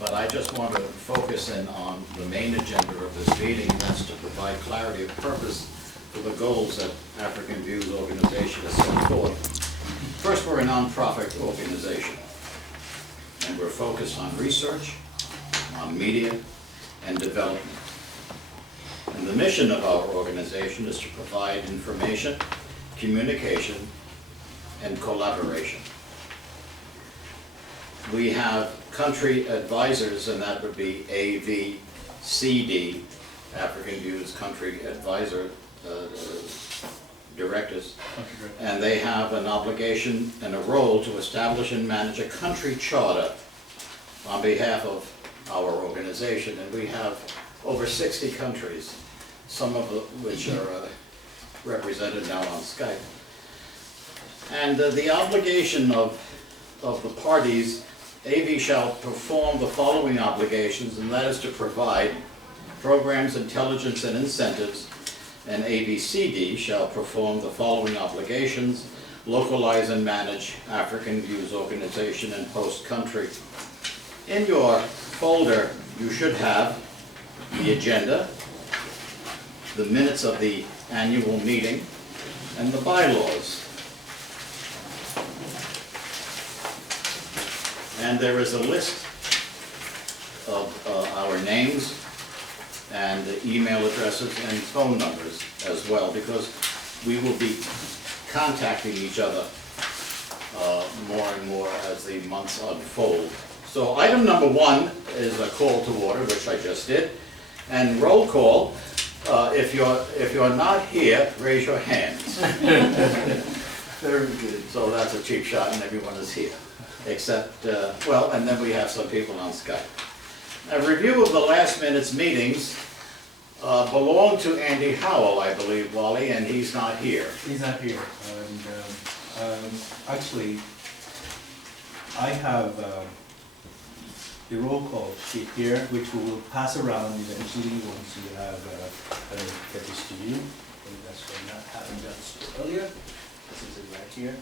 but I just want to focus in on the main agenda of this meeting, and that's to provide clarity of purpose for the goals that African Views organization has set forth. First, we're a nonprofit organization, and we're focused on research, on media, and development. And the mission of our organization is to provide information, communication, and collaboration. We have country advisors, and that would be AVCD, African Views Country Advisor Directors, and they have an obligation and a role to establish and manage a country charter on behalf of our organization, and we have over 60 countries, some of which are represented now on Skype. And the obligation of the parties, AV shall perform the following obligations, and that is to provide programs, intelligence, and incentives, and AVCD shall perform the following obligations: localize and manage African Views organization in host country. In your folder, you should have the agenda, the minutes of the annual meeting, and the bylaws. And there is a list of our names and email addresses and phone numbers as well, because we will be contacting each other more and more as the months unfold. So item number 1 is a call to order, which I just did, and roll call. If you're not here, raise your hands. Very good. So that's a cheap shot, and everyone is here, except well, and then we have some people on Skype. A review of the last minute's meetings belong to Andy Howell, I believe, Wally, and he's not here. He's not here. And actually, I have the roll call sheet here, which we will pass around eventually once you have get this to you. I think that's why not having done so earlier. This is it right here.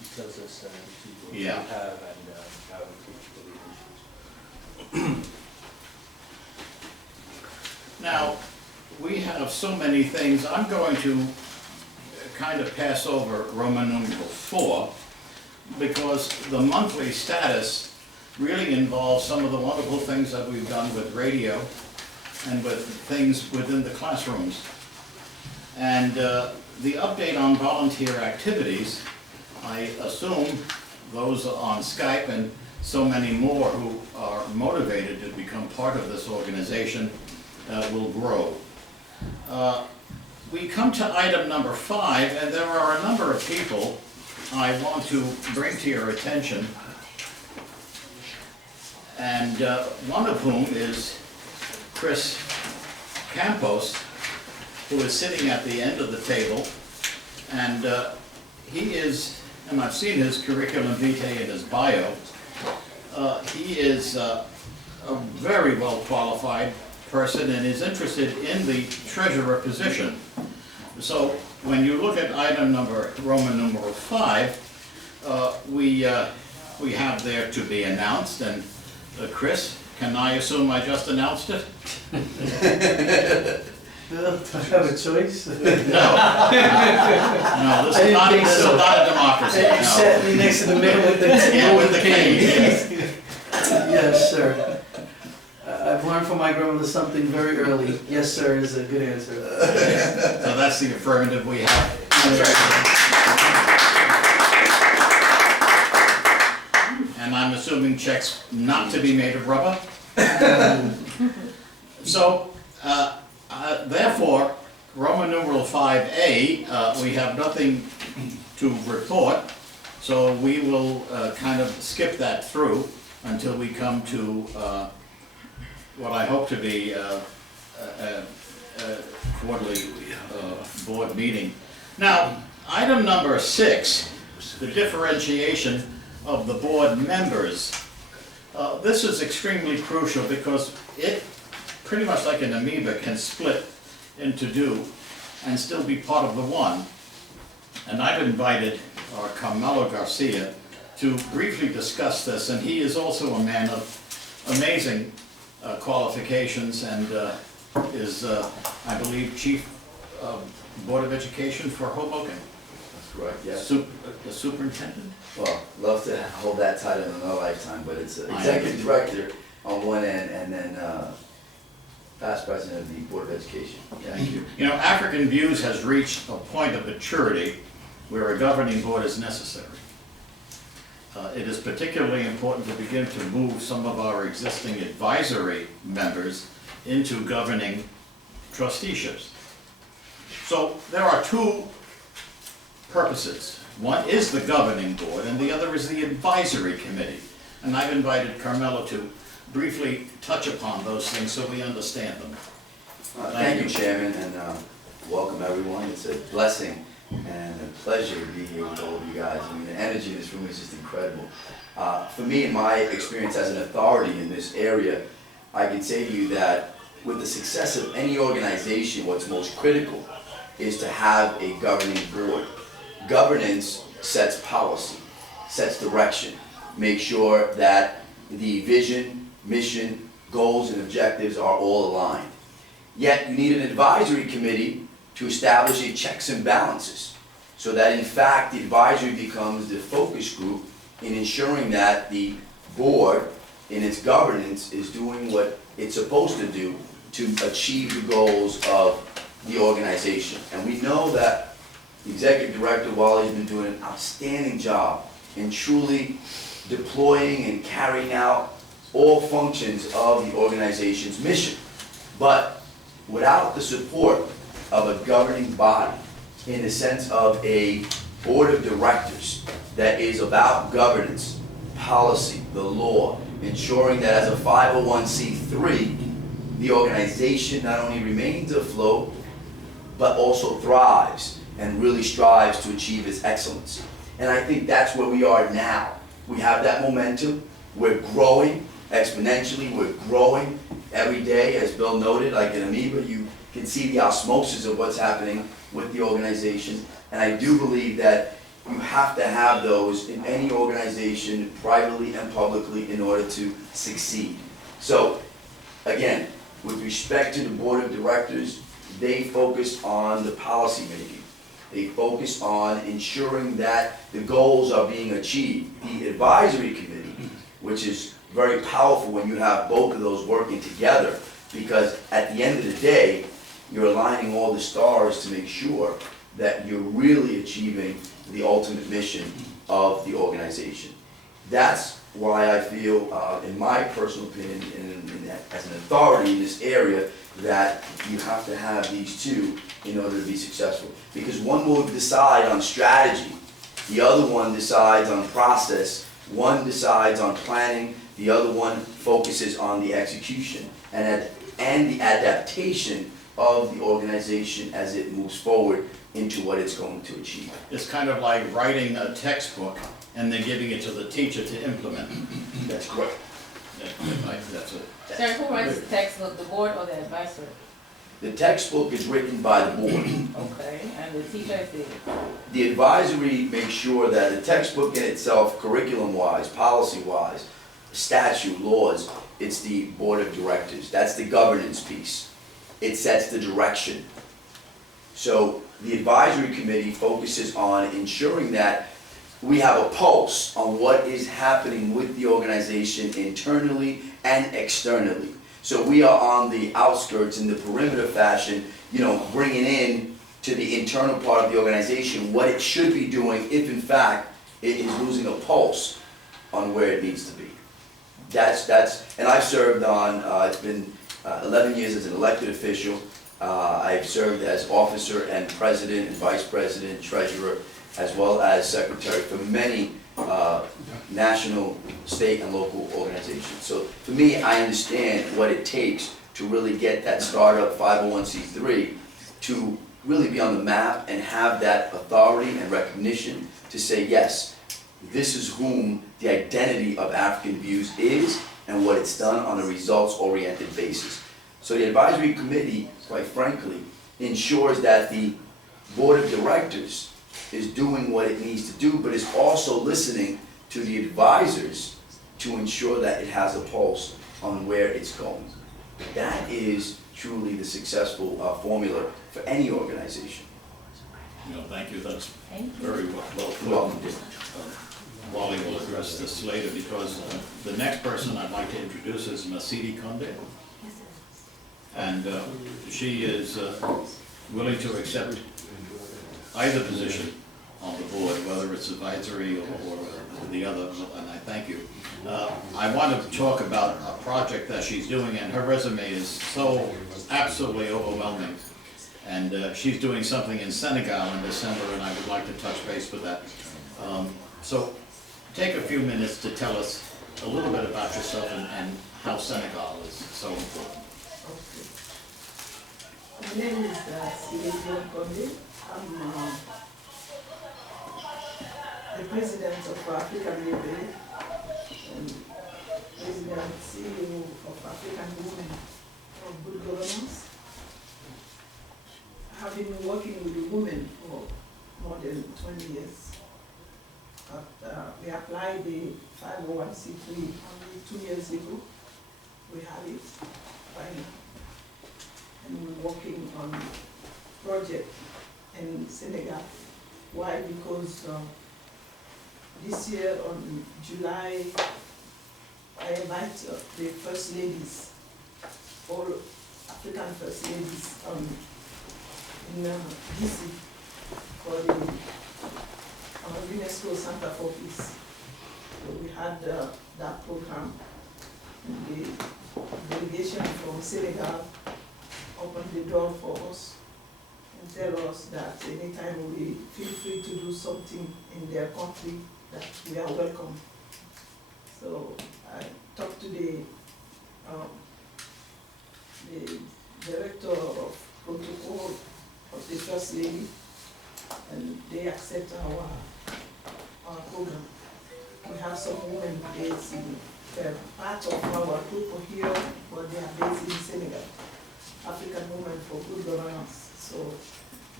It tells us what we have and how we issues. Now, we have so many things. I'm going to kind of pass over Roman numeral 4, because the monthly status really involves some of the wonderful things that we've done with radio and with things within the classrooms. And the update on volunteer activities, I assume those on Skype and so many more who are motivated to become part of this organization will grow. We come to item number 5, and there are a number of people I want to bring to your attention, and one of whom is Chris Campos, who is sitting at the end of the table, and he is, and I've seen his curriculum vitae in his bio, he is a very well qualified person and is interested in the treasurer position. So when you look at item number Roman numeral 5, we have there to be announced, and Chris, can I assume I just announced it? Well, do I have a choice? No. No, this is not a democracy. You sat me next to the man with the cane. Yes. Yes, sir. I've learned from my grandmother something very early. Yes, sir is a good answer. So that's the affirmative we have. And I'm assuming checks not to be made of rubber. So, therefore, Roman numeral 5A, we have nothing to report, so we will kind of skip that through until we come to what I hope to be a quarterly board meeting. Now, item number 6, the differentiation of the board members. This is extremely crucial because it, pretty much like an amoeba, can split into two and still be part of the one. And I've invited Carmelo Garcia to briefly discuss this, and he is also a man of amazing qualifications and is, I believe, Chief Board of Education for Hoboken. That's correct, yes. The superintendent? Well, love to hold that title in our lifetime, but it's I executive director on one end and then past president of the Board of Education. Yeah. Thank you. You know, African Views has reached a point of maturity where a governing board is necessary. It is particularly important to begin to move some of our existing advisory members into governing trusteeships. So there are two purposes. One is the governing board and the other is the advisory committee. And I've invited Carmelo to briefly touch upon those things so we understand them. Thank you, Chairman, and welcome everyone. It's a blessing and a pleasure to be here with all of you guys. I mean, the energy in this room is just incredible. For me, in my experience as an authority in this area, I can say to you that with the success of any organization, what's most critical is to have a governing board. Governance sets policy, sets direction, makes sure that the vision, mission, goals, and objectives are all aligned. Yet you need an advisory committee to establish a checks and balances so that in fact the advisory becomes the focus group in ensuring that the board in its governance is doing what it's supposed to do to achieve the goals of the organization. And we know that the executive director, Wally's been doing an outstanding job in truly deploying and carrying out all functions of the organization's mission. But without the support of a governing body, in the sense of a board of directors that is about governance, policy, the law, ensuring that as a 501c3, the organization not only remains afloat, but also thrives and really strives to achieve its excellence. And I think that's where we are now. We have that momentum. We're growing exponentially. We're growing every day, as Bill noted, like an amoeba. You can see the osmosis of what's happening with the organization. And I do believe that you have to have those in any organization, privately and publicly, in order to succeed. So, again, with respect to the board of directors, they focus on the policy making. They focus on ensuring that the goals are being achieved. The advisory committee, which is very powerful when you have both of those working together, because at the end of the day, you're aligning all the stars to make sure that you're really achieving the ultimate mission of the organization. That's why I feel, in my personal opinion, as an authority in this area, that you have to have these two in order to be successful. Because one will decide on strategy, the other one decides on process, one decides on planning, the other one focuses on the execution and the adaptation of the organization as it moves forward into what it's going to achieve. It's kind of like writing a textbook and then giving it to the teacher to implement. That's correct. That's it. Sir, who writes the textbook, the board or the advisor? The textbook is written by the board. Okay, and the teacher is The advisory makes sure that the textbook in itself, curriculum-wise, policy-wise, statute, laws, it's the board of directors. That's the governance piece. It sets the direction. So the advisory committee focuses on ensuring that we have a pulse on what is happening with the organization internally and externally. So we are on the outskirts in the perimeter fashion, bringing in to the internal part of the organization what it should be doing if in fact it is losing a pulse on where it needs to be. And I've served on, it's been 11 years as an elected official. I've served as officer and president and vice president, treasurer, as well as secretary for many national, state, and local organizations. So for me, I understand what it takes to really get that startup 501c3 to really be on the map and have that authority and recognition to say, yes, this is whom the identity of African Views is and what it's done on a results-oriented basis. So the advisory committee, quite frankly, ensures that the board of directors is doing what it needs to do, but is also listening to the advisors to ensure that it has a pulse on where it's going. That is truly the successful formula for any organization. Thank you, that's Thank you. very well put. Welcome. Wally will address this later because the next person I'd like to introduce is Masidi Konde. And she is willing to accept either position on the board, whether it's advisory or the other, and I thank you. I want to talk about a project that she's doing, and her resume is so absolutely overwhelming. And she's doing something in Senegal in December, and I would like to touch base with that. So take a few minutes to tell us a little bit about yourself and how Senegal is so important. My name is Sylvia Konde. I'm the president of African Library and president CEO of African Women for Good Governance. I have been working with the women for more than 20 years. We applied the 501c3 only 2 years ago. We have it right now. And we're working on project in Senegal. Why? Because this year on July, I invite the first ladies, all African first ladies in DC for the UNESCO Center for Peace. So we had that program. The delegation from Senegal opened the door for us and tell us that anytime we feel free to do something in their country, that we are welcome. So I talked to the director of protocol of the First Lady, and they accept our program. We have some women based in part of our group here, but they are based in Senegal. African Women for Good Governance. So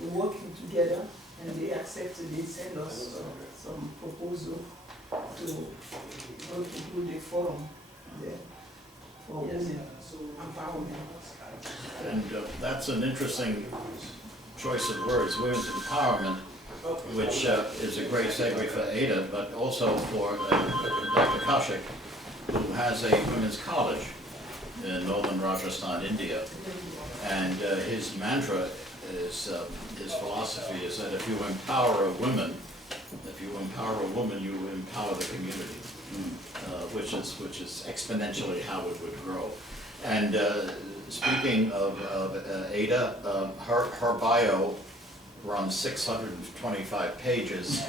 we're working together, and they accepted. They send us some proposal to go to do the forum there for women empowerment. And that's an interesting choice of words, women's empowerment, which is a great segue for Ada, but also for Dr. Kaushik, who has a women's college in northern Rajasthan, India. And his mantra is, his philosophy is that if you empower a woman, you empower the community, which is exponentially how it would grow. And speaking of Ada, her bio runs 625 pages,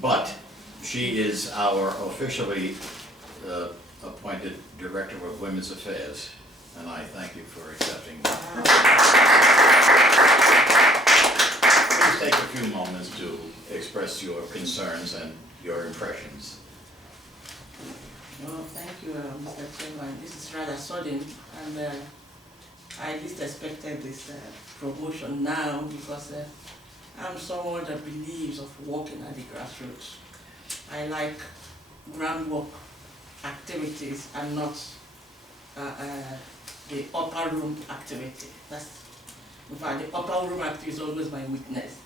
but she is our officially appointed Director of Women's Affairs, and I thank you for accepting that. Please take a few moments to express your concerns and your impressions. Oh, thank you, Mr. Chairman. This is rather sudden, and I least expected this promotion now because I'm someone that believes of working at the grassroots. I like groundwork activities and not the upper room activity. In fact, the upper room activity is always my weakness.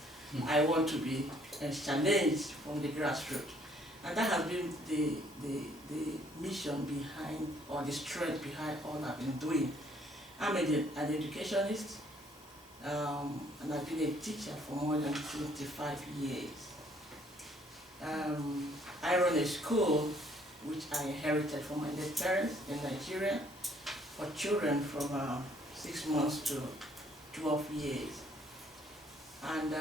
I want to be challenged from the grassroots. And that has been the mission behind, or the strength behind all I've been doing. I'm an educationist, and I've been a teacher for more than 25 years. I run a school which I inherited from my late parents in Nigeria for children from 6 months to 12 years. And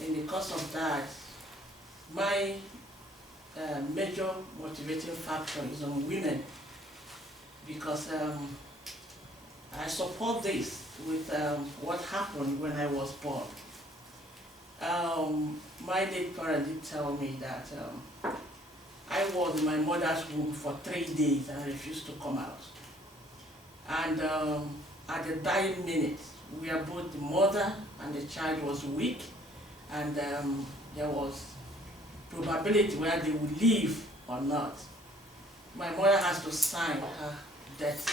in the course of that, my major motivating factor is on women, because I support this with what happened when I was born. My late parent did tell me that I was in my mother's womb for 3 days and refused to come out. And at the dying minute, where both the mother and the child was weak, and there was probability whether they would live or not. my mother has to sign her death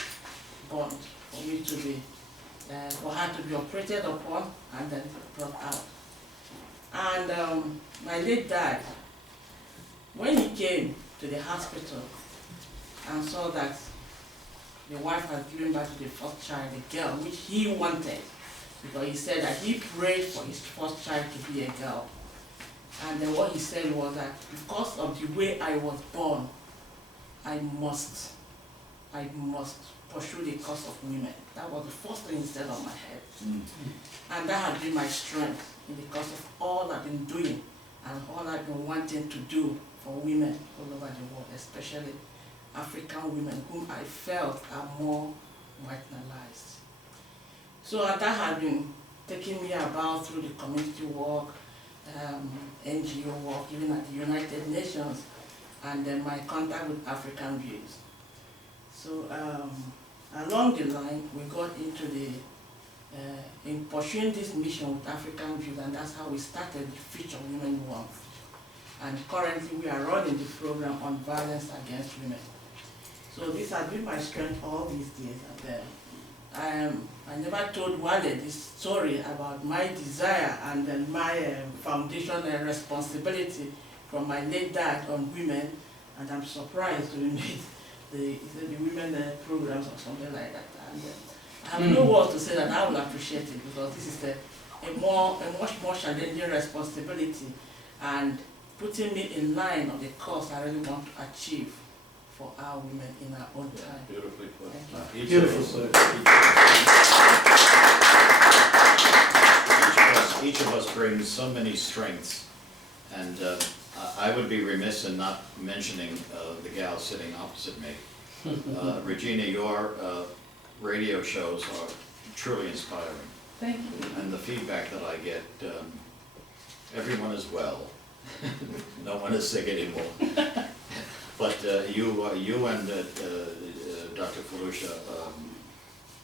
bond for me to be, for her to be operated upon and then brought out. And my late dad, when he came to the hospital and saw that the wife had given birth to the first child, a girl, which he wanted, because he said that he prayed for his first child to be a girl. And then what he said was that because of the way I was born, I must pursue the cause of women. That was the first thing he said on my head. And that has been my strength in the course of all I've been doing and all I've been wanting to do for women all over the world, especially African women, whom I felt are more marginalized. So that has been taking me about through the community work, NGO work, even at the United Nations, and then my contact with African Views. So along the line, we got into in pursuing this mission with African Views, and that's how we started the Future Women Month. And currently we are running the program on violence against women. So this has been my strength all these days. And I never told Wale this story about my desire and then my foundation and responsibility from my late dad on women, and I'm surprised we made the women programs or something like that. And I have no words to say that I will appreciate it, because this is a much more challenging responsibility and putting me in line of the cause I really want to achieve for our women in our own time. Beautifully put. Thank you. Beautiful. Each of us brings so many strengths, and I would be remiss in not mentioning the gal sitting opposite me. Regina, your radio shows are truly inspiring. Thank you. And the feedback that I get, everyone is well. No one is sick anymore. But you and Dr. Felucia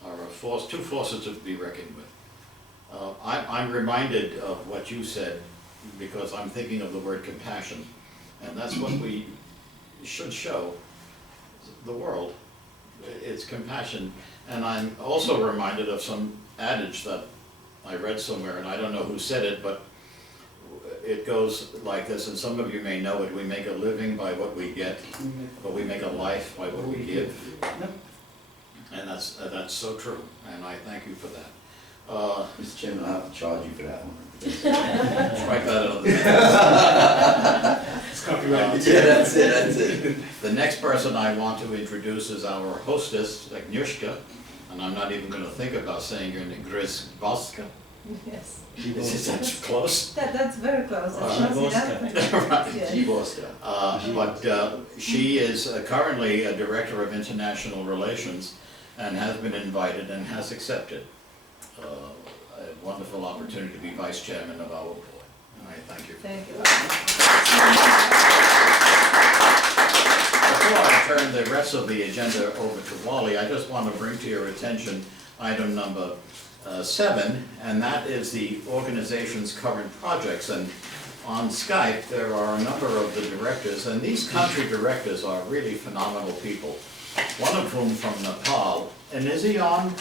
are two forces to be reckoned with. I'm reminded of what you said because I'm thinking of the word compassion, and that's what we should show the world. It's compassion. And I'm also reminded of some adage that I read somewhere, and I don't know who said it, but it goes like this, and some of you may know it: we make a living by what we get, but we make a life by what we give. And that's so true, and I thank you for that. Mr. Chairman, I'll have to charge you for that one. Strike that out of the minutes. It's copyrighted. Yeah, that's it. The next person I want to introduce is our hostess, Agnieszka, and I'm not even going to think about saying your name, Grzybowska. Yes, Is that close? that's very close. That's Right. Yes. G-Boska. But she is currently a director of international relations and has been invited and has accepted a wonderful opportunity to be vice chairman of our board. And I thank you. Thank you. Before I turn the rest of the agenda over to Wally, I just want to bring to your attention item number 7, and that is the organization's current projects. And on Skype, there are a number of the directors, and these country directors are really phenomenal people. One of whom from Nepal, and is he on?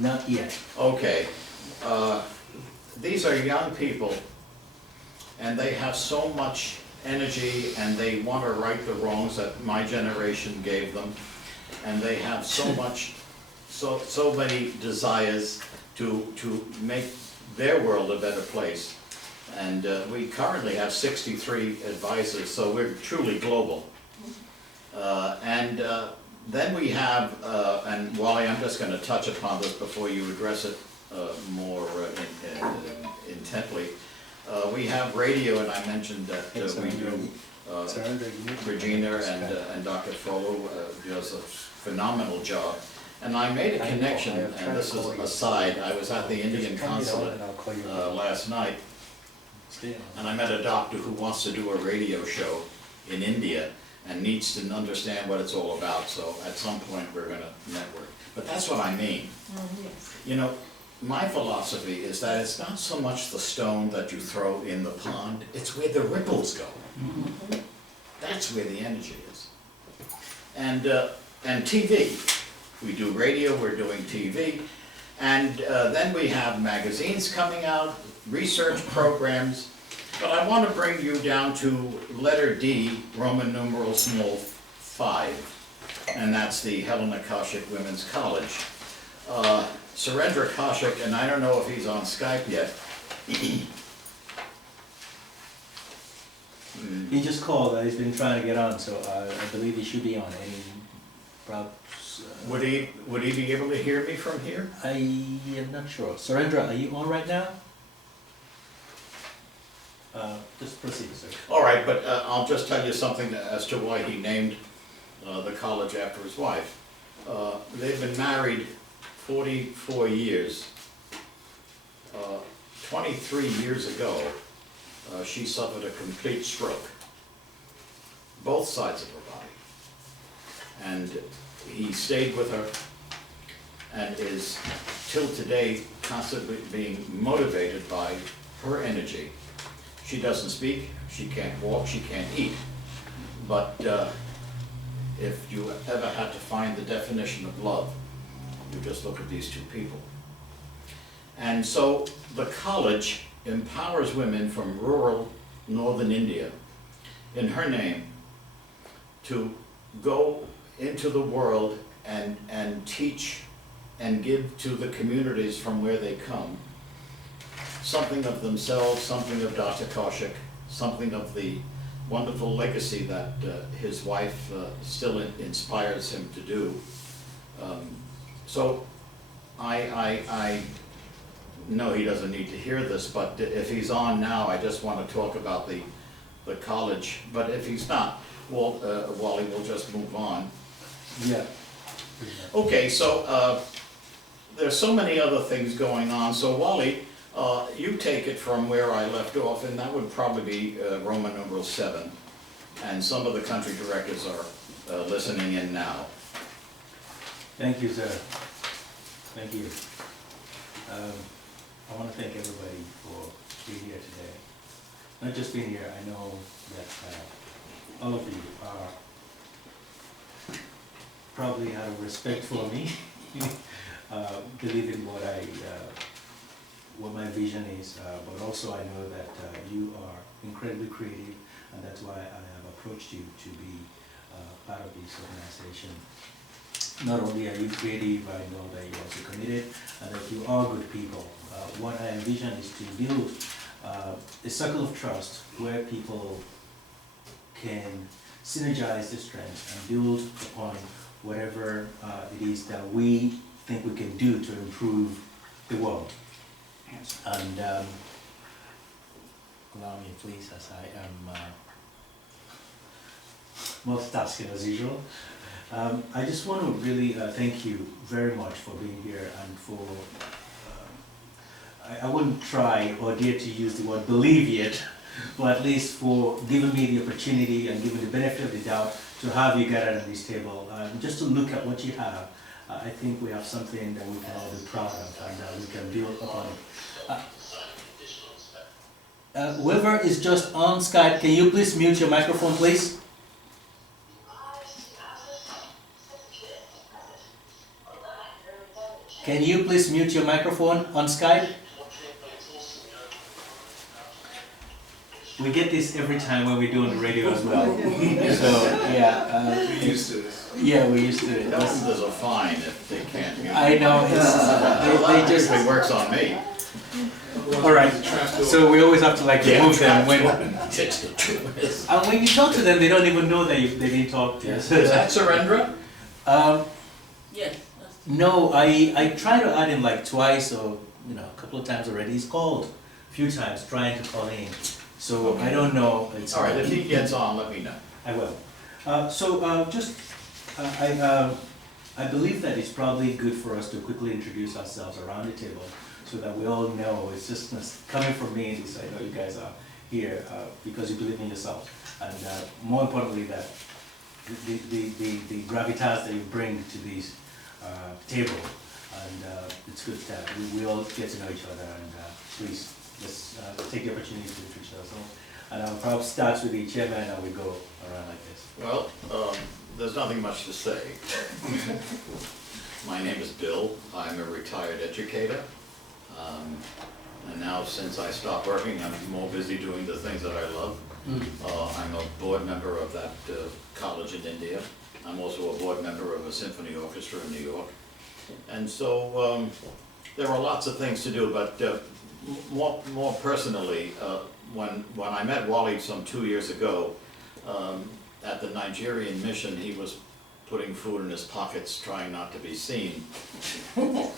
Not yet. Okay. These are young people, and they have so much energy, and they want to right the wrongs that my generation gave them, and they have so much, so many desires to make their world a better place. And we currently have 63 advisors, so we're truly global. Then we have, and Wally, I'm just going to touch upon this before you address it more intently. We have radio, and I mentioned that we do, Regina and Dr. Folo does a phenomenal job. And I made a connection, and this is aside, I was at the Indian consulate last night, and I met a doctor who wants to do a radio show in India and needs to understand what it's all about, so at some point we're going to network. But that's what I mean. Yes. You know, my philosophy is that it's not so much the stone that you throw in the pond, it's where the ripples go. That's where the energy is. and TV. We do radio, we're doing TV. And then we have magazines coming out, research programs. But I want to bring you down to letter D, Roman numeral small 5. And that's the Helena Koshik Women's College. Surendra Koshik, and I don't know if he's on Skype yet. He just called, he's been trying to get on, so I believe he should be on. Any perhaps, Would he be able to hear me from here? I am not sure. Surendra, are you on right now? Just proceed, sir. All right, but I'll just tell you something as to why he named the college after his wife. They've been married 44 years. 23 years ago, she suffered a complete stroke, both sides of her body. And he stayed with her and is, till today, constantly being motivated by her energy. She doesn't speak, she can't walk, she can't eat. But if you ever had to find the definition of love, you just look at these two people. And so the college empowers women from rural northern India, in her name, to go into the world and teach and give to the communities from where they come something of themselves, something of Dr. Koshik, something of the wonderful legacy that his wife still inspires him to do. So I know he doesn't need to hear this, but if he's on now, I just want to talk about the college. But if he's not, Wally will just move on. Yeah. Okay, so there's so many other things going on. So Wally, you take it from where I left off, and that would probably be Roman numeral 7. And some of the country directors are listening in now. Thank you, sir. Thank you. I want to thank everybody for being here today. Not just being here, I know that all of you are probably out of respect for me, believe in what my vision is, but also I know that you are incredibly creative, and that's why I have approached you to be part of this organization. Not only are you creative, I know that you're also committed and that you are good people. What I envision is to build a circle of trust where people can synergize their strengths and build upon whatever it is that we think we can do to improve the world. And allow me please, as I am multitasking as usual. I just want to really thank you very much for being here and for, I wouldn't try or dare to use the word believe yet, but at least for giving me the opportunity and giving the benefit of the doubt to have you gathered at this table. Just to look at what you have, I think we have something that we can all be proud of and we can build upon it. Whoever is just on Skype, can you please mute your microphone, please? Can you please mute your microphone on Skype? We get this every time when we do on the radio as well. So, yeah. We're used to it. Yeah, we're used to it. Tell them there's a fine if they can't mute. I know, they just... It works on me. Alright, so we always have to like remove them when... And when you talk to them, they don't even know that they didn't talk to you. Is that Surendra? Yes. No, I tried to add him like twice or a couple of times already. He's called a few times trying to call in. So Okay. I don't know. It's All right, if he gets on, let me know. I will. I believe that it's probably good for us to quickly introduce ourselves around the table so that we all know it's just coming from me to say, no, you guys are here because you believe in yourself. And more importantly, that the gravitas that you bring to this table. And it's good that we all get to know each other. And please, let's take the opportunity to introduce ourselves. And I'll perhaps start with the chairman and we go around like this. Well, there's there's nothing much to say. My name is Bill. I'm a retired educator. And now, since I stopped working, I'm more busy doing the things that I love. I'm a board member of that college in India. I'm also a board member of a symphony orchestra in New York. And so there are lots of things to do, but more personally, when I met Wally some 2 years ago at the Nigerian mission, he was putting food in his pockets, trying not to be seen. Well,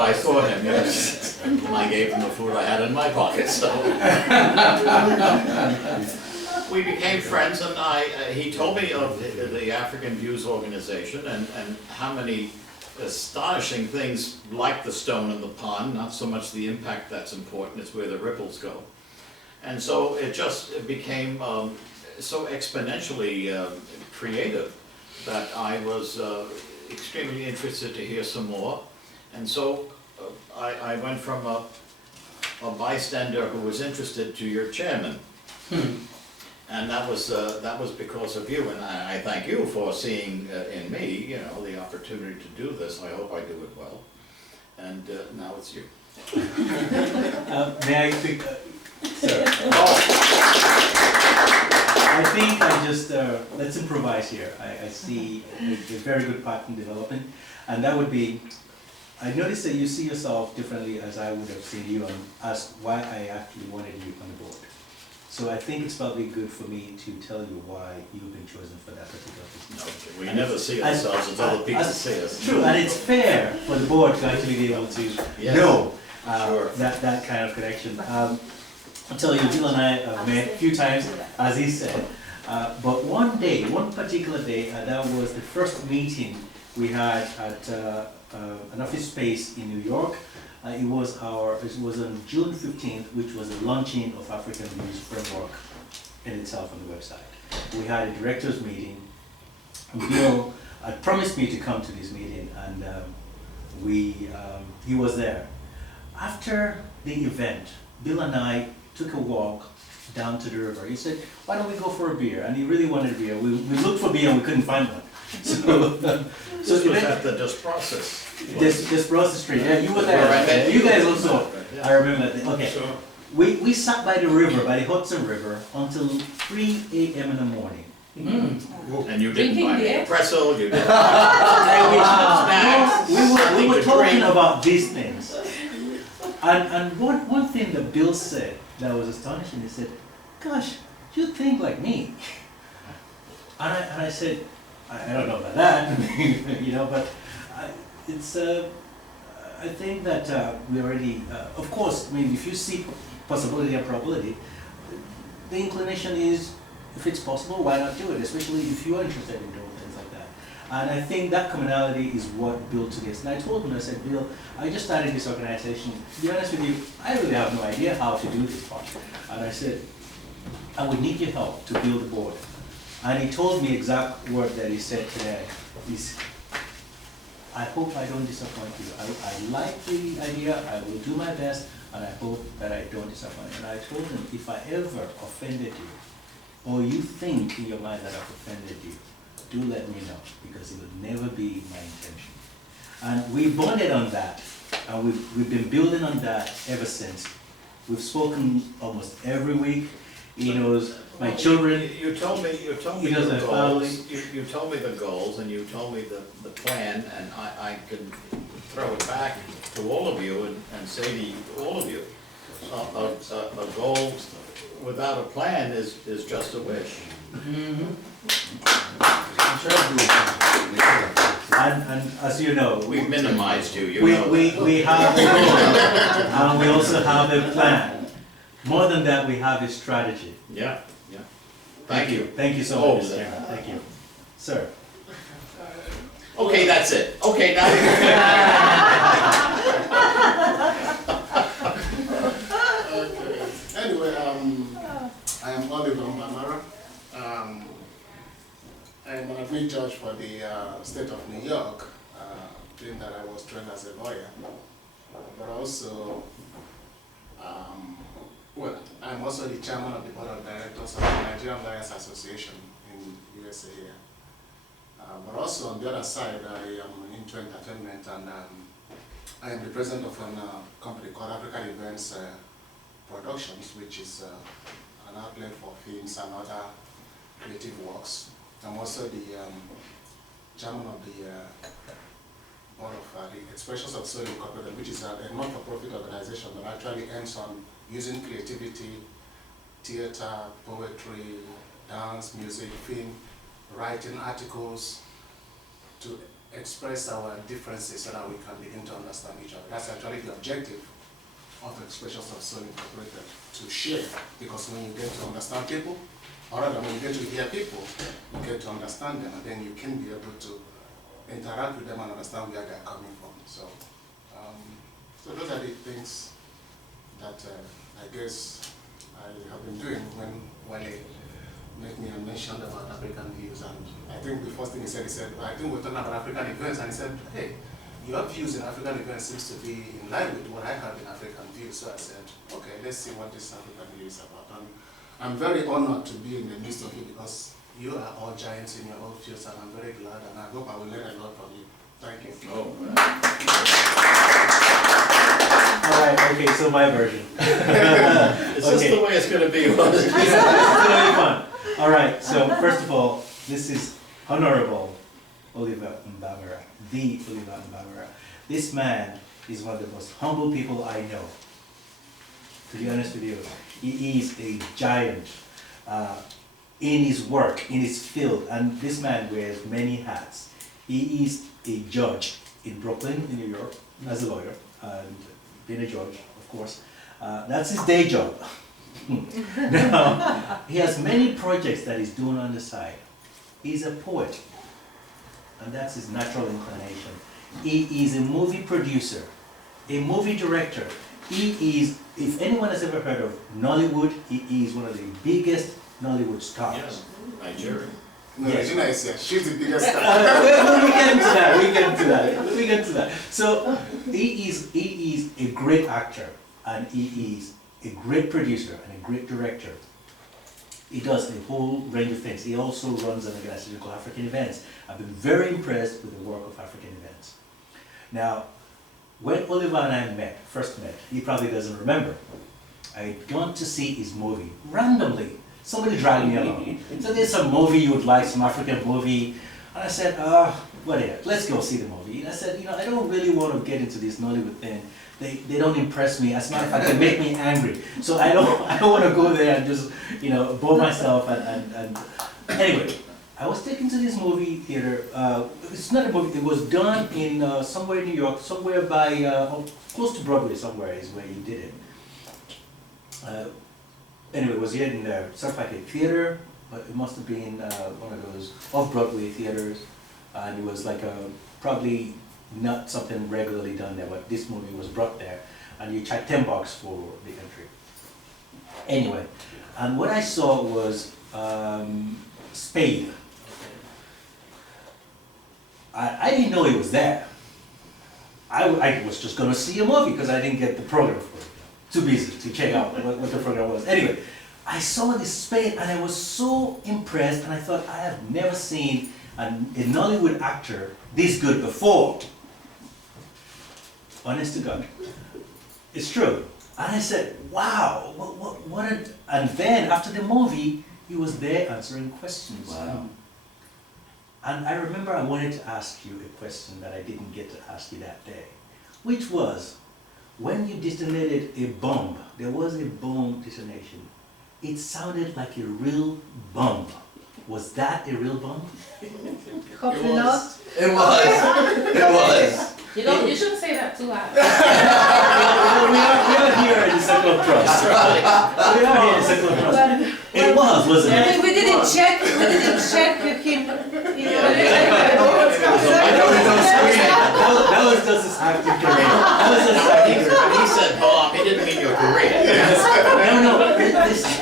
I saw him, yes, and I gave him the food I had in my pocket, so. We became friends, and he told me of the African Views organization and how many astonishing things, like the stone in the pond, not so much the impact that's important, it's where the ripples go. And so it became so exponentially creative that I was extremely interested to hear some more. And so I went from a bystander who was interested to your chairman. And that was because of you, and I thank you for seeing in me, the opportunity to do this. I hope I do it well. And now it's you. May I speak? Sir. I think let's improvise here. I see a very good pattern developing, and that would be, I noticed that you see yourself differently as I would have seen you, and asked why I actually wanted you on the board. So I think it's probably good for me to tell you why you've been chosen for that particular position. Okay, we never see ourselves until other people see us. True, and it's fair for the board to actually be able to know Sure. that kind of connection. I'll tell you, Bill and I have met a few times, as he said, but one particular day, that was the first meeting we had at an office space in New York. It was on June 15th, which was the launching of African Views Framework in itself on the website. We had a directors meeting. Bill had promised me to come to this meeting, and he was there. After the event, Bill and I took a walk down to the river. He said, "Why don't we go for a beer?" And he really wanted a beer. We looked for beer and we couldn't find one. So This was at the Just Process. This Process Street. Yeah, you were there. You guys also. I remember that. Okay. Sure. We sat by the river, by the Hudson River, until 3 a.m. in the morning. And you didn't Drinking buy me a beer? pretzel, you didn't. We were Something to talking drink. about these things. And one thing that Bill said that was astonishing, he said, "Gosh, you think like me." And I said, I don't know about that, but I think that we already, of course, I mean, if you see possibility and probability, the inclination is, if it's possible, why not do it, especially if you are interested in doing things like that. And I think that commonality is what built to this. And I told him, I said, "Bill, I just started this organization. To be honest with you, I really have no idea how to do this part." And I said, "I would need your help to build a board." And he told me exact word that he said today. "I hope I don't disappoint you. I like the idea, I will do my best, and I hope that I don't disappoint you." And I told him, if I ever offended you, or you think in your mind that I've offended you, do let me know, because it would never be my intention. And we bonded on that, and we've been building on that ever since. We've spoken almost every week. He knows my children. You told me He the knows my goals. family. You told me the goals, and you told me the plan, and I can throw it back to all of you and say to all of you, a goal without a plan is just a wish. And as you know, We've minimized you, you we know that. we have a goal, and we also have a plan. More than that, we have a strategy. Yeah. Thank you. Thank you so Oh, much, Mr. Chairman. Thank you. Sir. Okay, that's it. Okay, now. Anyway, I am Oliver Mbamara. I am an appeal judge for the state of New York, being that I was trained as a lawyer. But also, I'm also the chairman of the board of directors of the Nigerian Lawyers Association in USA here. But also on the other side, I am into entertainment, and I am the president of a company called African Events Productions, which is an outlet for films and other creative works. I'm also the chairman of the board of the Expressions of Soul Incorporated, which is a not-for-profit organization that actually aims on using creativity, theater, poetry, dance, music, film, writing articles to express our differences so that we can begin to understand each other. That's actually the objective of Expressions of Soul Incorporated, to share, because when you get to understand people, or rather when you get to hear people, you get to understand them, and then you can be able to interact with them and understand where they're coming from. So, so those are the things that I guess I have been doing when Wale made me mention about African views. And I think the first thing he said, I think we're talking about African events, and he said, hey, your views in African events seems to be in line with what I have in African views. So I said, okay, let's see what this African view is about. And I'm very honored to be in the midst of you, because you are all giants in your own fields, and I'm very glad, and I hope I will learn a lot from you. Thank you. Oh, All right, okay, so my version. is this the way it's going to be? It's gonna be fun. All right, so first of all, this is Honorable Oliver Mbamara, the Oliver Mbamara. This man is one of the most humble people I know. To be honest with you, he is a giant in his work, in his field, and this man wears many hats. He is a judge in Brooklyn, in New York, as a lawyer, and being a judge, of course. That's his day job. Now, he has many projects that he's doing on the side. He's a poet, and that's his natural inclination. He is a movie producer, a movie director. He is, if anyone has ever heard of Nollywood, he is one of the biggest Nollywood stars. Yes, Nigeria. No, Yes. Regina is here. She's the biggest star. We get into that. So he is a great actor, and he is a great producer and a great director. He does a whole range of things. He also runs an organization called African Events. I've been very impressed with the work of African Events. Now, when Oliver and I first met, he probably doesn't remember. I had gone to see his movie randomly. Somebody dragged me along. So there's some movie you would like, some African movie. And I said, whatever, let's go see the movie. And I said, I don't really want to get into this Nollywood thing. They don't impress me. As a matter of fact, they make me angry. So I don't want to go there and just, bore myself and anyway. I was taken to this movie theater. It's not a movie. It was done in somewhere in New York, somewhere by close to Broadway. Somewhere is where he did it. Anyway, it was here in sort of like a theater, but it must have been one of those off-Broadway theaters, and it was like probably not something regularly done there. But this movie was brought there, and you charge $10 for the entry. Anyway, and what I saw was Spade. I didn't know he was there. I was just going to see a movie because I didn't get the program for it. Too busy to check out what the program was. Anyway, I saw this Spade and I was so impressed, and I thought, I have never seen a Nollywood actor this good before. Honest to God. It's true. And I said, wow, and then after the movie, he was there answering questions. Wow. And I remember I wanted to ask you a question that I didn't get to ask you that day, which was, when you detonated a bomb, there was a bomb detonation. It sounded like a real bomb. Was that a real bomb? Hopefully not. It was. You shouldn't say that too loud. We are here in the circle of trust. Right? We are here in the circle of trust. It was, wasn't it? We didn't check with him. That was just a acting career. That was just acting career. When he said Bob, he didn't mean your career.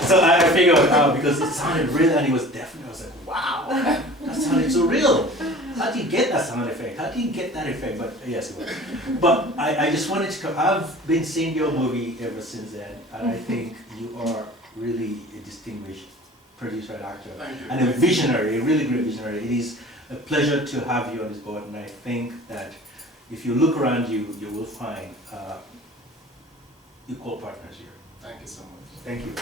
So I figured out because it sounded real and it was definitely, I was like, wow, that sounded so real. How do you get that sound effect? How do you get that effect? But yes, it was. But I just wanted to come, I've been seeing your movie ever since then, and I think you are really a distinguished producer and actor. Thank you. And a visionary, a really great visionary. It is a pleasure to have you on this board, and I think that if you look around you, you will find equal partners here. Thank you so much. Thank you.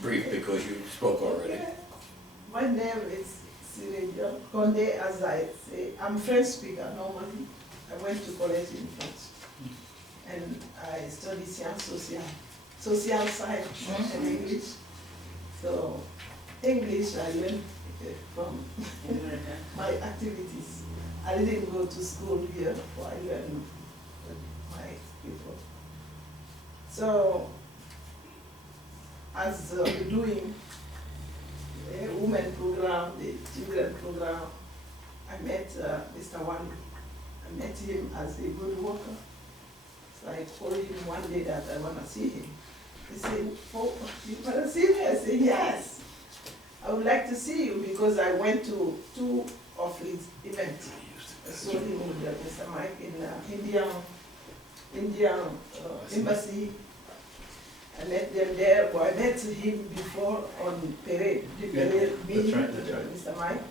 Brief, because you spoke already. My name is Sireja Conde, as I say. I'm French speaker normally. I went to college in French. And I studied science social, social science and English. So English I learned from my activities. I didn't go to school here, but I learned with my people. So as we're doing the women program, the children program, I met Mr. Wandi. I met him as a good worker. So I told him one day that I want to see him. He said, oh, you want to see me? I said, yes. I would like to see you because I went to 2 of his events. I saw him with Mr. Mike in Indian embassy. I met them there, but I met him before on parade, the parade meeting with Mr. Mike.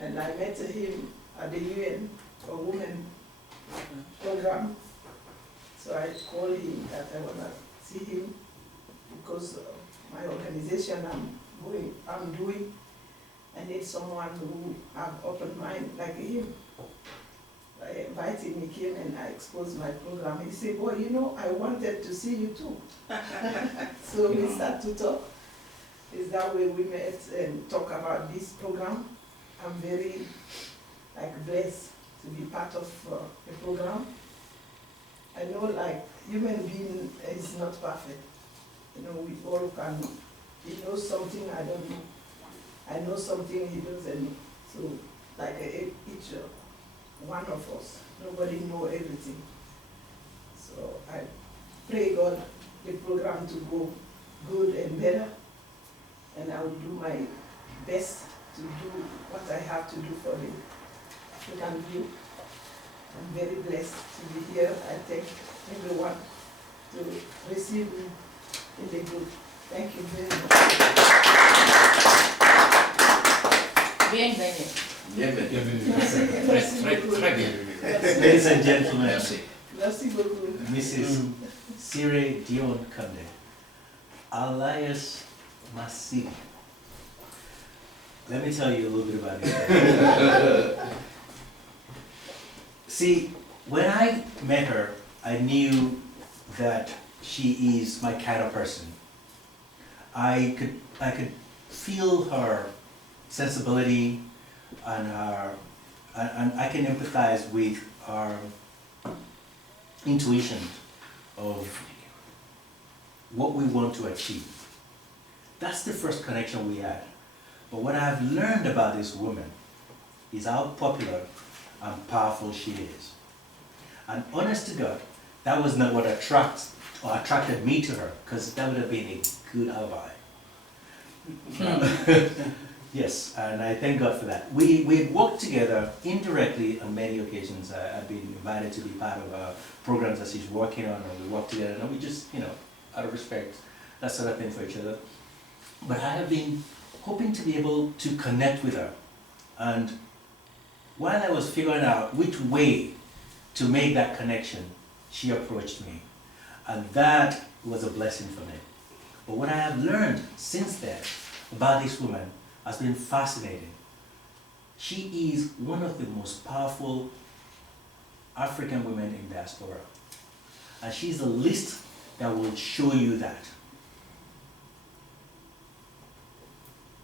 And I met him at the UN for Women program. So I called him that I want to see him because my organization I'm doing, I need someone who have open mind like him. I invited him, he came and I exposed my program. He said, boy, you know, I wanted to see you too. So we start to talk. Is that way we met and talk about this program. I'm very blessed to be part of the program. I know human being is not perfect. You know, we all can, he knows something I don't know. I know something he doesn't know. So each one of us, nobody knows everything. So I pray God the program to go good and better, and I will do my best to do what I have to do for the African view. I'm very blessed to be here. I thank everyone to receive me in the group. Thank you very much. Bienvenue. Très bien. Ladies and gentlemen, Merci. Merci beaucoup. Mrs. Sire Dion Kande, alias Massi. Let me tell you a little bit about it. See, when I met her, I knew that she is my kind of person. I could feel her sensibility and I can empathize with her intuition of what we want to achieve. That's the first connection we had. But what I've learned about this woman is how popular and powerful she is. And honest to God, that was not what attracted me to her, because that would have been a good alibi. Yes, and I thank God for that. We had worked together indirectly on many occasions. I've been invited to be part of programs that she's working on, and we work together, and we just, out of respect, that sort of thing for each other. But I have been hoping to be able to connect with her. And while I was figuring out which way to make that connection, she approached me. And that was a blessing for me. But what I have learned since then about this woman has been fascinating. She is one of the most powerful African women in diaspora. And she's the least that will show you that.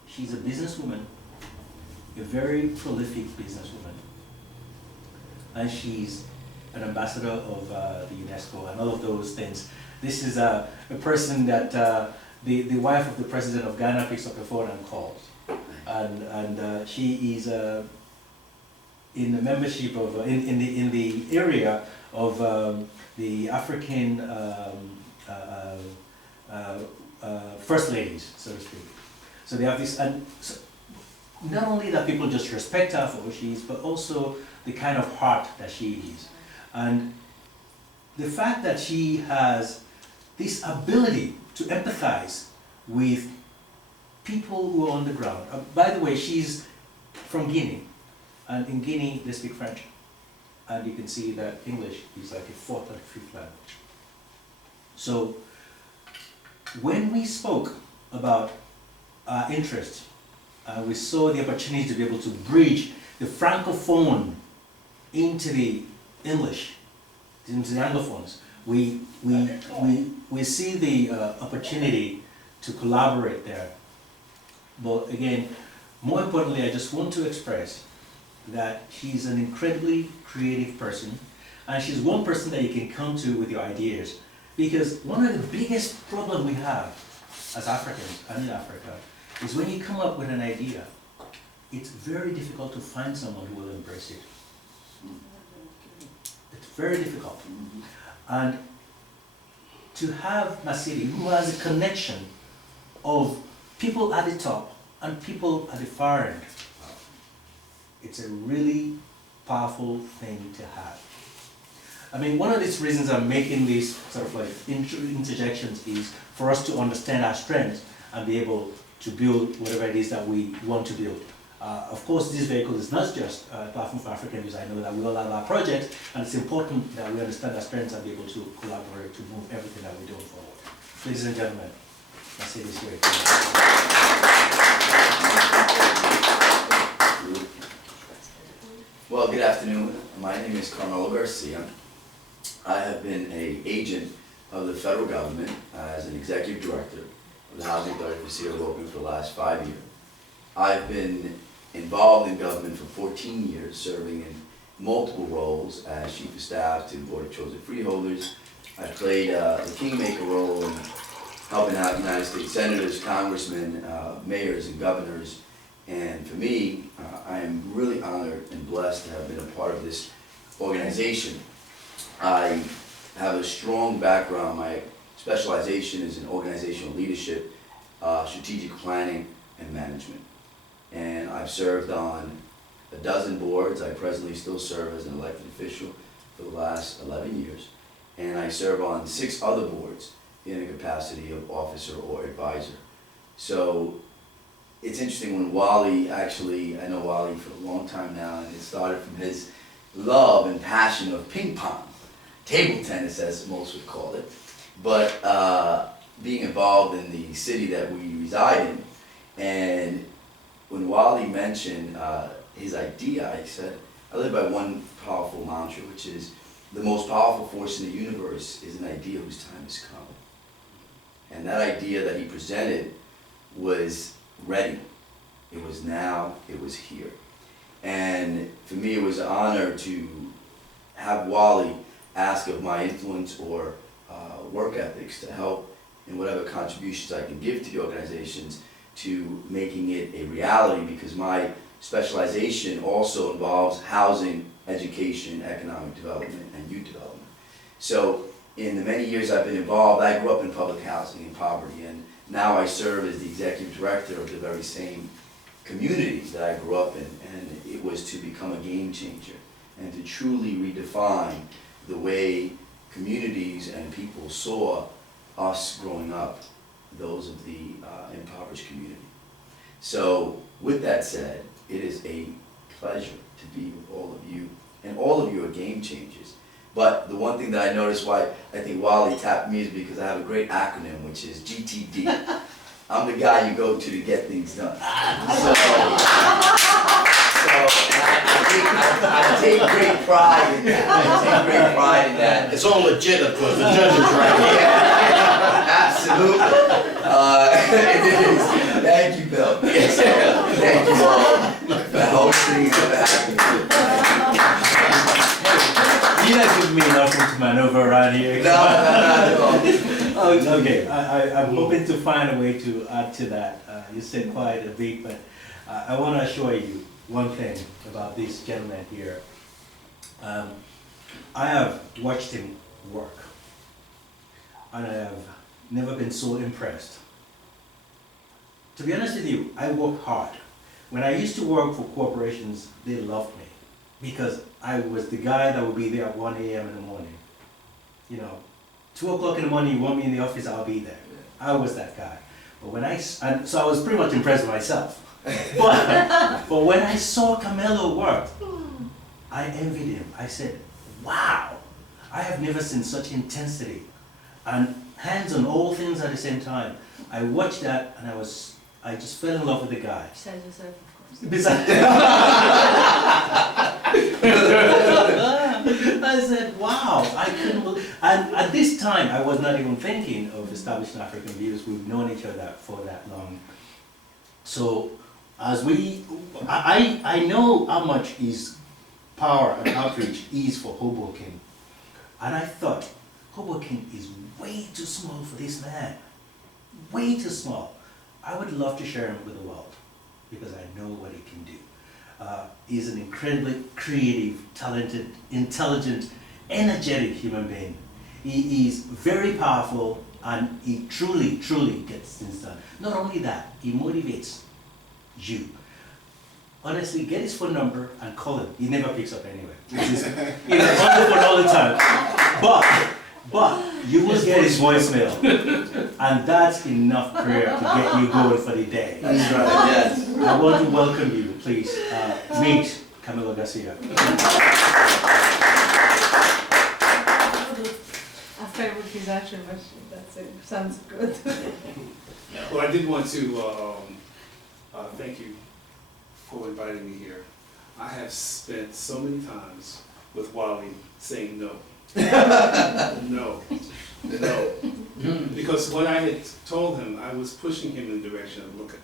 She's a businesswoman, a very prolific businesswoman. And she's an ambassador of the UNESCO and all of those things. This is a person that the wife of the president of Ghana picks up the phone and calls. and she is in the membership of in the area of the African first ladies, so to speak. So they have this, and so not only that people just respect her for who she is, but also the kind of heart that she is, and the fact that she has this ability to empathize with people who are on the ground. By the way, she's from Guinea, and in Guinea they speak French, and you can see that English is like a fourth or fifth language. So when we spoke about our interest, we saw the opportunity to be able to bridge the Francophone into the English, into the Anglophones. We see the opportunity to collaborate there. But again, more importantly, I just want to express that she's an incredibly creative person, and she's one person that you can come to with your ideas. Because one of the biggest problems we have as Africans and in Africa is when you come up with an idea, it's very difficult to find someone who will embrace it. It's very difficult. And to have Masidi, who has a connection of people at the top and people at the far end, it's a really powerful thing to have. I mean, one of these reasons I'm making these sort of like interjections is for us to understand our strengths and be able to build whatever it is that we want to build. Of course, this vehicle is not just a platform for African use. I know that we all have our projects, and it's important that we understand our strengths and be able to collaborate to move everything that we're doing forward. Ladies and gentlemen, I say this way. Well, good afternoon. My name is Carmelo Garcia. I have been an agent of the federal government as an executive director of the Housing Authority for City of Oakland for the last 5 years. I've been involved in government for 14 years, serving in multiple roles as chief of staff to Board of Chosen Freeholders. I played the kingmaker role in helping out United States senators, congressmen, mayors, and governors. And for me, I am really honored and blessed to have been a part of this organization. I have a strong background. My specialization is in organizational leadership, strategic planning, and management. And I've served on a dozen boards. I presently still serve as an elected official for the last 11 years. And I serve on 6 other boards in the capacity of officer or advisor. So it's interesting when Wally, actually, I know Wally for a long time now, and it started from his love and passion of ping pong, table tennis as most would call it, but being involved in the city that we reside in. And when Wally mentioned his idea, I said, I live by one powerful mantra, which is the most powerful force in the universe is an idea whose time has come. And that idea that he presented was ready. It was now, it was here. And for me, it was an honor to have Wally ask of my influence or work ethics to help in whatever contributions I can give to the organizations to making it a reality, because my specialization also involves housing, education, economic development, and youth development. So in the many years I've been involved, I grew up in public housing and poverty, and now I serve as the executive director of the very same communities that I grew up in, and it was to become a game changer and to truly redefine the way communities and people saw us growing up, those of the impoverished community. So with that said, it is a pleasure to be with all of you, and all of you are game changers. But the one thing that I noticed why I think Wally tapped me is because I have a great acronym, which is GTD. I'm the guy you go to get things done. I take great pride in that. I take great pride in that. It's all legit, of course, the judge is right. Yeah, absolutely. It is. Thank you, Bill. Yes, thank you all for hosting and for having me. You're not giving me enough to maneuver around here. No, not at all. Oh, okay, I'm hoping to find a way to add to that. You said quite a bit, but I want to assure you one thing about this gentleman here. I have watched him work, and I have never been so impressed. To be honest with you, I work hard. When I used to work for corporations, they loved me because I was the guy that would be there at 1 a.m. in the morning. You know, 2 o'clock in the morning, you want me in the office, I'll be there. I was that guy. But and so I was pretty much impressed with myself. But when I saw Camelo work, I envied him. I said, wow, I have never seen such intensity and hands on all things at the same time. I watched that and I just fell in love with the guy. Besides yourself, of course. Besides, I said, wow, I couldn't believe, and at this time, I was not even thinking of establishing African Views. We've known each other for that long. So, I know how much his power and outreach is for Hoboken. And I thought, Hoboken is way too small for this man. Way too small. I would love to share him with the world because I know what he can do. He's an incredibly creative, talented, intelligent, energetic human being. He is very powerful and he truly, truly gets things done. Not only that, he motivates you. Honestly, get his phone number and call him. He never picks up anyway. He's on the phone all the time. But you will get his voicemail. And that's enough prayer to get you going for the day. That's right, yes. I want to welcome you. Please meet Camelo Garcia. After with his action, but that's it. Sounds good. Well, I did want to thank you for inviting me here. I have spent so many times with Wally saying no. No. Because when I had told him, I was pushing him in the direction of, look,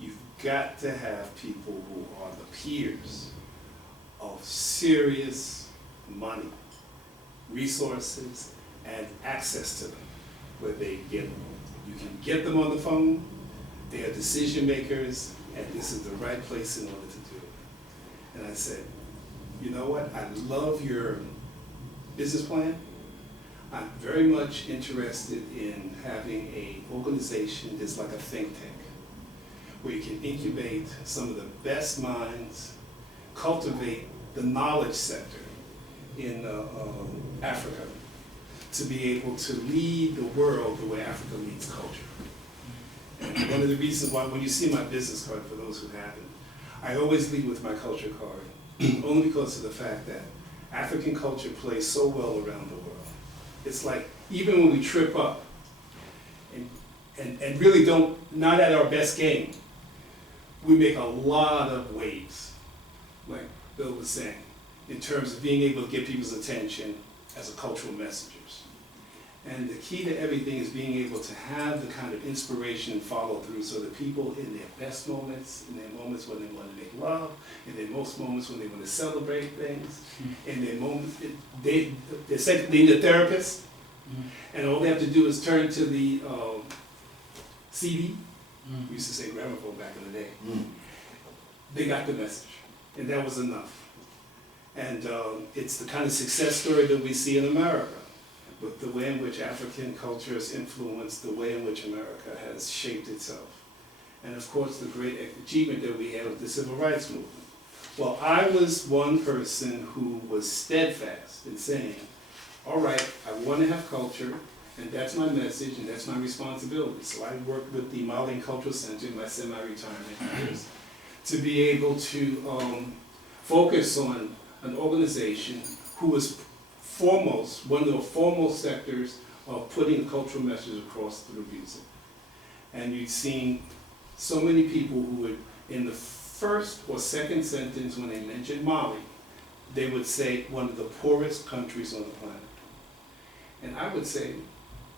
you've got to have people who are the peers of serious money, resources, and access to them, where you can get them on the phone, they are decision makers, and this is the right place in order to do it. And I said, you know what, I love your business plan. I'm very much interested in having an organization that's like a think tank, where you can incubate some of the best minds, cultivate the knowledge sector in Africa, to be able to lead the world the way Africa leads culture. And one of the reasons why, when you see my business card, for those who haven't, I always lead with my culture card, only because of the fact that African culture plays so well around the world. It's like, even when we trip up and really not at our best game, we make a lot of waves, like Bill was saying, in terms of being able to get people's attention as a cultural messengers. And the key to everything is being able to have the kind of inspiration and follow through, so that people in their best moments, in their moments when they want to make love, in their most moments when they want to celebrate things, in their moments, they're saying they need a therapist, and all they have to do is turn to the CD, we used to say gramophone back in the day, they got the message, and that was enough. And it's the kind of success story that we see in America, with the way in which African culture has influenced the way in which America has shaped itself. And of course, the great achievement that we had with the Civil Rights Movement. Well, I was one person who was steadfast in saying, all right, I want to have culture, and that's my message, and that's my responsibility. So I worked with the Malian Cultural Center in my semi-retirement years to be able to focus on an organization who was foremost, one of the foremost sectors of putting a cultural message across through music. And you've seen so many people who would, in the first or second sentence when they mentioned Mali, they would say one of the poorest countries on the planet. And I would say,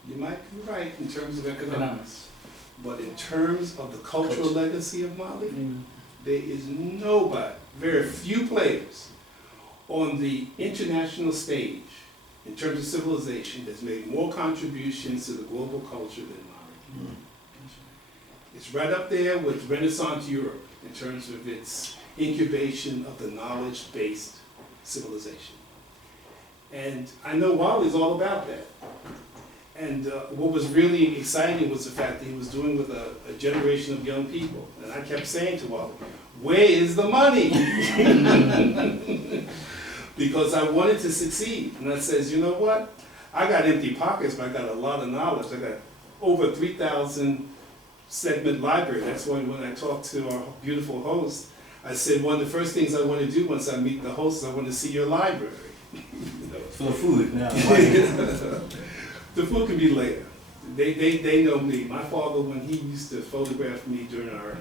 you might be right in terms of economics, but in terms of the cultural legacy of Mali, there is nobody, very few players on the international stage in terms of civilization that's made more contributions to the global culture than Mali. It's right up there with Renaissance Europe in terms of its incubation of the knowledge-based civilization. And I know Wally's all about that. And what was really exciting was the fact that he was doing with a generation of young people. And I kept saying to Wally, where is the money? Because I wanted to succeed. And I says, you know what? I got empty pockets, but I got a lot of knowledge. I got over 3,000 segment library. That's why when I talked to our beautiful host, I said one of the first things I want to do once I meet the host is I want to see your library. For the food now. The food can be later. They know me. My father, when he used to photograph me during our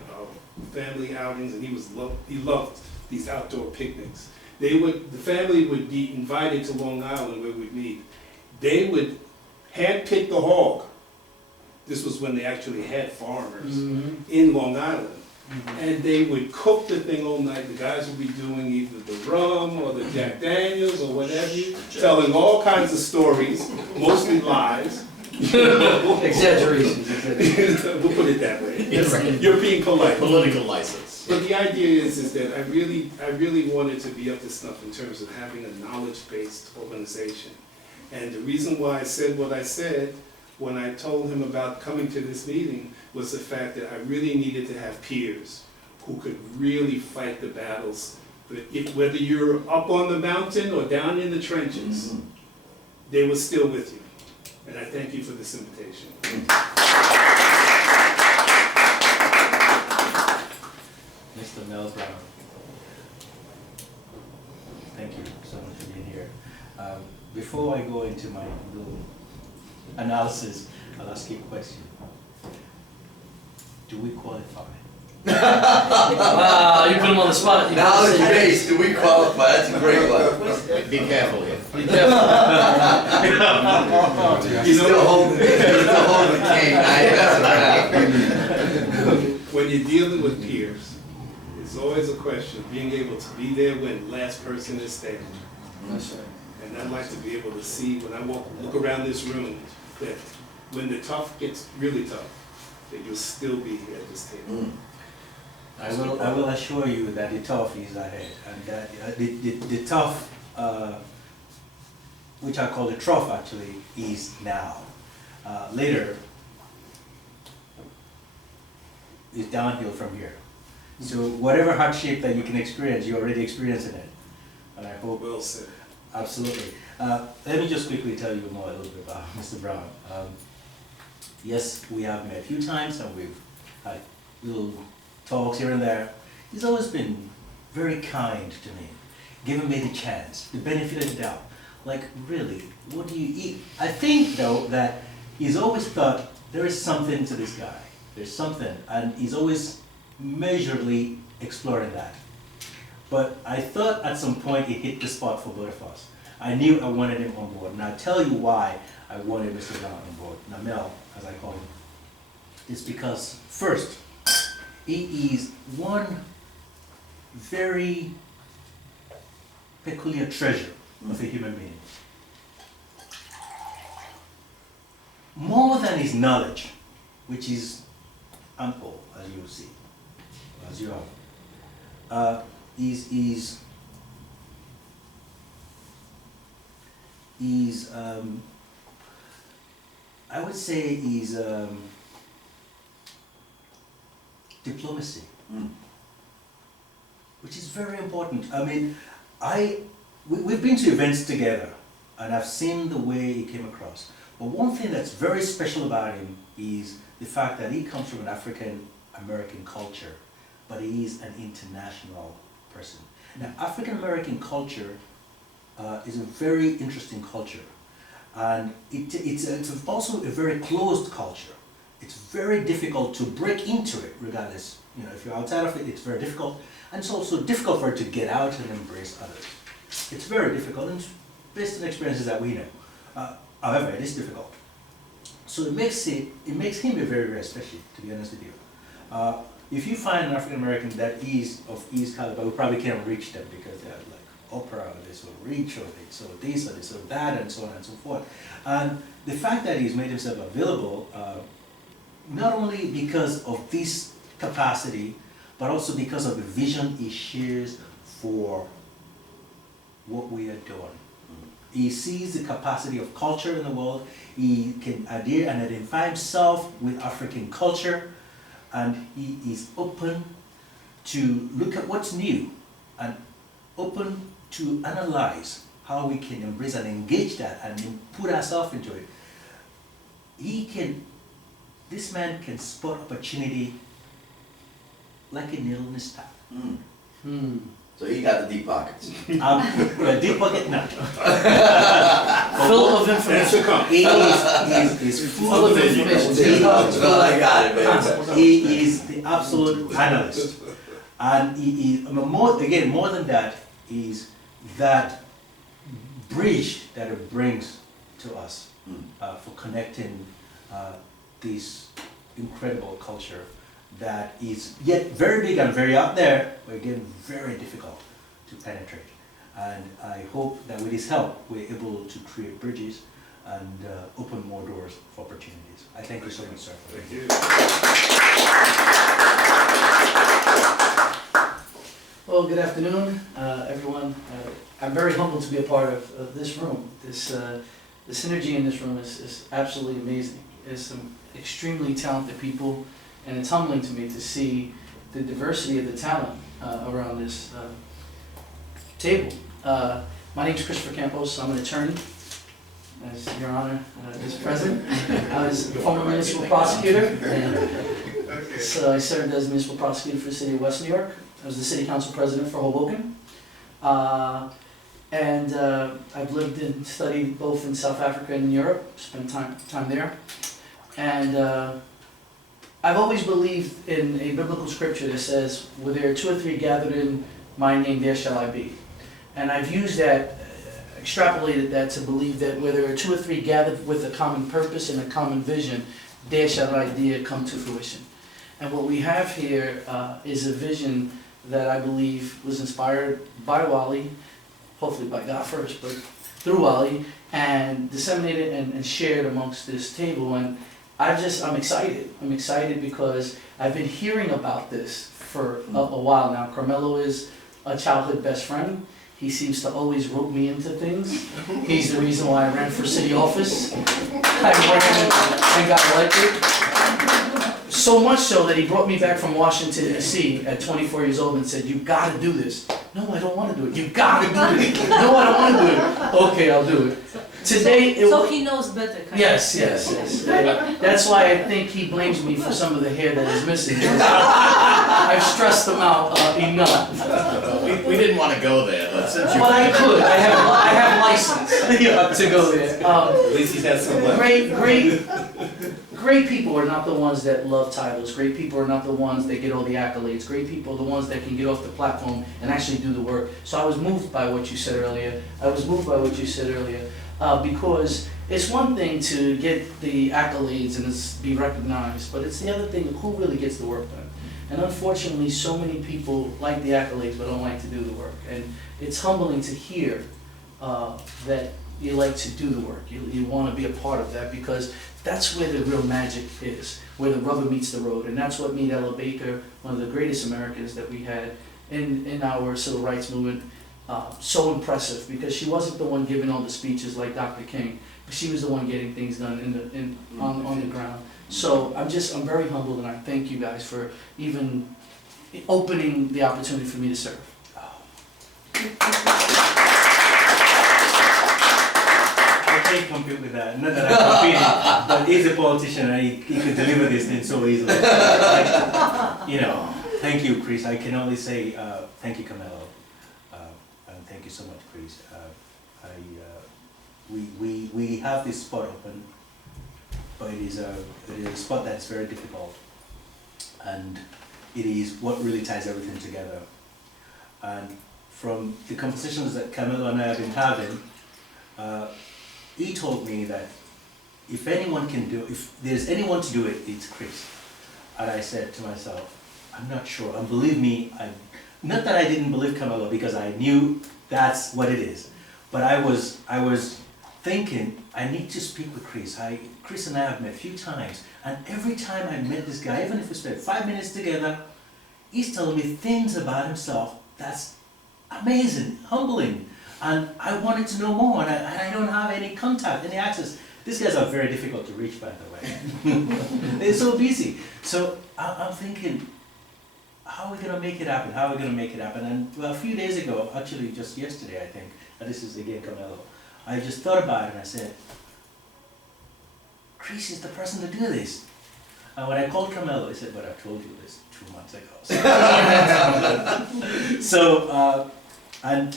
family outings, and he loved these outdoor picnics. The family would be invited to Long Island where we'd meet. They would handpick the hog. This was when they actually had farmers in Long Island. And they would cook the thing all night. The guys would be doing either the rum or the Jack Daniels or whatever, telling all kinds of stories, mostly lies. Exaggerations. We'll put it that way. You're being polite. Political license. But the idea is that I really wanted to be up to snuff in terms of having a knowledge-based organization. And the reason why I said what I said when I told him about coming to this meeting was the fact that I really needed to have peers who could really fight the battles. Whether you're up on the mountain or down in the trenches, they were still with you. And I thank you for this invitation. Mr. Mel Brown, thank you so much for being here. Before I go into my little analysis, I'll ask you a question. Do we qualify? Wow, you put him on the spot. You gotta Knowledge say base, do we qualify? That's a great one. Be careful here. yes. Be careful. He's still holding the cane. I ain't messing around. When you're dealing with peers, it's always a question of being able to be there when the last person is standing. And I'd like to be able to see when I look around this room that when the tough gets really tough, that you'll still be here at this table. I will assure you that the tough is ahead, and that the tough, which I call the trough actually, is now. Later is downhill from here. So whatever hardship that you can experience, you're already experiencing it. And I hope. Well said. Absolutely. Let me just quickly tell you more a little bit about Mr. Brown. Yes, we have met a few times and we've had little talks here and there. He's always been very kind to me, given me the chance, the benefit of the doubt. Like, really, what do you eat? I think, though, that he's always thought there is something to this guy. There's something, and he's always measurably exploring that. But I thought at some point it hit the spot for both of us. I knew I wanted him on board, and I'll tell you why I wanted Mr. Brown on board. Namel, as I call him, is because, first, he is one very peculiar treasure of a human being. More than his knowledge, which is ample, as you will see, as you are, is I would say is diplomacy, which is very important. I mean, we've been to events together, and I've seen the way he came across. But one thing that's very special about him is the fact that he comes from an African-American culture, but he is an international person. Now, African-American culture is a very interesting culture, and it's also a very closed culture. It's very difficult to break into it, regardless. You know, if you're outside of it, it's very difficult, and it's also difficult for it to get out and embrace others. It's very difficult, and based on experiences that we know. However, it is difficult. So it makes him a very rare species, to be honest with you. If you find an African American that is of his caliber, we probably can't reach them because they're like Oprah, or they're so rich, or they're so this, or they're so that, and so on and so forth. And the fact that he's made himself available not only because of this capacity, but also because of the vision he shares for what we are doing. He sees the capacity of culture in the world. He can adhere and identify himself with African culture, and he is open to look at what's new and open to analyze how we can embrace and engage that and put ourselves into it. This man can spot opportunity like a needle in a staff. So he got the deep pockets. Deep pocket now. Full of That's information. the come. He is full of information. Well, I got it, baby. He is the absolute analyst. And he is, more than that, is that bridge that it brings to us for connecting this incredible culture that is yet very big and very out there, but again, very difficult to penetrate. And I hope that with his help, we're able to create bridges and open more doors for opportunities. I thank you so much, sir. Thank you. Well, good afternoon, everyone. I'm very humbled to be a part of this room. The synergy in this room is absolutely amazing. There's some extremely talented people, and it's humbling to me to see the diversity of the talent around this table. My name is Christopher Campos. I'm an attorney, as Your Honor is present. I was a former municipal prosecutor, and so I served as municipal prosecutor for the city of West New York. I was the city council president for Hoboken. And I've lived and studied both in South Africa and Europe, spent time there. And I've always believed in a biblical scripture that says, where there are two or three gathered in my name, there shall I be. And I've used that, extrapolated that to believe that where there are two or three gathered with a common purpose and a common vision, there shall an idea come to fruition. And what we have here is a vision that I believe was inspired by Wally, hopefully by God first, but through Wally, and disseminated and shared amongst this table. And I'm excited. I'm excited because I've been hearing about this for a while now. Carmelo is a childhood best friend. He seems to always rope me into things. He's the reason why I ran for city office. I ran and got elected. So much so that he brought me back from Washington, D.C. at 24 years old and said, "You gotta do this." "No, I don't wanna do it." "You gotta do it." "No, I don't wanna do it." "Okay, I'll do it." Today, So he knows better, kind yes. That's why I think he blames me for some of the hair that is missing. I've stressed him out enough. We didn't want to go there, but since you... But I could. I have license to go there. At least he's had some left. Great people are not the ones that love titles. Great people are not the ones that get all the accolades. Great people are the ones that can get off the platform and actually do the work. So I was moved by what you said earlier. Because it's one thing to get the accolades and be recognized, but it's the other thing, who really gets the work done. And unfortunately, so many people like the accolades but don't like to do the work. And it's humbling to hear that you like to do the work. You want to be a part of that, because that's where the real magic is, where the rubber meets the road. And that's what made Ella Baker one of the greatest Americans that we had in our civil rights movement. So impressive, because she wasn't the one giving all the speeches like Dr. King, but she was the one getting things done on the ground. So I'm very humbled, and I thank you guys for even opening the opportunity for me to serve. I can't compete with that. Not that I'm competing, but he's a politician and he could deliver this thing so easily. Thank you, Chris. I can only say thank you, Carmelo. And thank you so much, Chris. We have this spot open, but it is a spot that's very difficult, and it is what really ties everything together. And from the conversations that Carmelo and I have been having, he told me that if there's anyone to do it, it's Chris. And I said to myself, I'm not sure. And believe me, not that I didn't believe Carmelo, because I knew that's what it is. But I was thinking, I need to speak with Chris. Chris and I have met a few times, and every time I met this guy, even if we spent 5 minutes together, he's telling me things about himself that's amazing, humbling, and I wanted to know more, and I don't have any contact, any access. These guys are very difficult to reach, by the way. They're so busy. So I'm thinking, how are we going to make it happen? How are we going to make it happen? And well, a few days ago, actually just yesterday, I think, and this is again Carmelo, I just thought about it and I said, Chris is the person to do this. And when I called Carmelo, he said, but I told you this 2 months ago. So, and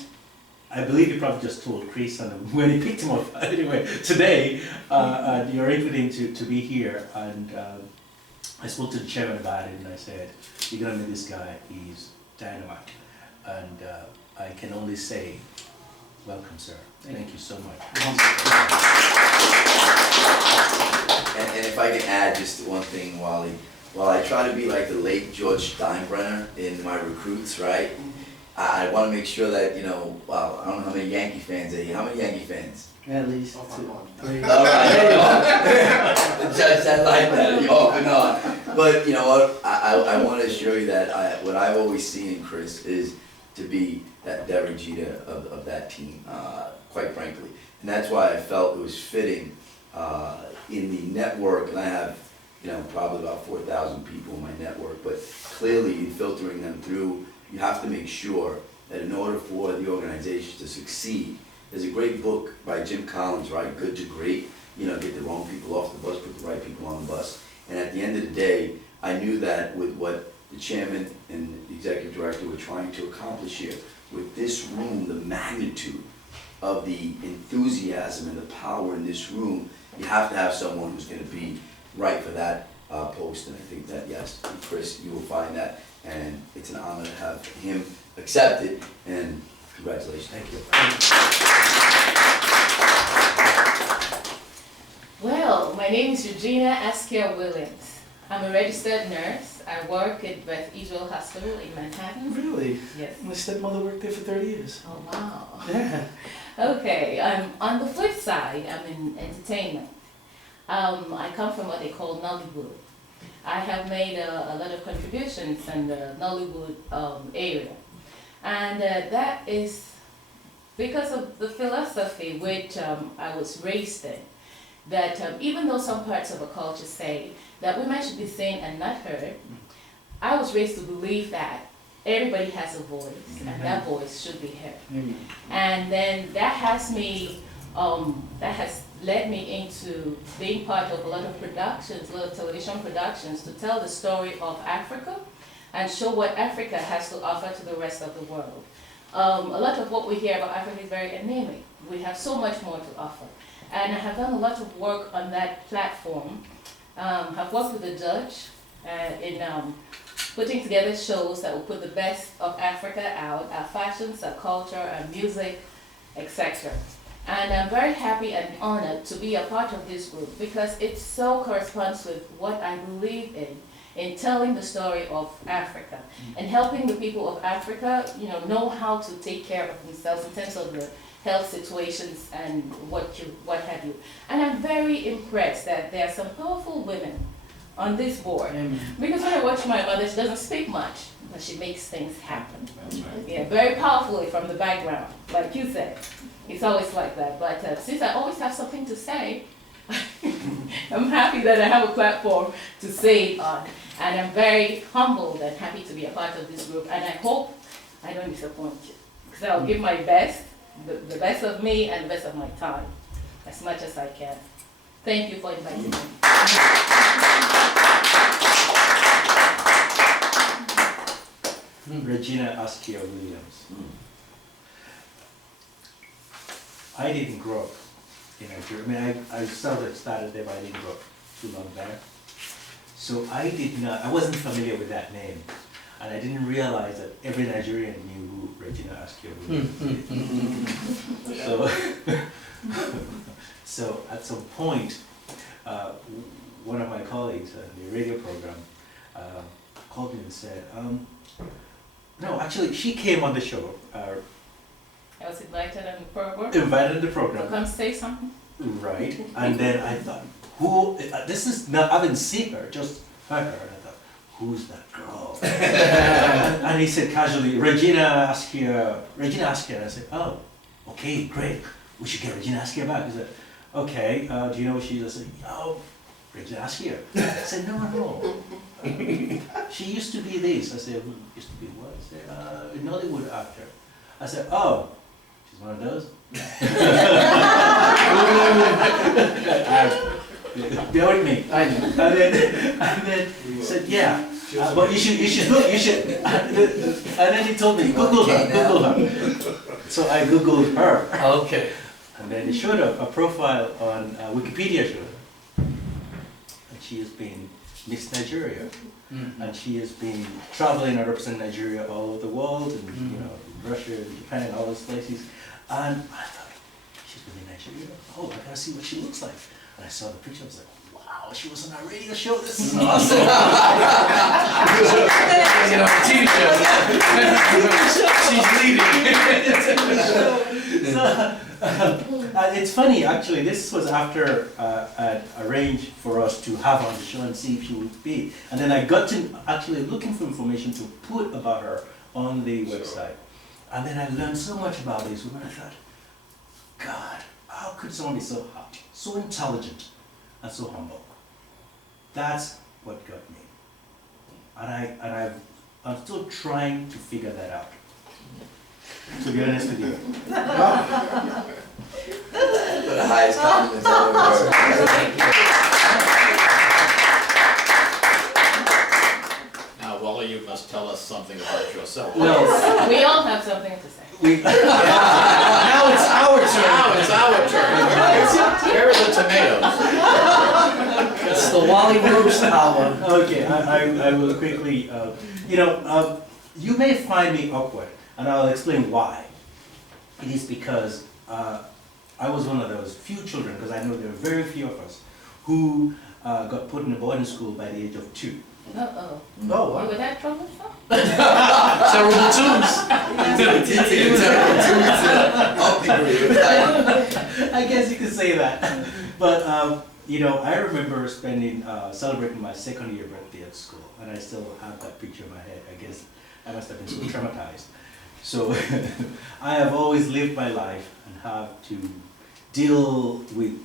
I believe you probably just told Chris, and when he picked him up, anyway, today, you arranged with him to be here, and I spoke to the chairman about it, and I said, you're gonna meet this guy, he's dynamite, and I can only say, welcome, sir. Thank you so much. And if I can add just one thing, Wally, while I try to be like the late George Steinbrenner in my recruits, right? I want to make sure that, you know, well, I don't know how many Yankee fans are here. How many Yankee fans? At least Oh, 2, 3. All right, the judge, I like that, you're off and on. But you know what, I want to assure you that what I've always seen in Chris is to be that Derek Jeter of that team, quite frankly. And that's why I felt it was fitting in the network, and I have, you know, probably about 4,000 people in my network, but clearly filtering them through, you have to make sure that in order for the organization to succeed, there's a great book by Jim Collins, right, Good to Great, you know, get the wrong people off the bus, put the right people on the bus. And at the end of the day, I knew that with what the chairman and the executive director were trying to accomplish here, with this room, the magnitude of the enthusiasm and the power in this room, you have to have someone who's going to be right for that post. And I think that, yes, Chris, you will find that. And it's an honor to have him accept it. And congratulations. Thank you. Well, my name is Regina Askia Williams. I'm a registered nurse. I work at Beth Israel Hospital in Manhattan. Really? Yes. My stepmother worked there for 30 years. Oh, wow. Yeah. Okay, on the flip side, I'm in entertainment. I come from what they call Nollywood. I have made a lot of contributions in the Nollywood area. And that is because of the philosophy which I was raised in. That even though some parts of a culture say that women should be seen and not heard, I was raised to believe that everybody has a voice, and that voice should be heard. And then that has led me into being part of a lot of productions, a lot of television productions, to tell the story of Africa and show what Africa has to offer to the rest of the world. A lot of what we hear about Africa is very anemic. We have so much more to offer. And I have done a lot of work on that platform. I've worked with a judge in putting together shows that will put the best of Africa out, our fashions, our culture, our music, etc. And I'm very happy and honored to be a part of this group because it so corresponds with what I believe in telling the story of Africa and helping the people of Africa, know how to take care of themselves in terms of the health situations and what have you. And I'm very impressed that there are some powerful women on this board. Because when I watch my mother, she doesn't speak much, but she makes things happen. Yeah, very powerfully from the background, like you said. It's always like that. But since I always have something to say, I'm happy that I have a platform to say it on. And I'm very humbled and happy to be a part of this group. And I hope I don't disappoint you. Because I'll give my best, the best of me and the best of my time, as much as I can. Thank you for inviting me. Regina Askia Williams. I didn't grow up in Nigeria. I mean, I started there, but I didn't grow up too long there. So I wasn't familiar with that name. And I didn't realize that every Nigerian knew who Regina Askia Williams is. So at some point, one of my colleagues in the radio program called me and said, no, actually, she came on the show. I was invited on the program Invited the to program. come say something. Right, and then I thought, who, this is not, I haven't seen her, just heard her, and I thought, who's that girl? And he said casually, Regina Askia, and I said, oh, okay, great, we should get Regina Askia back. He said, okay, do you know what she is? I said, oh, Regina Askia. I said, no, she used to be this. I said, used to be what? I said, a Nollywood actor. I said, oh, she's one of those? Bear with me. I know. And then said, yeah, but you should look, and then he told me, Google her. So I Googled her, Okay. and then it showed up a profile on Wikipedia showed up. And she has been Miss Nigeria, and she has been traveling and representing Nigeria all over the world, and you know, Russia and Japan and all those places. And I thought, she's been in Nigeria? Oh, I gotta see what she looks like. And I saw the picture, I was like, wow, she was on our radio show, this is awesome. You know, TV show. She's leading. So, it's funny, actually, this was after I'd arranged for us to have her on the show and see if she would be. And then I got to actually looking for information to put about her on the website. And then I learned so much about these women. I thought, God, how could someone be so hot, so intelligent, and so humble? That's what got me. And I'm still trying to figure that out. To be honest with you. But the highest compliments I've ever heard. Now, Wally, you must tell us something about yourself. Well, We all have something to say. Now it's our turn. Now it's our turn. Here are the tomatoes. It's the Wally Roast hour. okay, I will quickly, you may find me awkward, and I'll explain why. It is because I was one of those few children, because I know there are very few of us, who got put in a boarding school by the age of 2. Uh-oh. Oh, You were that troublesome? Terrible tunes. I guess you could say that. But, I remember celebrating my second year birthday at school, and I still have that picture in my head. I guess I must have been so traumatized. So I have always lived my life and have to deal with,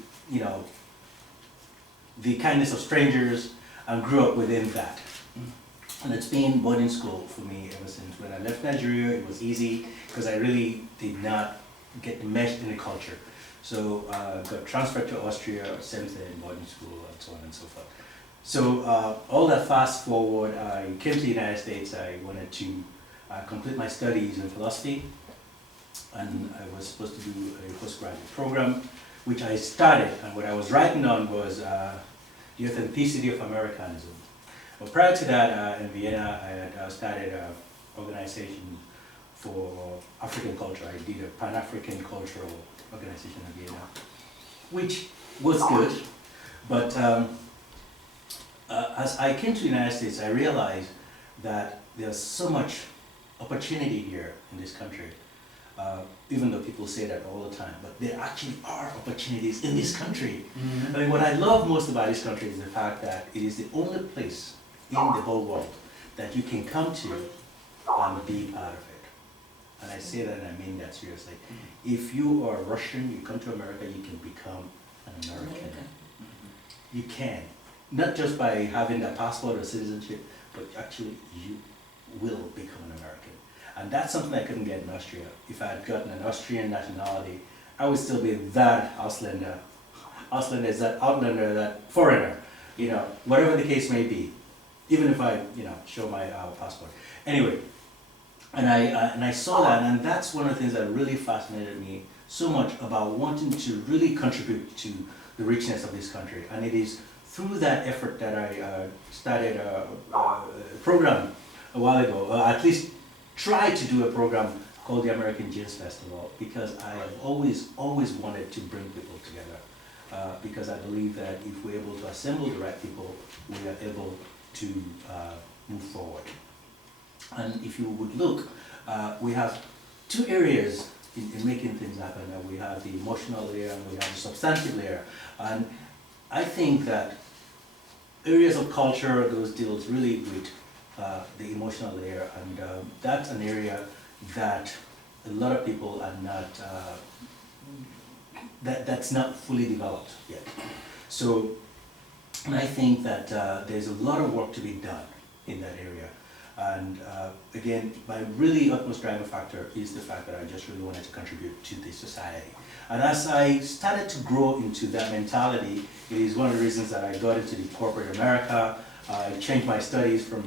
the kindness of strangers, and grew up within that. And it's been boarding school for me ever since. When I left Nigeria, it was easy because I really did not get meshed in the culture. So got transferred to Austria, same thing, boarding school, and so on and so forth. So all that fast forward, I came to the United States. I wanted to complete my studies in philosophy, and I was supposed to do a postgraduate program, which I started, and what I was writing on was the authenticity of Americanism. Well, prior to that, in Vienna, I had started an organization for African culture. I did a Pan-African cultural organization in Vienna, which was good, but as I came to the United States, I realized that there's so much opportunity here in this country, even though people say that all the time, but there actually are opportunities in this country. I mean, what I love most about this country is the fact that it is the only place in the whole world that you can come to and be part of it. And I say that and I mean that seriously. If you are Russian, you come to America, you can become an American. You can. Not just by having a passport or citizenship, but actually you will become an American. And that's something I couldn't get in Austria. If I had gotten an Austrian nationality, I would still be that Ausländer. Ausländer is that outlander, that foreigner, whatever the case may be. Even if I, show my passport. Anyway, and I saw that, and that's one of the things that really fascinated me so much about wanting to really contribute to the richness of this country. And it is through that effort that I started a program a while ago, at least tried to do a program called the American Jazz Festival, because I have always wanted to bring people together, because I believe that if we're able to assemble the right people, we are able to move forward. And if you would look, we have two areas in making things happen. And we have the emotional layer and we have the substantive layer. And I think that areas of culture, those deals really with the emotional layer, and that's an area that a lot of people are not, that's not fully developed yet. So, and I think that there's a lot of work to be done in that area. And again, my really utmost driving factor is the fact that I just really wanted to contribute to this society. And as I started to grow into that mentality, it is one of the reasons that I got into the corporate America. I changed my studies from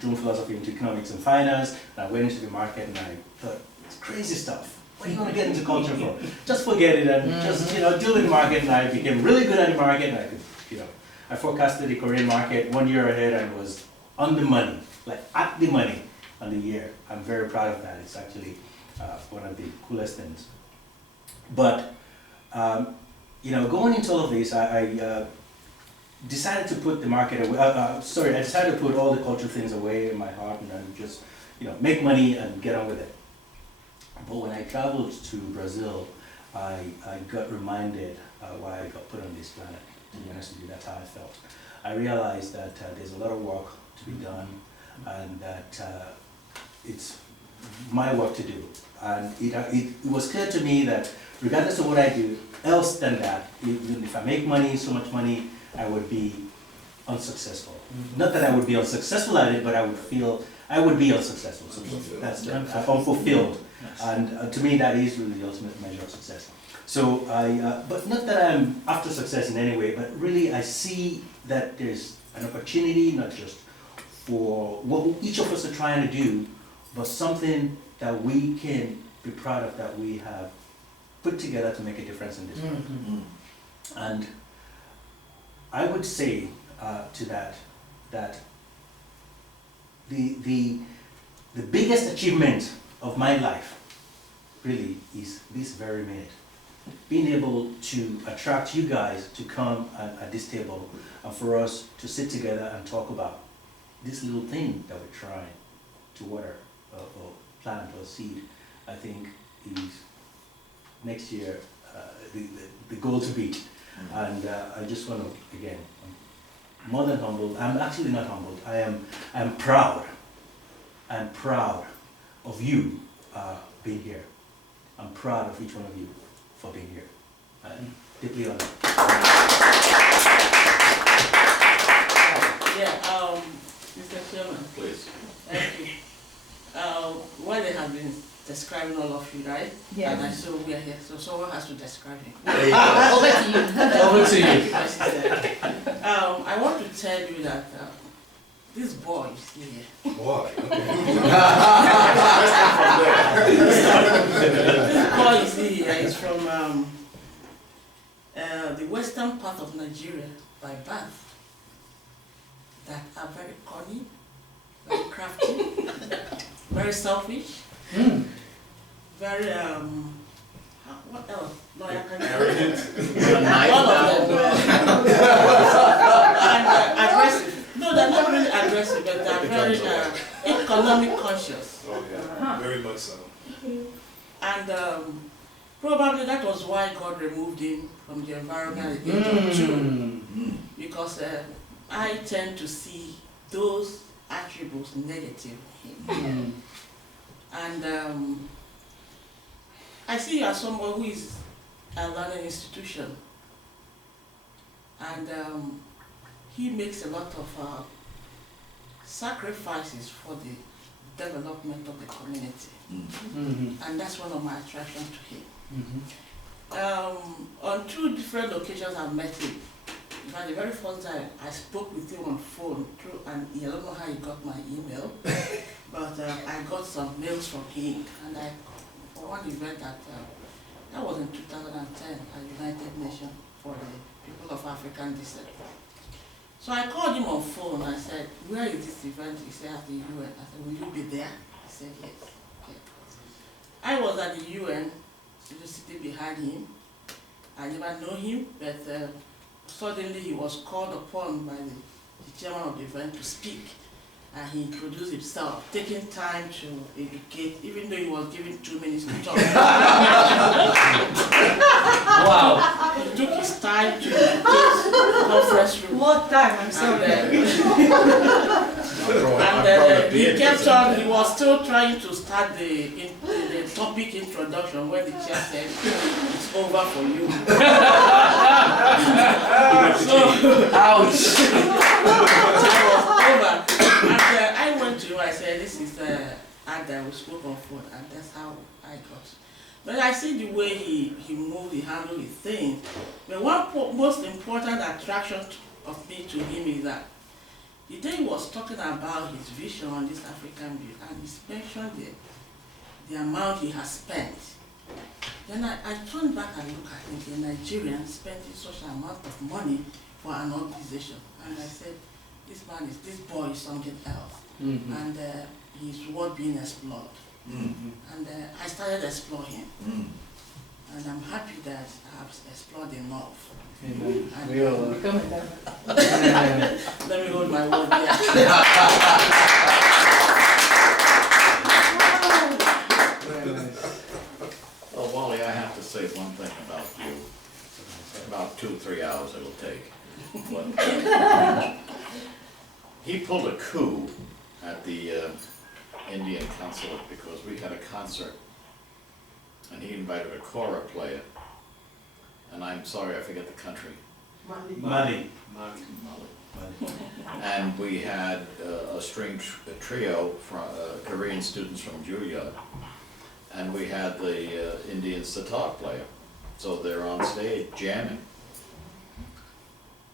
doing philosophy into economics and finance. And I went into the market and I thought, it's crazy stuff. What are you going to get into culture for? Just forget it and just deal with the market. And I became really good at the market. And I could, I forecasted the Korean market 1 year ahead and was on the money, like at the money on the year. I'm very proud of that. It's actually one of the coolest things. But going into all of this, I decided to put the market away. I decided to put all the cultural things away in my heart and then just make money and get on with it. But when I traveled to Brazil, I got reminded why I got put on this planet. To be honest with you, that's how I felt. I realized that there's a lot of work to be done, and that it's my work to do. And it was clear to me that regardless of what I do, else than that, even if I make money, so much money, I would be unsuccessful. Not that I would be unsuccessful at it, but I would feel I would be unsuccessful. So that's unfulfilled. And to me, that is really the ultimate measure of success. So but not that I'm after success in any way, but really I see that there's an opportunity, not just for what each of us are trying to do, but something that we can be proud of, that we have put together to make a difference in this world. And I would say to that the biggest achievement of my life really is this very minute. Being able to attract you guys to come at this table and for us to sit together and talk about this little thing that we're trying to water or plant or seed, I think is next year the goal to beat. And I just want to, again, I'm more than humbled. I'm actually not humbled. I'm proud. I'm proud of you being here. I'm proud of each one of you for being here. Deeply honored. Yeah, Mr. Chairman. Please. Thank you. What they have been describing all of you, right? Yeah. And I saw we are here, so someone has to describe him. There you go. Over to you. Over to you. I want to tell you that this boy is here. Boy, This boy is here. He's from the western part of Nigeria by birth. That are very cunning, very crafty, very selfish, very what else? No, I can't. arrogant. All of them. And aggressive. No, they're not really aggressive, but they're very economic conscious. Oh yeah, very much so. And probably that was why God removed him from the environment at the age of 2. Because I tend to see those attributes negative in him. And I see you as someone who is a learning institution. And he makes a lot of sacrifices for the development of the community. And that's one of my attractions to him. On 2 different occasions I've met him. In fact, the very first time I spoke with him on phone, and I don't know how he got my email, but I got some mails from him, and for one event that was in 2010 at United Nations for the people of African descent. So I called him on phone. I said, "Where is this event?" He said, "At the UN." I said, "Will you be there?" He said, "Yes." Okay. I was at the UN, just sitting behind him. I never know him, but suddenly he was called upon by the chairman of the event to speak. And he introduced himself, taking time to educate, even though he was given 2 minutes to talk. Wow. He took his time to educate the conference room. What time? I'm sorry. And he kept on, he was still trying to start the topic introduction when the chair said, it's over for you. Ouch. Over. And I went to him, I said, this is the act that we spoke on phone, and that's how I got. But I see the way he moved, he handled his things. But one most important attraction of me to him is that the day he was talking about his vision on this African view, and he mentioned the amount he has spent. Then I turned back and looked at him, a Nigerian spending such an amount of money for an organization. And I said, this boy is something else. Mm-hmm. And he's worth being explored. Mm. And I started exploring him. Mm. And I'm happy that I have explored enough. Amen. And, We all are. Come down. let me hold my word there. Very nice. Well, Wally, I have to say one thing about you. About 2-3 hours it'll take. But, he pulled a coup at the Indian consulate because we had a concert. And he invited a kora player. And I'm sorry, I forget the country. Mali. And we had a string trio from Korean students from Juilliard. And we had the Indian sitar player. So they're on stage jamming.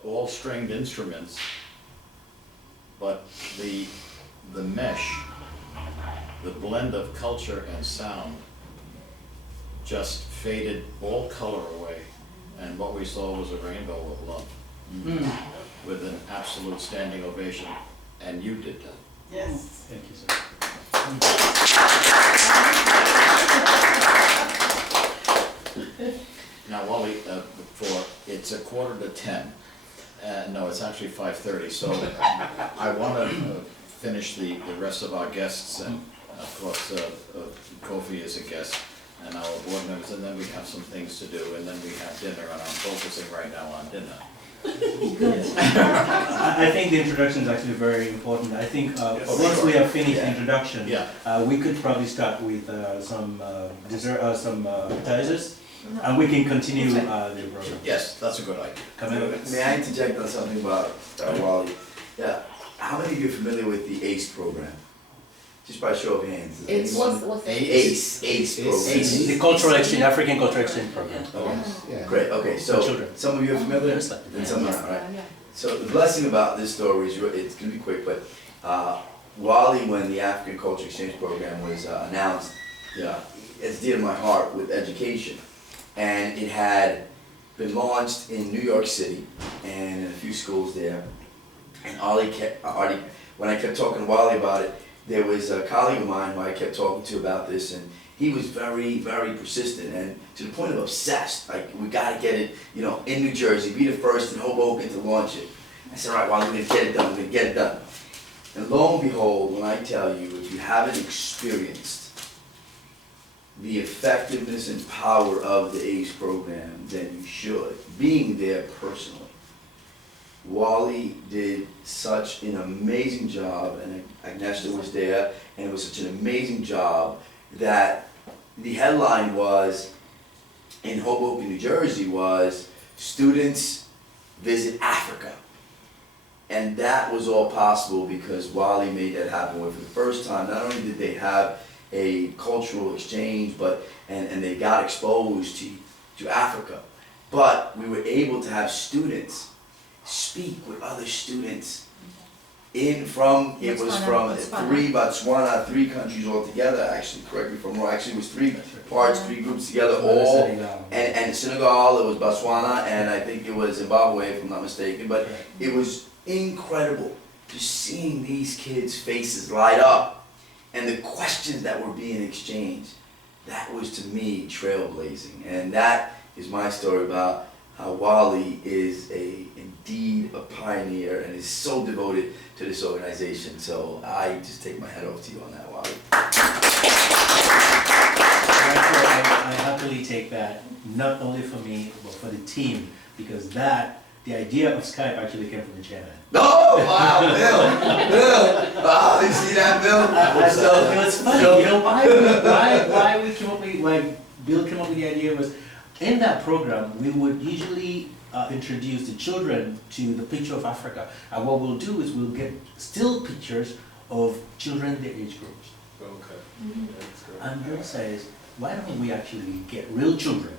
All stringed instruments, but the mesh, the blend of culture and sound just faded all color away. And what we saw was a rainbow of love Mm. with an absolute standing ovation. And you did that. Yes. Thank you, sir. Now, Wally, it's 9:45. No, it's actually 5:30, so I want to finish the rest of our guests, and of course, Kofi is a guest, and our board members, and then we have some things to do, and then we have dinner, and I'm focusing right now on dinner. I think the introduction is actually very important. I think once we have finished the introduction, Yeah. we could probably start with some dessert, some appetizers, and we can continue the program. Yes, that's a good idea. Come in. May I interject on something about Wally? Yeah. How many of you are familiar with the ACE program? Just by show of hands. Is It's anyone- what's ACE program. The cultural exchange, African cultural exchange program. Great, okay, For so children. some of you are familiar, Just like- and some aren't, right? So the blessing about this story is, it's gonna be quick, but Wally, when the African Culture Exchange Program was announced, it's dear to my heart with education. And it had been launched in New York City and in a few schools there. And when I kept talking to Wally about it, there was a colleague of mine who I kept talking to about this, and he was very, very persistent and to the point of obsessed. Like, we gotta get it, in New Jersey, be the first in Hoboken to launch it. I said, all right, Wally, we're gonna get it done, we're gonna get it done. And lo and behold, when I tell you, if you haven't experienced the effectiveness and power of the ACE program, then you should, being there personally. Wally did such an amazing job, and Agnieszka was there, and it was such an amazing job that the headline was, in Hoboken, New Jersey, was, students visit Africa. And that was all possible because Wally made that happen, where for the first time, not only did they have a cultural exchange, and they got exposed to Africa, but we were able to have students speak with other students Botswana, 3 countries altogether, actually, correct me if I'm wrong, actually it was 3 parts, 3 groups together, all, and Senegal, it was Botswana, and I think it was Zimbabwe, if I'm not mistaken, but it was incredible just seeing these kids' faces light up, and the questions that were being exchanged. That was, to me, trailblazing, and that is my story about how Wally is indeed a pioneer and is so devoted to this organization. So I just take my hat off to you on that, Wally. Actually, I happily take that, not only for me, but for the team, because the idea of Skype actually came from the chairman. Oh, wow, Bill! Wow, you see that, Bill? It was funny, you know, why we came up with, why Bill came up with the idea was, in that program, we would usually introduce the children to the picture of Africa. And what we'll do is we'll get still pictures of children their age groups. Okay. That's great. And Bill says, why don't we actually get real children,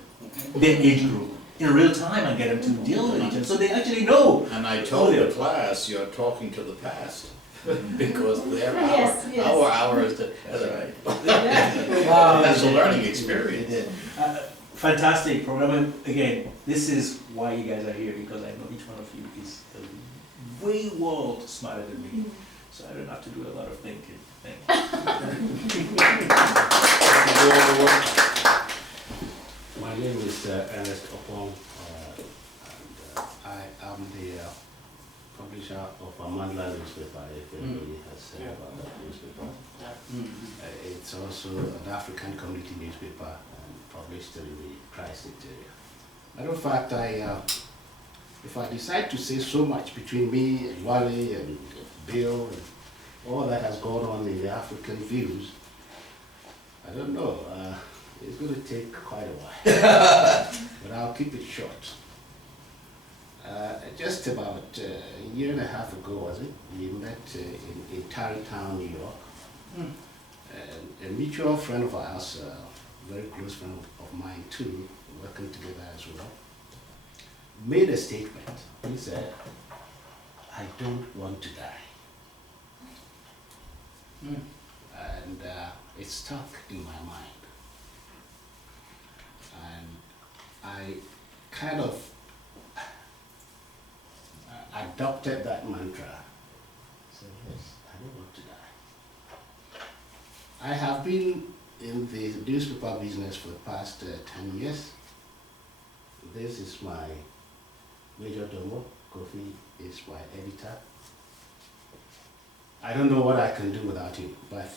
their age group, in real time and get them to deal with each other, so they actually know. And I told the class, you're talking to the past, because their Yes, yes. our is the, That's right. Wow. that's a learning It experience. did. Fantastic program. And again, this is why you guys are here, because I know each one of you is way world smarter than me. So I don't have to do a lot of thinking. Thank you. My name is Ernest Opong, and I am the publisher of a Mandela newspaper, if anybody has heard about that newspaper. It's also an African community newspaper and published in the Tri-State area. Matter of fact, if I decide to say so much between me and Wale and Bill and all that has gone on in the African views, I don't know. It's going to take quite a while, but I'll keep it short. Just about a year and a half ago, was it? We met in Tarrytown, New York. And a mutual friend of ours, a very close friend of mine too, working together as well, made a statement. He said, "I don't want to die." And it stuck in my mind. And I kind of adopted that mantra. So yes, I don't want to die. I have been in the newspaper business for the past 10 years. This is my major domo. Kofi is my editor. I don't know what I can do without him, but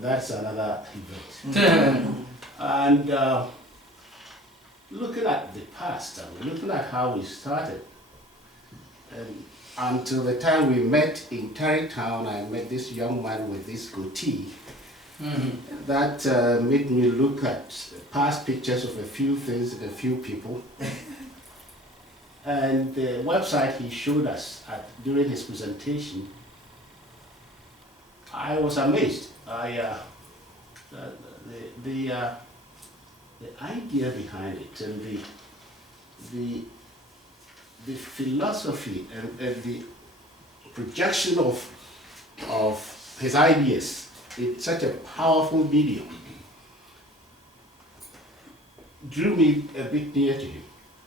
that's another event. And looking at the past, looking at how we started, and until the time we met in Tarrytown, I met this young man with this goatee. That made me look at past pictures of a few things and a few people. And the website he showed us during his presentation, I was amazed. The idea behind it and the philosophy and the projection of his ideas in such a powerful medium drew me a bit near to him.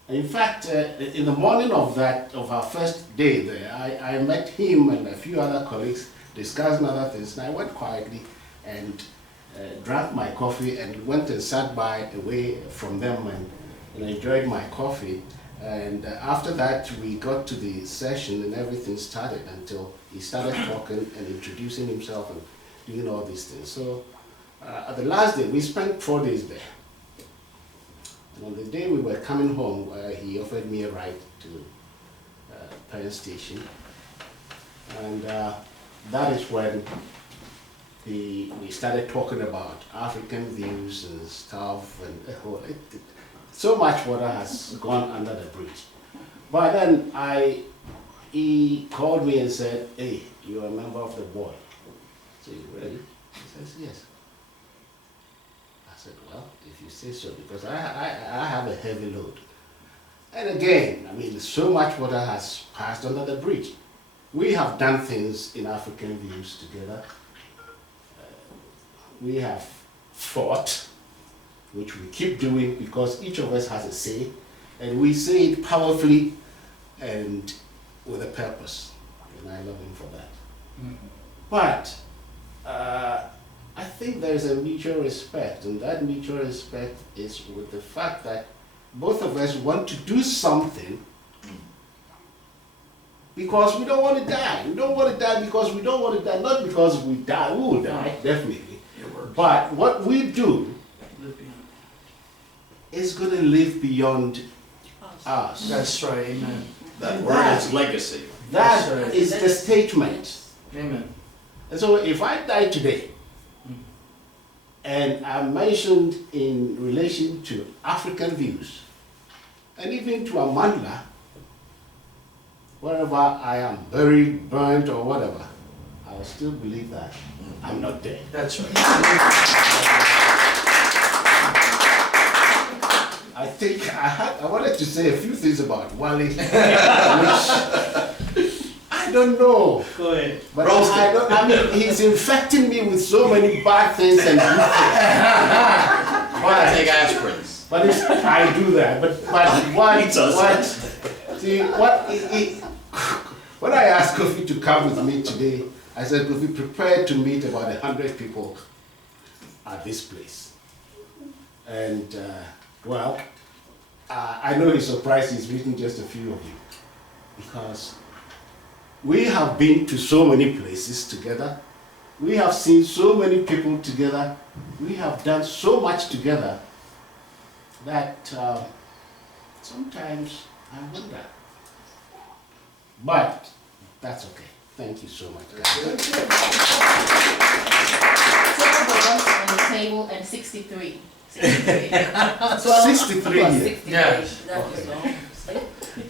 In fact, in the morning of our first day there, I met him and a few other colleagues discussing other things, and I went quietly and drank my coffee and went and sat away from them and enjoyed my coffee. And after that, we got to the session and everything started until he started talking and introducing himself and doing all these things. So at the last day, we spent 4 days there. And on the day we were coming home, he offered me a ride to Penn Station. And that is when we started talking about African views and stuff, and so much water has gone under the bridge. But then he called me and said, "Hey, you're a member of the board." I said, "Really?" He says, "Yes." I said, "Well, if you say so, because I have a heavy load." And again, I mean, so much water has passed under the bridge. We have done things in African views together. We have fought, which we keep doing because each of us has a say, and we say it powerfully and with a purpose, and I love him for that. But I think there is a mutual respect, and that mutual respect is with the fact that both of us want to do something because we don't want to die. We don't want to die because we don't want to die, not because we die, we will die, definitely. But what we do is going to live beyond us. That's right, amen. That word is legacy. That That's right. is the statement. Amen. And so if I die today, and I'm mentioned in relation to African views, and even to Amandla, wherever I am buried, burnt, or whatever, I will still believe that I'm not dead. That's right. I think I wanted to say a few things about Wale, which I don't know. Go ahead. But I mean, he's infecting me with so many bad things and good things. I take aspirins. But I do that. But when I asked Kofi to come with me today, I said, Kofi, prepare to meet about 100 people at this place. And I know he's surprised he's meeting just a few of you, because we have been to so many places together. We have seen so many people together. We have done so much together that sometimes I wonder. But that's okay. Thank you so much, guys. On the table and 63. 63. 63 years. Yes. That is all.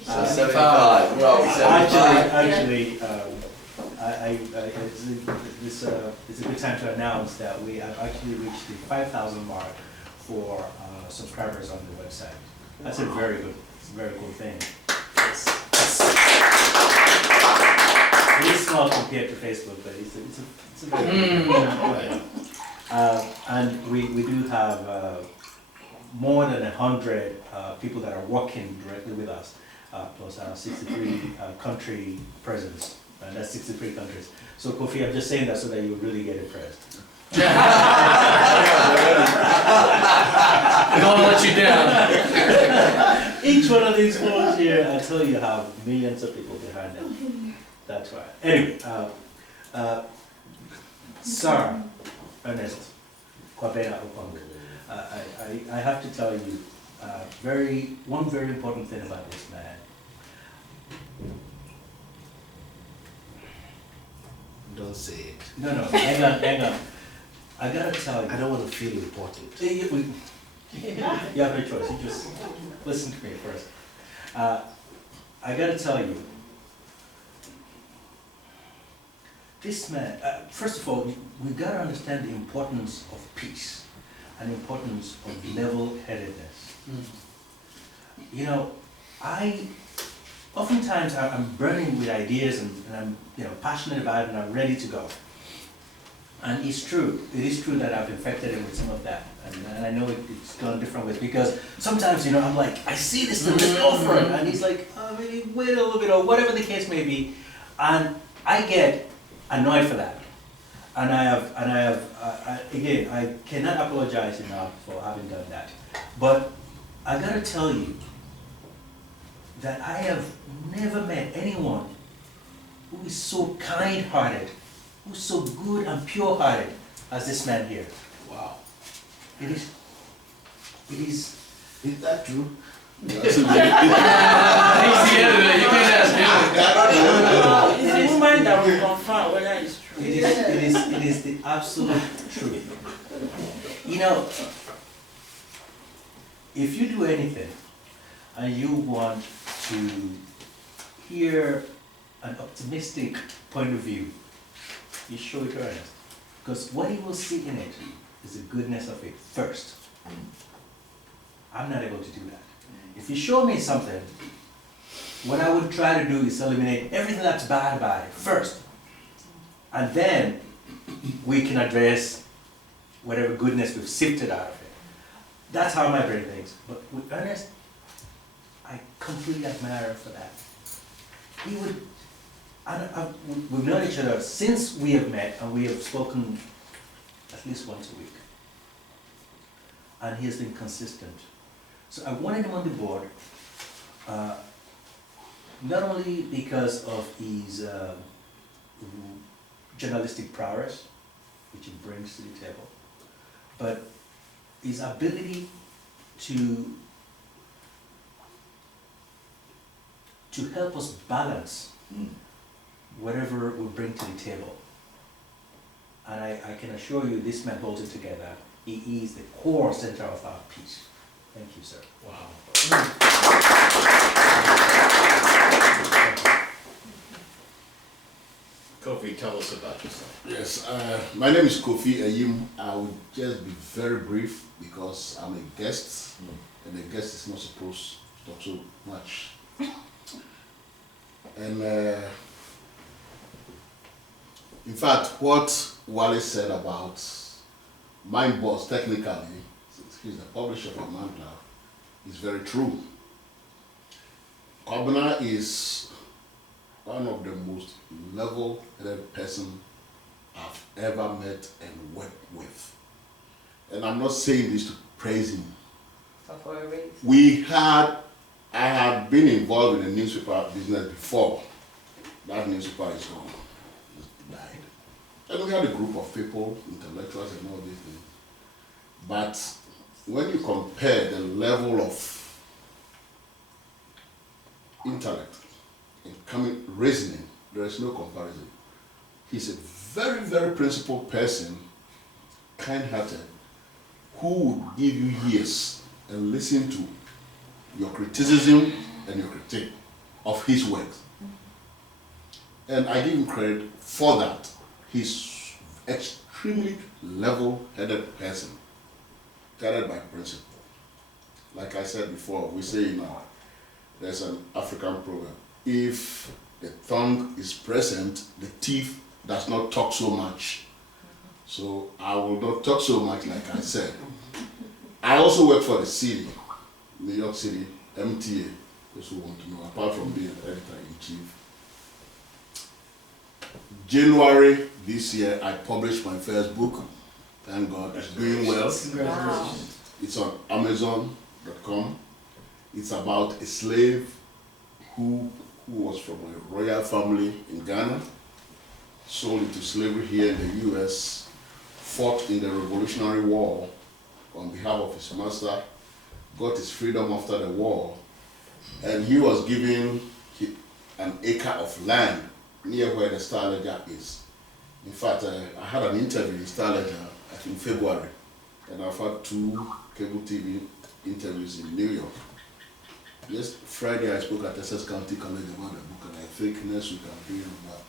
So 75, well, 75. Actually, it's a good time to announce that we have actually reached the 5,000 mark for subscribers on the website. That's a very cool thing. It is small compared to Facebook, but it's a very good and we do have more than 100 people that are working directly with us, plus our 63 country presence, and that's 63 countries. So Kofi, I'm just saying that so that you really get impressed. We don't want to let you down. Each one of these phones here, I tell you, have millions of people behind them. That's right. Anyway, Sir Ernest Kwabena Okongo, I have to tell you one very important thing about this man. Don't say it. No, hang on. I gotta tell you. I don't want to feel important. You have no choice. You just listen to me first. I gotta tell you, this man, first of all, we've got to understand the importance of peace and the importance of level-headedness. You know, oftentimes I'm burning with ideas and I'm passionate about it and I'm ready to go. And it's true. It is true that I've infected him with some of that. And I know it's gone different ways, because sometimes, I'm like, I see this thing, let's go for it. And he's like, oh, maybe wait a little bit, or whatever the case may be. And I get annoyed for that. And again, I cannot apologize enough for having done that. But I gotta tell you that I have never met anyone who is so kind-hearted, who's so good and pure-hearted as this man here. Wow. It is. Is that true? He's the editor, you can't ask him. It's a woman that will confirm whether it's true. It is the absolute truth. If you do anything and you want to hear an optimistic point of view, you show it to Ernest. Because what he will see in it is the goodness of it first. I'm not able to do that. If you show me something, what I would try to do is eliminate everything that's bad about it first. And then we can address whatever goodness we've sifted out of it. That's how my brain thinks. But with Ernest, I completely admire him for that. He would, we've known each other since we have met, and we have spoken at least once a week. And he has been consistent So I wanted him on the board, not only because of his journalistic prowess, which he brings to the table, but his ability to help us balance whatever we bring to the table. And I can assure you, this man holds it together. He is the core center of our peace. Thank you, sir. Wow. Kofi, tell us about yourself. Yes, my name is Kofi Ayim. I will just be very brief because I'm a guest, and a guest is not supposed to talk so much. And in fact, what Wale said about Mind Boss, technically, he's the publisher of Amandla, is very true. Kobana is one of the most level-headed person I've ever met and worked with. And I'm not saying this to praise him. So for a raise. I had been involved in the newspaper business before. That newspaper is gone, it died. And we had a group of people, intellectuals and all these things. But when you compare the level of intellect and reasoning, there is no comparison. He's a very, very principled person, kind-hearted, who would give you ears and listen to your criticism and your critique of his works. And I give him credit for that. He's extremely level-headed person, guided by principle. Like I said before, we say now, there's an African proverb, if the tongue is present, the teeth does not talk so much. So I will not talk so much, like I said. I also work for the city, New York City, MTA, those who want to know, apart from being editor-in-chief. January this year, I published my first book. Thank God, it's doing well. Congratulations. It's on Amazon.com. It's about a slave who was from a royal family in Ghana, sold into slavery here in the US, fought in the Revolutionary War on behalf of his master, got his freedom after the war, and he was given an acre of land near where the Star Ledger is. In fact, I had an interview in Star Ledger, I think February, and I've had 2 cable TV interviews in New York. Yes, Friday I spoke at Essex County College about the book, and I think next week I'm doing about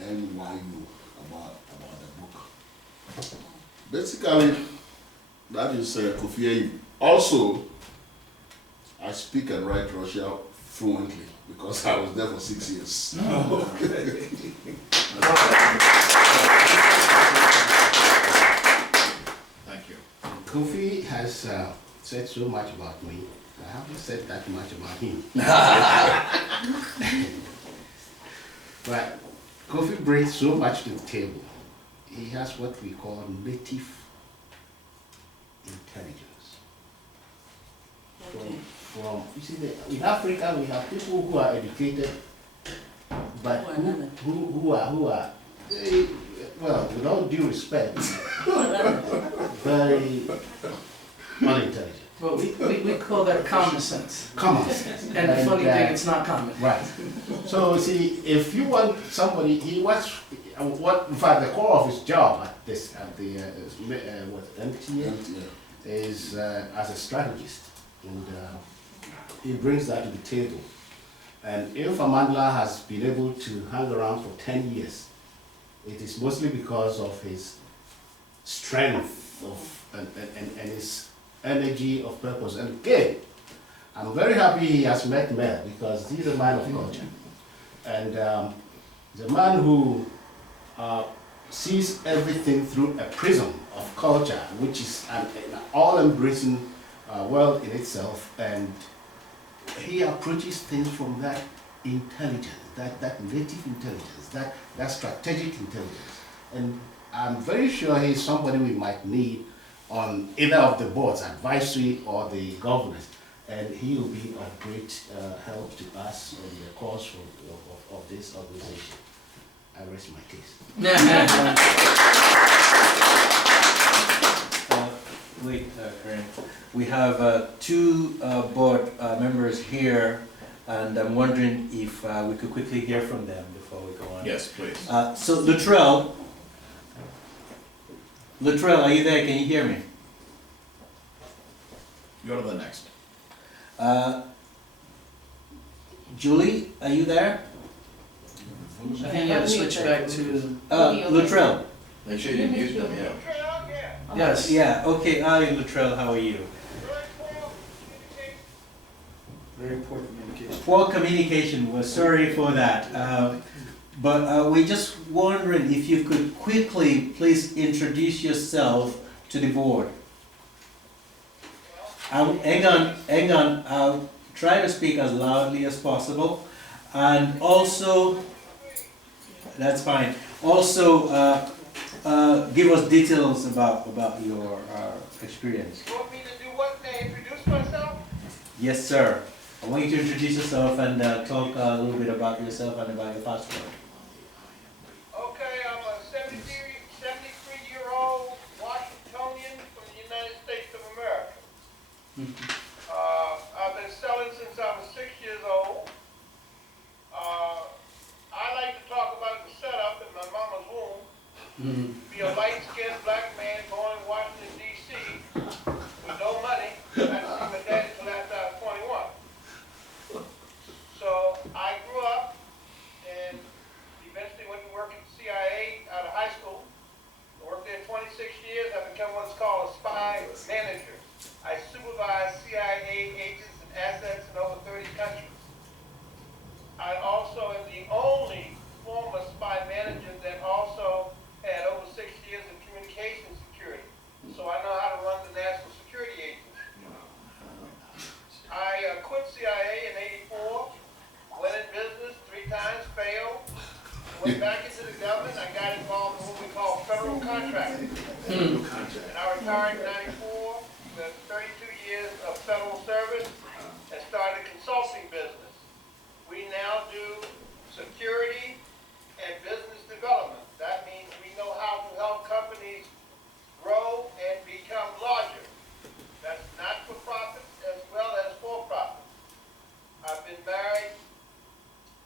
NYU about the book. Basically, that is Kofi Ayim. Also, I speak and write Russian fluently because I was there for 6 years. Thank you. Kofi has said so much about me. I haven't said that much about him. But Kofi brings so much to the table. He has what we call native intelligence. From you see, in Africa we have people who are educated, but who are well, with all due respect, very unintelligent. Well, we call that common sense. Common sense. And the funny thing, it's not common. Right. So see, if you want somebody, he was what in fact the core of his job at the MTA is as a strategist, and he brings that to the table. And if Amandla has been able to hang around for 10 years, it is mostly because of his strength and his energy of purpose. And again, I'm very happy he has met Mel because he's a man of culture. And he's a man who sees everything through a prism of culture, which is an all-embracing world in itself. And he approaches things from that intelligence, that native intelligence, that strategic intelligence. And I'm very sure he's somebody we might need on either of the boards, advisory or the governance. And he will be of great help to us in the cause of this organization. I rest my case. Karen, we have two board members here, and I'm wondering if we could quickly hear from them before we go on. Yes, please. So Luttrell, are you there? Can you hear me? Go to the next. Julie, are you there? I think you have to switch back to, Luttrell. Make sure you mute them, yeah. yes. Yeah, okay, hi Luttrell, how are you? Very poor communication. Poor communication, we're sorry for that. But we're just wondering if you could quickly please introduce yourself to the board. Hang on, I'll try to speak as loudly as possible. And also, that's fine. Also, give us details about your experience. You want me to do what? Introduce myself? Yes, sir. I want you to introduce yourself and talk a little bit about yourself and about your passport. Okay, I'm a 73-year-old Washingtonian from the United States of America. I've been selling since I was 6 years old. I like to talk about the setup in my mama's womb. Be a light-skinned black man born in Washington, D.C. with no money. I didn't see my daddy until after I was 21. So I grew up and eventually went to work at the CIA out of high school. I worked there 26 years. I became what's called a spy manager. I supervised CIA agents and assets in over 30 countries. I also am the only former spy manager that also had over 6 years of communication security. So I know how to run the national security agency. I quit CIA in '84, went in business 3 times, failed, went back into the government. I got involved in what we call federal contracting. And I retired in '94 with 32 years of federal service and started a consulting business. We now do security and business development. That means we know how to help companies grow and become larger. That's not for profit as well as for profit. I've been married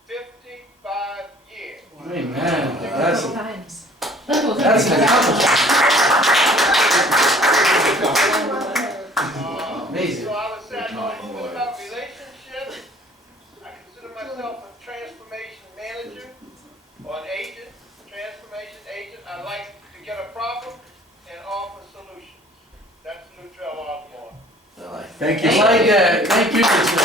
55 years. Amen. That's Times. an accomplishment. Amazing. So I was saying a little bit about relationships. I consider myself a transformation manager or an agent, transformation agent. I like to get a problem and offer solutions. That's Luttrell Osborne. Thank you. I like that. Thank you, Luttrell.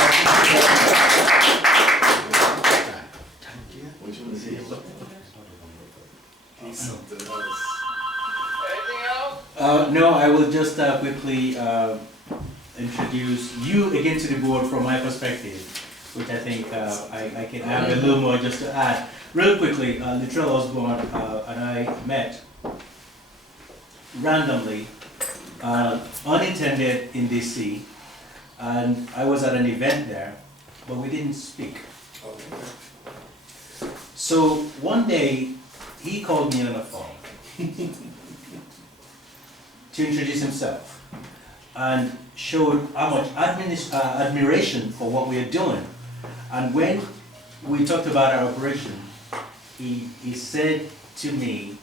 Which one is he? Something else. Anything else? No, I will just quickly introduce you again to the board from my perspective, which I think I can add a little more just to add. Real quickly, Luttrell Osborne and I met randomly, unintended in DC, and I was at an event there, but we didn't speak. So one day, he called me on the phone to introduce himself and showed how much admiration for what we are doing. And when we talked about our operation, he said to me,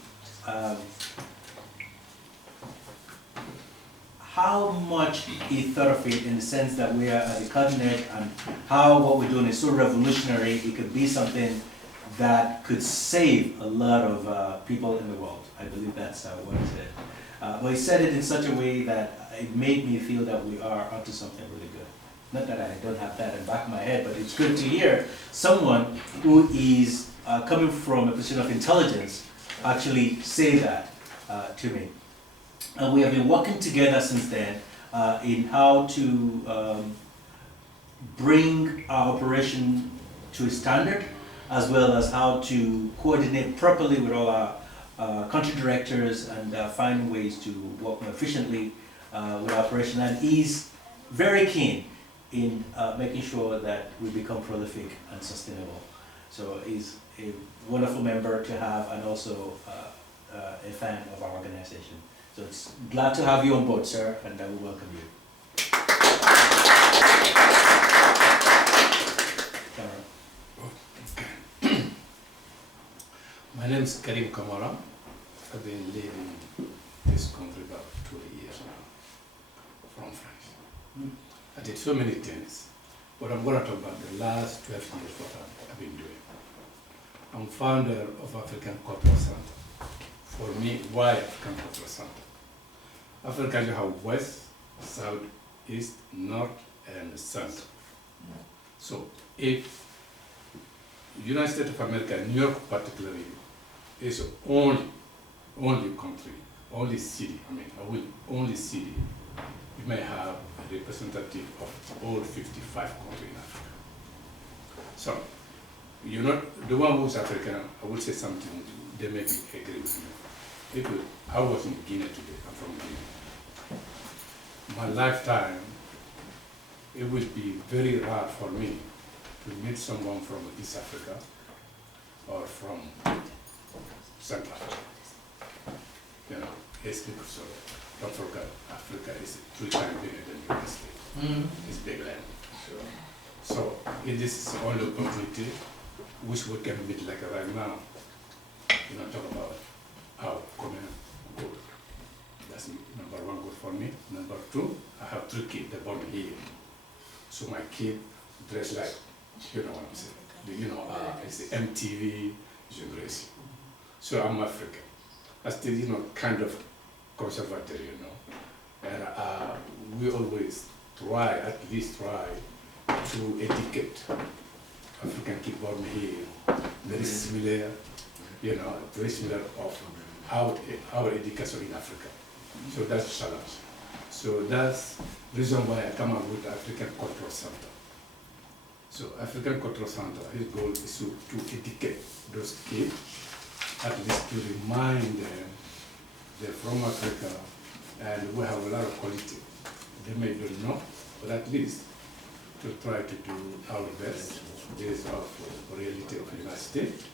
how much he thought of it in the sense that we are at the cutting edge and how what we're doing is so revolutionary, it could be something that could save a lot of people in the world. I believe that's what he said. But he said it in such a way that it made me feel that we are onto something really good. Not that I don't have that in the back of my head, but it's good to hear someone who is coming from a position of intelligence actually say that to me. And we have been working together since then in how to bring our operation to a standard, as well as how to coordinate properly with all our country directors and find ways to work more efficiently with operation, and he's very keen in making sure that we become prolific and sustainable. So he's a wonderful member to have, and also a fan of our organization. So it's glad to have you on board, sir, and I will welcome you. My name is Karim Kamara. I've been living in this country about 20 years now, from France. I did so many things, but I'm going to talk about the last 12 years what I've been doing. I'm founder of African Cultural Center. For me, why African Cultural Center? Africa, you have west, south, east, north, and center. So if United States of America, New York particularly, is only country, only city, only city, you may have a representative of all 55 countries in Africa. So, you're not, the one who's African, I will say something, they may be agree with me. I was in Guinea today, I'm from Guinea. My lifetime, it will be very rare for me to meet someone from East Africa or from Central Africa. You know, it's because so don't forget, Africa is 3 times bigger than the United States. It's big land. So it is only opportunity which we can meet like right now. You know, talk about our common good. That's number 1 good for me. Number 2, I have 3 kids that born here. So my kid dress like, you know what I'm saying? You know, it's the MTV generation. So I'm African. I still, you know, kind of conservative, you know. And we always try, at least try, to educate African kids born here. Very similar, you know, very similar of our education in Africa. So that's a challenge. So that's the reason why I come up with African Cultural Center. So African Cultural Center, his goal is to educate those kids, at least to remind them they're from Africa and we have a lot of quality. They may not know, but at least to try to do our best based off reality of the United States,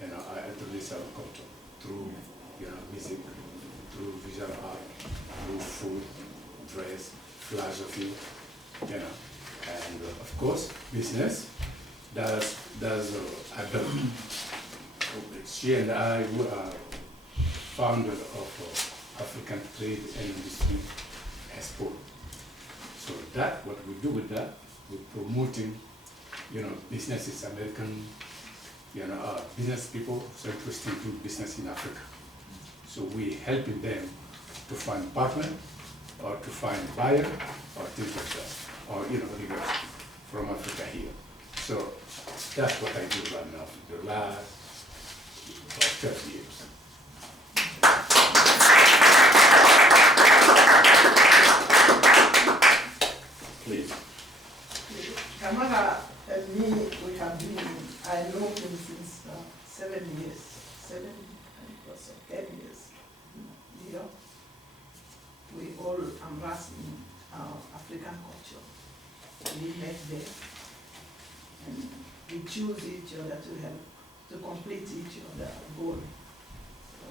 you know, introduce our culture through, you know, music, through visual art, through food, dress, philosophy, you know, and of course, business. That's Adam. She and I were founder of African Trade and Industry Expo. So that, what we do with that, we're promoting, you know, businesses, American, you know, business people so interested to do business in Africa. So we helping them to find partner or to find buyer or things like that, or, you know, reverse from Africa here. So that's what I do right now for the last 12 years. Please. Kamara and me, we have been, I know him since 7 years, 7 and it was 10 years. You know, we all embracing our African culture. We met there and we choose each other to help, to complete each other's goal. So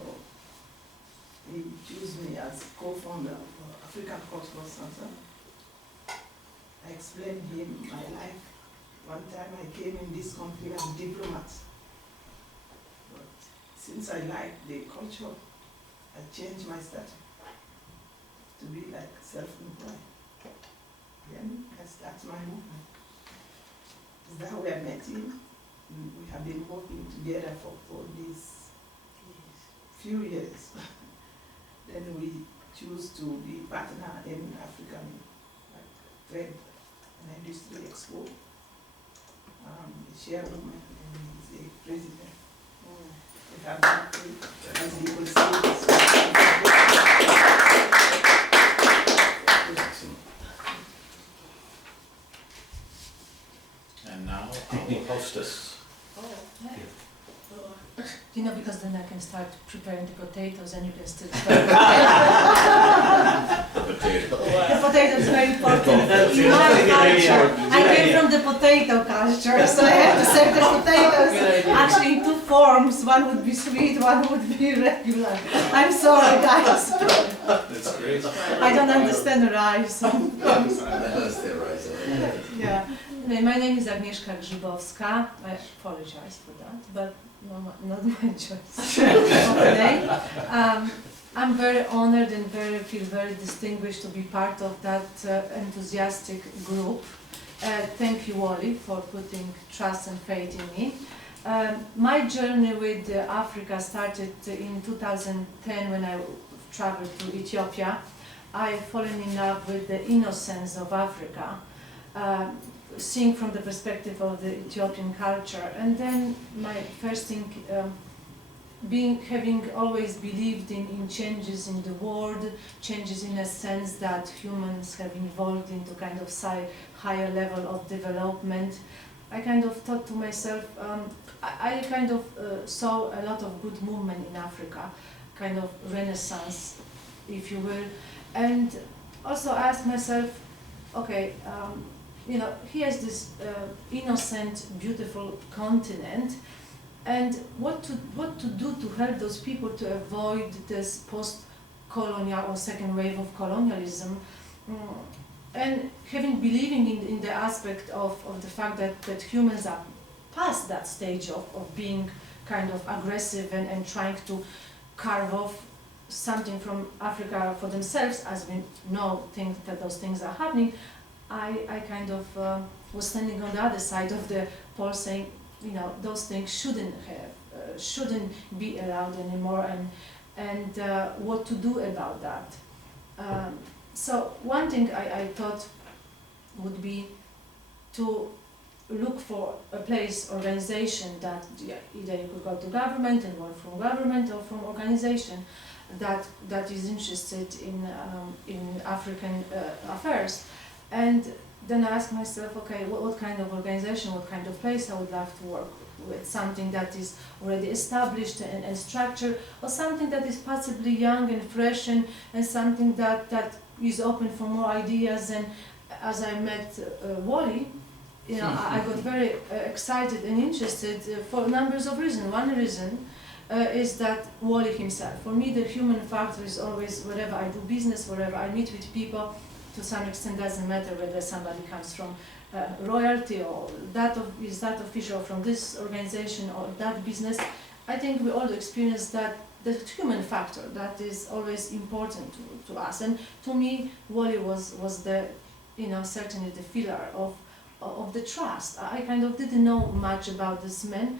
he chose me as co-founder of African Cultural Center. I explained him my life. One time I came in this country as a diplomat. But since I like the culture, I changed my status to be like self-employed. Then I started my movement. That's how we met him. We have been working together for these few years. Then we choose to be partner in African Trade and Industry Expo. The chairwoman and the president. We have that, as you will see. And now our hostess. You know, because then I can start preparing the potatoes and you can still start. potato. The potato is very important. That's In my a good idea. culture, I came from the potato culture, so I have to serve the potatoes actually in two forms. One would be sweet, one would be regular. I'm sorry, guys. That's great. I don't understand rice. That's the right. Yeah. My name is Agnieszka Grzybowska. I apologize for that, but not my choice of the name. I'm very honored and feel very distinguished to be part of that enthusiastic group. Thank you, Wally, for putting trust and faith in me. My journey with Africa started in 2010 when I traveled to Ethiopia. I fallen in love with the innocence of Africa, seeing from the perspective of the Ethiopian culture. And then my first thing, having always believed in changes in the world, changes in a sense that humans have evolved into kind of higher level of development, I kind of thought to myself, I kind of saw a lot of good movement in Africa, kind of renaissance, if you will, and also asked myself, okay, you know, here's this innocent, beautiful continent, and what to do to help those people to avoid this post-colonial or second wave of colonialism, and believing in the aspect of the fact that humans are past that stage of being kind of aggressive and trying to carve off something from Africa for themselves, as we think that those things are happening. I kind of was standing on the other side of the pole saying, you know, those things shouldn't be allowed anymore, and what to do about that. So one thing I thought would be to look for a place, organization that either you could go to government and work from government or from organization that is interested in African affairs. And then I asked myself, okay, what kind of organization, what kind of place I would love to work with? Something that is already established and structured, or something that is possibly young and fresh, and something that is open for more ideas. And as I met Wally, you know, I got very excited and interested for numbers of reasons. One reason is that Wally himself. For me, the human factor is always, wherever I do business, wherever I meet with people, to some extent doesn't matter whether somebody comes from royalty or is that official from this organization or that business. I think we all experience that the human factor that is always important to us. And to me, Wally was the, you know, certainly the pillar of the trust. I kind of didn't know much about this man,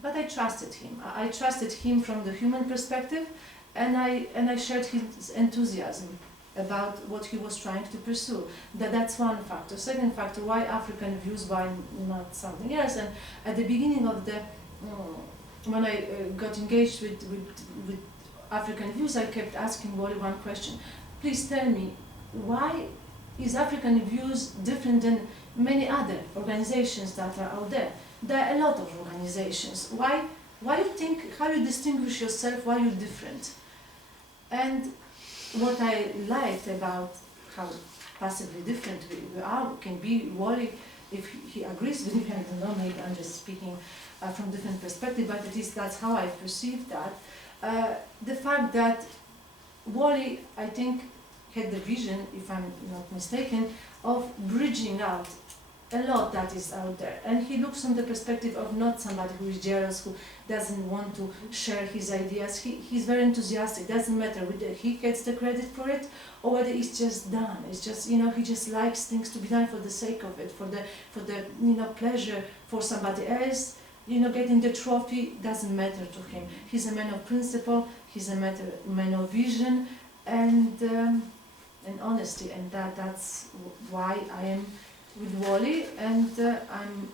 but I trusted him. I trusted him from the human perspective, and I shared his enthusiasm about what he was trying to pursue. That's one factor. Second factor, why African views, why not something else? And at the beginning of the, when I got engaged with African views, I kept asking Wally one question. Please tell me, why is African views different than many other organizations that are out there? There are a lot of organizations. Why you think, how you distinguish yourself, why you're different? And what I liked about how possibly different we are, can be, Wally, if he agrees with me, I don't know, maybe I'm just speaking from different perspective, but at least that's how I perceived that. The fact that Wally, I think, had the vision, if I'm not mistaken, of bridging out a lot that is out there. And he looks from the perspective of not somebody who is jealous, who doesn't want to share his ideas. He's very enthusiastic. Doesn't matter whether he gets the credit for it or whether it's just done. It's just, you know, he just likes things to be done for the sake of it, for the you know, pleasure for somebody else. You know, getting the trophy doesn't matter to him. He's a man of principle. He's a man of vision and honesty. And that's why I am with Wally, and I'm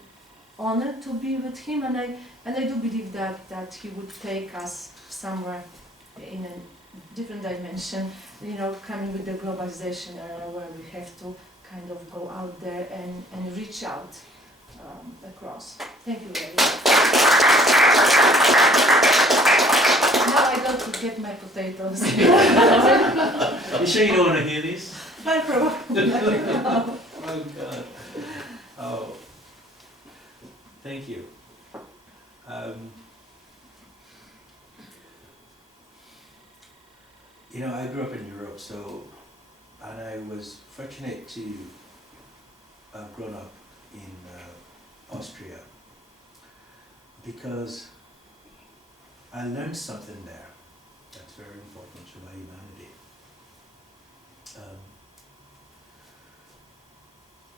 honored to be with him, and I do believe that he would take us somewhere in a different dimension, you know, coming with the globalization era where we have to kind of go out there and reach out across. Thank you very much. Now I go to get my potatoes. You sure you don't want to hear this? My problem. Oh, God. Oh. Thank you. You know, I grew up in Europe, and I was fortunate to have grown up in Austria, because I learned something there that's very important to my humanity.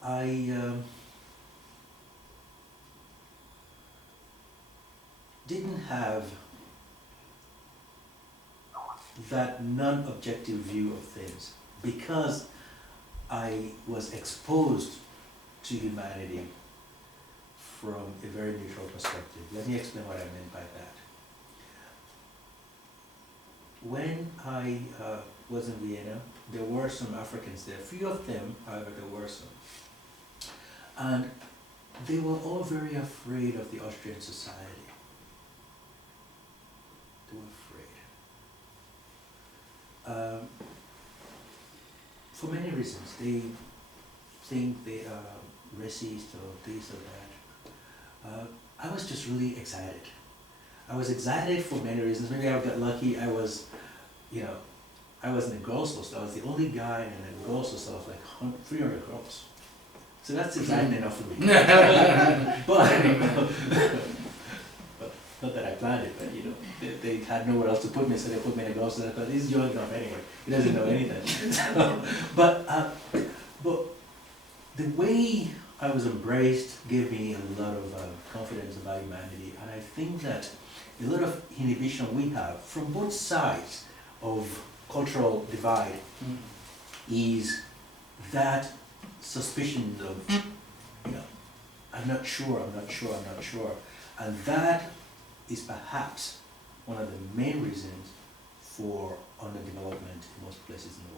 I didn't have that non-objective view of things because I was exposed to humanity from a very neutral perspective. Let me explain what I meant by that. When I was in Vienna, there were some Africans there. Few of them, however, there were some. And they were all very afraid of the Austrian society. They were afraid. For many reasons. They think they are racist or this or that. I was just really excited. I was excited for many reasons. Maybe I got lucky. I was in a girls' hostel. I was the only guy in a girls' hostel of like 300 girls. So that's exciting enough for me. But not that I planned it, but they had nowhere else to put me, so they put me in a girls' hostel. I thought, he's young enough anyway. He doesn't know anything. But the way I was embraced gave me a lot of confidence about humanity, and I think that a lot of inhibition we have from both sides of cultural divide is that suspicion of, I'm not sure, and that is perhaps one of the main reasons for underdevelopment in most places in the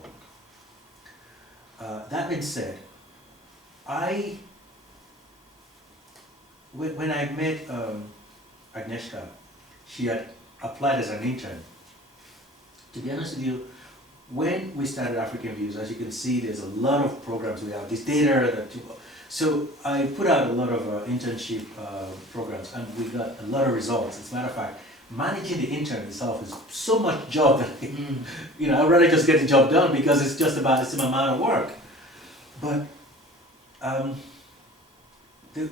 world. That being said, when I met Agnieszka, she had applied as an intern. To be honest with you, when we started African Views, as you can see, there's a lot of programs we have, this data so I put out a lot of internship programs, and we got a lot of results. As a matter of fact, managing the intern itself is so much job that I'd rather just get the job done because it's just about the same amount of work. But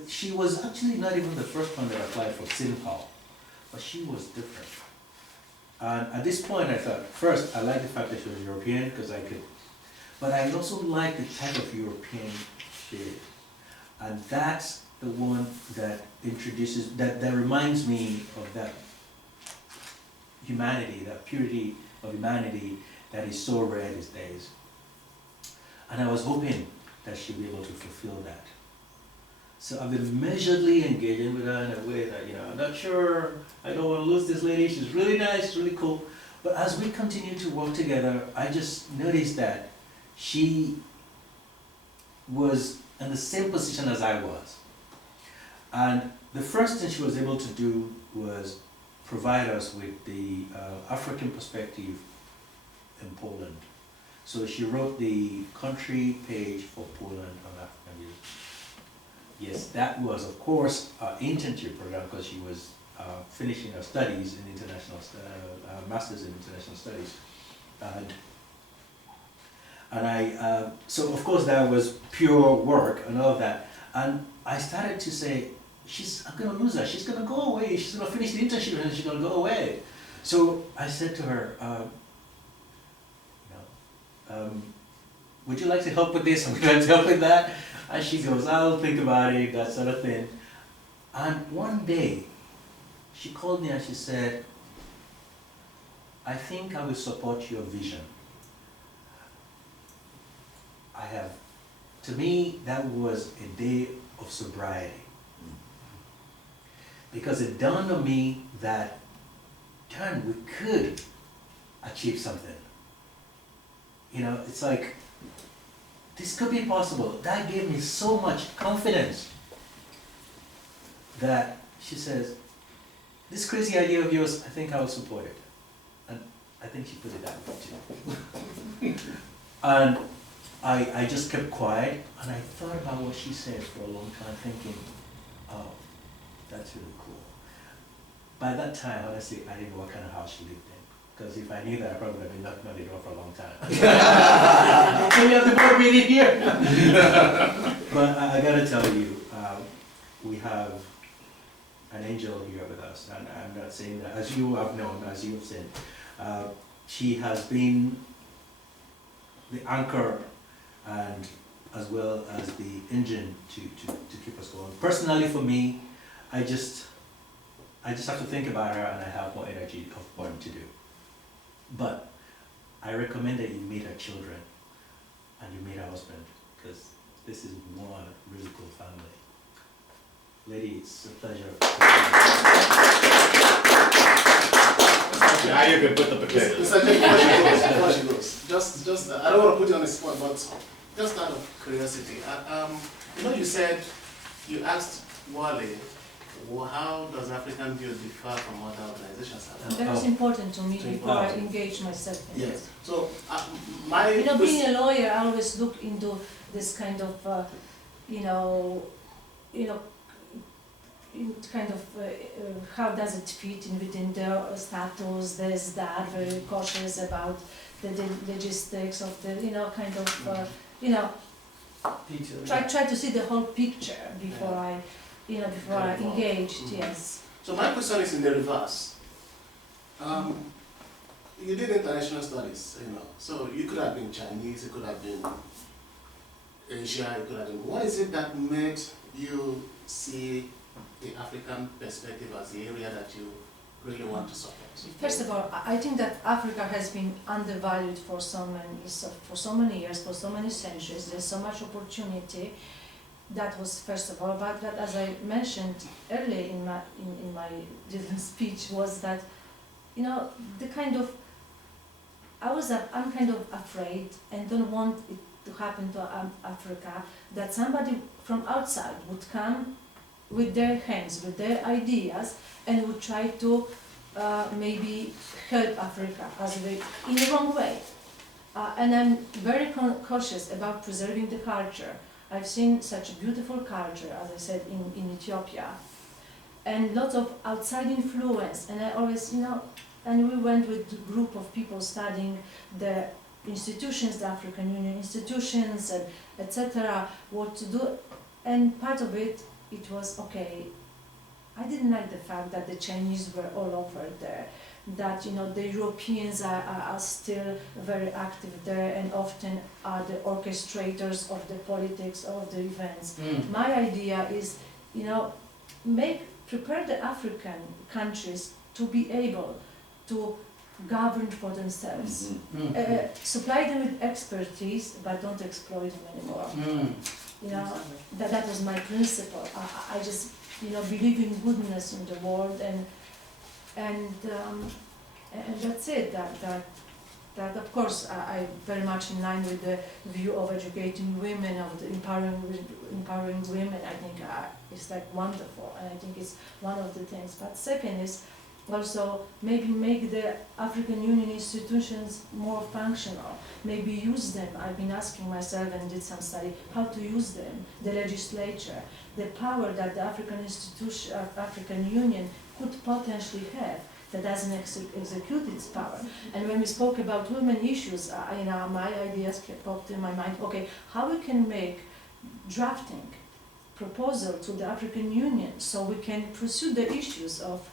she was actually not even the first one that applied for Sinhal, but she was different. And at this point I thought, first, I liked the fact that she was European because I could, but I also liked the type of European she is. And that's the one that introduces, that reminds me of that humanity, that purity of humanity that is so rare these days. And I was hoping that she'd be able to fulfill that. So I've been measuredly engaging with her in a way that, I'm not sure, I don't want to lose this lady, she's really nice, she's really cool. But as we continue to work together, I just noticed that she was in the same position as I was. And the first thing she was able to do was provide us with the African perspective in Poland. So she wrote the country page for Poland on African Views. Yes, that was, of course, our internship program because she was finishing her studies in international, master's in international studies. So of course that was pure work and all of that. And I started to say, I'm gonna lose her, she's gonna go away, she's gonna finish the internship and she's gonna go away. So I said to her, would you like to help with this? Would you like to help with that? And she goes, I'll think about it, that sort of thing. And one day, she called me and she said, I think I will support your vision. To me, that was a day of sobriety. Because it dawned on me that, darn, we could achieve something. It's like, this could be possible. That gave me so much confidence that she says, this crazy idea of yours, I think I will support it. And I think she put it that way too. And I just kept quiet, and I thought about what she said for a long time, thinking, oh, that's really cool. By that time, honestly, I didn't know what kind of house she lived in. Because if I knew that, I probably would have been knocking on the door for a long time. So we have the board meeting here. But I gotta tell you, we have an angel here with us, and I'm not saying that, as you have known, as you have said, she has been the anchor and as well as the engine to keep us going. Personally, for me, I just have to think about her, and I have more energy of what to do. But I recommend that you meet her children and you meet her husband, because this is one really cool family. Lady, it's a pleasure. Now you can put the potatoes. Mr. Jay, before she goes, just, I don't want to put you on the spot, but just out of curiosity, you know, you said, you asked Wale, well, how does African Build differ from other organizations? That was important to me before I engage myself in it. Yes. So, my... You know, being a lawyer, I always look into this kind of, how does it fit in within the status, this, that, very cautious about the logistics of the, Detail. try to see the whole picture before I engaged, yes. So my question is in the reverse. You did international studies, so you could have been Chinese, you could have been Asia, you could have been... What is it that made you see the African perspective as the area that you really want to support? First of all, I think that Africa has been undervalued for so many years, for so many centuries. There's so much opportunity. That was first of all. But as I mentioned earlier in my little speech, was that I'm kind of afraid and don't want it to happen to Africa, that somebody from outside would come with their hands, with their ideas, and would try to maybe help Africa in the wrong way. And I'm very cautious about preserving the culture. I've seen such a beautiful culture, as I said, in Ethiopia, and lots of outside influence. And I always, and we went with a group of people studying the institutions, the African Union institutions, and etc., what to do. And part of it was, okay, I didn't like the fact that the Chinese were all over there, that the Europeans are still very active there and often are the orchestrators of the politics of the events. My idea is, prepare the African countries to be able to govern for themselves. Supply them with expertise, but don't exploit them anymore. That was my principle. I just believe in goodness in the world, and that's it. That of course I very much in line with the view of educating women, of the empowering women. I think it's like wonderful, and I think it's one of the things. But second is also maybe make the African Union institutions more functional. Maybe use them. I've been asking myself and did some study how to use them. The legislature, the power that the African Union could potentially have, that doesn't execute its power. And when we spoke about women issues, my ideas popped in my mind. Okay, how we can make drafting proposal to the African Union so we can pursue the issues of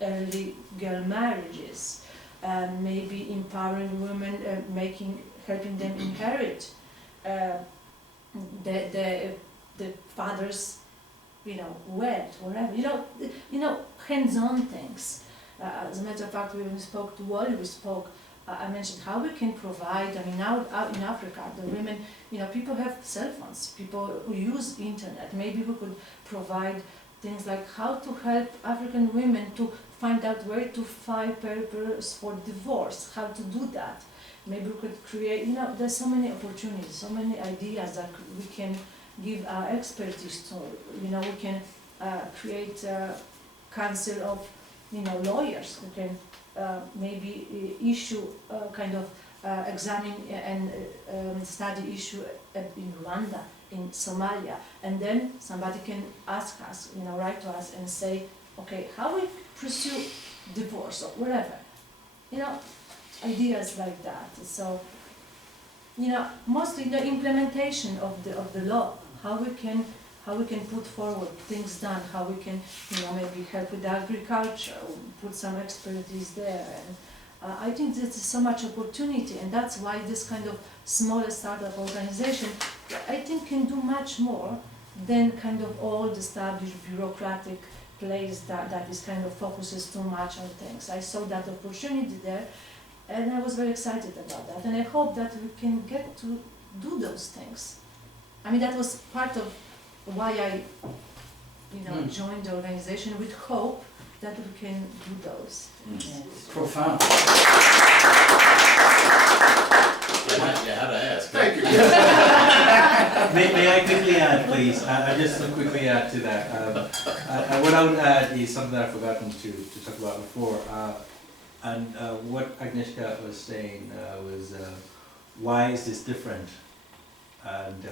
early girl marriages, maybe empowering women, helping them inherit the father's, wealth, whatever. Hands-on things. As a matter of fact, when we spoke to Wally, I mentioned how we can provide. Now out in Africa, the women, people have cell phones, people who use internet. Maybe we could provide things like how to help African women to find out where to file papers for divorce, how to do that. Maybe we could create, there's so many opportunities, so many ideas that we can give our expertise to. We can create a council of, lawyers who can maybe issue kind of examine and study issue in Rwanda, in Somalia, and then somebody can ask us, write to us and say, okay, how we pursue divorce or whatever, ideas like that. So, mostly the implementation of the law, how we can put forward things done, how we can, maybe help with agriculture, put some expertise there. And I think there's so much opportunity, and that's why this kind of smaller startup organization, I think, can do much more than kind of old established bureaucratic place that is kind of focuses too much on things. I saw that opportunity there, and I was very excited about that, and I hope that we can get to do those things. I mean, that was part of why I, joined the organization, with hope that we can do those. Profound. You had to ask. Thank you. May I quickly add, please? I just quickly add to that. What I would add is something that I've forgotten to talk about before. And what Agnieszka was saying was, why is this different? And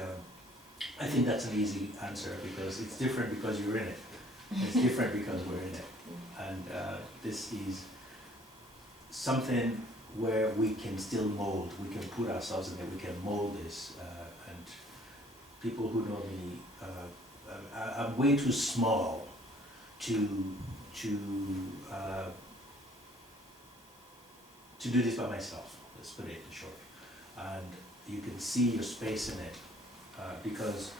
I think that's an easy answer, because it's different because you're in it. It's different because we're in it. And this is something where we can still mold, we can put ourselves in it, we can mold this. And people who know me, I'm way too small to do this by myself, let's put it in short. And you can see your space in it, because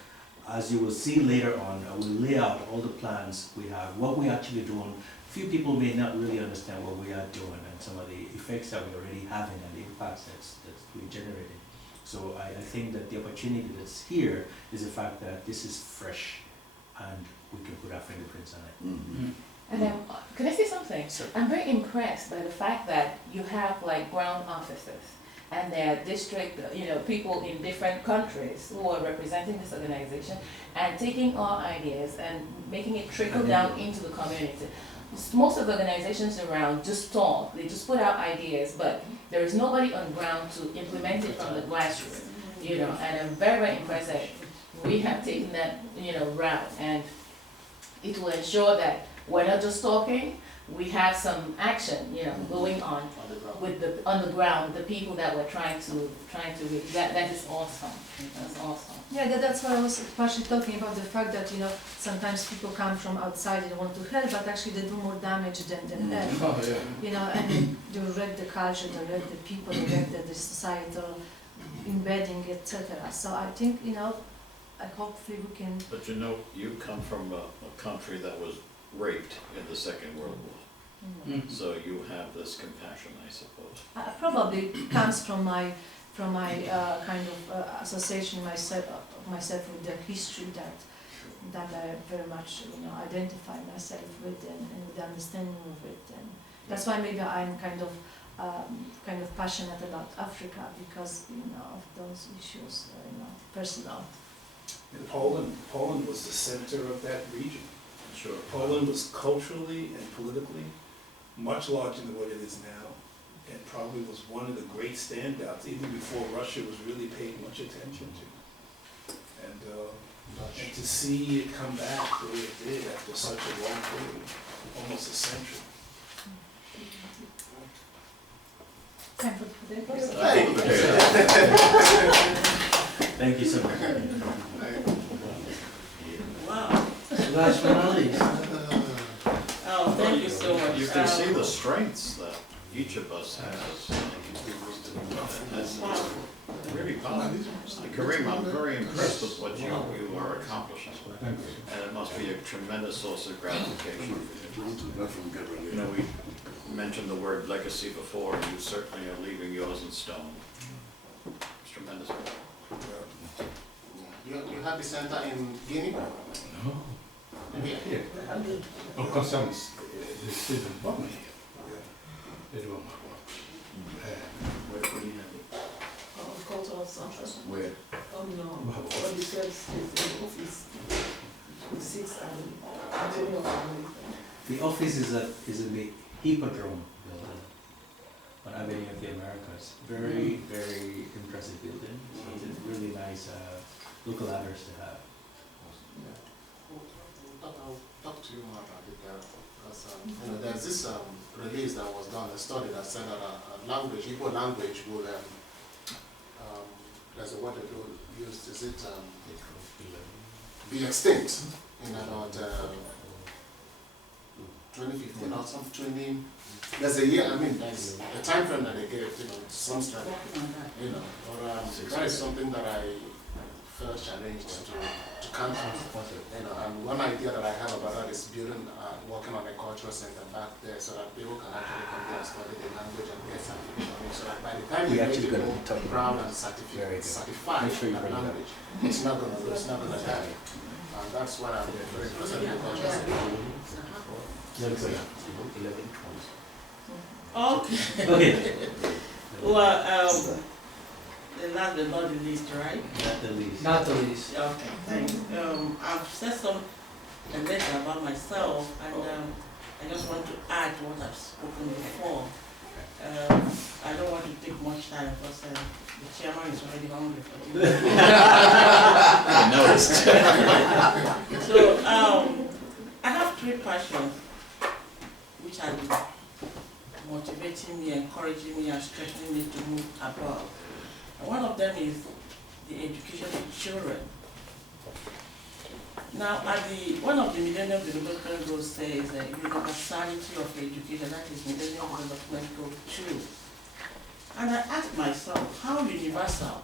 as you will see later on, I will lay out all the plans we have, what we're actually doing. Few people may not really understand what we are doing and some of the effects that we're already having and the impacts that we're generating. So I think that the opportunity that's here is the fact that this is fresh and we can put our fingerprints on it. Mhm. And then, can I say something? Sure. I'm very impressed by the fact that you have like ground officers and there are district, people in different countries who are representing this organization and taking our ideas and making it trickle down into the community. Most of the organizations around just talk, they just put out ideas, but there is nobody on ground to implement it from the grassroots, and I'm very, very impressed that we have taken that, route, and it will ensure that we're not just talking, we have some action, going on on the ground, the people that we're trying to reach. That is awesome. That's awesome. Yeah, that's what I was partially talking about, the fact that, sometimes people come from outside and want to help, but actually they do more damage than help. Oh, yeah. And they wreck the culture, they wreck the people, they wreck the societal embedding, etc. So I think, I hopefully we can. But you come from a country that was raped in the Second World War. So you have this compassion, I suppose. Probably comes from my kind of association myself with the history that I very much identify myself with and with the understanding of it, and that's why maybe I'm kind of passionate about Africa, because of those issues, personal. And Poland was the center of that region. Sure. Poland was culturally and politically much larger than what it is now, and probably was one of the great standouts, even before Russia was really paid much attention to. And to see it come back the way it did after such a long period, almost a century. Time for the question. Thank you so much. Wow. Last but not least. Oh, thank you so much. You can see the strengths that each of us has. That's really positive. Kareem, I'm very impressed with what you are accomplishing. And it must be a tremendous source of gratification. We mentioned the word legacy before, and you certainly are leaving yours in stone. It's tremendous. You have the center in Guinea? No. Here. Oh, concerns the student body here. They do my work. Where do you have it? Cultural center. Where? What the service is in the office. 6 and The office is in the Hippodrome building. campus. Very impressive building. So it's a really nice local address to have. I'll talk to you more about it there, because you know, there's this release that was done, a study that said that a language, Igbo language will, there's a word that they use, is it, be extinct in about 2015 or some 20, there's a year, I mean, there's a time frame that they gave, you know, some study, you know, but that is something that I first challenged to cancel. You know, and one idea that I have about that is building, working on a cultural center back there so that people can actually come there and study the language and get certification. So that by the time you make it proud and certified that language, it's not gonna die. And that's why I'm very interested in the cultural center. Okay. Well, last but not the least, right? Not the least. Not the least. Okay, thanks. I've said a little about myself, and I just want to add to what I've spoken before. I don't want to take much time because the chairman is already hungry for dinner. I noticed. So I have 3 passions which are motivating me, encouraging me, and strengthening me to move above. And one of them is the education of children. Now, one of the Millennium Development Goals says universality of education, that is Millennium Development Goal 2. And I asked myself, how universal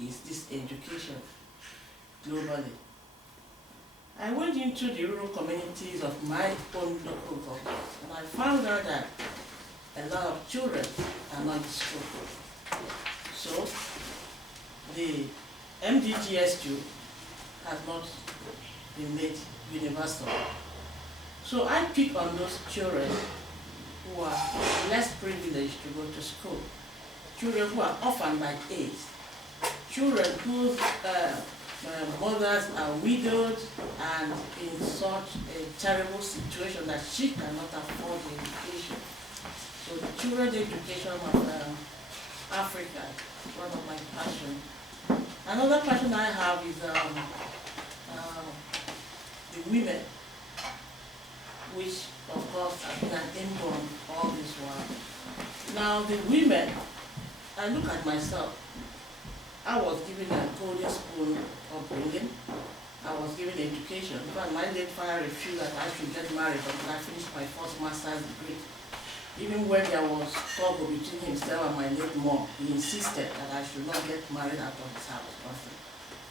is this education globally? I went into the rural communities of my own local government, and I found out that a lot of children are not in school. So, the MDGS2 has not been made universal. So I pick on those children who are less privileged to go to school, children who are orphaned by age, children whose mothers are widowed and in such a terrible situation that she cannot afford the education. So the children's education of Africa is one of my passions. Another passion I have is the women, which of course have been an inborn all this while. Now the women, I look at myself. I was given a golden spoon upbringing. I was given education. In fact, my late father refused that I should get married until I finished my first master's degree. Even when there was struggle between himself and my late mom, he insisted that I should not get married out of his house.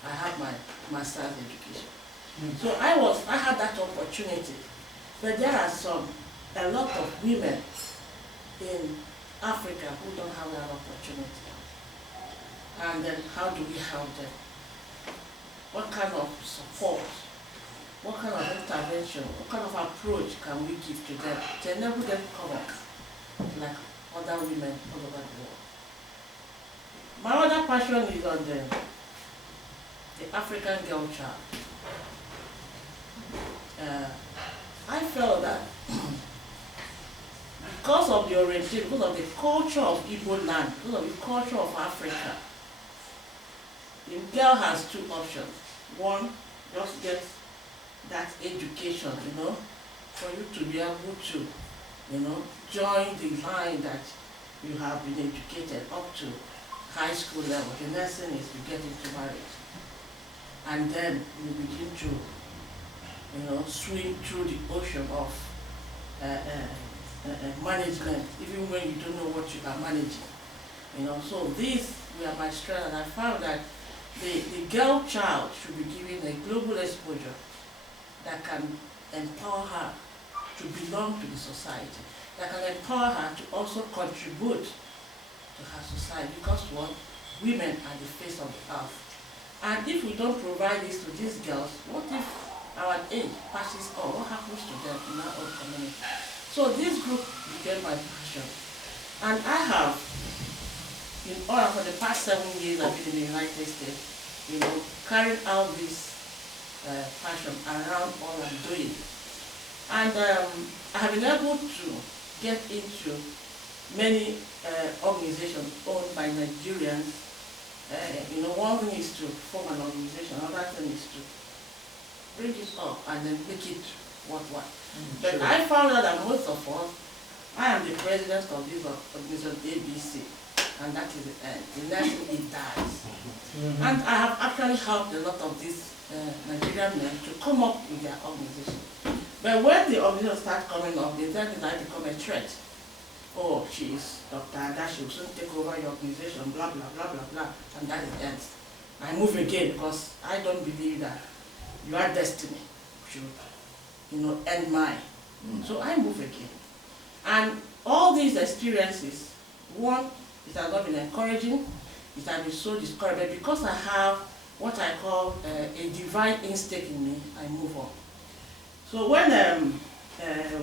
I have my master's education. So I had that opportunity. But there are a lot of women in Africa who don't have that opportunity. And then how do we help them? What kind of support, what kind of intervention, what kind of approach can we give to them to enable them to come up like other women all over the world? My other passion is on the African girl child. I felt that because of the orientation, because of the culture of Igbo land, because of the culture of Africa, the girl has 2 options. One, just get that education, for you to be able to, join the line that you have been educated up to high school level. The next thing is to get into marriage. And then you begin to, swim through the ocean of management, even when you don't know what you are managing. So these were my strengths, and I found that the girl child should be given a global exposure that can empower her to belong to the society, that can empower her to also contribute to her society, because women are the face of the earth. And if we don't provide this to these girls, what if our age passes on? What happens to them in our own community? So this group became my passion. And I have, for the past 7 years I've been in the United States, carrying out this passion around all I'm doing. And I have been able to get into many organizations owned by Nigerians. One thing is to form an organization, another thing is to bring it up and then make it worthwhile. But I found out that most of us, I am the president of this organization ABC, and that is the end. The next thing it dies. And I have actually helped a lot of these Nigerian men to come up with their organization. But when the organization starts coming up, they then I become a threat. Oh, she is Dr. Ada, she will soon take over your organization, blah, blah, blah, blah, blah, and that is the end. I move again because I don't believe that your destiny should, end mine. So I move again. And all these experiences, one, it has not been encouraging, it has been so discouraging, because I have what I call a divine instinct in me, I move on. So when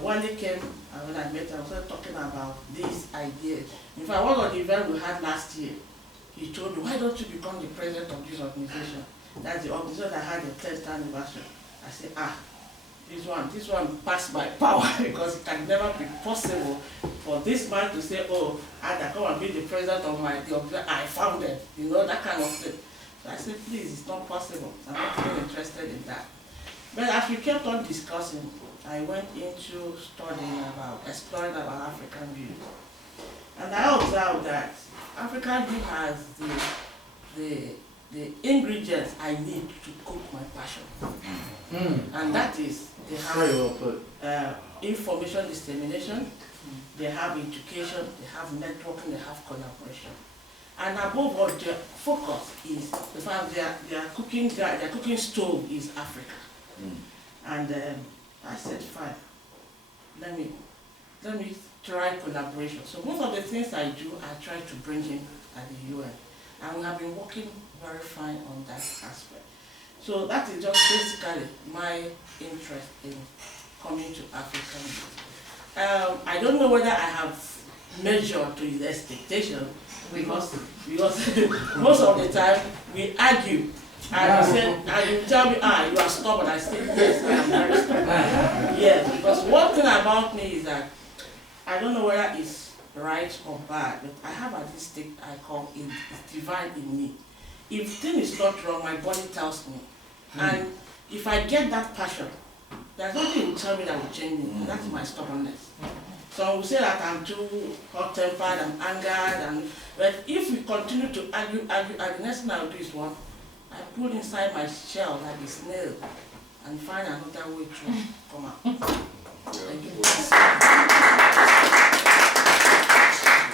Wally came, when I met him, I was talking about this idea. In fact, one of the events we had last year, he told me, why don't you become the president of this organization? That's the organization that had the 10th anniversary. I said, this one passed my power because it can never be possible for this man to say, oh, Ada, come and be the president of the organization I founded, that kind of thing. So I said, please, it's not possible. I'm not really interested in that. But as we kept on discussing, I went into exploring about African beauty. And I observed that African beauty has the ingredients I need to cook my passion. And that is, they have information dissemination, they have education, they have networking, they have collaboration. And above all, their focus is, in fact, their cooking stove is Africa. And I said, fine, let me try collaboration. So most of the things I do, I try to bring in at the UN. And we have been working very fine on that aspect. So that is just basically my interest in coming to African youth. I don't know whether I have measured to his expectation, because most of the time we argue. And you tell me, you are stubborn. I say, yes, I am very stubborn. Yes, because one thing about me is that I don't know whether it's right or bad, but I have at this state I call it divine in me. If thing is not wrong, my body tells me. And if I get that passion, there's nothing will tell me that will change me. That's my stubbornness. Some will say that I'm too hot-tempered, I'm angered, but if we continue to argue, the next thing I'll do is what? I put inside my shell like a snail and find another way to come out. Thank you.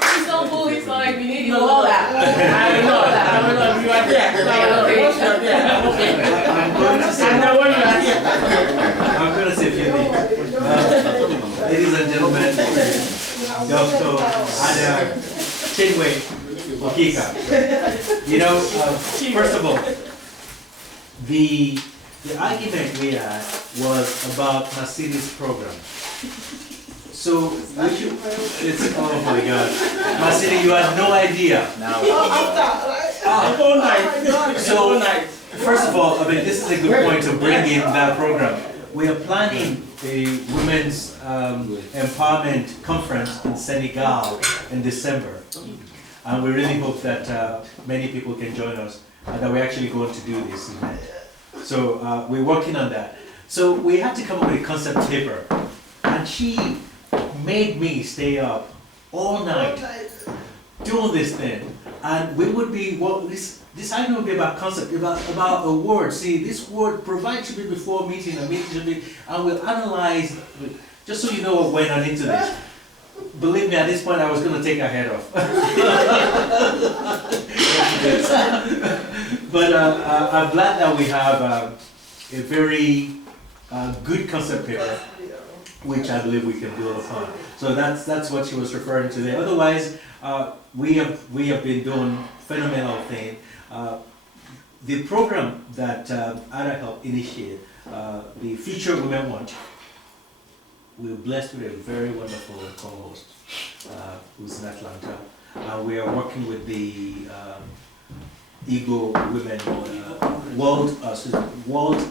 Please don't bully, sorry, we need you all that. I will not. You are there. Once you are there, I'm okay. And then when you are here. I'm going to say a few things. Ladies and gentlemen, Dr. Ada Chinwe Okika. First of all, the argument we had was about Masini's program. So we should, oh my God, Masini, you had no idea. Now. So first of all, this is a good point to bring in that program. We are planning a women's empowerment conference in Senegal in December. And we really hope that many people can join us and that we're actually going to do this event. So we're working on that. So we had to come up with a concept paper. And she made me stay up all night doing this thing. And we would be, this item would be about concept, about a word. See, this word provide should be before meeting, a meeting should be, and we'll analyze, just so you know what went on into this. Believe me, at this point I was going to take her head off. But I'm glad that we have a very good concept paper, which I believe we can build upon. So that's what she was referring to there. Otherwise, we have been doing phenomenal thing. The program that Ada helped initiate, the Future Women Watch, we're blessed with a very wonderful co-host who's in Atlanta. We are working with the Igbo Women World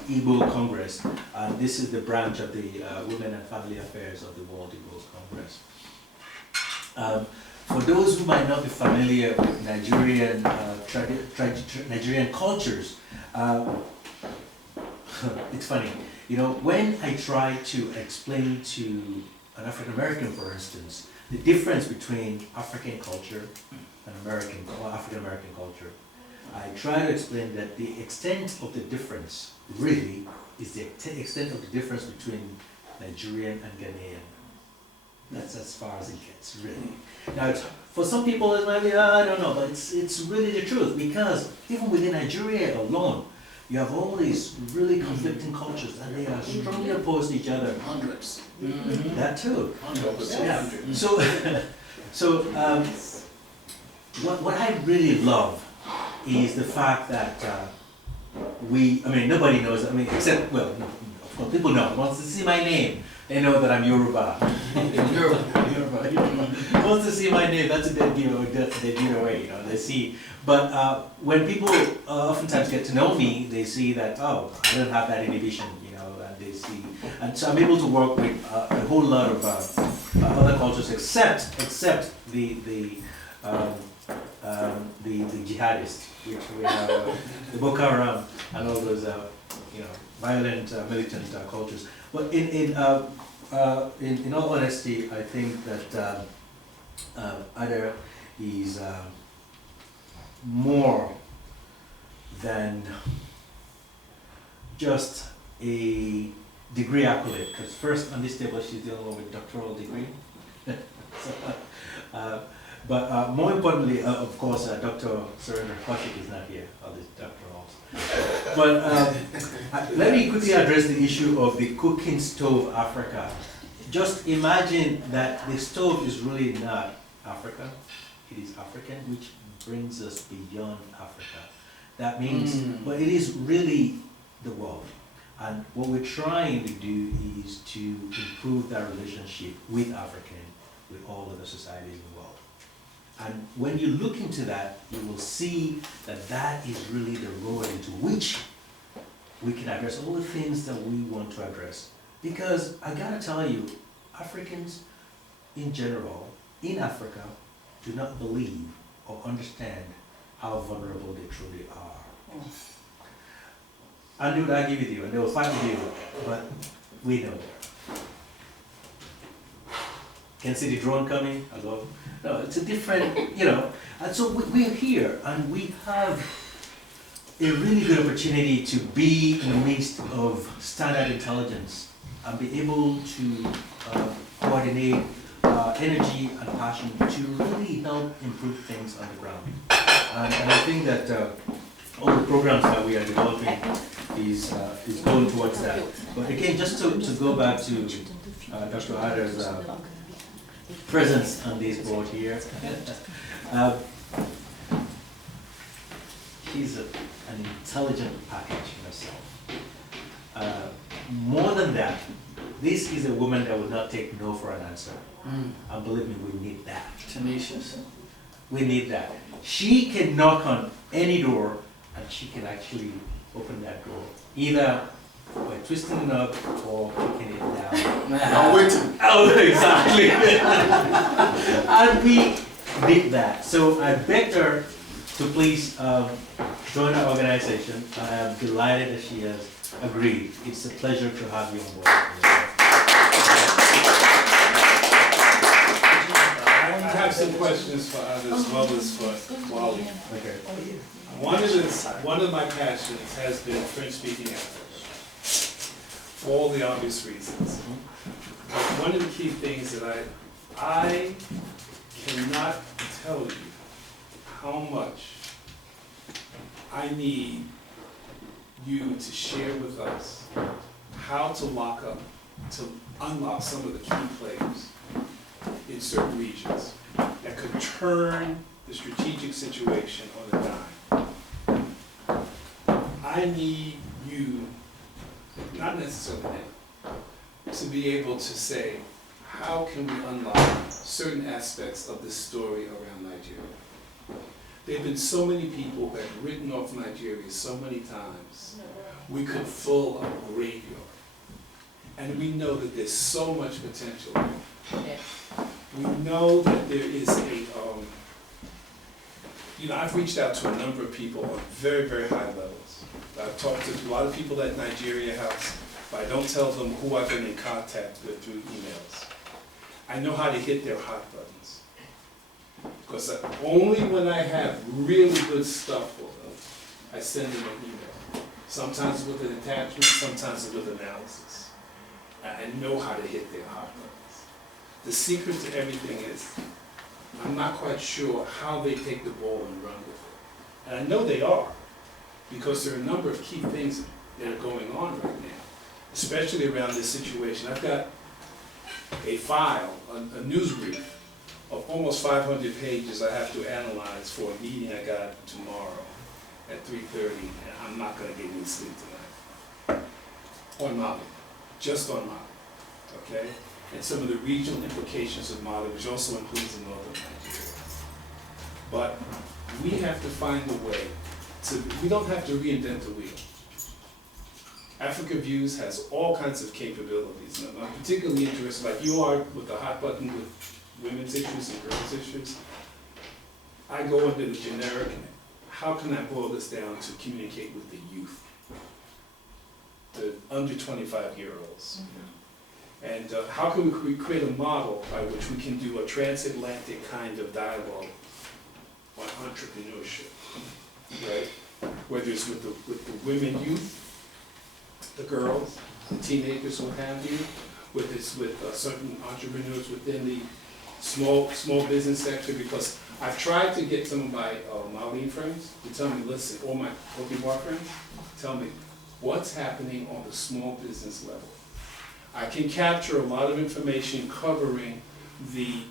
Igbo Congress, and this is the branch of the Women and Family Affairs of the World Igbo Congress. For those who might not be familiar with Nigerian Nigerian cultures, it's funny. You know, when I try to explain to an African American, for instance, the difference between African culture and American or African American culture, I try to explain that the extent of the difference really is the extent of the difference between Nigerian and Ghanaian. That's as far as it gets, really. Now, for some people it might be, I don't know, but it's really the truth, because even within Nigeria alone, you have all these really conflicting cultures, and they are strongly opposed to each other. Hundreds. That too. Hundreds. Yeah. So, what I really love is the fact that nobody knows, except, well, of course, people know. Once they see my name, they know that I'm Yoruba. Yoruba. Once they see my name, that's a dead giveaway, you know, they see. But when people oftentimes get to know me, they see that, oh, I don't have that inhibition, you know, and they see. And so I'm able to work with a whole lot of other cultures, except the jihadists, which we have the Boko Haram and all those violent militant cultures. But in all honesty, I think that Ada is more than just a degree accolade. Because first on this table she's dealing with a doctoral degree. But more importantly, of course, Dr. Surendra Kaushik is not here, all these doctorals. But let me quickly address the issue of the cooking stove Africa. Just imagine that the stove is really not Africa, it is African, which brings us beyond Africa. That means, but it is really the world. And what we're trying to do is to improve that relationship with African, with all other societies in the world. And when you look into that, you will see that that is really the road into which we can address all the things that we want to address. Because I gotta tell you, Africans in general, in Africa, do not believe or understand how vulnerable they truly are. And they would argue with you, and they will fight with you, but we know that. Can see the drone coming? Hello? No, it's a different, and so we're here, and we have a really good opportunity to be in the midst of standard intelligence and be able to coordinate energy and passion to really help improve things on the ground. And I think that all the programs that we are developing is going towards that. But again, just to go back to Dr. Ada's presence on this board here. She's an intelligent package herself. More than that, this is a woman that would not take no for an answer. And believe me, we need that. Tenacious. We need that. She can knock on any door and she can actually open that door. Either by twisting it up or kicking it down. I'm waiting. Oh, exactly. And we did that. So I begged her to please join our organization. I am delighted that she has agreed. It's a pleasure to have you on board. I have some questions for others, as well as for Wally. Okay. One of my passions has been French-speaking Africa, for all the obvious reasons. But one of the key things that I cannot tell you how much I need you to share with us how to unlock some of the key players in certain regions that could turn the strategic situation on a dime. I need you, not necessarily now, to be able to say, how can we unlock certain aspects of this story around Nigeria? There have been so many people that have written off Nigeria so many times, we could fill a graveyard. And we know that there's so much potential there. We know that there is I've reached out to a number of people on very, very high levels. I've talked to a lot of people at Nigeria House, but I don't tell them who I've been in contact with through emails. I know how to hit their hot buttons. Because only when I have really good stuff for them, I send them an email. Sometimes with an attachment, sometimes with analysis. I know how to hit their hot buttons. The secret to everything is, I'm not quite sure how they take the ball and run with it. And I know they are, because there are a number of key things that are going on right now, especially around this situation. I've got a file, a news brief, of almost 500 pages I have to analyze for a meeting I got tomorrow at 3:30, and I'm not going to get any sleep tonight. On Mali, just on Mali, okay? And some of the regional implications of Mali, which also includes the northern Nigeria. But we have to find a way we don't have to reinvent the wheel. Africa Views has all kinds of capabilities, and I'm particularly interested, like you are with the hot button with women's issues and girls' issues. I go into the generic, how can I boil this down to communicate with the youth, the under 25-year-olds? And how can we create a model by which we can do a transatlantic kind of dialogue on entrepreneurship, right? Whether it's with the women youth, the girls, the teenagers, what have you, with certain entrepreneurs within the small business sector, because I've tried to get some of my Malian friends to tell me, listen, or my Cote d'Ivoire friends, tell me what's happening on the small business level. I can capture a lot of information covering the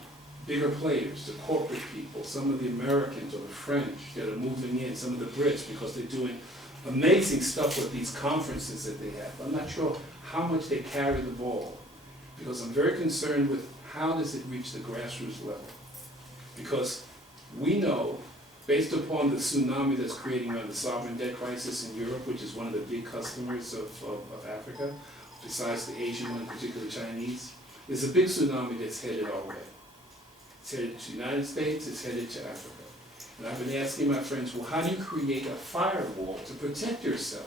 bigger players, the corporate people, some of the Americans or the French that are moving in, some of the Brits, because they're doing amazing stuff with these conferences that they have. I'm not sure how much they carry the ball, because I'm very concerned with how does it reach the grassroots level. Because we know, based upon the tsunami that's creating around the sovereign debt crisis in Europe, which is one of the big customers of Africa, besides the Asian one, particularly Chinese, there's a big tsunami that's headed our way. It's headed to the United States, it's headed to Africa. And I've been asking my friends, well, how do you create a firewall to protect yourself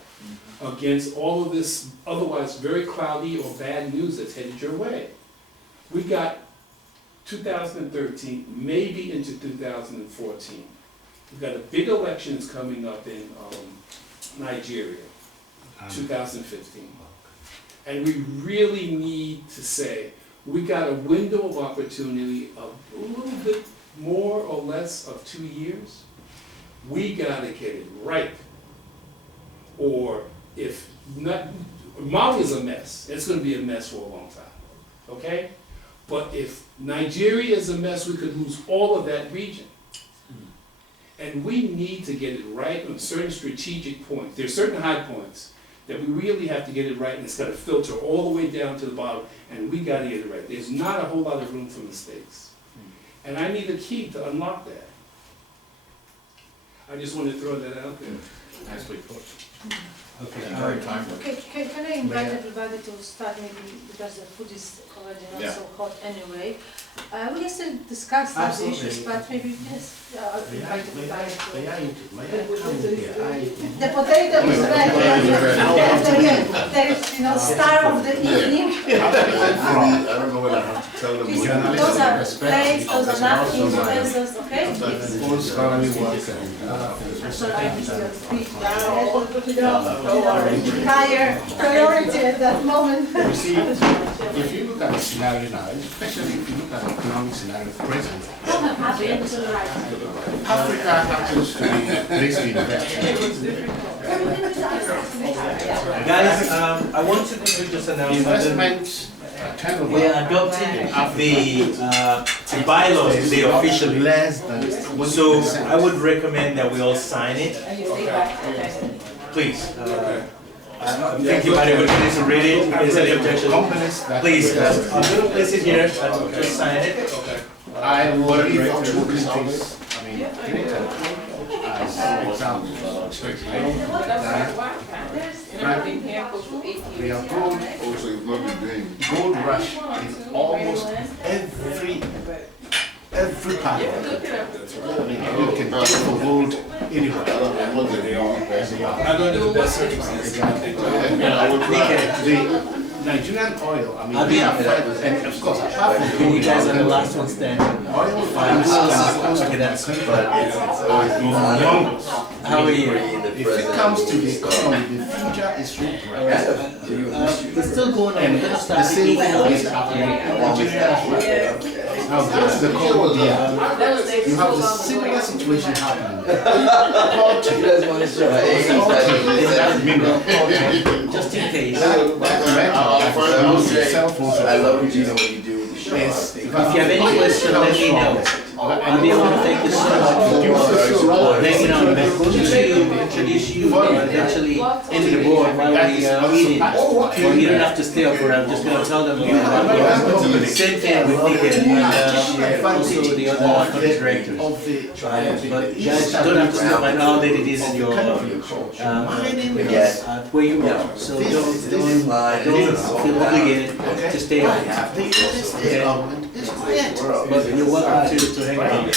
against all of this otherwise very cloudy or bad news that's headed your way? We got 2013, maybe into 2014. We've got a big election that's coming up in Nigeria, 2015. And we really need to say, we got a window of opportunity of a little bit more or less of 2 years. We got to get it right. Or if not, Mali is a mess. It's going to be a mess for a long time. Okay? But if Nigeria is a mess, we could lose all of that region. And we need to get it right on certain strategic points. There are certain high points that we really have to get it right, and it's got to filter all the way down to the bottom, and we got to get it right. There's not a whole lot of room for mistakes. And I need a key to unlock that. I just want to throw that out there. Nicely put. Okay, And very timely. Okay, can I invite everybody to start maybe, because the food is already not so hot anyway. We can still discuss those Absolutely. issues, but maybe yes, I'll invite everybody to. The The potato is ready. There's, star of the evening. I don't know whether I have to tell them. Please, those are plates, those are napkins, utensils, okay? Full scholarly work I'm sorry, I missed your speech. Higher priority at that moment. You see, if you look at the scenario now, especially if you look at the economic scenario present, Africa happens to be a place to invest. guys, I want to quickly just announce something. Investment turnover. We are adopting the bylaws today officially. Less than So I would recommend that we all sign it. Please. I think you might have agreed to read it. Is there any objection? companies that Please, I'm going to place it here. Just sign it. I would leave out two things. I mean, as examples. We have gold. Also, you've not been doing. Gold rush in almost every every part of it. You can dig for gold anywhere. I don't know the best circumstances. The Nigerian oil, I mean, I'll be we have happy. fight, and of course, apart from gold, You guys are the last one standing. oil finds Look at that. humongous. How are you? If it comes to the economy, the future is so bright. It's still going on. We're gonna The start same speaking thing of is happening in Nigeria as well. Now, go to the Congo DR. You have the similar situation happening there. Culture. That mineral culture. just in case. That metal, cell phones. I love you know what you do with the show. Yes. If you have any questions, let me know. And we want to thank you so much for hanging out. We're going to introduce you eventually into the board while we are meeting. Well, you don't have to stay up for it. I'm just going to tell them you have same thing with Deacon and also the other project directors. But you guys don't have to stay up. I know how late it is in your where you are. So don't feel obligated to stay up. But you're welcome to hang out.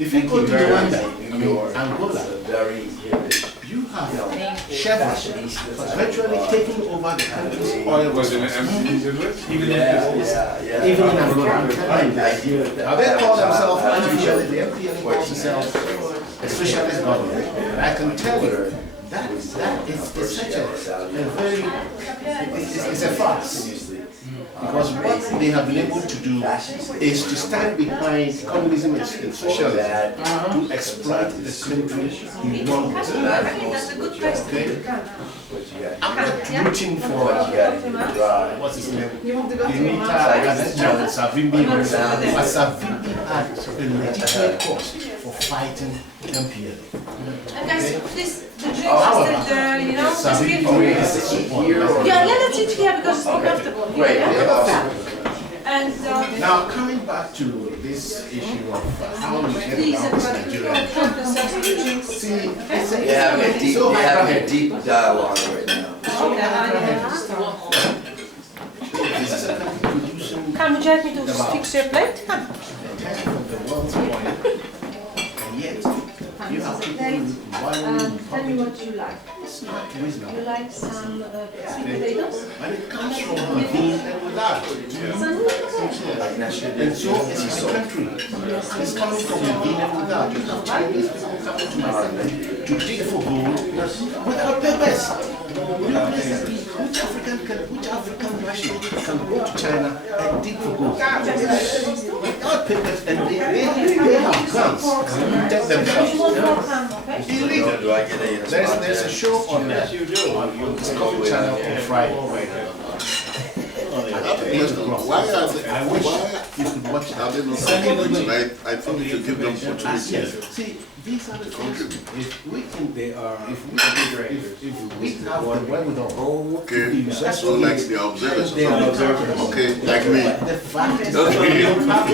If you go to Rwanda, Angola, you have Chevron virtually taking over the country's oil resources. Even in Angola, I'm telling you this. Now they call themselves unofficially, the MPN calls themselves a socialist government. But I can tell you that is such a very, it's a farce. Because what they have been able to do is to stand behind communism and socialism to exploit the country in one way. I'm not rooting for what's his name? Savimbi, but Savimbi had a legitimate cause for fighting MPL. And guys, please, the drink However, is that, you know, just feel Savimbi free. is support. Yeah, let's sit here because it's more comfortable. Great. And Now, coming back to this issue of how we get please, around this Nigerian. help yourself to the drinks. See, it's You're having a deep dialogue right now. This is a country producing Come, would you like me to fix your plate? Come. 10th of the world's oil, and yet you have people wildly Tell me what you like. It's not reasonable. You like some sweet potatoes? When it comes from within and without. And so it's a country. It's coming from within and without. You have Chinese people coming to Africa to dig for gold without purpose. Which African Russian can go to China and dig for gold? Without papers, and they have guns to protect themselves. Illegal. There's a show on the Discovery Channel on Friday. Why are they, I wish you could watch are that. they not contributing tonight? I think we should give them opportunity. See, these are the things. If we can, if we have the wherewithal. Okay, so like the observers. They are observers. Okay, like me. The fact is Okay. not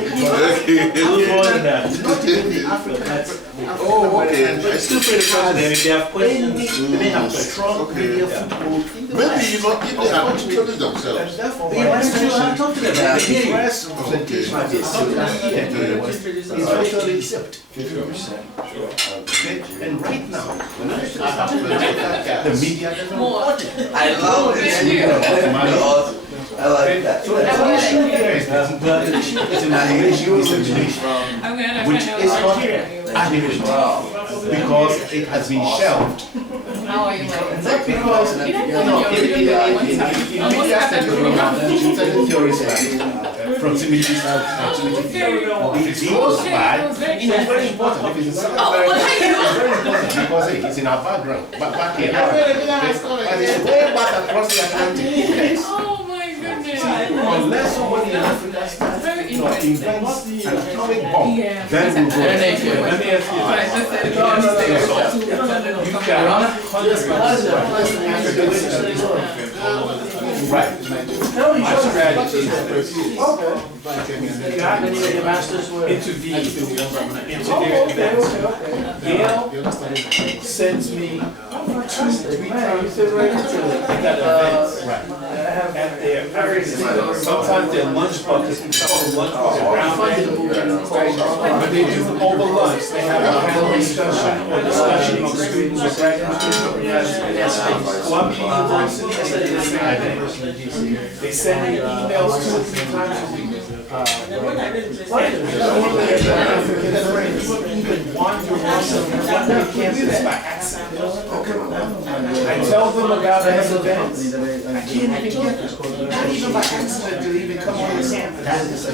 even the Africans. Oh, okay. But still pretty confident if they have questions. They have strong media foothold in the Maybe, West. you know, if they have introduced And themselves. therefore, Yeah, that's true. I'm talking about the it. Yeah. press representation of the African here in the West is virtually zipped. Okay? And right now, when I have the media doesn't report it. I love this. I like that. So the issue here is this. The issue is dissemination, which is not adequate because it has been shelved. How are you? Not because, in media studies, we have certain theories like proximity theory. If it goes bad, it's very important. If it's very important because hey, it's in our background, back here. But it's way back across the Atlantic. Yes. Oh my goodness. Unless somebody in Africa starts, invents an atomic bomb, then we'll go. Let me ask Right. My strategy is intervene into their events. Gail sends me 2-3 times to that event. have at their very African, sometimes their lunch buckets become lunch bucket round table. When they do over lunch, they have a panel discussion or discussion among students or graduates. Columbia University, they do the same thing. They send me emails 2 or 3 times a week. African friends even wander around the campus by accident. I tell them about these events. I can't even get them. Not even by accident do they even come on the campus.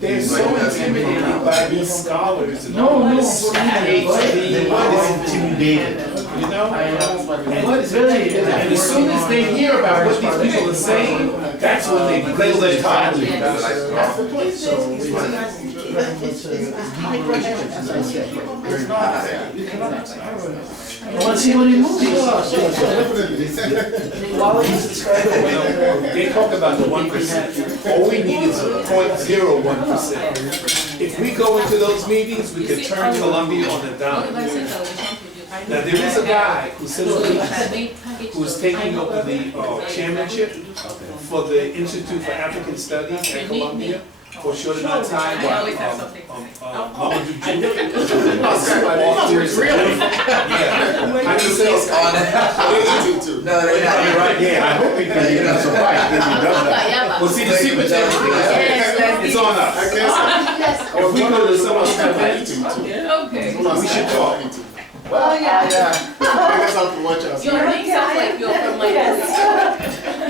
They're so intimidated by these scholars and all this PhD. What is intimidated? You know? And as soon as they hear about what these people are saying, that's when they blow their top. That's the point. So I want to see what he moves. They talk about the 1%. All we need is a 0.01%. If we go into those meetings, we can turn Columbia on the dime. Now, there is a guy who's taking over the chairmanship for the Institute for African Studies at Columbia for a short amount of time. No, they're not. Right, yeah, I hope he can survive if he does that. Well, see, the secret is on us. If we go to someone's event, we should talk. Well, yeah. I guess I have to watch out. Your name sounds like you're from like.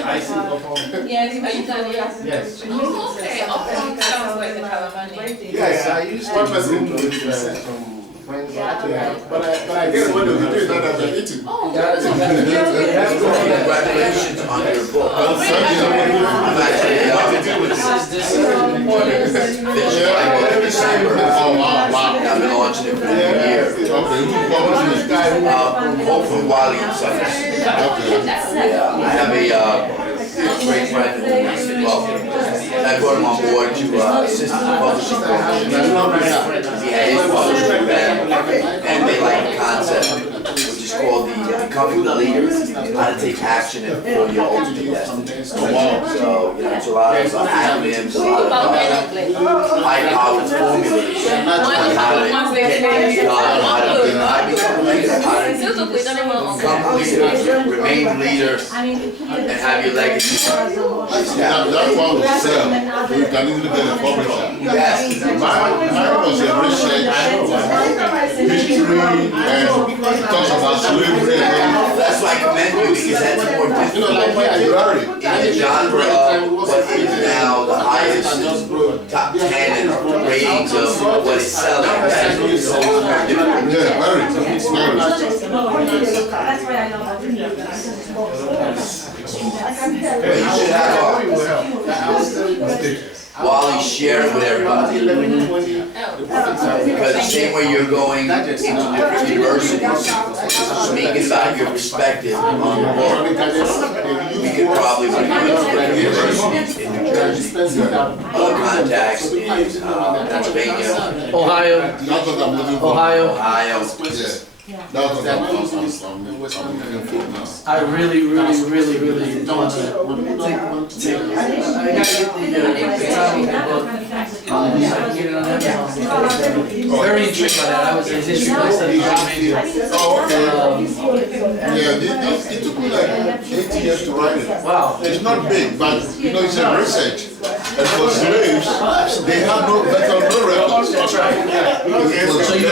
I see, no problem. Yes, are you done? Yes. Oh, okay. Uptown sounds like the Calamani. Yes, I used to room with some friends. But I guess what they'll be doing now that they're eating. Oh, Congratulations on your book. Well, thank you. I'm actually, Oh, wow. I've been launching it for a year. Hopefully while you I have a great friend who I brought him on board to assist in the publishing program. He had his publishing and they like the concept, which is called the Becoming the Leader, how to take action for your ultimate destiny. So, it's a lot of acronyms, a lot of high-powered formulas on how to get things done, how to become a leader, how to become a leader, remain a leader, and have your legacy. That's why we sell. You can easily get a publisher. Yes. Mine was a research, history, and it talks about slavery and That's why I commend you because that's more difficult. like my library. In the genre of what is now the highest top 10 and ratings of what it's selling. That's very difficult. Yeah, very. That's why I love it. You should have Wally share it with everybody. Because the same way you're going into different universities, speaking about your perspective on the book, we could probably bring you into different universities in New Jersey, other contacts in Pennsylvania, Ohio. Ohio. Yeah. That's what I'm looking for now. I really want to take, I gotta get the title of the book. I can get it on Amazon. Very intrigued by that. I was in history class studying Romania. Oh, okay. Yeah, it took me like 8 years to write it. Wow. It's not big, but it's a research. And for slaves, they have no records. That's right. So you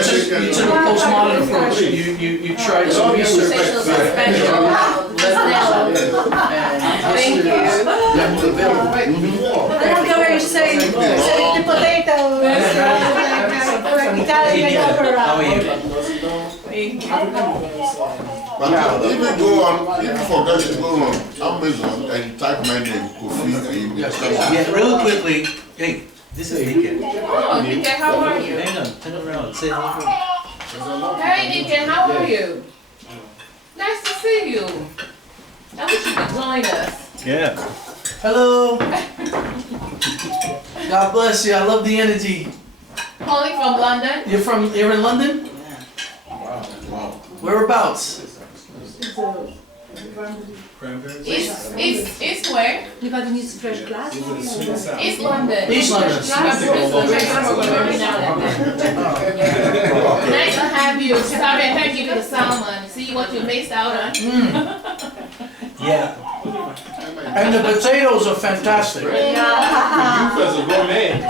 took a postmodern approach. You tried to research Thank you. Don't go where you say, the potato. Italian But even go on, even forget to go on Amazon and type my name, Kofi. Yeah, real quickly, hey, this is Niken. Oh, Niken, how are you? Hang on, turn around, say hello. Hey, Niken, how are you? Nice to see you. I wish you could join us. Yeah. Hello. God bless you. I love the energy. Calling from London? You're in London? Wow. Whereabouts? Cranberries? It's where? Anybody needs fresh glass? It's London. East London. Nice to have you. Sorry, I can't give you the salmon. See what you missed out on? Yeah. And the potatoes are fantastic. You as a gourmet.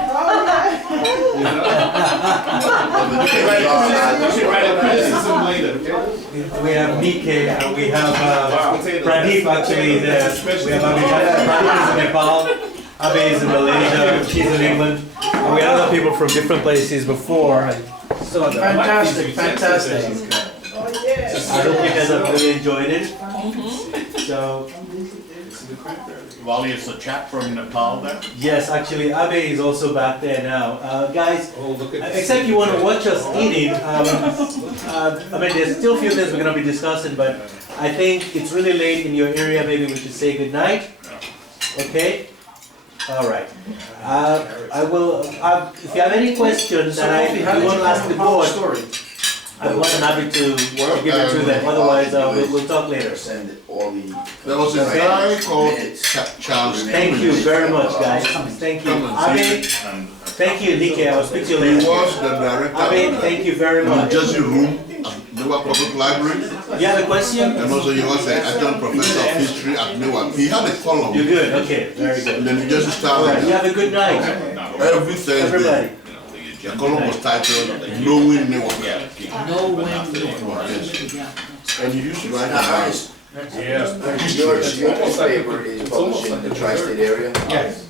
You should write a criticism later, okay? We have DK and we have Pradeep actually there. We have Pradeep is in Nepal, Abe is in Malaysia, she's in England. And we have other people from different places before. So Fantastic, fantastic. Oh, yeah. I hope you guys have really enjoyed it. So Wally, is the chap from Nepal there? yes, actually Abe is also back there now. Guys, Oh, look at this. except you want to watch us eating, I mean there's still a few things we're going to be discussing, but I think it's really late in your area, maybe we should say good night. Okay? All right. I will, if you have any questions that you want to ask the board, I'm more than happy to give it to them, otherwise we'll talk later. Send all the. There was a guy called Charles. Thank you very much, guys. Thank you. Abe, thank you, Nike. I will speak to you He later. was the director Abe, thank you very of the much. Jersey Room at Newark Public Library. You have a question? And also he was an adjunct professor of history at Newark. He had a column. You're good, okay, very And good. then he just All right, you started have a good night, every Thursday. everybody. The column was titled Knowing Newark. No win. And he used to write about Your newspaper is published in the tri-state area? Yes.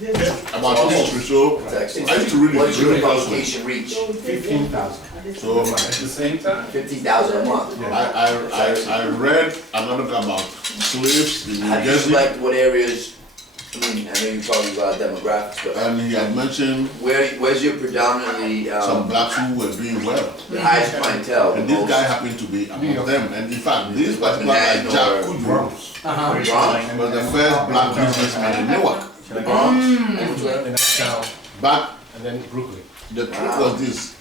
about history. So It's excellent. I used to read it. What's your very closely. publication reach? 15,000. So At the same time? 50,000 a month. I read another about slaves in New Have you Jersey. select what areas, I mean, I know you probably about demographics, but And he had mentioned where's your predominantly, some blacks who were doing well. the highest clientele? And the this most- guy happened to be among them. And in fact, this particular guy, Jack Kudrow, Uh-huh. Bronx? was the first black businessman in Newark. The Bronx? And which way? But And then Brooklyn. the truth was this,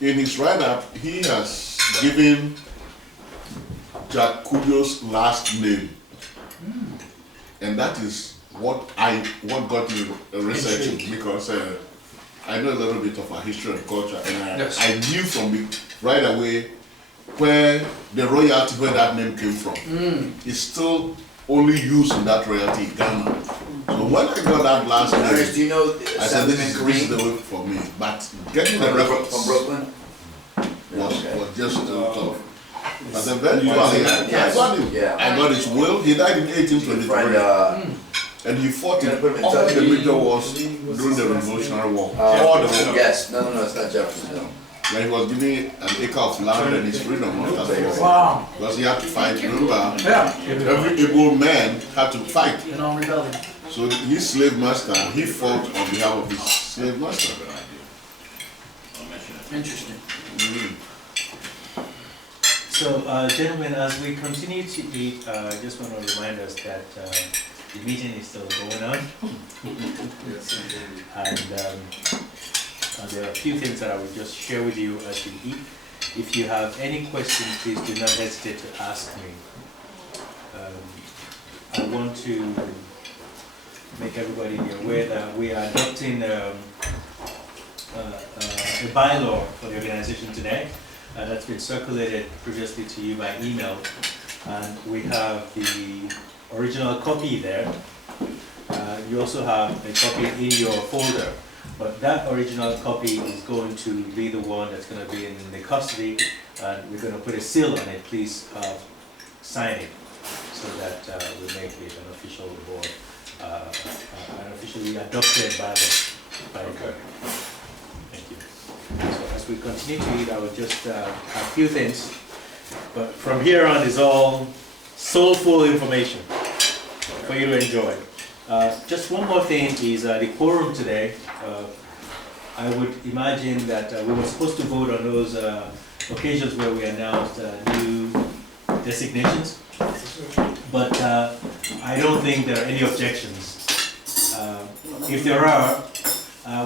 in his write-up, he has given Jack Kudrow's last name. And that is what got me researching, because I know a little bit of our history and culture, and Yes. I knew right away where the royalty, where that name came from. It's still only used in that royalty in Ghana. So when I got that last Ernest, do name, you know I said this is Assemblyman the Kareem way for me. But getting the from records Brooklyn? was just tough. But eventually, Yes. I got him. Yeah. I got his will. He died in Friend, 1823. And he fought in Gonna put him in all touch the with major wars during the Revolutionary War. All the war. yes, no, it's not Jefferson, When he was given an acre of land and his freedom after the war. Wow. Because he had to fight. Remember, Yeah. every able man had to fight. You know, rebellion. So his slave master, he fought on behalf of his slave master. Interesting. So, gentlemen, as we continue to eat, I just want to remind us that the meeting is still going on. And there are a few things that I will just share with you as we eat. If you have any questions, please do not hesitate to ask me. I want to make everybody aware that we are adopting a bylaw for the organization today. That's been circulated previously to you by email, and we have the original copy there. You also have a copy in your folder, but that original copy is going to be the one that's going to be in the custody, and we're going to put a seal on it. Please sign it so that we make it an official board, an officially adopted bylaw by the board. Thank you. So as we continue to eat, I will just a few things, but from here on is all soulful information for you to enjoy. Just one more thing is the quorum today. I would imagine that we were supposed to vote on those occasions where we announced new designations, but I don't think there are any objections. If there are,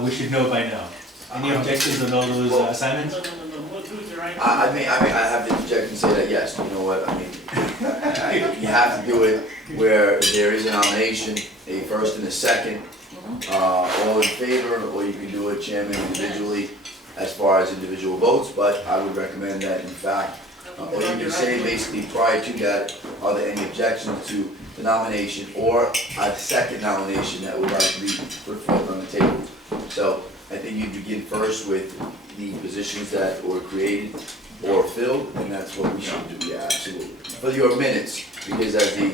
we should know by now. Any objections on all those assignments? No, we'll do it right? I mean, I have to interject and say that, yes, you know what, I mean, you have to do it where there is a nomination, a first and a second, all in favor, or you can do it, Chairman, individually, as far as individual votes, but I would recommend that, in fact, or you can say basically prior to that, are there any objections to the nomination or a second nomination that would like to be put forth on the table? So I think you begin first with the positions that were created or filled, and that's what we should do, yeah, absolutely. For your minutes, because as the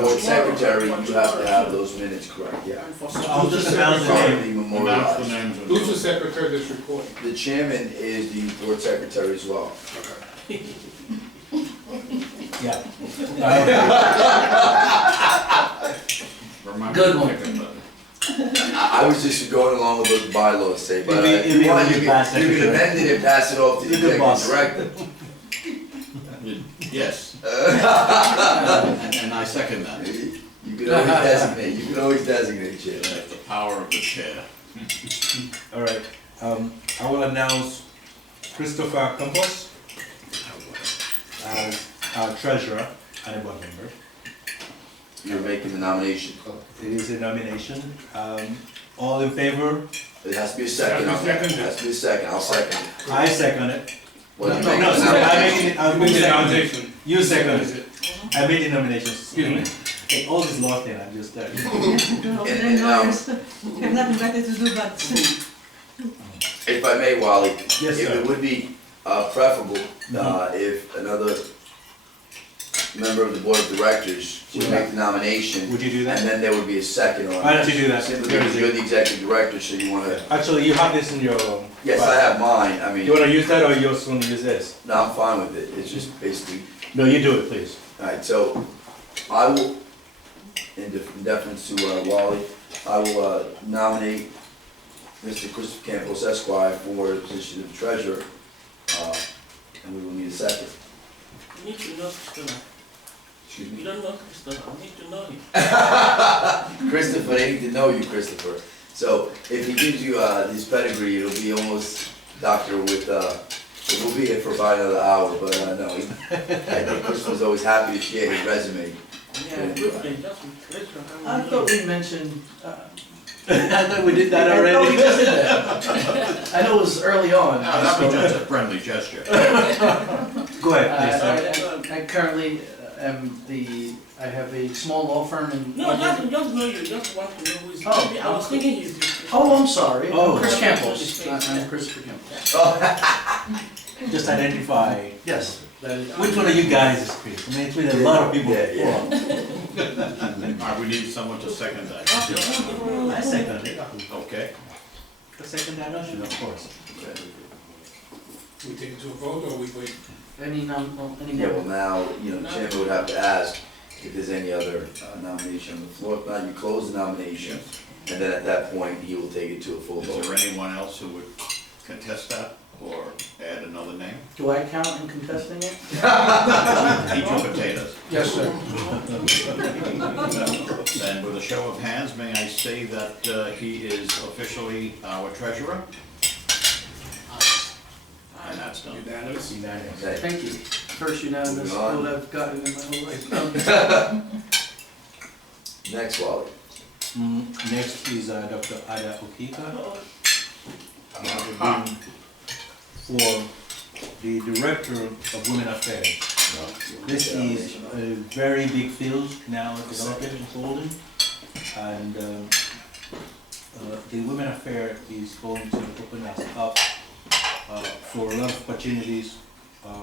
board secretary, you have to have those minutes correct, yeah. I'll just announce the Properly name. memorialized. Who's the secretary of this report? The chairman is the board secretary as well. Yeah. Good one. I was just going along with what the bylaws say, but It'd be- if you want, it'd you be bad can secretary. amend it and pass it off to the You're a good boss. executive director. Yes. And I second that. You can always designate, chair. That's the power of the chair. All right, I will announce Christopher Campos as our treasurer and a board member. You're making the nomination. It is a nomination. All in favor? It has to be a second on that. It has to be a second. I'll second it. I second it. Well, you No, make no, the sorry, nomination. I'm Who's the second it. nomination? You second it. I made the nomination, excuse me. Hey, all this law thing, I'm just, And- have nothing better to do but. If I may, Wally, Yes, if sir. it would be preferable, if another member of the board of directors would Yeah. make the nomination, would you do and that? then there would be a second on it. Why don't you do that? Simply because you're the executive director, so you wanna, Actually, you have this in your. yes, I have mine, I mean, You wanna use that or you just wanna use this? no, I'm fine with it, it's just basically, No, you do it, please. alright, so I will, in deference to Wally, I will nominate Mr. Christopher Campos Esquire for the position of treasurer, and we will need a second. You need to know Christopher. Excuse You me? don't know Christopher, I need to know him. Christopher, they need to know you, Christopher. So if he gives you his pedigree, it'll be almost doctor with, it will be here for about another hour, but no, I think Christopher's always happy to share his resume. Yeah, briefly, just with Christopher. I thought we mentioned, I thought we did that I thought we already. just did that. I know it was early on. No, that was just a friendly gesture. Go ahead, please. I currently I have a small law firm in. No, just know you, just want to know who is. Oh, I was thinking he's the. Oh, I'm sorry. Oh. Chris Campos. I'm Christopher Campos. Just identify. Yes, that is. Which one of you guys is Chris? I mean, it's been a lot of people Yeah, before. All right, we need someone to second that. I second it. Okay. I second that motion, of course. We take it to a vote or we wait? Any Yeah, more? well now, the chairman would have to ask if there's any other nomination on the floor. If not, you close the nomination, and then at that point, he will take it to a full Is vote. there anyone else who would contest that or add another name? Do I count in contesting it? Eat your potatoes. Yes, sir. And with a show of hands, may I say that he is officially our treasurer? And that's done. Unanimous? Unanimous. Okay. Thank you. First unanimous Moving on. vote I've gotten in my whole life. Next, Wally. Next is Dr. Ada Okika. For the Director of Women Affairs. This is a very big field now developing, unfolding, and the Women Affairs is going to open us up for a lot of opportunities.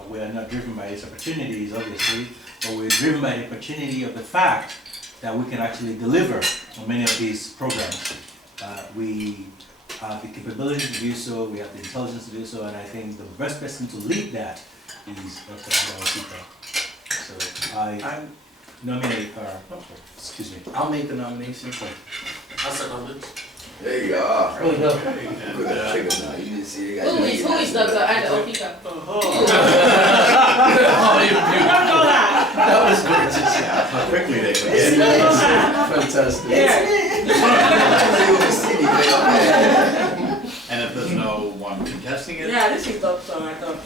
We are not driven by these opportunities, obviously, but we're driven by the opportunity of the fact that we can actually deliver on many of these programs. We have the capability to do so, we have the intelligence to do so, and I think the best person to lead that is Dr. Ada. So I nominate her, excuse me. I'll make the nomination. I second it. There you are. Oh, no. Look at that chicken now. You didn't see it. Who is Dr. Ada Okika? That was good. How quickly they Yes, forget. fantastic. And if there's no one contesting contesting it? Yeah, this is Dr. Dr.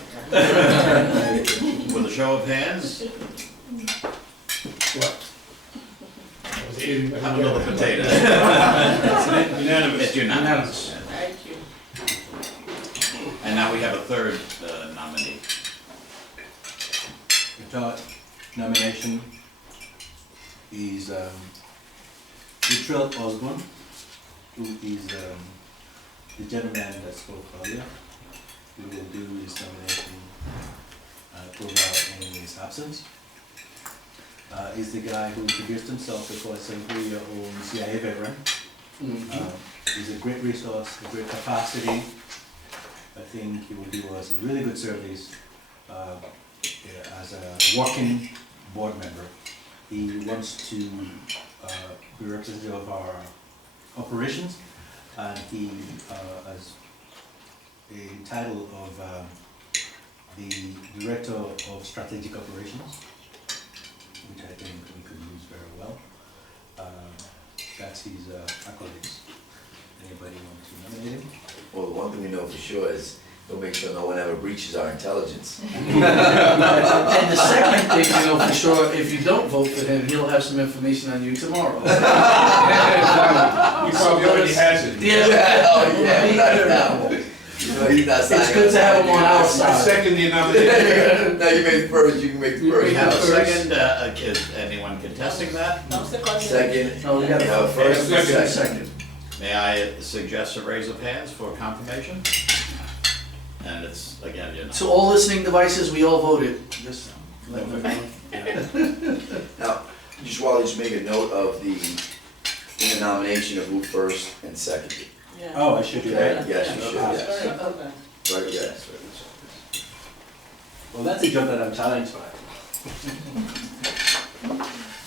With a show of hands? What? Have another potato. Unanimous. It's unanimous. Thank you. And now we have a third nominee. The third nomination is Latrell Osborne, who is the gentleman that spoke earlier. We will do his nomination over in his absence. He's the guy who introduced himself before a 73-year-old CIA veteran. He's a great resource, a great capacity. I think he will do us a really good service as a working board member. He wants to be representative of our operations, and he has a title of the Director of Strategic Operations, which I think we could use very well. That's his accolades. Anybody want to nominate him? Well, the one thing we know for sure is we'll make sure no one ever breaches our intelligence. And the second thing you know for sure, if you don't vote for him, he'll have some information on you tomorrow. He probably already has it. Yeah. Oh, yeah, without a doubt. You know, he's not signing It's good to have him on our I side. second the nomination. Now you make the first, you can make the We first. have a second, is anyone contesting that? I'm second. Second. No, we got Yeah, first and Second. second. May I suggest a raise of hands for confirmation? And it's, again, you know. To all listening devices, we all voted. Just let them know. Now, just while just make a note of in the nomination of who first and seconded. Yeah. Oh, I should do Okay, that. yes, you should, yes. Okay. Right, yes. Well, that's a job that I'm challenged by.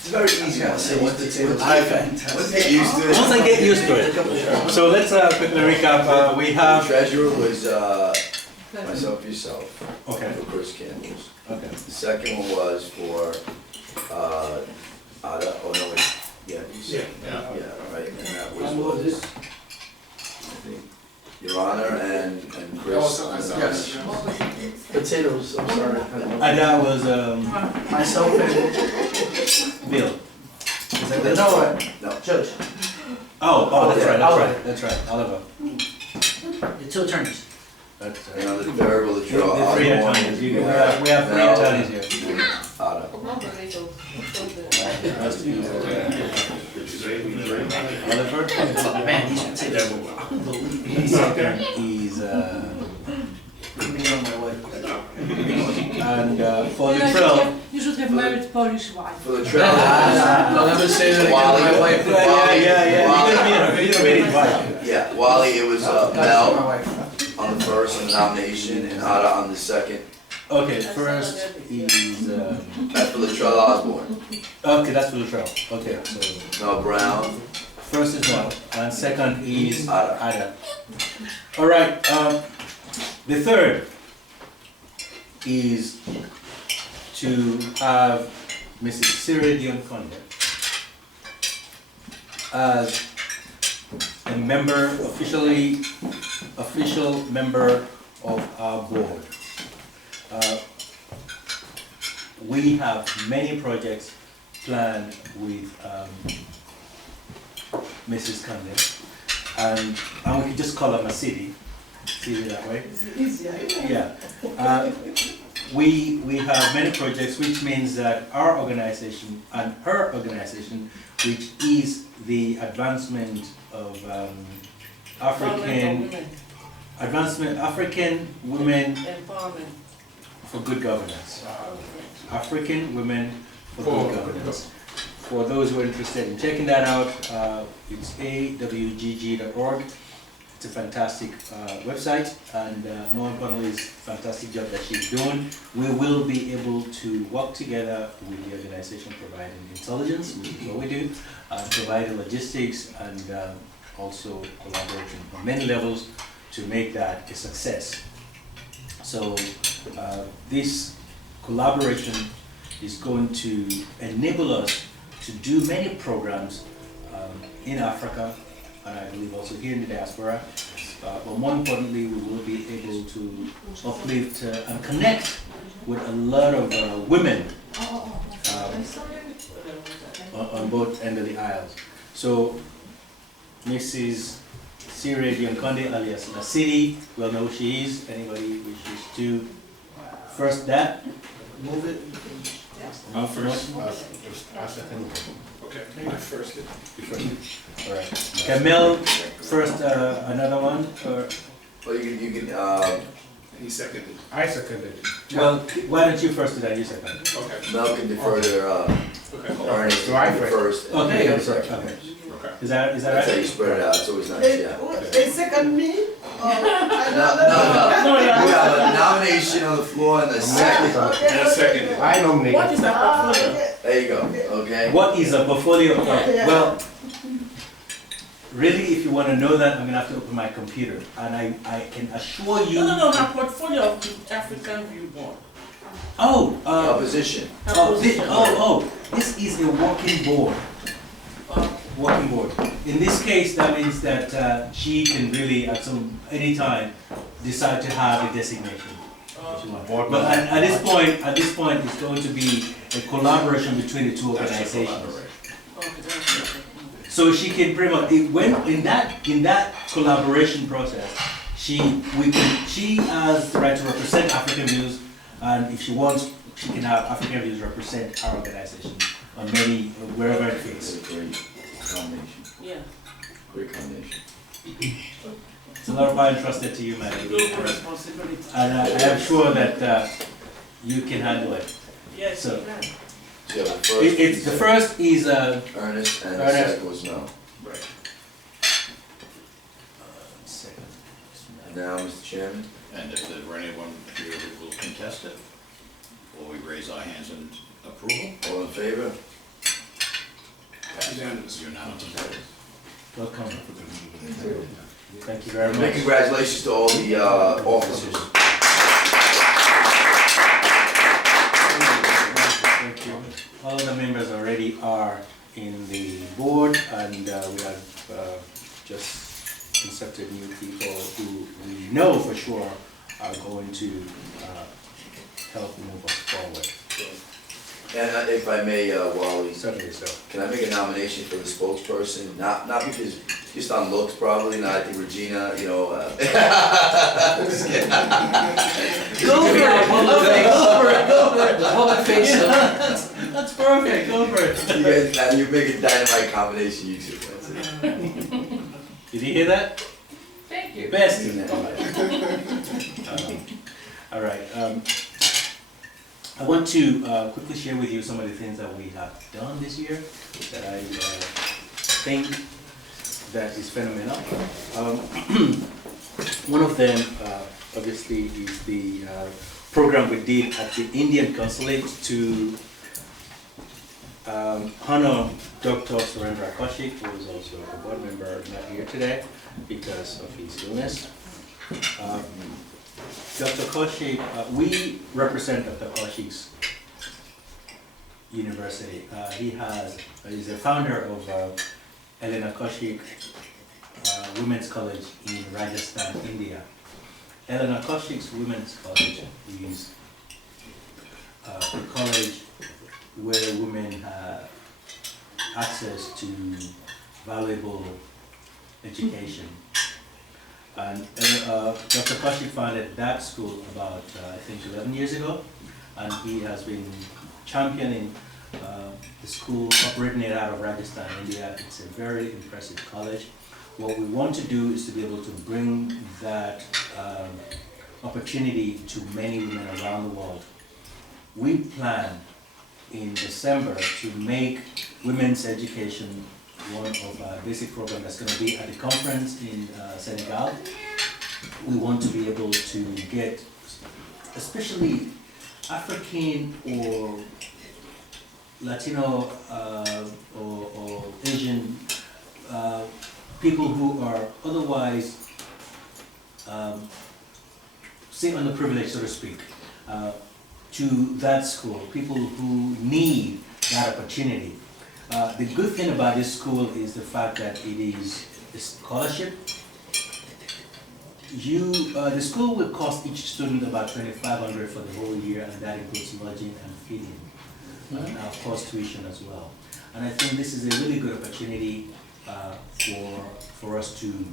It's very easy. Yeah, one. so Once what's once fantastic. they get used to it. Once I get used to it. So let's quickly recap. We The have. treasurer was myself, yourself, Okay. for Chris Campos. Okay. The second one was for Ada, oh no, wait, yeah, you said, Yeah. yeah, right, and that I moved was, it. I think, Your Honor and Chris. Also, on the yes. nomination. Potatoes, I'm sorry. And that was Myself and, Bill. Is that no, No, Judge, Oh, that's Yeah, right, Oliver. that's right, Oliver. the two attorneys. That's and on the third, we'll the draw three Osborne. attorneys. We have three Mel, attorneys here. Ada. Oliver. Man, these potatoes were unbelievable. Second is Put me on my way. and for You the know, trail. you should have married Polish wife. For the trail. I'll never say that again, my wife. Yeah. You didn't mean it, right? Yeah, Wally, it was My Mel wife. on the first on the nomination and Ada on the second. Okay, first is That's for Latrell Osborne. okay, that's for the trail. Okay, so Mel Brown, first is Mel, and second is Ada. Ada. All right, the third is to have Mrs. Siri Dion Conde as a member, official member of our board. We have many projects planned with Mrs. Conde, and we could just call them a city that way. It's easier. Yeah. We have many projects, which means that our organization and her organization, which is the advancement of African women Empowerment. for good governance. African women for good governance. For those who are interested in checking that out, it's awgg.org. It's a fantastic website, and more importantly, it's a fantastic job that she's doing. We will be able to work together with the organization providing intelligence, which is what we do, providing logistics, and also collaboration on many levels to make that a success. So this collaboration is going to enable us to do many programs in Africa, and I believe also here in the diaspora, but more importantly, we will be able to uplift and connect with a lot of women on both ends of the aisles. So, Mrs. Sire Dianconde alias La City, well know who she is. Anybody wishes to first that? Move it. I'll first. I second. Okay, I first it. You first. All right. Camille, first another one? Or? Well, you can, He seconded. I seconded. Well, why don't you first do that? You second. Okay. Mel can defer to, Okay. Ernest So I can first. first. Okay, and yeah, second. okay. Okay. Is that That's how you right? spread it out, it's always nice, yeah. They second me? No, you have a nomination on the floor and a second. And a second. I nominate. What is that portfolio? There you go, okay? What is a portfolio? Yeah. Well, really, if you want to know that, I'm going to have to open my computer. And I can assure you... No, her portfolio of the African viewpoint. Oh, Opposition. this is a working board. Working board. In this case, that means that she can really, at any time, decide to have a designation. If you want. But at this point, it's going to be a collaboration between the two organizations. So she can pretty much, in that collaboration process, she has the right to represent African views, and if she wants, she can have African views represent our organization on wherever it fits. Great combination, Yeah. great combination. It's a lot of power entrusted to you, madam. Global responsibility. And I am sure that you can handle it. Yes, So- you can. So you have the first. The first is Ernest, and the Ernest. second was Mel. Right. second. And now, Mr. Chairman, And if there were anyone here who will contest it, will we raise our hands in approval? all in favor? Unanimous. Unanimous. Welcome. Thank you very Big much. congratulations to all the officers. Thank you. All of the members already are in the board, and we have just accepted new people who we know for sure are going to help move us forward. And if I may, Wally, Certainly so. can I make a nomination for the spokesperson? Not because, just on looks probably, not I think Regina, you know. Just kidding. Go for it, go for it, go for it. The public face. That's perfect, go for it. You make a dynamite combination, you two, that's it. Did you hear that? Thank you. Best. All right. I want to quickly share with you some of the things that we have done this year that I think that is phenomenal. One of them, obviously, is the program we did at the Indian Consulate to honor Dr. Surendra Kaushik, who is also a board member, not here today because of his illness. Dr. Kaushik, we represent Dr. Kaushik's university. He's the founder of Elena Kaushik Women's College in Rajasthan, India. Elena Kaushik's Women's College is a college where women have access to valuable education. And Dr. Kaushik founded that school about, I think, 11 years ago, and he has been championing the school, operating it out of Rajasthan, India. It's a very impressive college. What we want to do is to be able to bring that opportunity to many women around the world. We plan in December to make women's education one of our basic programs that's going to be at the conference in Senegal. We want to be able to get, especially African or Latino or Asian people who are otherwise, say, underprivileged, so to speak, to that school, people who need that opportunity. The good thing about this school is the fact that it is a scholarship. The school will cost each student about $2,500 for the whole year, and that includes lodging and feeding, and of course tuition as well. And I think this is a really good opportunity for us to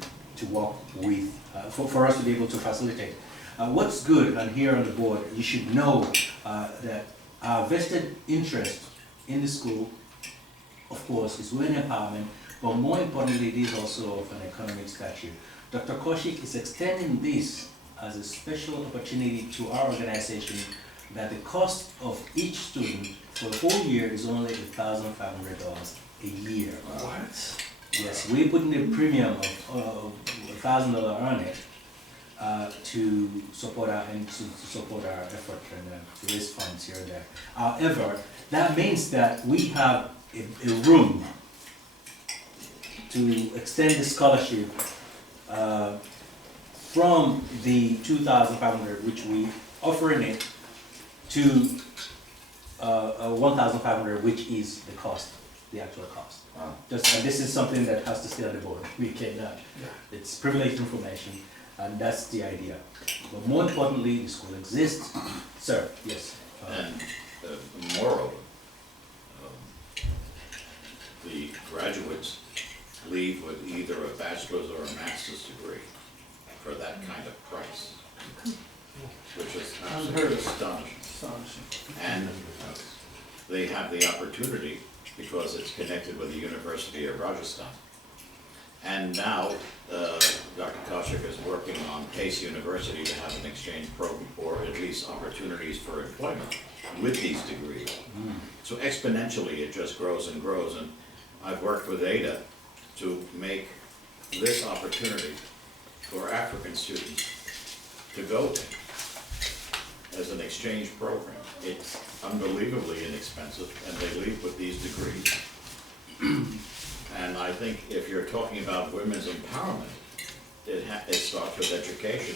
work with, for us to be able to facilitate. What's good, and here on the board, you should know that our vested interest in the school, of course, is women empowerment, but more importantly, it is also of an economic stature. Dr. Kaushik is extending this as a special opportunity to our organization that the cost of each student for the whole year is only $1,500 a year. What? Yes, we put in a premium of $1,000 on it to support our effort and to raise funds here and there. However, that means that we have a room to extend the scholarship from the $2,500, which we offering it, to $1,500, which is the cost, the actual cost. Wow. And this is something that has to stay on the board. We cannot. It's privileged information, and that's the idea. But more importantly, the school exists. Sir, yes. And moreover, the graduates leave with either a bachelor's or a master's degree for that kind of price, which is absolutely astonishing. And they have the opportunity, because it's connected with the University of Rajasthan. And now, Dr. Kaushik is working on Pace University to have an exchange program, or at least opportunities for employment with these degrees. So exponentially, it just grows and grows. And I've worked with Ada to make this opportunity for African students to go to as an exchange program. It's unbelievably inexpensive, and they leave with these degrees. And I think if you're talking about women's empowerment, it starts with education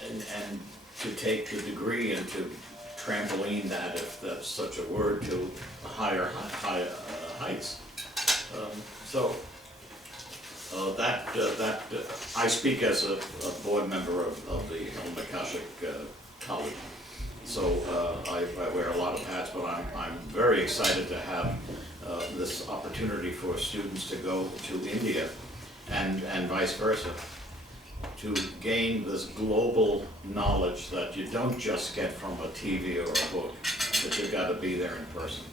and to take the degree and to trampoline that, if that's such a word, to higher heights. I speak as a board member of the Helmut Kaushik College. So I wear a lot of hats, but I'm very excited to have this opportunity for students to go to India and vice versa, to gain this global knowledge that you don't just get from a TV or a book, that you've got to be there in person.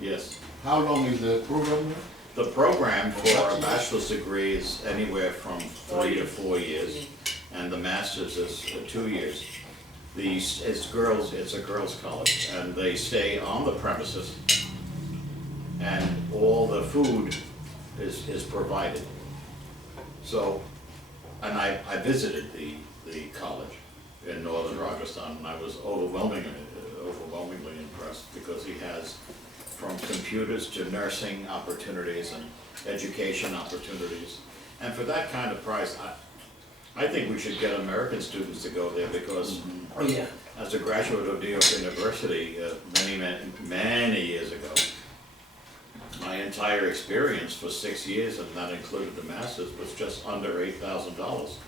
Yes. How long is the program? The program for a bachelor's degree is anywhere from 3 to 4 years, and the master's is 2 years. It's a girls' college, and they stay on the premises, and all the food is provided. So, and I visited the college in northern Rajasthan, and I was overwhelmingly impressed, because he has from computers to nursing opportunities and education opportunities. And for that kind of price, I think we should get American students to go there, because as a graduate of New York University many years ago, my entire experience for 6 years, and that included the master's, was just under $8,000.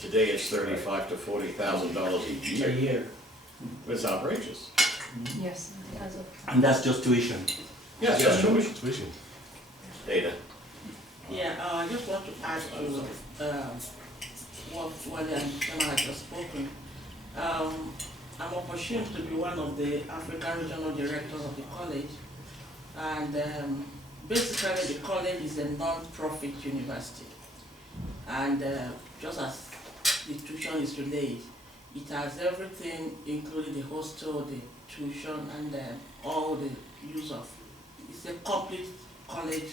Today it's $35,000 to $40,000 a year. A year. It's outrageous. Yes. And that's just tuition. Yes, just tuition. Data. Yeah, I just want to add to what William had just spoken. I'm opportunity to be one of the African regional directors of the college, and basically the college is a non-profit university, and just as the tuition is related, it has everything, including the hostel, the tuition, and all the use of. It's a complete college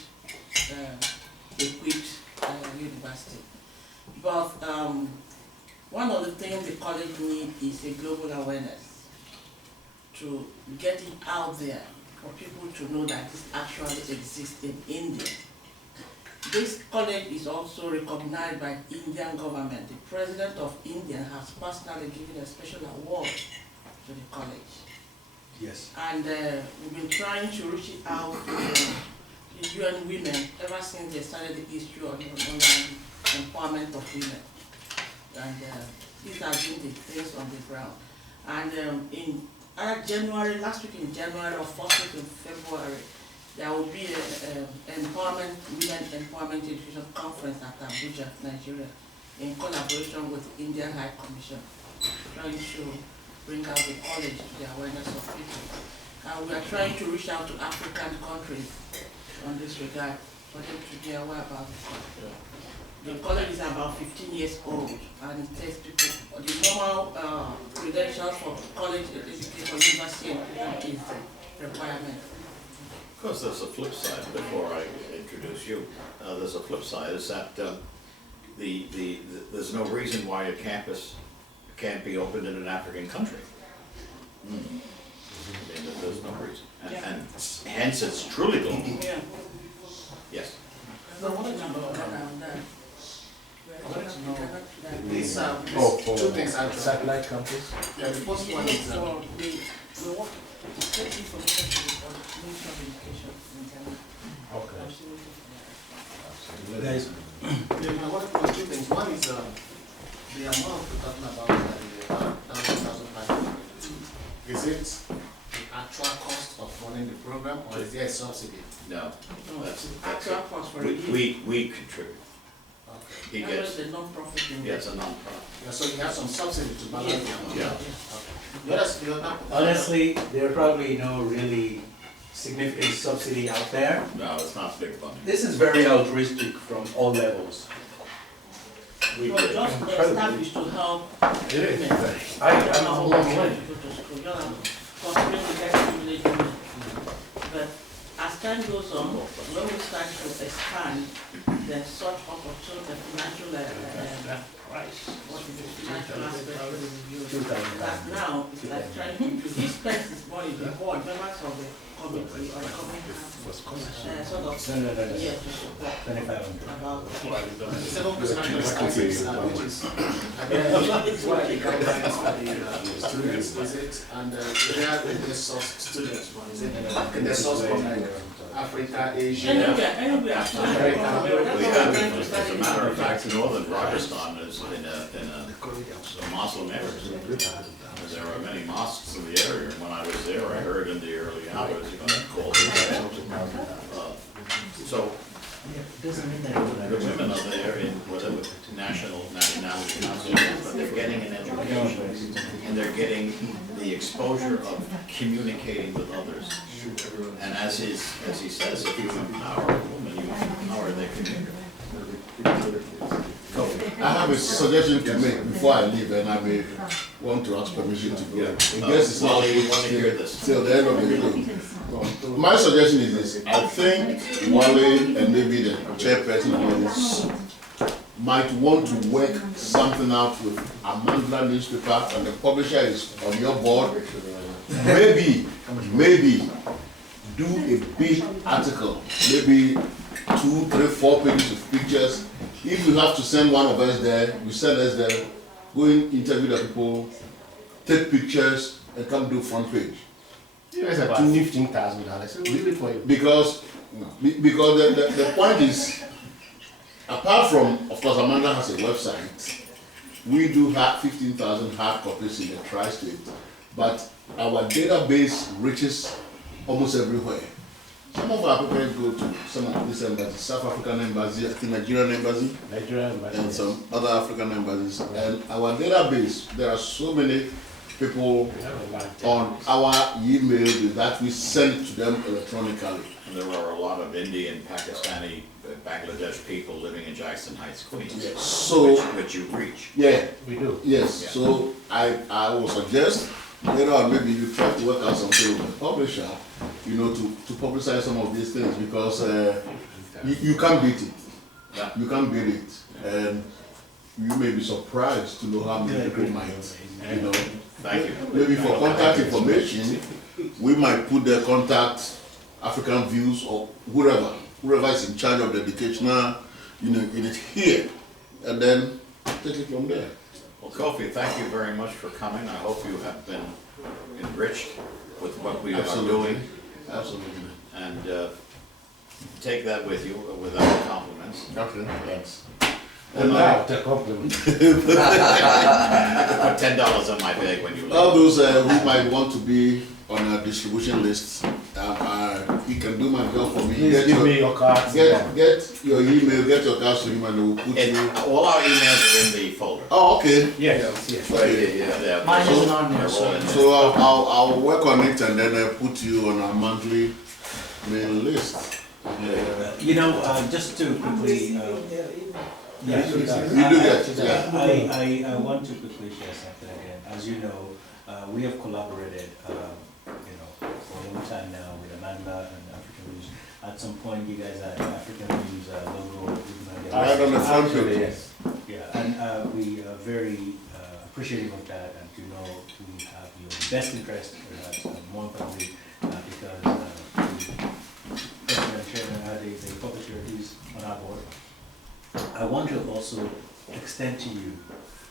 equipped university. But one of the things the college needs is a global awareness, to get it out there for people to know that this actually exists in India. This college is also recognized by the Indian government. The President of India has personally given a special award to the college. Yes. And we've been trying to reach it out to the UN women ever since they started the issue on empowerment of women. And these have been the things on the ground. And in January, last week in January or first week in February, there will be an women empowerment education conference at Abuja, Nigeria, in collaboration with the Indian High Commission, trying to bring out the college to the awareness of people. And we are trying to reach out to African countries on this regard for them to be aware about it. The college is about 15 years old, and it takes people, the normal credentials for college education, for university education is the requirement. Of course, there's a flip side, before I introduce you, there's a flip side, is that there's no reason why a campus can't be opened in an African country. I mean, there's no reason, and hence it's truly global. Yeah. Yes. No, I wanted to know, These two things actually. Satellite campus? Yeah, the first one is, we want to take information to the Ministry of Education in Ghana. Okay. Guys, yeah, I wanted to know two things. One is the amount we're talking about, the 1,500. Is it the actual cost of running the program, or is there a subsidy? No, No, that's actual cost for a year. we contribute. Okay. He That gets, was the non-profit in gets a non-profit. Yeah, so you have some subsidy to balance the amount. Yeah. Okay. The other, honestly, there are probably no really significant subsidy out there. No, it's not big money. This is very altruistic from all levels. We Well, did. just established to help It is. women. I'm a long way. Go to school, you know, considering the less privileged women. But as time goes on, when we start to expand, then such opportunity, financial, what is it, financial aspect will be reviewed. That now, it's like trying to use this person's money before members of the committee or the committee have sort of here to support 2,500. about. the second question actually starts with, which is, what are the guidelines for the students, is it, and where are the source students from? Is it in the source from like Africa, Asia? Anywhere. We have, as a matter of fact, northern Pakistan is in a Muslim area. There are many mosques in the area, and when I was there, I heard in the early hours, called so the women are there in whatever nationality, but they're getting an education, and they're getting the exposure of communicating with others. And as he says, if you empower a woman, you empower their community. I have a suggestion to make before I leave, and I may want to ask permission to go. Yeah. I guess it's not Wally, we want to hear this. till the end of the day. My suggestion is this: I think Wale and maybe the chairperson of this might want to work something out with Amandla newspaper, and the publisher is on your board. Maybe do a big article, maybe 2, 3, 4 pages of pictures. If you have to send one of us there, you send us there, go in, interview the people, take pictures, and come do front page. It's about $15,000. Really for you. Because the point is, apart from, of course, Amanda has a website, we do have 15,000 hard copies in the tri-state, but our database reaches almost everywhere. Some of our people go to some of these embassies, South African embassy, I think Nigerian embassy, and some other African embassies. And our database, there are so many people on our email that we send to them electronically. And there are a lot of Indian, Pakistani, Bangladesh people living in Jackson Heights, Queens. So, which you reach. yeah, We do. yes. Yeah. So I will suggest later on maybe you try to work out something with the publisher, to publicize some of these things, because you can't beat it. Yeah. You can't beat it, and you may be surprised to know how many people might, Thank you. Maybe for contact information, we might put their contact African Views or whoever is in charge of the educational, unit here, and then take it from there. Well, Kofi, thank you very much for coming. I hope you have been enriched with what we are doing. Absolutely. And take that with you, with our compliments. Okay, thanks. Without a compliment. Put $10 on my bag when you leave. All those who might want to be on a distribution list, he can do my job for me. Please give me your cards. Get your email, get your cards to him, and they will put you. All our emails are in the folder. Oh, okay. Yes. Okay. Yeah, Mine isn't on there, they're all in there. So I'll work on it, and then I'll put you on a monthly mail list. You know, just to I'm quickly, receiving their email. yeah, You do that, yeah. I want to quickly share something again. As you know, we have collaborated, you know, for a long time now with Amandla and African News. At some point, you guys had African News logo. I had on the front page. Yes. Yeah, and we are very appreciative of that, and to know we have your best interest, perhaps more importantly, because President Chairman had the publisher is on our board. I want to also extend to you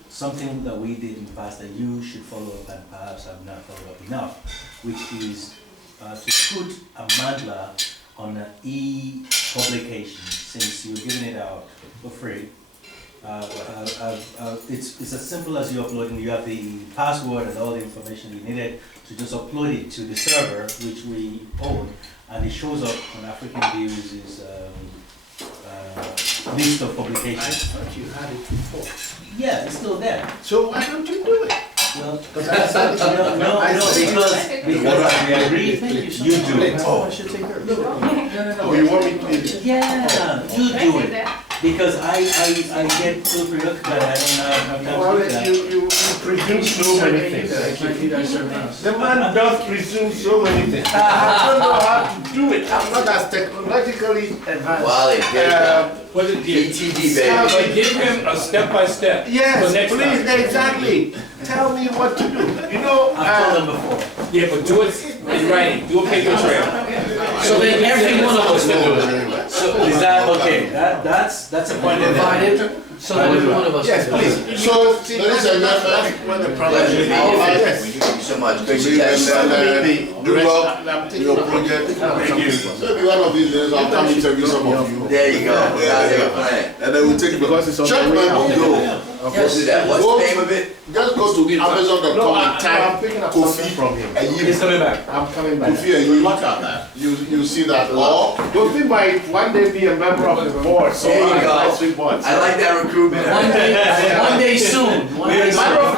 something that we did in the past that you should follow up and perhaps have not followed up enough, which is to put Amandla on an e-publication, since you're giving it out for free. It's as simple as you uploading, you have the password and all the information you needed to just upload it to the server, which we own, and it shows up on African Views' list of publications. I thought you had it before. Yeah, it's still there. So why don't you do it? Well, Because I said no, because we agree, you do it. Oh, I should take care of No, it. oh, you want me to? Yeah, you do it. Because I get so preoccupied, I don't have time Well, to do that. you presume so many things. The man does presume so many things. I don't know how to do it. I'm not as technologically advanced. Wally, get it done. What did you? ETD, But baby. give him a step-by-step. Yes, for next please, time. exactly. Tell me what to do. You know, I've told them before. Yeah, but do it in writing, do a paper trail. So then every one of us will do it. So is that okay? That's a point in there. Provided, so that every one of us yes, will do it. please. So, ladies and gentlemen, When the problem Pleasure is, being all here. right, Thank you so much. Great and good luck I'm with taking your the project. Thank you. Maybe one of these days I'll come interview some of you. There you go. Sounds like a plan. And then we'll take it. Because it's on Check the way my out. window. Let's do that. What's the name of it? Just go to Amazon.com No, and I'm type picking up Kofi something from him. He's coming back. I'm coming back. Kofi and Good you. luck on that. You see that. Or Kofi might one day be a member of the board, so There you I go. advisory board. I like that recruitment. One day soon. One day Matter of soon.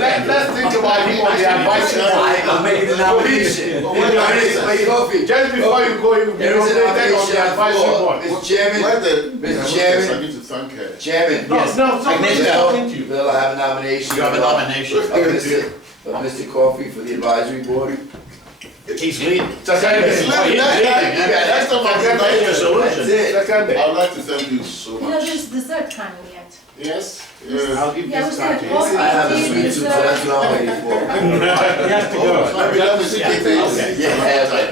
fact, let's think about him on the advisory board. I'm making the nomination. Wait, Kofi. Just before you go, you will be There is a nominated on the nomination advisory for board. Mr. Chairman. where's the Mr. Chairman. I need to thank her. Chairman. No, Yes. no, somebody's Bill, talking to you. Bill, I have a nomination. You have a nomination. Of Mr. Coffey for the advisory board. He's leading. Next time That's your I solution. That's it. Second day. would like to thank you so You know, much. there's dessert coming yet. Yes. I'll give Yeah, this we card said to you. coffee. I have a sweet tooth, so that's what I'm waiting for. He has to go. Let me see the face. Yeah,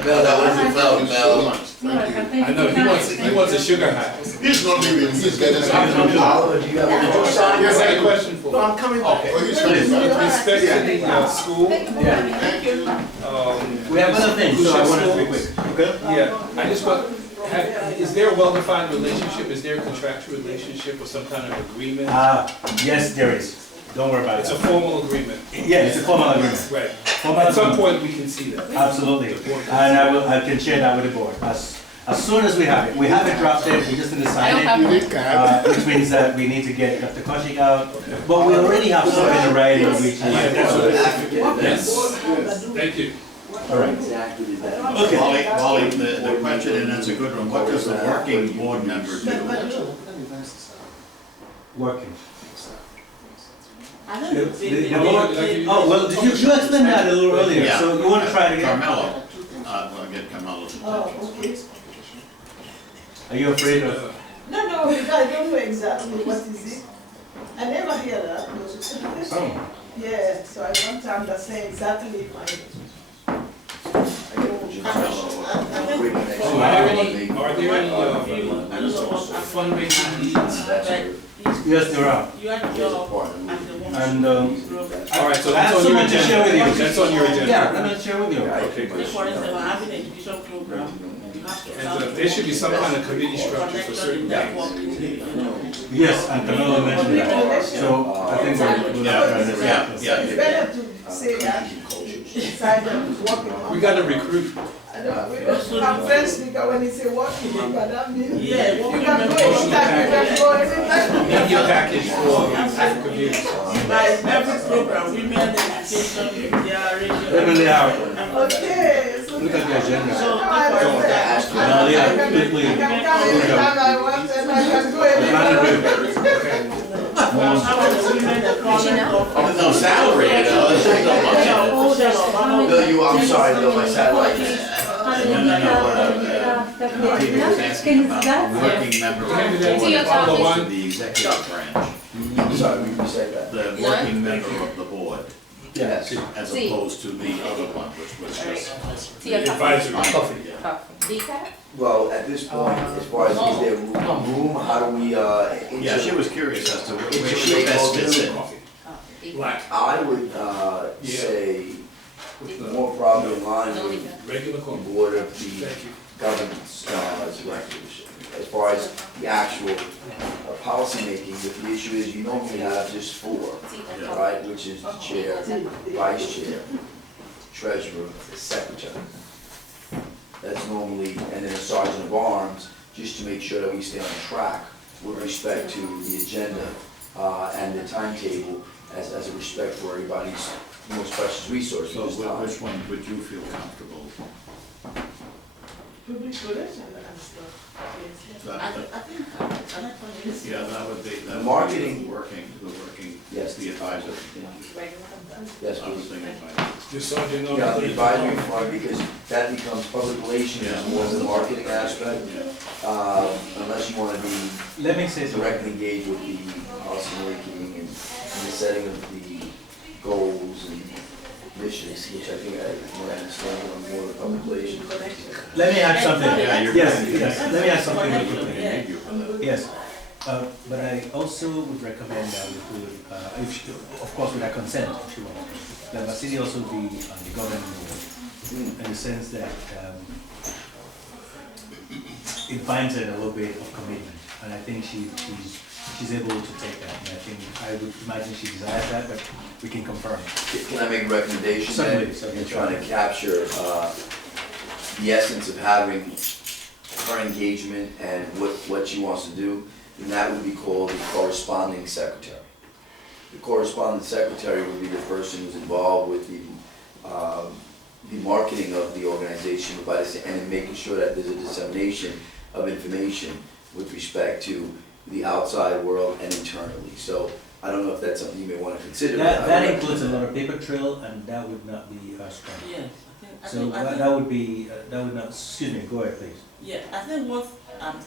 Mel, that was it, Mel, So Mel. much. You're welcome. Thank I you know, for he wants coming. a sugar high. He's not leaving, he's getting Do something. you have Yes, I had a question for No, you. I'm coming back. Oh, he's coming back. With respect to the school, Thank you for Yeah. coming. Thank you. We have other things, so I want to be quick. Okay? yeah, I just want, is there a well-defined relationship, is there a contractual relationship or some kind of agreement? Yes, there is. Don't worry about It's a it. formal agreement, Yeah, it's a formal agreement. right? Formal At some agreement. point, we can see that. Absolutely. And I can share that with the board as soon as we have it. We have it drafted, we just need to sign it. You need card. Which means that we need to get Dr. Koshik out, but we already have something in writing, which is. Yes, thank you. All right. Okay. Wally, the question, and it's a good one, what does the working board member do? Working. I don't know. The board, oh, well, you explained that a little earlier, Yeah. so you want to try it again? Carmelo, we'll get Carmelo's Oh, attention. okay. Are you afraid of? No, I don't know exactly what is it. I never hear that. Oh. Yeah, so I want to understand exactly my. Are there any fundraising needs? Yes, there are. You have your, as a woman. And, All right, so I have that's on so your much to share with agenda. you. That's on your agenda. Yeah, let me share with you. Okay, Say, good. for instance, we're having an education program. You have to And there should be some kind of committee structure for certain things. Yes, and Camilo mentioned that. So I think we'll address this. It's better to say that inside the working on. We got to recruit. I don't, we don't have friends speaker when he say working on, but that means Yeah, you working can go on. anytime, you can go anytime. Media package for African youth. By every program, women education, their region. Really are. Okay, so. Look at the agenda. So, now I understand. No, yeah, I can quickly. I can come anytime I want and I can go anytime. how are the women economic There's no salary, you know, there's just no money. Bill, I'm sorry, Bill, my satellite. He was asking about working member of the To your board, topic. opposed to the executive branch. I'm sorry, we said that. The working member of the board, Yes. as See. opposed to the other one, which was just. To your topic. Advisory. Coffee. Decaf? Well, at this point, as far as is there room, how do we, Yeah, she was curious as to where she best fits in. Black. I would, say, more probably in line No with decaf. Regular the coffee. board of the Thank you. governance, directives. As far as the actual policy making, if the issue is, you normally have just four, right, which is the chair, vice chair, treasurer, secretary. That's normally, and then a sergeant of arms, just to make sure that we stay on track with respect to the agenda and the timetable as a respect for everybody's most precious resource. So which is time. which one would you feel comfortable? Public relation and stuff. I think, I like what you said. Yeah, that would be, that Marketing. would be the working, Yes. the advisor. Yes, I was please. thinking advisor. Just so you know. Yeah, the advisory fund, because that becomes public relations, Yeah. more of the marketing aspect, unless you wanna be Let me say something. directly engaged with the policy making and the setting of the goals and missions, which I think I understand on more of the public relations. Let me add something. Yeah, you're Yes, getting- yes, let me add something really They quickly. need you for that. Yes, but I also would recommend that we could, if she, of course with her consent, if she wants, that Vasily also be on the governing board, in the sense that it binds her a little bit of commitment, and I think she's able to take that, and I think, I would imagine she desires that, but we can confirm. Can I make a recommendation Certainly, then, certainly. in trying to capture the essence of having her engagement and what she wants to do, then that would be called the corresponding secretary. The corresponding secretary would be the person who's involved with the marketing of the organization, and in making sure that there's a dissemination of information with respect to the outside world and internally. So I don't know if that's something you may want to consider. That includes a lot of paper trail, and that would not be strong. Yes, I So think, that would be, that would not, excuse me, go ahead please. yeah, I think what I'm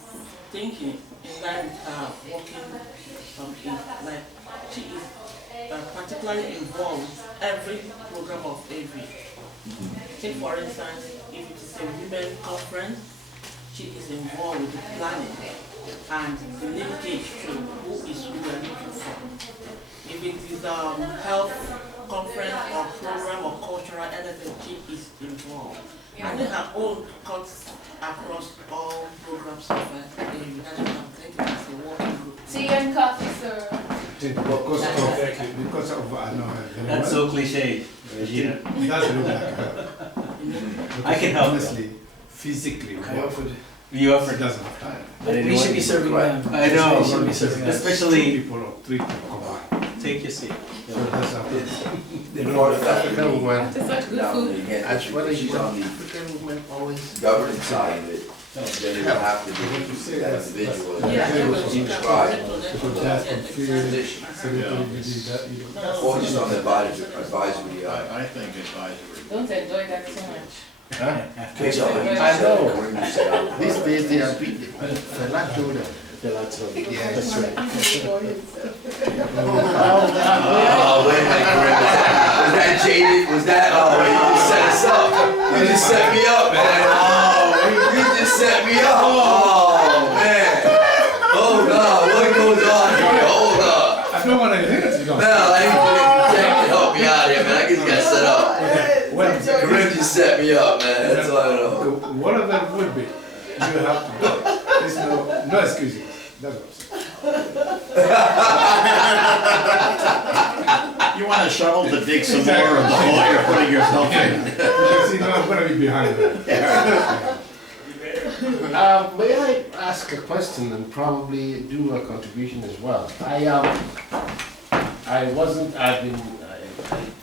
thinking in line with her working is like she is particularly involved with every program of AV. Take for instance, if it is a women conference, she is involved with the planning and the linkage to who is who we are looking for. If it is health conference or program or cultural anything, she is involved. And then her own cuts across all programs of AV. That's what I'm thinking as a working group. Tea and coffee, sir. Because of That's so cliche, Regina. That's really like I can help. honestly, physically, I offered. You it offered. doesn't have time. We should be serving them. I know. We should be serving them. Especially, Two people or three people combined. take your seat. So that's how The part of that African woman, It's such good now, food. again, That's what I she's on the African woman always. governance side of it, then it would have to be What you say, that that's- individual. Yeah, Very but well. she can Describe. connect to them. People just Yeah, confuse. Position. Everybody did that, you know. Or just on the advisory, I think advisory. Don't enjoy that too much. Huh? Catch up. I know. When you say, These days they are big, Fela told them. Yeah, that's right. oh, wait a minute, Corinne, was that jaded? Was that, oh, you just set us up. You just set me up, man. Oh, you just set me up. Oh, man. Hold on, what goes on here? Hold up. I don't want to hear it, you know. No, I need to help me out here, man. I just got set up. Well, Corinne just set me up, man. That's all I know. one of them would be, you have to go. There's no excuses. That's what I'm saying. You want to shovel to dig some more of the hole you're putting yourself in. See, no, I'm gonna be behind that. May I ask a question and probably do a contribution as well? I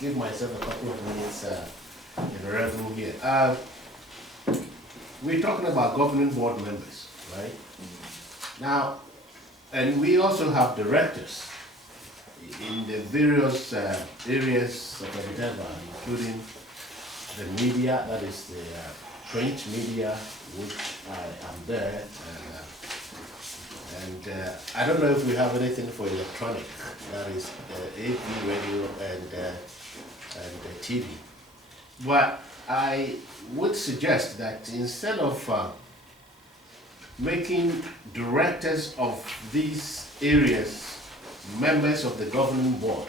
give myself a couple of minutes in the room here. We're talking about governing board members, right? Now, and we also have directors in the various areas of endeavor, including the media, that is the print media, which I am there, and I don't know if we have anything for electronic, that is AV, radio, and TV. But I would suggest that instead of making directors of these areas members of the governing board,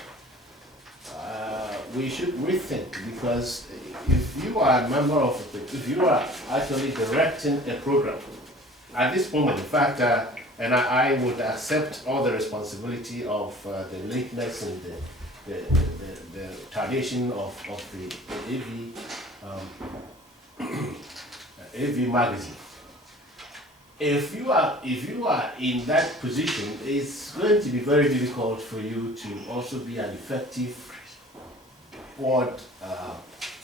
we should rethink, because if you are a member of if you are actually directing a program at this moment, in fact, and I would accept all the responsibility of the lateness and the tradition of the AV magazine. If you are in that position, it's going to be very difficult for you to also be an effective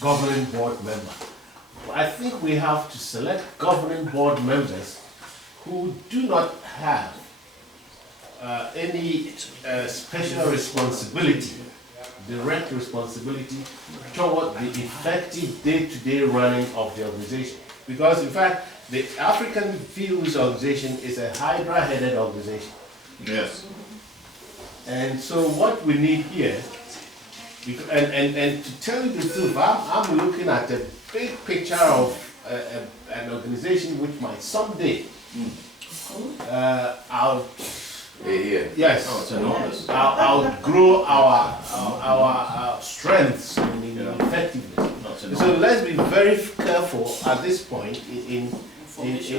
governing board member. I think we have to select governing board members who do not have any special responsibility, direct responsibility toward the effective day-to-day running of the organization. Because in fact, the African Views organization is a hydra-headed organization. Yes. And so what we need here, and to tell you the truth, I'm looking at a big picture of an organization which might someday yes, Oh, it's enormous. outgrow our strengths in effectiveness. So let's be very careful at this point in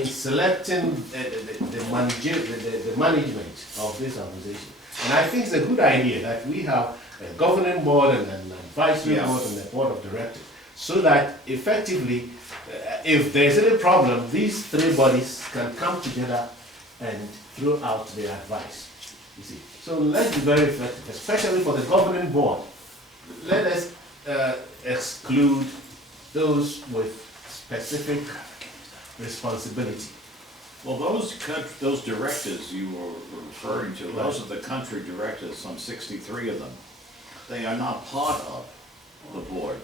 selecting the management of this organization. And I think it's a good idea that we have a governing board and an advisory board and a board of directors, so that effectively, if there's any problem, these three bodies can come together and throw out their advice. You see, so let's be very effective, especially for the governing board. Let us exclude those with specific responsibility. Well, those directors you were referring to, those are the country directors, some 63 of them. They are not part of the board.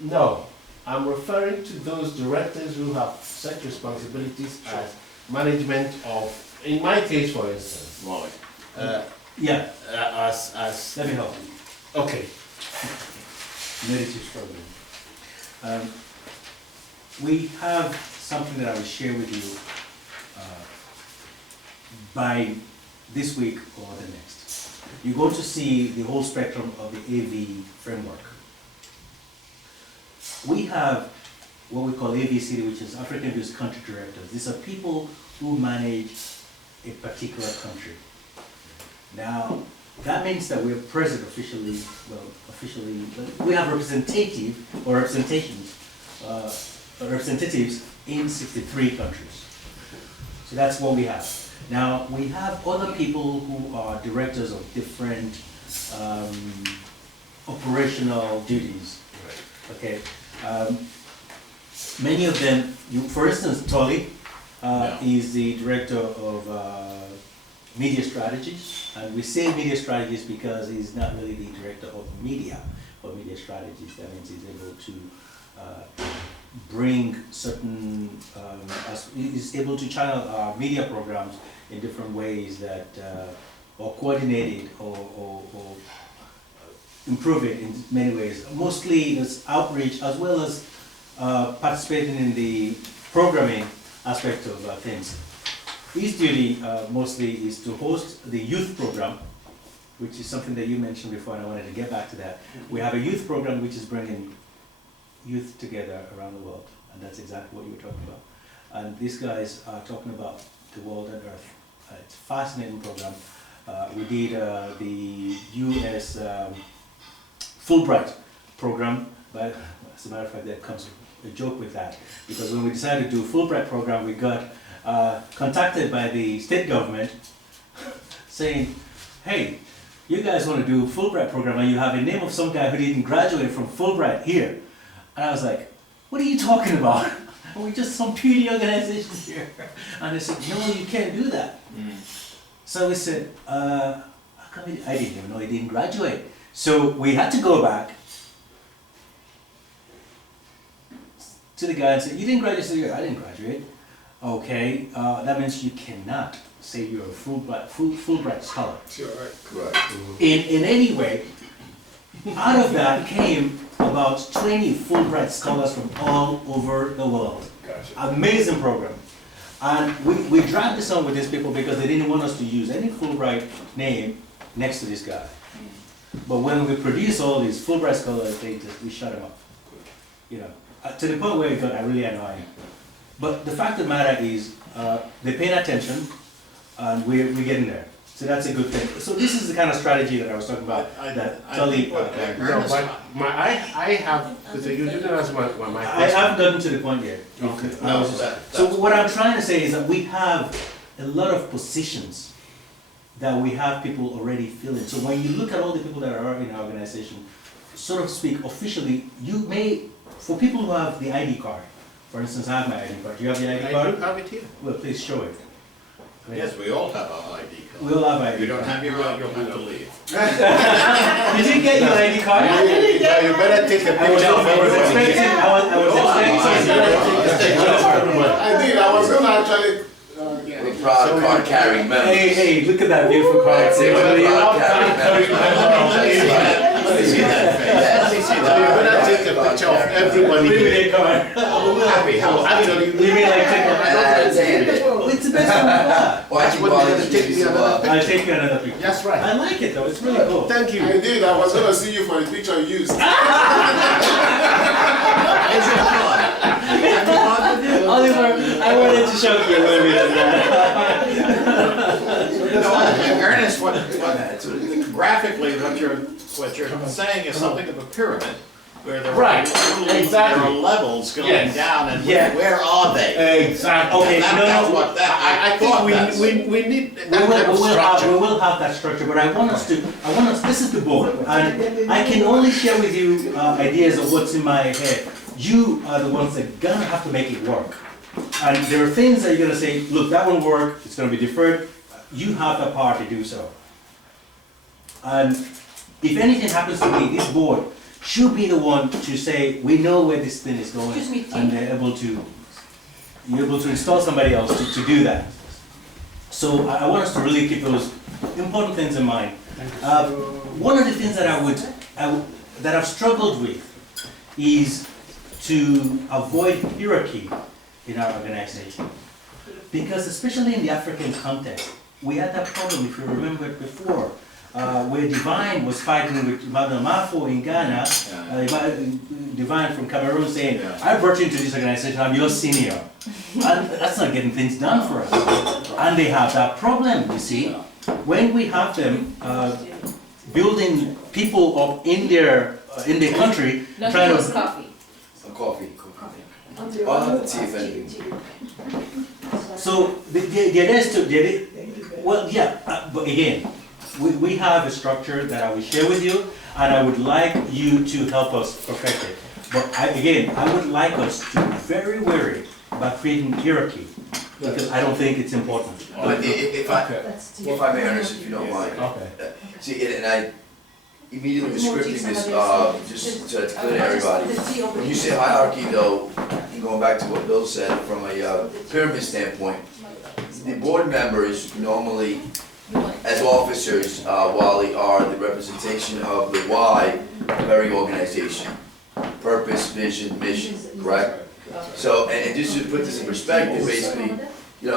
No, I'm referring to those directors who have such responsibilities as management of, in my case, for instance. Wally. As Let me help. okay. Maybe too struggling. We have something that I will share with you by this week or the next. You're going to see the whole spectrum of the AV framework. We have what we call AVCD, which is African Views Country Directors. These are people who manage a particular country. Now, that means that we're present officially, we have representatives in 63 countries. So that's what we have. Now, we have other people who are directors of different operational duties. Okay. Many of them, for instance, Tolly is the director of media strategies. And we say media strategies because he's not really the director of media or media strategies. That means he's able to bring certain, he's able to channel our media programs in different ways that, or coordinate it or improve it in many ways. Mostly it's outreach as well as participating in the programming aspect of things. His duty mostly is to host the youth program, which is something that you mentioned before, and I wanted to get back to that. We have a youth program which is bringing youth together around the world, and that's exactly what you were talking about. And these guys are talking about the world and earth. It's a fascinating program. We did the U.S. Fulbright program, but as a matter of fact, there comes a joke with that, because when we decided to do a Fulbright program, we got contacted by the state government saying, hey, you guys want to do a Fulbright program and you have a name of some guy who didn't graduate from Fulbright here. And I was like, what are you talking about? We're just some puny organization here. And they said, no, you can't do that. So we said, how come I didn't even know he didn't graduate. So we had to go back to the guy and say, you didn't graduate? He said, I didn't graduate. Okay, that means you cannot say you're a Fulbright scholar. Sure, Correct. In any way, out of that came about 20 Fulbright scholars from all over the world. gotcha. Amazing program. And we dragged this on with these people because they didn't want us to use any Fulbright name next to this guy. But when we produced all these Fulbright scholars, we shut them up. You know, to the point where it got really annoying. But the fact of the matter is, they're paying attention, and we're getting there. So that's a good thing. So this is the kind of strategy that I was talking about. I have, you didn't ask my question. I haven't gotten to the point yet. Okay. So what I'm trying to say is that we have a lot of positions that we have people already filling. So when you look at all the people that are in our organization, so to speak, officially, you may, for people who have the ID card, for instance, I have my ID card. Do you have the ID card? I do have it here. Well, please show it. Yes, we all have our ID card. We all have ID. If you don't have your ID, you'll have to leave. Did you get your ID card? You better take a picture of everybody. I did, I was gonna actually. We're proud card carrying members. Hey, look at that beautiful card. We're proud card carrying members. Let me see that face. Let me see So you that. better take a picture of everybody here. Happy house. Actually, You mean like take And it's the best one we've got. watching what we're gonna volunteers take as another well. I'll take you another picture. That's right. I like it though, it's really cool. Thank you. I did, I was gonna see you for the picture you used. Oliver, I wanted to show you a little bit of that. No, Ernest, graphically, what you're saying is something of a pyramid, where there Right, are exactly. there are levels going Yes. down, and Yeah. where are they? Exactly. Okay, That's no, what that, I think we need that kind of structure. We will have that structure, but I want us, this is the board, and I can only share with you ideas of what's in my head. You are the ones that are gonna have to make it work. And there are things that you're gonna say, look, that won't work, it's gonna be deferred. You have the power to do so. And if anything happens to me, this board should be the one to say, we know where this thing is going, Excuse me, and they're able to, you're able to install somebody else to do that. So I want us to really keep those important things in mind. One of the things that that I've struggled with is to avoid hierarchy in our organization. Because especially in the African context, we had that problem, if you remember it before, where Divine was fighting with Madam Mafo in Ghana, Divine from Cameroon saying, I brought you into this organization, I'm your senior. And that's not getting things done for us. And they have that problem, you see. When we have them building people up in their country, No, trying it was to... coffee. Some coffee. I'll have to see if anything. So the idea is to, well, yeah, but again, we have a structure that I will share with you, and I would like you to help us perfect it. But I would like us to be very wary about creating hierarchy, because I don't think it's important. But if I may, Ernest, if you don't mind. Okay. See, and I immediately was scripting this, just so it's clear to everybody. When you say hierarchy though, and going back to what Bill said, from a pyramid standpoint, the board members normally, as officers, Wally, are the representation of the why of every organization. Purpose, vision, mission, correct? So, and just to put this in perspective, basically,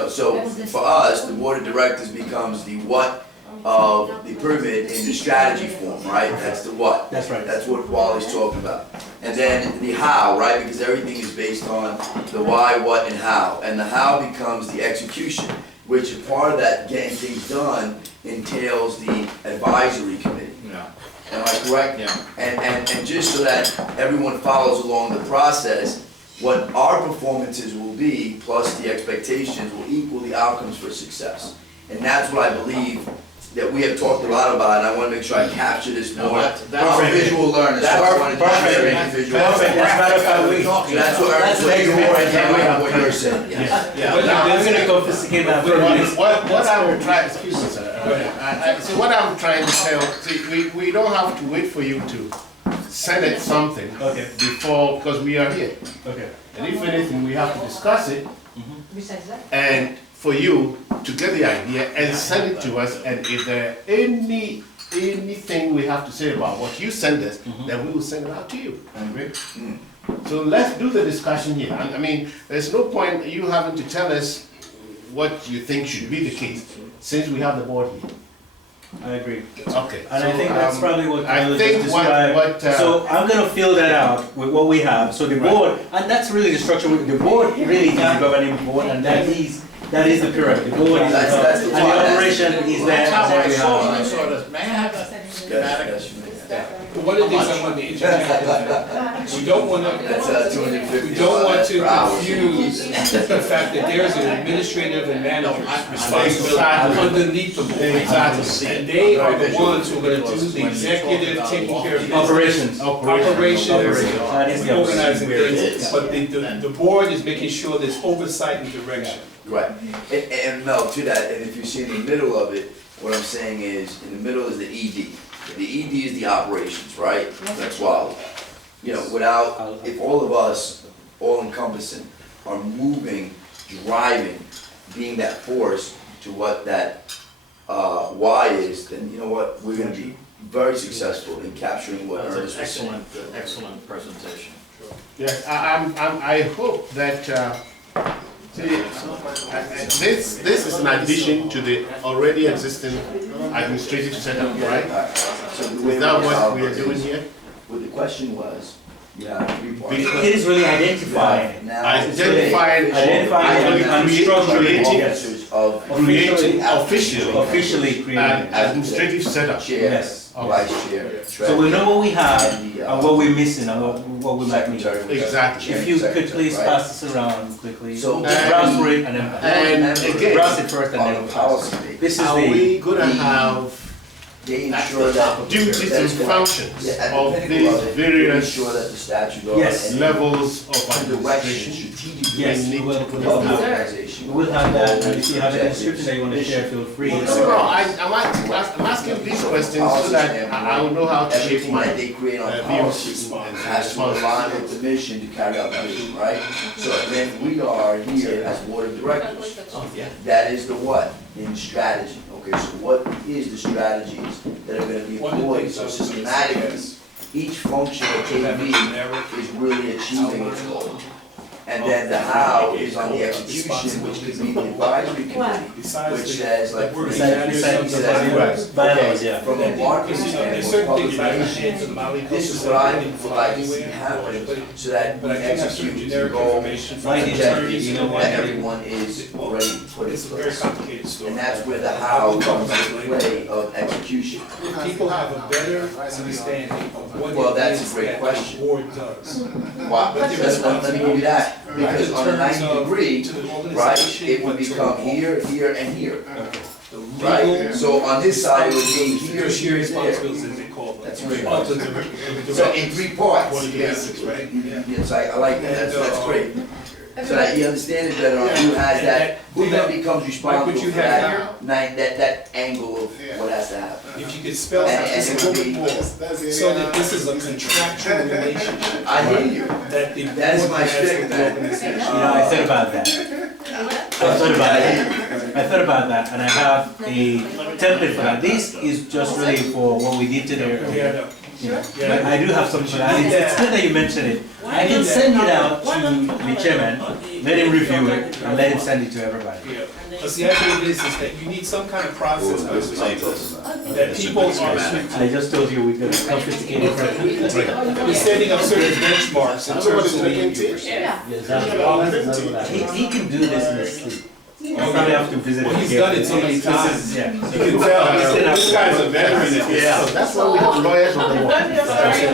so for us, the board of directors becomes the what of the pyramid in the strategy form, right? That's the what. That's right. That's what Wally's talking about. And then the how, right? Because everything is based on the why, what, and how. And the how becomes the execution, which is part of that getting things done entails the advisory committee. Yeah. Am I correct? Yeah. And just so that everyone follows along the process, what our performances will be, plus the expectations, will equal the outcomes for success. And that's what I believe that we have talked a lot about, and I want to make sure I capture this No, more. that's I'm a visual learner, so I want to capture individual. Perfect, that's matter of fact, we. So that's what That's what you're exactly and what you're saying. Yeah. Yeah. But now, I'm gonna confiscate that. What I would try, excuse me, sir. So what I'm trying to say, see, we don't have to wait for you to Senate something Okay, before, because we are here. okay. And if anything, we have to discuss it Besides that. and for you to get the idea and send it to us. And if there anything we have to say about what you send us, then we will send it out to you. Agree? So let's do the discussion here. I mean, there's no point you having to tell us what you think should be the case, since we have the board here. I agree. Okay. And I think that's probably what I Carlos think just what- described. So I'm gonna fill that out with what we have. So the board, and that's really the structure, the board really is the governing board, and that is the pyramid. The board is, That's the and the top, that's the operation big is one. there. That's how I and there saw it. we I have saw this. May I have that schematic? One of the things I want to interject is that we don't want That's to, 250. we don't want to per hour. confuse the fact that there's an administrative and manager responsibility Exactly. underneath the board. Exactly. And they are the ones who are gonna do the executive, taking care of business, Operations. operations, That is the organizing operation. things. But the board is making sure there's oversight and direction. Right, and Mel, to that, and if you see in the middle of it, what I'm saying is, in the middle is the ED. The ED is the operations, right? That's why, you know, without, if all of us, all encompassing, are moving, driving, being that force to what that why is, then you know what, we're gonna be very successful in capturing what That's Ernest an was saying. excellent presentation. Yes, I hope that, see, this is in addition to the already existing administrative setup, right? So the way Is that we what solve we are this doing is- here? What the question was, yeah, 3 parts. It is really identifying it. Now, Identifying, Identifying and structuring, yes. officers of creating officially Officially created. an administrative setup. chair, Yes. vice chair, So we know what we have and the, and what we're missing and what we might need. secretary. Exactly. If you could please Right? pass this around quickly, So- browse for it and then, And again, browse it first and On then. the policy base, This is are the, we gonna have they That's ensure the top that. of duties and that's correct. functions Yeah, at the of pinnacle these of it, they various ensure that the statute law Yes. and levels of direction, administration? strategic yes, need we will, to we put will it have, organization. we will have that, and if you have a description that you want to share, feel free. No, I'm asking these questions so that I will know how to shape Everything my that they create on views policy and has to align with the mission to carry out the mission, right? So then we are here as board of directors. That is the what in strategy. Okay, so what is the strategies that are gonna be employed? So systematically, each function of KB is really achieving its goal. And then the how is on the execution, which could be the advisory committee, which says like, for instance, Bylaws, yeah. from a marketing standpoint, public relations, this is what I would like to see happen, so that we execute the goal, objective, You know what? that everyone is already put in It's a very place. complicated story. And that's where the how comes into play of execution. If people have a better understanding of what Well, it that's a is great that question. the board does. Why, let me give you that, because on a 90-degree, right, it would become here, here, and here, The right? legal, So on this side, it would be here, fiduciary here, there. responsibilities, as they call them. That's right. Up to the So in 3 parts, One of the yes. basics, right? Yes, I like that, that's great. So that you understand it better, who has that, who then becomes responsible you for have that angle of what has to happen. If you could spell out And just it a would little bit be- more, so that this is a contractual relationship. I hear you. That the That is board my has strength, with the man. organization. You know, I thought about that. I thought about that, and I have a template for that. This is just really for what we did today. Yeah, no. You know, but I do have something for that. And it's good that you mentioned it. I can send it out to the chairman, let him review it, and let him send it to everybody. Yeah, because the idea of this is that you need some kind of process by which that people are, I just told you we're gonna confiscate it. we're setting up certain benchmarks in terms of the He can do this in his sleep. I'll probably have to visit it Well, he's again. done it so many times. Yeah. You can tell, this guy's a veteran at this. Yeah. So that's why we have lawyers on the wall. Done your story, okay?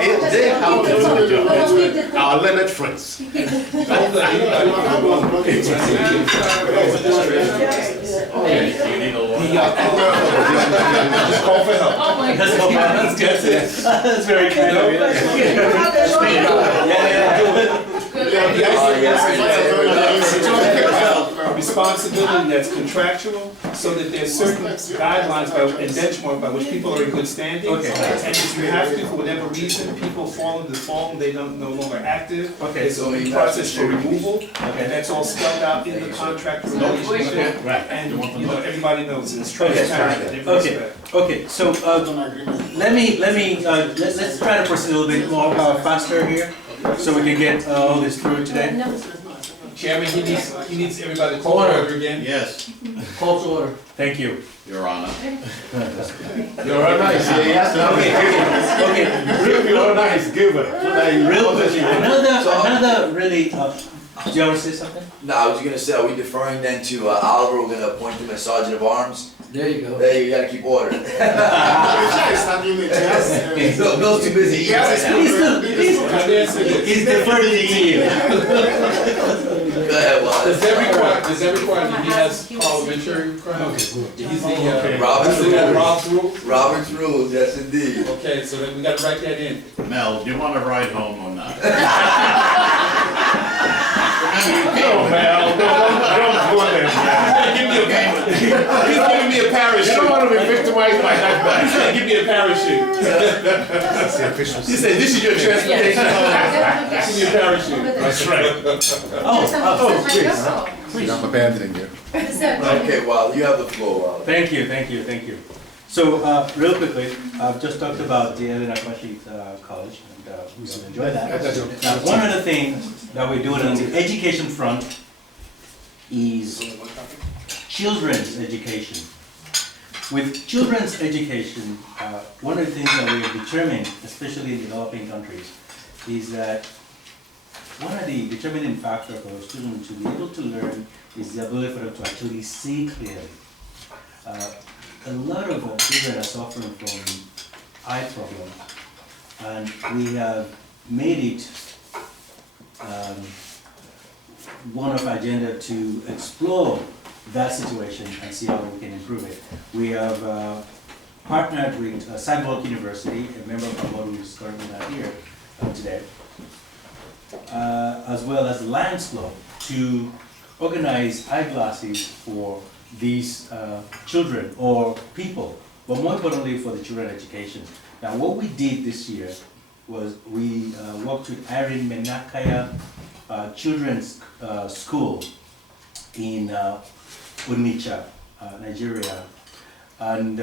And they have to do the job. Our learned friends. Just call for help. Oh my That's God. That's it. That's very kind of you. Responsibility that's contractual, so that there's certain guidelines and benchmark by which people are in good standing. Okay. And if you have to, for whatever reason, people fall into default, they don't no longer active. Okay. There's a process for removal, and that's all spelled out in the contract relationship. Right. And, you know, everybody knows it's transparent in every Okay. respect. Okay, so let's try to proceed a little bit more faster here, so we can get all this through today. Chairman, he needs everybody to call order again. Yes, Call to order. Thank you. Your Honor. You're nice. Okay. You're nice giver. Real quick, another really. Do you want to say something? No, I was gonna say, are we deferring then to Oliver? We're gonna appoint him as Sergeant of Arms. There you go. There, you gotta keep order. Bill's too busy. He's deferring to you. Go ahead, Wallace. Does that require that he has parliamentary requirements? He's the, Robert's is that rules. Rob's rules? Robert's rules, yes indeed. Okay, so then we gotta write that in. Mel, do you want to ride home or not? No, man. Don't go there, man. He's giving me a parachute. You don't want to be victimized by that guy. He's gonna give me a parachute. That's the official. He said, this is your transportation. This is your parachute. That's right. Please. I'm abandoning you. Okay, well, you have the floor, Wallace. Thank you. So, real quickly, I've just talked about the Elena Kwashit College, and we will enjoy that. Now, one of the things that we're doing on the education front is children's education. With children's education, one of the things that we have determined, especially in developing countries, is that one of the determining factors for students to be able to learn is the ability for them to actually see clearly. A lot of our children are suffering from eye problems, and we have made it one of our agenda to explore that situation and see how we can improve it. We have partnered with Sidewalk University, a member of our board who is currently not here today, as well as the Lions Club, to organize eyeglasses for these children or people, but more importantly for the children education. Now what we did this year was we worked with Irene Menakaya Children's School in Onitsha, Nigeria, and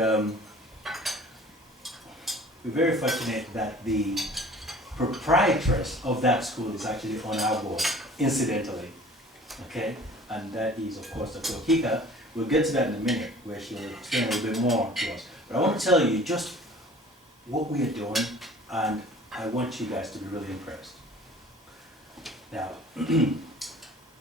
we're very fortunate that the proprietress of that school is actually on our board, incidentally, okay? And that is, of course, Dr. Okika. We'll get to that in a minute, where she'll explain a little bit more to us. But I want to tell you just what we are doing, and I want you guys to be really impressed. Now,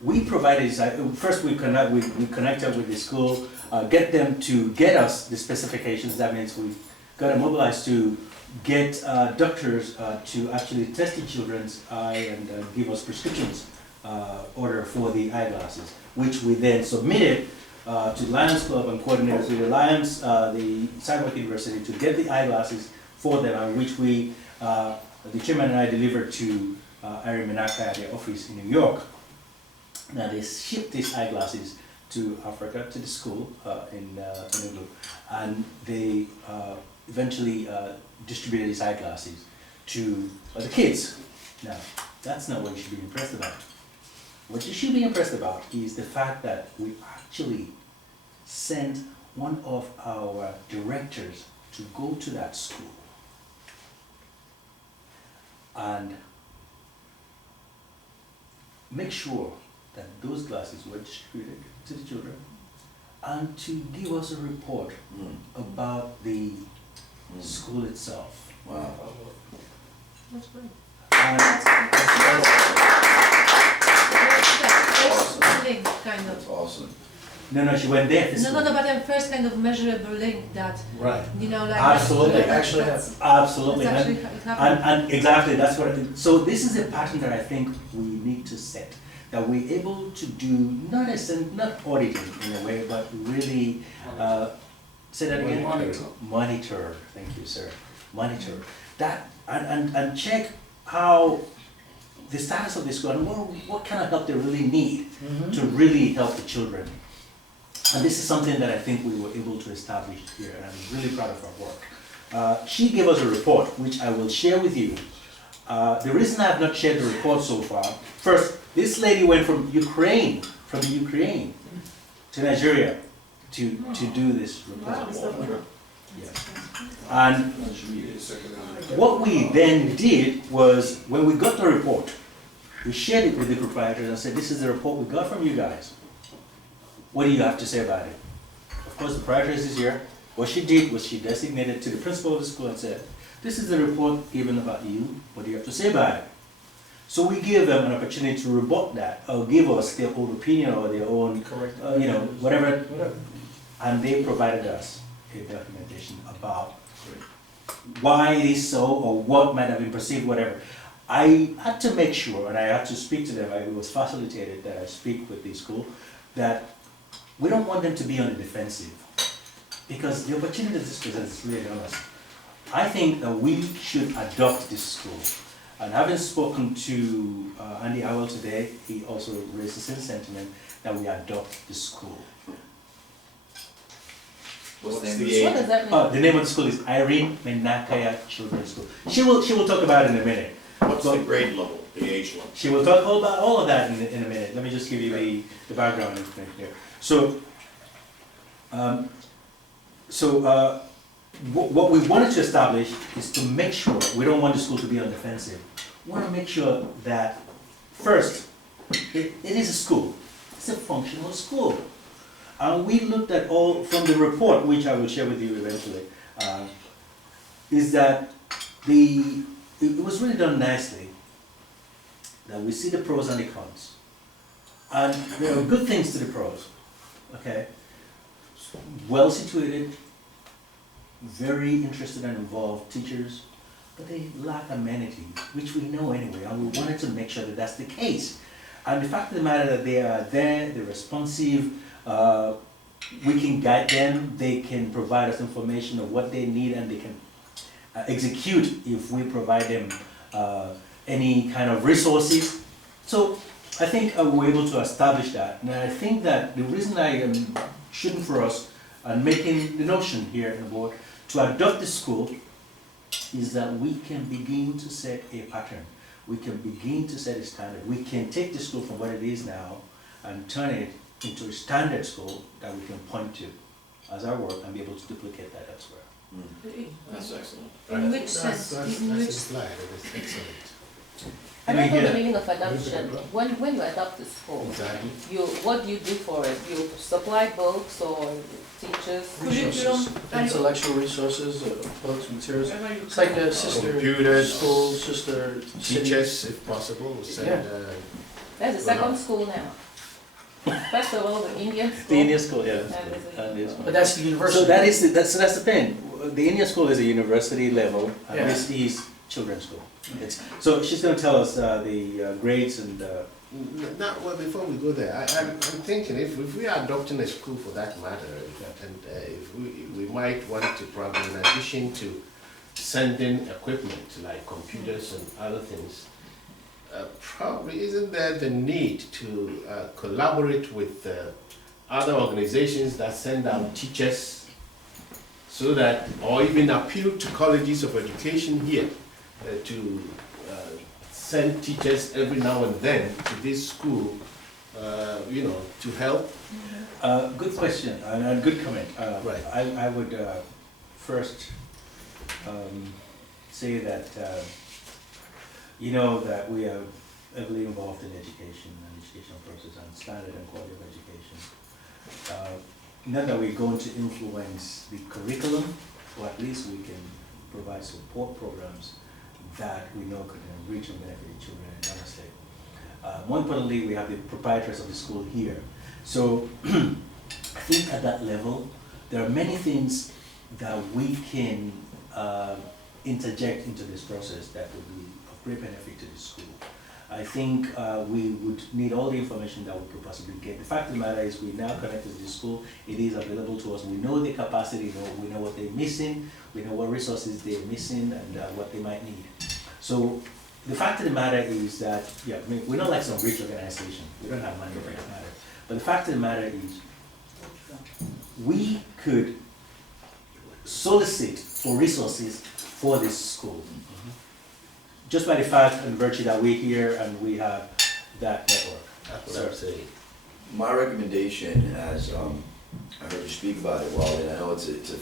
we provided, first we connected with the school, get them to get us the specifications. That means we got to mobilize to get doctors to actually test the children's eye and give us prescriptions order for the eyeglasses, which we then submitted to Lions Club and coordinated with the Lions, the Sidewalk University, to get the eyeglasses for them, and which we, the chairman and I, delivered to Irene Menaka at their office in New York. Now they shipped these eyeglasses to Africa, to the school in Uglu, and they eventually distributed these eyeglasses to the kids. Now, that's not what you should be impressed about. What you should be impressed about is the fact that we actually sent one of our directors to go to that school and make sure that those glasses were distributed to the children, and to give us a report about the school itself. Wow. That's great. Awesome. Big kind That's of. awesome. No, she went there physically. No, but then first kind of measurable link that, Right. you know, like. Absolutely. It actually That's- Absolutely. That's And, actually, it happened. and exactly, that's what, so this is a pattern that I think we need to set. That we're able to do, not auditing in a way, but really, say that again? Monitor. Monitor, thank you, sir. Monitor. That, and check how the status of the school and what kind of help they really need to really help the children. And this is something that I think we were able to establish here, and I'm really proud of our work. She gave us a report, which I will share with you. The reason I have not shared the report so far, first, this lady went from the Ukraine to Nigeria to do this report. Yeah. And what we then did was, when we got the report, we shared it with the proprietors and said, this is the report we got from you guys. What do you have to say about it? Of course, the proprietress is here. What she did was she designated to the principal of the school and said, this is the report given about you. What do you have to say about it? So we gave them an opportunity to rebut that, or give us their own opinion or their own, whatever. And they provided us a documentation about why it is so, or what might have been perceived, whatever. I had to make sure, and I had to speak to them, it was facilitated that I speak with the school, that we don't want them to be on the defensive. Because the opportunity that this presents is really enormous. I think that we should adopt this school. And having spoken to Andy Howell today, he also raised the same sentiment that we adopt the school. What's the name of the the age? What does that mean? The name of the school is Irene Menakaya Children's School. She will talk about it in a minute. What's the grade level, the age level? She will talk about all of that in a minute. Let me just give you the background information here. So, what we wanted to establish is to make sure, we don't want the school to be on defensive. We want to make sure that, first, it is a school. It's a functional school. And we looked at all, from the report, which I will share with you eventually, is that it was really done nicely, that we see the pros and the cons. And there are good things to the pros, okay? Well situated, very interested and involved teachers, but they lack amenity, which we know anyway, and we wanted to make sure that that's the case. And the fact of the matter that they are there, they're responsive, we can guide them, they can provide us information of what they need, and they can execute if we provide them any kind of resources. So I think we're able to establish that. And I think that the reason I am shooting for us and making the notion here in the board to adopt the school is that we can begin to set a pattern. We can begin to set a standard. We can take the school from what it is now and turn it into a standard school that we can point to as our work and be able to duplicate that elsewhere. That's excellent. In which sense? In which slide, it is excellent. I don't know Yeah. the meaning of adoption. When you adopt the school, Exactly. what do you do for it? You supply books or teachers? curriculum, Intellectual resources, books, materials. It's like a sister Computers, school, sister city. Teachers, if possible, send, There's a second school now. First of all, the Indian school. The Indian school, yeah. And there's But that's the university. So that's the thing. The Indian school is a university level, and Yeah. this is children's school. So she's going to tell us the grades and. Now, well, before we go there, I'm thinking if we are adopting a school for that matter, and if we might want to probably, in addition to sending equipment like computers and other things, probably isn't there the need to collaborate with other organizations that send out teachers so that, or even appeal to colleges of education here to send teachers every now and then to this school, to help? Good question and a good comment. Right. I would first say that that we are heavily involved in education and educational process and standard and quality of education. Not that we're going to influence the curriculum, or at least we can provide support programs that we know could reach and benefit the children in our state. More importantly, we have the proprietors of the school here. So I think at that level, there are many things that we can interject into this process that would be of great benefit to the school. I think we would need all the information that we could possibly get. The fact of the matter is we now connected to the school, it is available to us. We know the capacity, we know what they're missing, we know what resources they're missing and what they might need. So the fact of the matter is that, yeah, I mean, we're not like some rich organization. We don't have money for that matter. But the fact of the matter is we could solicit for resources for this school. Just by the fact and virtue that we're here and we have that network. That's what I'm saying. My recommendation, as I heard you speak about it, Wally, and I know it's an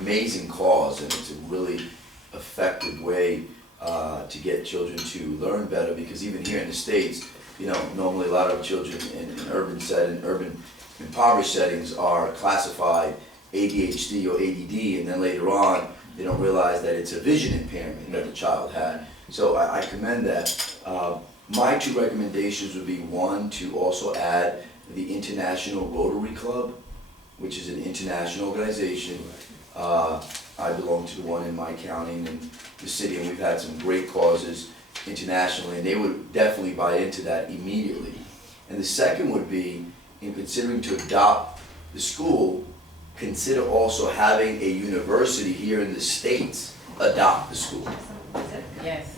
amazing cause and it's a really effective way to get children to learn better, because even here in the States, you know, normally a lot of children in urban impoverished settings are classified ADHD or ADD, and then later on, they don't realize that it's a vision impairment that the child had. So I commend that. My two recommendations would be, one, to also add the International Rotary Club, which is an international organization. I belong to the one in my county and in the city, and we've had some great causes internationally, and they would definitely buy into that immediately. And the second would be, in considering to adopt the school, consider also having a university here in the States adopt the school. Yes.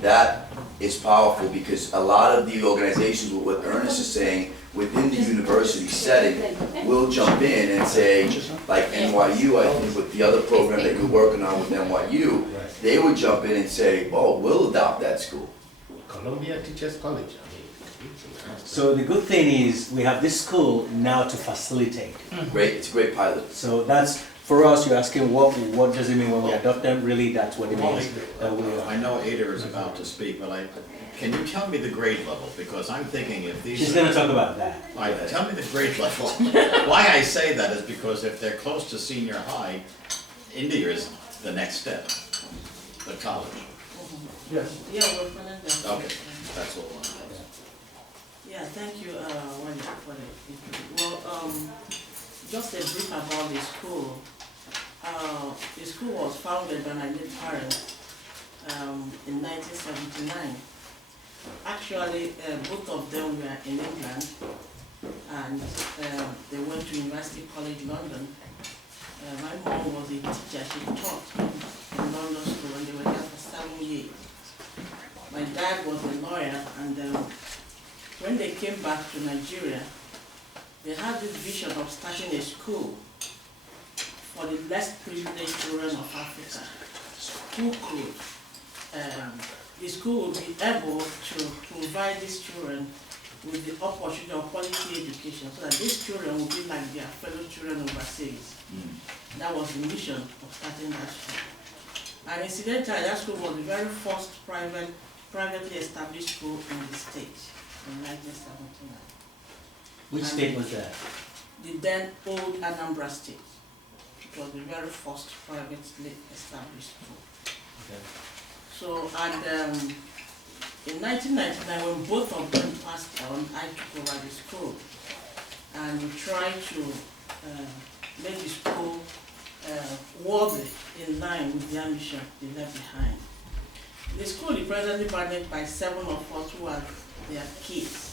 That is powerful, because a lot of the organizations, with what Ernest is saying, within the university setting, will jump in and say, like NYU, I think with the other program that you're working on with NYU, they would jump in and say, oh, we'll adopt that school. Columbia Teachers College. So the good thing is we have this school now to facilitate. Great, it's a great pilot. So that's, for us, you're asking what does it mean when we adopt them? Really, that's what it means. I know Ada is about to speak, but can you tell me the grade level? Because I'm thinking if these... She's gonna talk about that. Tell me the grade level. Why I say that is because if they're close to senior high, India is the next step, the college. Yes. Yeah, we're planning that. Okay, that's what I wanted to ask. Yeah, thank you, Wendy, for the, well, just a brief about the school. The school was founded by my late parents in 1979. Actually, both of them were in England, and they went to University College London. My mom was a teacher. She taught in London School, and they were there for 7 years. My dad was a lawyer, and when they came back to Nigeria, they had this vision of starting a school for the less privileged children of Africa, who could, the school would be able to provide these children with the opportunity of quality education, so that these children would be like their fellow children overseas. That was the mission of starting that school. And incidentally, that school was the very first privately established school in the state in 1979. Which state was that? The then old Anambra State. It was the very first privately established school. Okay. So, and in 1999, when both of them passed on, I took over the school. And we tried to make the school worthy in line with their mission they left behind. The school is presently managed by 7 of us who are their kids.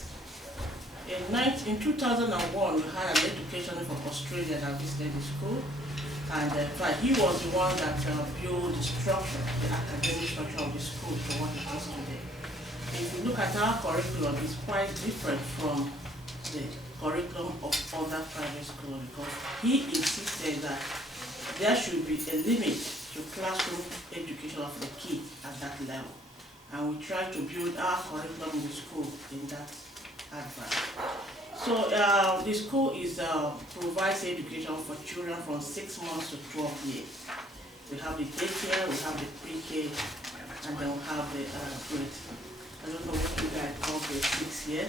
In 2001, we had an education from Australia that visited the school, and he was the one that built the structure, the academic structure of the school to what it is today. If you look at our curriculum, it's quite different from the curriculum of other private schools, because he insisted that there should be a limit to classroom education of the kids at that level. And we try to build our curriculum in the school in that advance. So the school provides education for children from 6 months to 12 years. We have the daycare, we have the pre-K, and then we have the grade. I don't know what you guys call grade 6 here,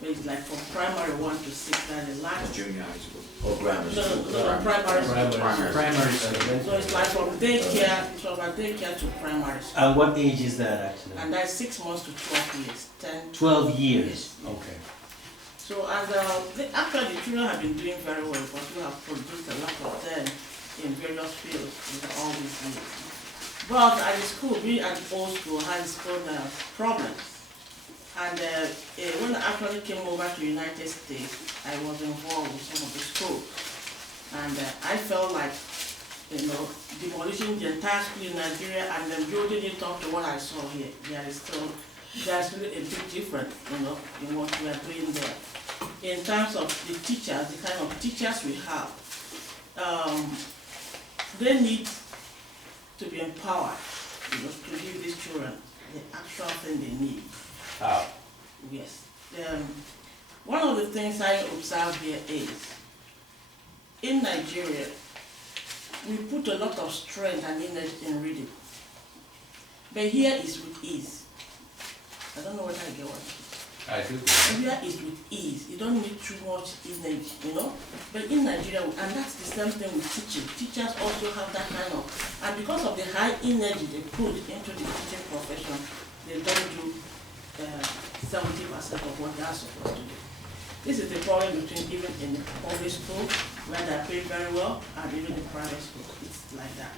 but it's like from primary 1 to 6, that's the last. Junior high school. Or grammar school. No, primary school. Primary school. So it's like from daycare, to primary school. And what age is that actually? And that's 6 months to 12 years. 12 years. Okay. So, and actually the children have been doing very well because we have produced a lot of them in various fields in all these years. But at the school, we at the old school had its own problems. And when I actually came over to the United States, I was involved with some of the schools. And I felt like, you know, demolishing the entire school in Nigeria and then building it up to what I saw here. There's really a big difference, you know, in what we are doing there. In terms of the teachers, the kind of teachers we have, they need to be empowered, you know, to give these children the actual thing they need. How? Yes. One of the things I observe here is, in Nigeria, we put a lot of strength and energy in reading. But here is with ease. I don't know whether I get what it is. I do. Here is with ease. You don't need too much energy, you know? But in Nigeria, and that's the same thing with teaching. Teachers also have that kind of, and because of the high energy they put into the teaching profession, they don't do 70% of what they are supposed to do. This is the problem between even in the public school, where they pay very well, and even the private school. It's like that.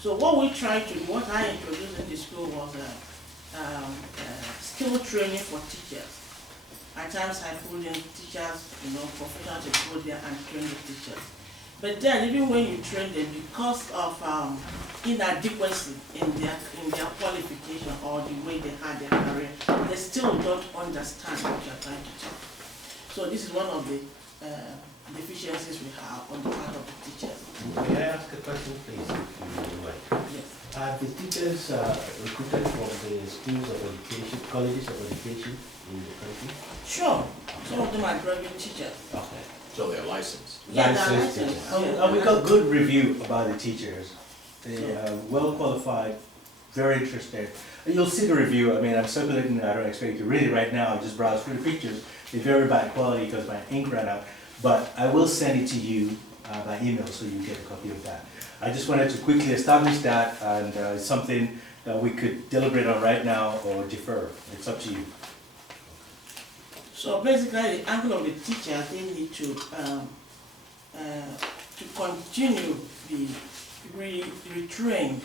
So what we try to do, what I introduced in the school was skill training for teachers. At times I put in teachers, you know, professionals to go there and train the teachers. But then even when you train them, because of inadequacy in their qualification or the way they had their career, they still don't understand what you're trying to tell. So this is one of the deficiencies we have on the part of the teachers. May I ask a question, please, if you like? Yes. Are the teachers recruited from the schools of education, colleges of education in the country? Sure. Some of them are graduate teachers. Okay. So they're licensed. Yeah, they're Licensed licensed. teachers. And Yeah, we got good review about the teachers. They are well qualified, very interested. And you'll see the review. I mean, I'm circulating it. I don't expect you to read it right now. I just browsed through the pictures. It's very bad quality because my ink ran out. But I will send it to you by email so you get a copy of that. I just wanted to quickly establish that, and it's something that we could deliberate on right now or defer. It's up to you. So basically, the angle of the teacher, they need to continue be retrained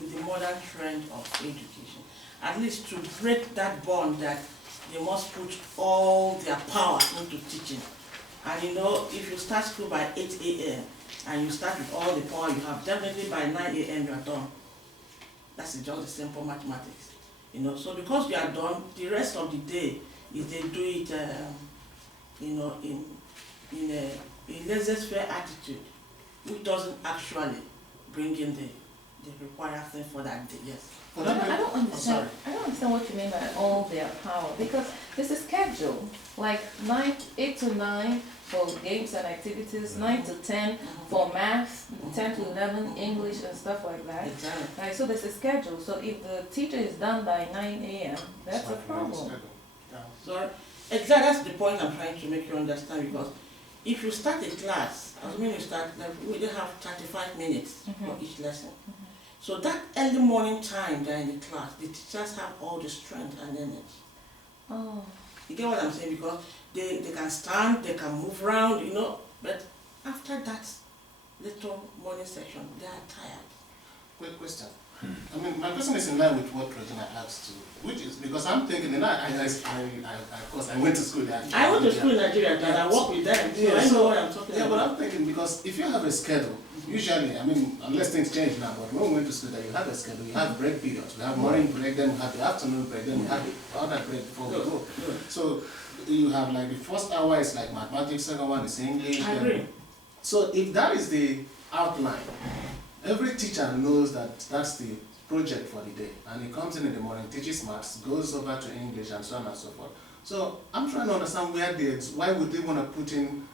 with the modern trend of education. At least to break that bond that they must put all their power into teaching. And you know, if you start school by 8 a.m. and you start with all the power you have, definitely by 9 a.m. you are done. That's just the simple mathematics. You know, so because you are done, the rest of the day, if they do it, you know, in a laissez-faire attitude, which doesn't actually bring in the required thing for that day. Yes. I don't understand. I don't understand what you mean by all their power, because there's a schedule, like 8 to 9 for games and activities, 9 to 10 for math, 10 to 11 English and stuff like that. Exactly. Right, so there's a schedule. So if the teacher is done by 9 a.m., that's a problem. So exactly, that's the point I'm trying to make you understand, because if you start a class, assuming you start, like, we don't have 35 minutes for each lesson. So that early morning time they're in the class, the teachers have all the strength and energy. Oh. You get what I'm saying? Because they can stand, they can move around, you know, but after that little morning section, they are tired. Quick question. I mean, my question is in line with what Regina asked too, which is because I'm thinking, and of course, I went to school there. I went to school in Nigeria, and I work with them, so I know what I'm talking about. Yeah, but I'm thinking, because if you have a schedule, usually, I mean, unless things change now, but when we went to school there, you have a schedule, you have break periods. We have morning break, then we have the afternoon break, then we have the other break before we go. So you have like the first hour is like mathematics, second one is English. I agree. So if that is the outline, every teacher knows that that's the project for the day, and he comes in the morning, teaches maths, goes over to English, and so on and so forth. So I'm trying to understand why would they want to put in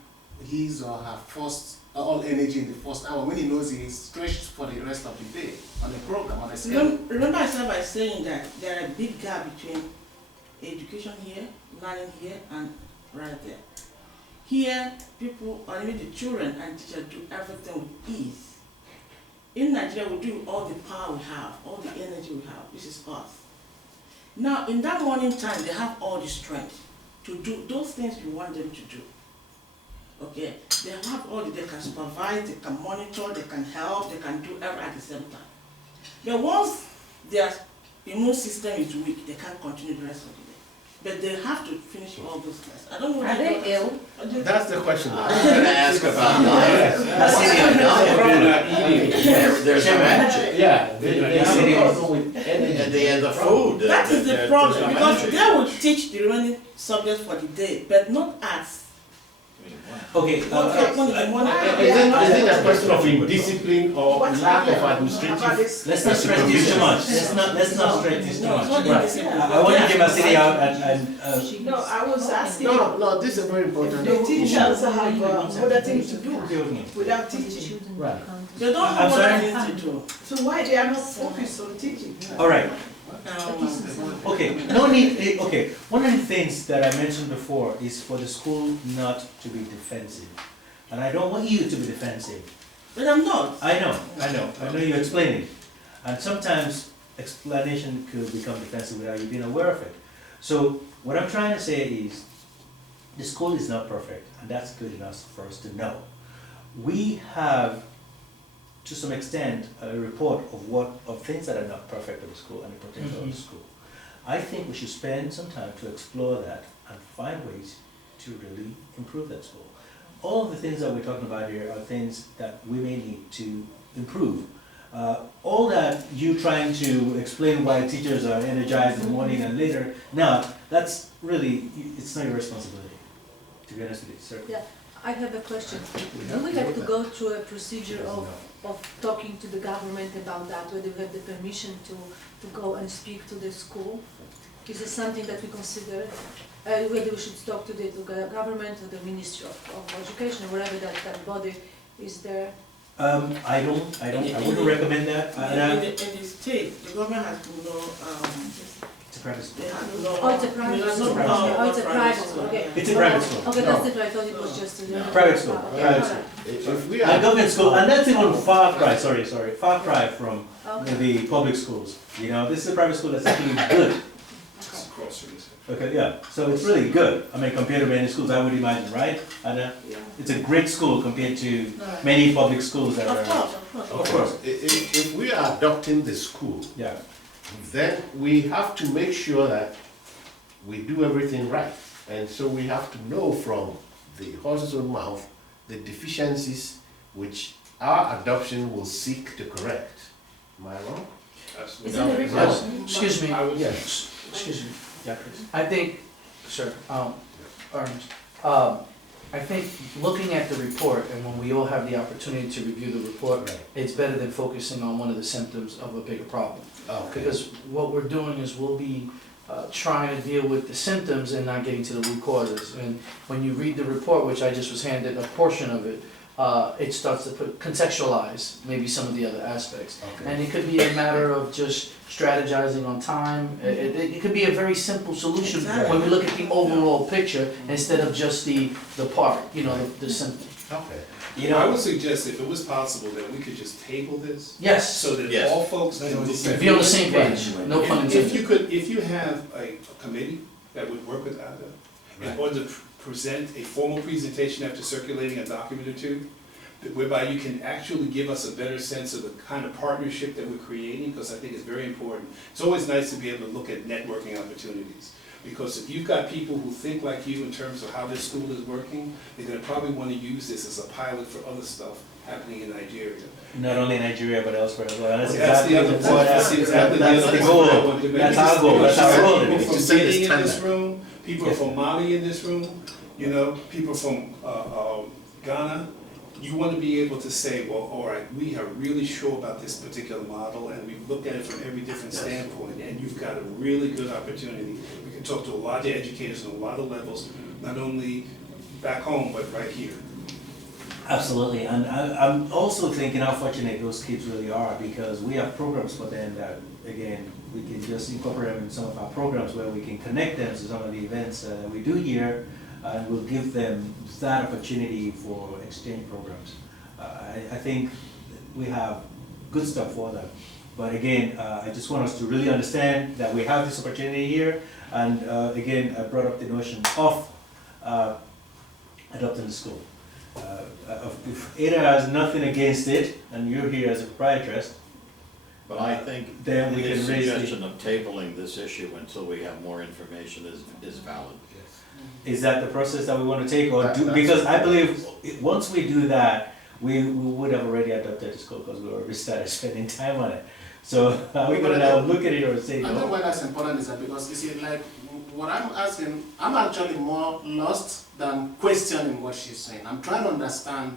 his or her first all energy in the first hour when he knows he is stretched for the rest of the day on the program, on the schedule. Remember I started by saying that there are a big gap between education here, learning here, and right there. Here, people, or even the children and teachers, do everything with ease. In Nigeria, we do all the power we have, all the energy we have. This is us. Now, in that morning time, they have all the strength to do those things you want them to do. Okay, they have all, they can supervise, they can monitor, they can help, they can do everything at the same time. But once their immune system is weak, they can't continue the rest of the day. But they have to finish all those tests. I don't know. Are they ill? That's the question. I was gonna ask about diet. There's no energy. Yeah, they have have a a problem with energy. And the food. That is the there's problem, no because energy. they will teach the remaining subjects for the day, but not us. Okay, What happened in the morning? Is it a question of indiscipline or What's lack of happening about administrative? this? let's not stretch this too much. Let's not stretch this too No, it's much. not indiscipline. I want to give a city out and No, I was asking No, this is very important. the teachers have other things to do without teaching. Shouldn't Right. count. They don't I'm have sorry? other things to do. So why they are not focused on teaching? all right. Um, Okay, no need, okay, one of the things that I mentioned before is for the school not to be defensive. And I don't want you to be defensive. But I'm not. I know you're explaining. And sometimes explanation could become defensive without you being aware of it. So what I'm trying to say is, the school is not perfect, and that's good enough for us to know. We have, to some extent, a report of things that are not perfect at the school and the potential of the school. I think we should spend some time to explore that and find ways to really improve that school. All of the things that we're talking about here are things that we may need to improve. All that you trying to explain why teachers are energized in the morning and later, now, that's really, it's not your responsibility, to be honest with you, sir. Yeah, I have a question. Do we have to go through a procedure of talking to the government about that, whether we have the permission to go and speak to the school? Is it something that we consider? Whether we should talk to the government or the Ministry of Education or whatever that body is there? I wouldn't recommend that. In the state, the government has to know, It's a private school. they have to know. Oh, it's a private there's school. no power Oh, it's a of private school, okay. It's a private school. Okay, No. that's different. I thought it was just a... Private school, Okay, private all right. school. If we A are, government school, and that's even far cry, far cry from Okay. the public schools. You know, this is a private school that's actually good. It's across from this. Okay, yeah, so it's really good. I mean, compared to many schools, I would imagine, right? And it's a great school compared to many public schools that Of are. course, of course. Of course, if we are adopting the school, yeah. then we have to make sure that we do everything right. And so we have to know from the horse's own mouth the deficiencies which our adoption will seek to correct. Am I wrong? Absolutely. Is it a report? Excuse me, I would- Yes. excuse me. Yeah, Chris. I think, sir, Ernest, I think looking at the report, and when we all have the opportunity to review the report, Right. it's better than focusing on one of the symptoms of a bigger problem. Okay. Because what we're doing is we'll be trying to deal with the symptoms and not getting to the root causes. And when you read the report, which I just was handed a portion of it, it starts to contextualize maybe some of the other aspects. Okay. And it could be a matter of just strategizing on time. It could be a very simple solution when we look at the overall picture instead of just the part, you know, the symptom. Okay. You I know, would suggest if it was possible that we could just table this, Yes, so that Yes. all folks can look. be on the same page, no pun intended. If you have a committee that would work with ADA, in Right. order to present a formal presentation after circulating a document or two, whereby you can actually give us a better sense of the kind of partnership that we're creating, because I think it's very important. It's always nice to be able to look at networking opportunities, because if you've got people who think like you in terms of how this school is working, they're gonna probably wanna use this as a pilot for other stuff happening in Nigeria. not only Nigeria, but elsewhere as well. That's the other point, that's exactly the That's other the point I goal. wanted to make. That's our goal, that's our goal. People To from set this Guinea in this standard. room, people from Mali in this room, you know, people from Ghana. You want to be able to say, well, all right, we are really sure about this particular model, and we've looked at it from every different standpoint, and you've got a really good opportunity. We can talk to a lot of educators on a lot of levels, not only back home, but right here. Absolutely, and I'm also thinking how fortunate those kids really are, because we have programs for them that, again, we can just incorporate them in some of our programs where we can connect them to some of the events that we do here, and we'll give them that opportunity for exchange programs. I think we have good stuff for them. But again, I just want us to really understand that we have this opportunity here, and again, I brought up the notion of adopting the school. If Ada has nothing against it, and you're here as a proprietress, But I think then we his can raise the. suggestion of tabling this issue until we have more information is valid. Is that the process that we want to take, or That's- because I believe once we do that, we would have already adopted the school because we already started spending time on it. So are we gonna now look at it or say I think no? why that's important is that because you see, like, what I'm asking, I'm actually more lost than questioning what she's saying. I'm trying to understand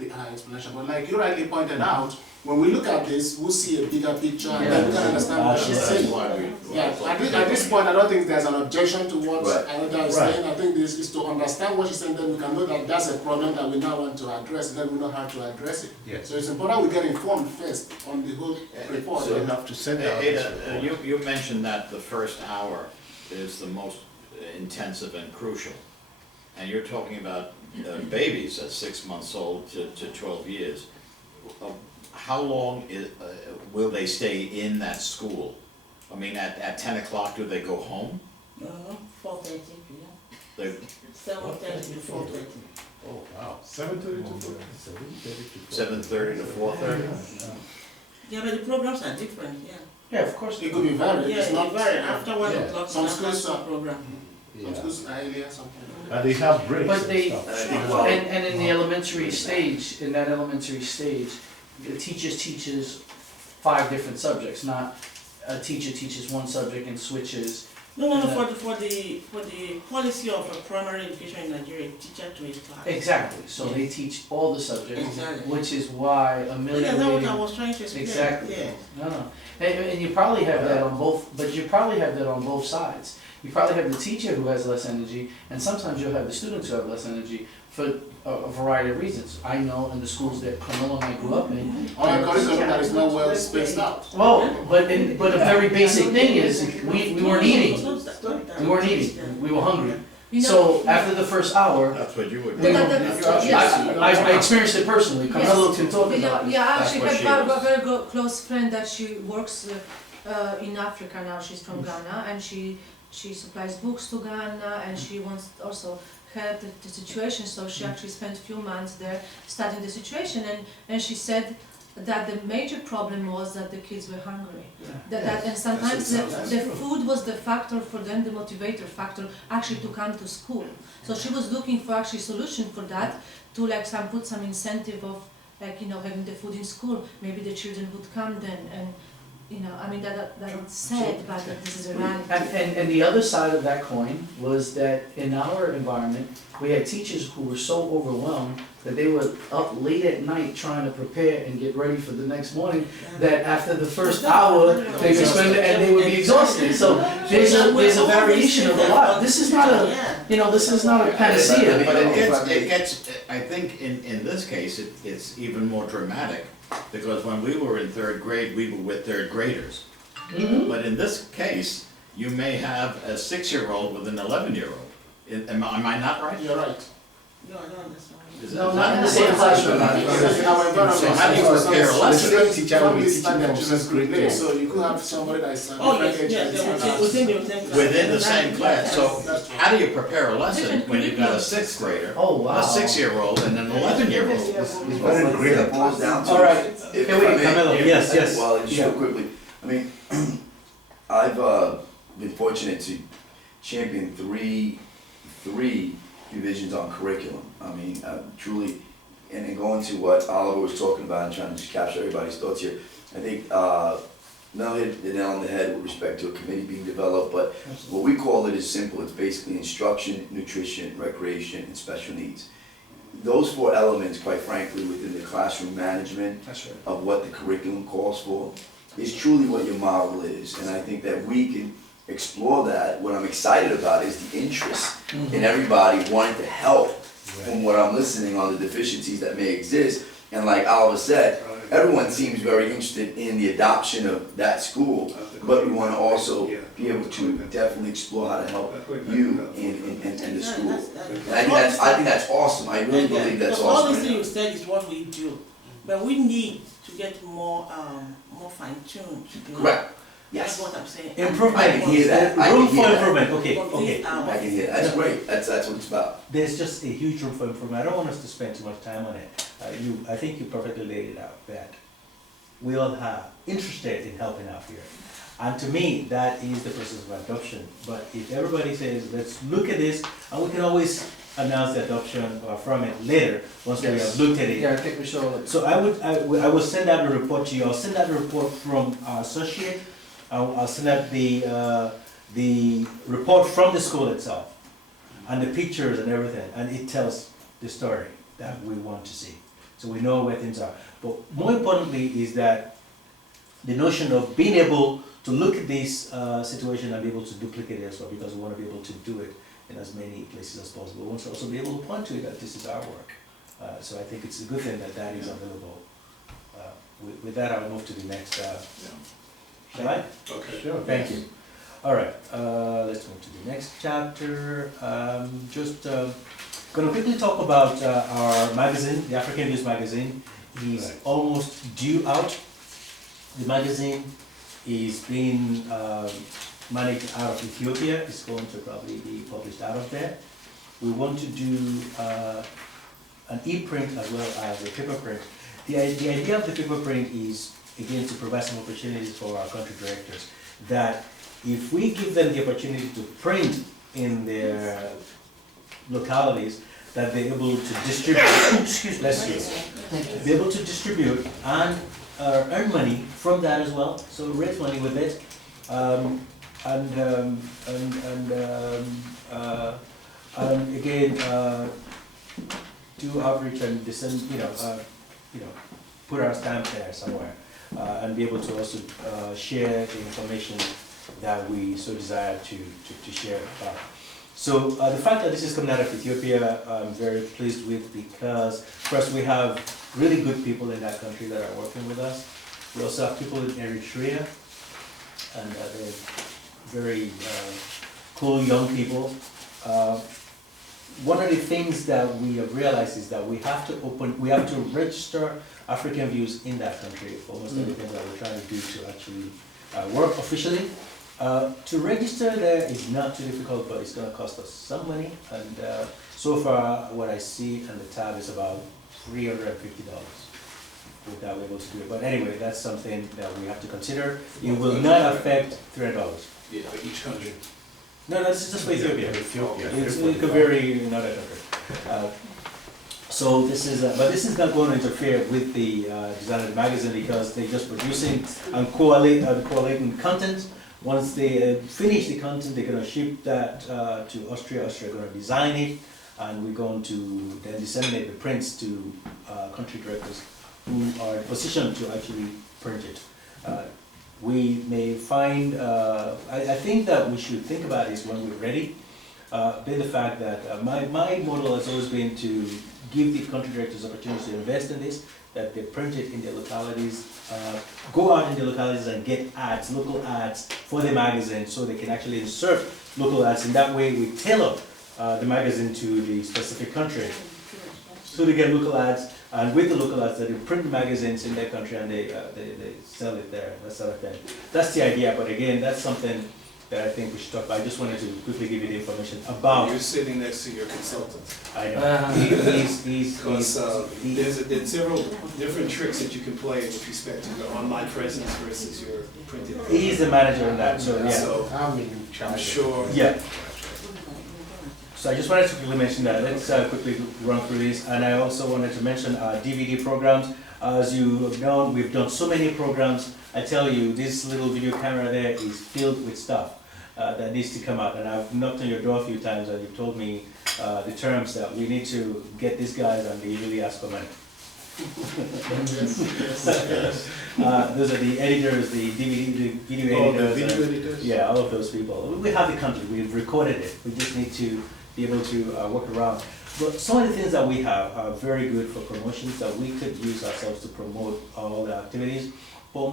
her explanation, but like you rightly pointed out, when we look at this, we'll see a bigger picture and then we can understand what she's That's saying. why we. Yeah, at this point, I don't think there's an objection to what Right. Anita is saying. I think this is to understand what she's saying, then we can know that that's a problem that we now want to address, and then we know how to address it. Yes. So it's important we get informed first on the whole report. So you have to send out this Ada, report. you mentioned that the first hour is the most intensive and crucial. And you're talking about babies at 6 months old to 12 years. How long will they stay in that school? I mean, at 10 o'clock, do they go home? 4:30 p.m. They- 7:30 to 4:30. Oh, wow, 7:30 to 4:30. 7:30 to 4:30? Yeah, but the programs are different, yeah. Yeah, of course. It could be varied, Yeah, it's not. very, after 1 Yeah. o'clock, Some after schools school are- program. Some Yeah. schools are earlier, something. And they have breaks But and they- stuff. And in the elementary stage, in that elementary stage, the teacher teaches 5 different subjects, not a teacher teaches one subject and switches. No, for the policy of a primary education in Nigeria, teacher to a class. Exactly, so they teach all the subjects, Exactly. which is why Yeah, that's what I ameliorating. was trying to explain. Exactly. Yeah. No. And you probably have that on both, but you probably have that on both sides. You probably have the teacher who has less energy, and sometimes you'll have the students who have less energy for a variety of reasons. I know in the schools that Carmelo and I grew up in. Or a curriculum that is not well spaced out. Well, but a very basic thing is, we weren't eating. We weren't eating, we were hungry. You know, So after the first hour, That's what you would we do. were, I experienced it personally, Carmelo can talk about it. Yeah, I actually That's what have she a was. very good close friend that she works in Africa now. She's from Ghana, and she supplies books to Ghana, and she wants also help the situation. So she actually spent a few months there studying the situation, and she said that the major problem was that the kids were hungry. And sometimes the food was the factor for them, the motivator factor actually to come to school. So she was looking for actually solution for that, to like put some incentive of like, having the food in school. Maybe the children would come then, and I mean that's sad, but this is a reality. And the other side of that coin was that in our environment, we had teachers who were so overwhelmed that they were up late at night trying to prepare and get ready for the next morning, that after the first hour, they could spend it and they would be exhausted. So there's a variation of a lot. This is not a panacea. But it gets, I think in this case, it's even more dramatic, because when we were in 3rd grade, we were with 3rd graders. Mhm. But in this case, you may have a 6-year-old with an 11-year-old. Am I not right? You're right. No, I don't understand. Is it- No, is not that- in the same classroom. In our environment, So how do you prepare a some lesson? students Teacher will be families teaching start their from children sixth grade late, to- so you could have somebody that's a Oh, different yes, age. yes, and within the same class. Within the same class, so That's true. how do you prepare a lesson Different when you've got a curriculums. 6th grader, Oh, wow. a 6-year-old, and an 11-year-old? It's very It great. boils down to. All right. If Can we- I may- Carmelo, yes. Well, just Yeah. real quickly, I mean, I've been fortunate to champion three divisions on curriculum. I mean, truly, and going to what Oliver was talking about and trying to just capture everybody's thoughts here, I think Mel hit the nail on the head with respect to a committee being developed, but what we call it is simple. It's basically instruction, nutrition, recreation, and special needs. Those 4 elements, quite frankly, within the classroom management That's right. of what the curriculum calls for is truly what your model is. And I think that we can explore that. What I'm excited about is the interest in everybody wanting to help from what I'm listening on the deficiencies that may exist. And like Oliver said, everyone seems very interested in the adoption of that school, but we want to also be able to definitely explore how to help you in the school. And I think that's awesome. I really believe that's All these awesome. things you said is what we do. But we need to get more fine-tuned. You know? Correct. That's what I'm saying. I can hear that. I Room can hear for that. improvement, okay, okay. I can hear that. That's great. That's what it's about. There's just a huge room for improvement. I don't want us to spend too much time on it. I think you perfectly laid it out, that we all are interested in helping out here. And to me, that is the process of adoption. But if everybody says, let's look at this, and we can always announce the adoption from it later, once we have looked at it. Yeah, I think we should all. So I will send out a report to you. I'll send out a report from our associate. I'll send out the report from the school itself, and the pictures and everything, and it tells the story that we want to see. So we know where things are. But more importantly is that the notion of being able to look at this situation and be able to duplicate it as well, because we want to be able to do it in as many places as possible. We want to also be able to point to it that this is our work. So I think it's a good thing that that is available. With that, I'll move to the next. Shall I? Okay. Sure. Thank you. All right, let's move to the next chapter. Going to quickly talk about our magazine, the African News magazine. Is Right. almost due out. The magazine is being managed out of Ethiopia. It's going to probably be published out of there. We want to do an e-print as well as a paper print. The idea of the paper print is, again, to provide some opportunities for our country directors, that if we give them the opportunity to print in their localities, that they're able to distribute, bless you, be able to distribute and earn money from that as well, so raise money with it, and again, do outreach and send, put our stamp there somewhere, and be able to also share the information that we so desire to share about. So the fact that this is coming out of Ethiopia, I'm very pleased with, because first we have really good people in that country that are working with us. We also have people in Eritrea, and they're very cool young people. One of the things that we have realized is that we have to register African Views in that country for almost everything that we're trying to do to actually work officially. To register there is not too difficult, but it's going to cost us some money. And so far, what I see on the tab is about $350 without being able to do it. But anyway, that's something that we have to consider. It will not affect $300. Yeah, for each country. No, this is just for Ethiopia. Ethiopia. It could vary in other countries. So this is, but this is not going to interfere with the design of the magazine, because they're just producing and collating content. Once they finish the content, they're going to ship that to Austria. Austria are going to design it, and we're going to then disseminate the prints to country directors who are in position to actually print it. We may find, I think that we should think about this when we're ready. Being the fact that my model has always been to give the country directors opportunities to invest in this, that they print it in their localities, go out in their localities and get ads, local ads for the magazine, so they can actually insert local ads. In that way, we tailor the magazine to the specific country. So they get local ads, and with the local ads, they print the magazines in their country and they sell it there, that sort of thing. That's the idea, but again, that's something that I think we should talk about. I just wanted to quickly give you the information about. You're sitting next to your consultant. I know. Because there's several different tricks that you can play with respect to your online presence versus your printed. He's the manager in that, so yeah. So I'm in charge. I'm sure. Yeah. So I just wanted to quickly mention that. Let's quickly run through this. And I also wanted to mention our DVD programs. As you have known, we've done so many programs. I tell you, this little video camera there is filled with stuff that needs to come out. And I've knocked on your door a few times, and you've told me the terms that we need to get these guys, and they usually ask for money. Those are the editors, the DVD, the video editors. The video editors? Yeah, all of those people. We have the content, we've recorded it. We just need to be able to work around. But some of the things that we have are very good for promotions, that we could use ourselves to promote all the activities. But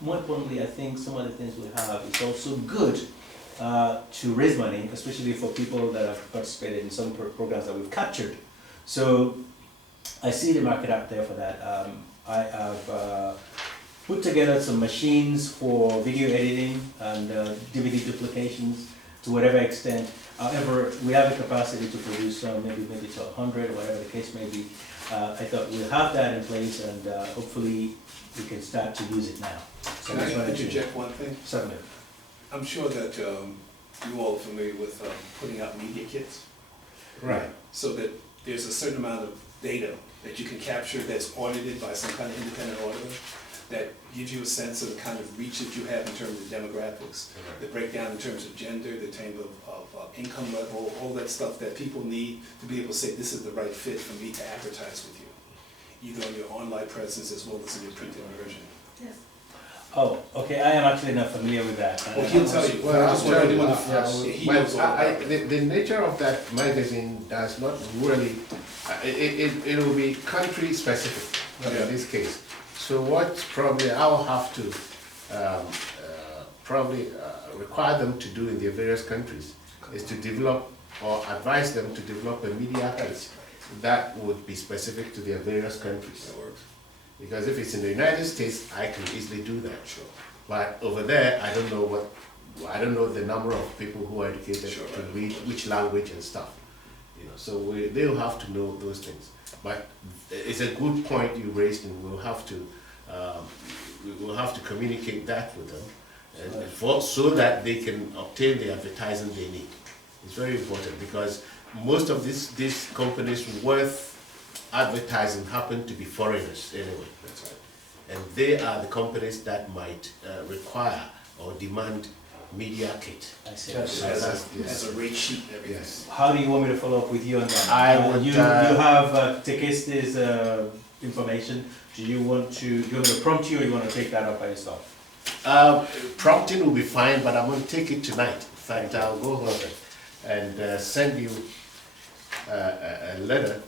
more importantly, I think some of the things we have is also good to raise money, especially for people that have participated in some programs that we've captured. So I see the market out there for that. I have put together some machines for video editing and DVD duplications to whatever extent. However, we have the capacity to produce maybe to 100, whatever the case may be. I thought we'll have that in place, and hopefully we can start to use it now. So Can that's what I I did. interject one thing? Certainly. I'm sure that you all are familiar with putting out media kits. Right. So that there's a certain amount of data that you can capture that's audited by some kind of independent auditor that gives you a sense of the kind of reach that you have in terms of demographics, the breakdown in terms of gender, the type of income level, all that stuff that people need to be able to say, this is the right fit for me to advertise with you, either on your online presence as well as in your printed version. Yes. Oh, okay, I am actually not familiar with that. Well, he'll tell you. Well, I just want everyone to he knows all about it. the nature of that magazine does not really, it will be country specific in this case. So what probably I'll have to require them to do in their various countries is to develop or advise them to develop a media kit that would be specific to their various countries. That works. Because if it's in the United States, I can easily do that. Sure. But over there, I don't know the number of people who are educated Sure, to right. read which language and stuff. You know, so they'll have to know those things. But it's a good point you raised, and we'll have to communicate that with them, and so that they can obtain the advertising they need. It's very important because most of these companies worth advertising happen to be foreigners anyway. That's right. And they are the companies that might require or demand media kit. I see. As Yes. a rate sheet and everything. Yes. How do you want me to follow up with you on that? I would, You have Tekeste's information. Do you want me to prompt you, or you want to take that up by yourself? Prompting will be fine, but I'm going to take it tonight. In fact, I'll go home and send you a letter,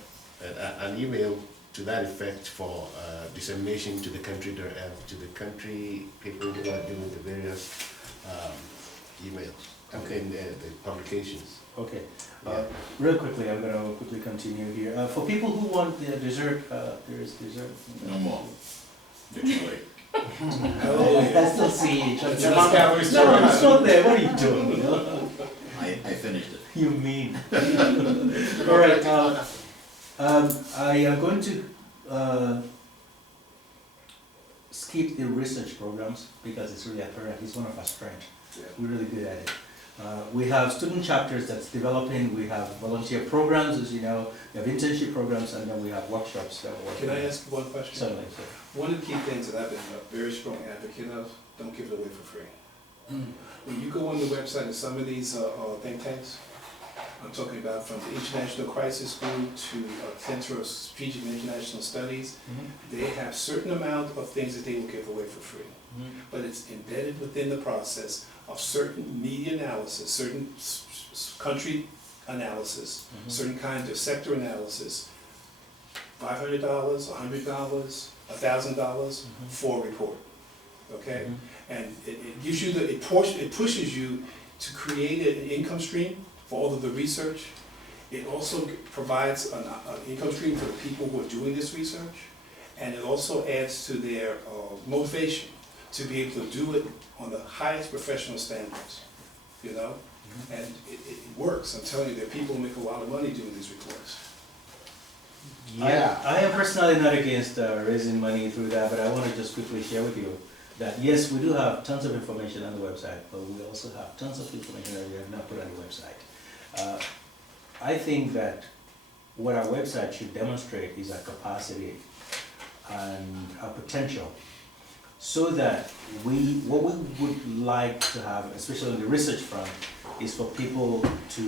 an email to that effect for dissemination to the country people who are doing the various emails, Okay. the publications. Okay. Yeah. Real quickly, I'm going to quickly continue here. For people who want the dessert, there is dessert. No more. I still see each other. It's not calories No, too. it's not there. What are you doing? I finished it. You mean? All right. I am going to skip the research programs because it's really apparent. It's one of our strengths. Yeah. We're really good at it. We have student chapters that's developing. We have volunteer programs, as you know. We have internship programs, and then we have workshops that we're working Can I on. ask one question? Certainly, sir. One of the key things that I've been a very strong advocate of, don't give it away for free. When you go on the website of some of these think tanks, I'm talking about from the International Crisis Group to Center of Strategic and International Studies, they have certain amount of things that they will give away for free. But it's embedded within the process of certain media analysis, certain country analysis, certain kinds of sector analysis, $500, $100, $1,000 for a report, okay? And it gives you it pushes you to create an income stream for all of the research. It also provides an income stream for the people who are doing this research, and it also adds to their motivation to be able to do it on the highest professional standards, you know? And it works. I'm telling you, there are people who make a lot of money doing these reports. Yeah. I am personally not against raising money through that, but I want to just quickly share with you that yes, we do have tons of information on the website, but we also have tons of information that we have not put on the website. I think that what our website should demonstrate is our capacity and our potential, so that what we would like to have, especially on the research front, is for people to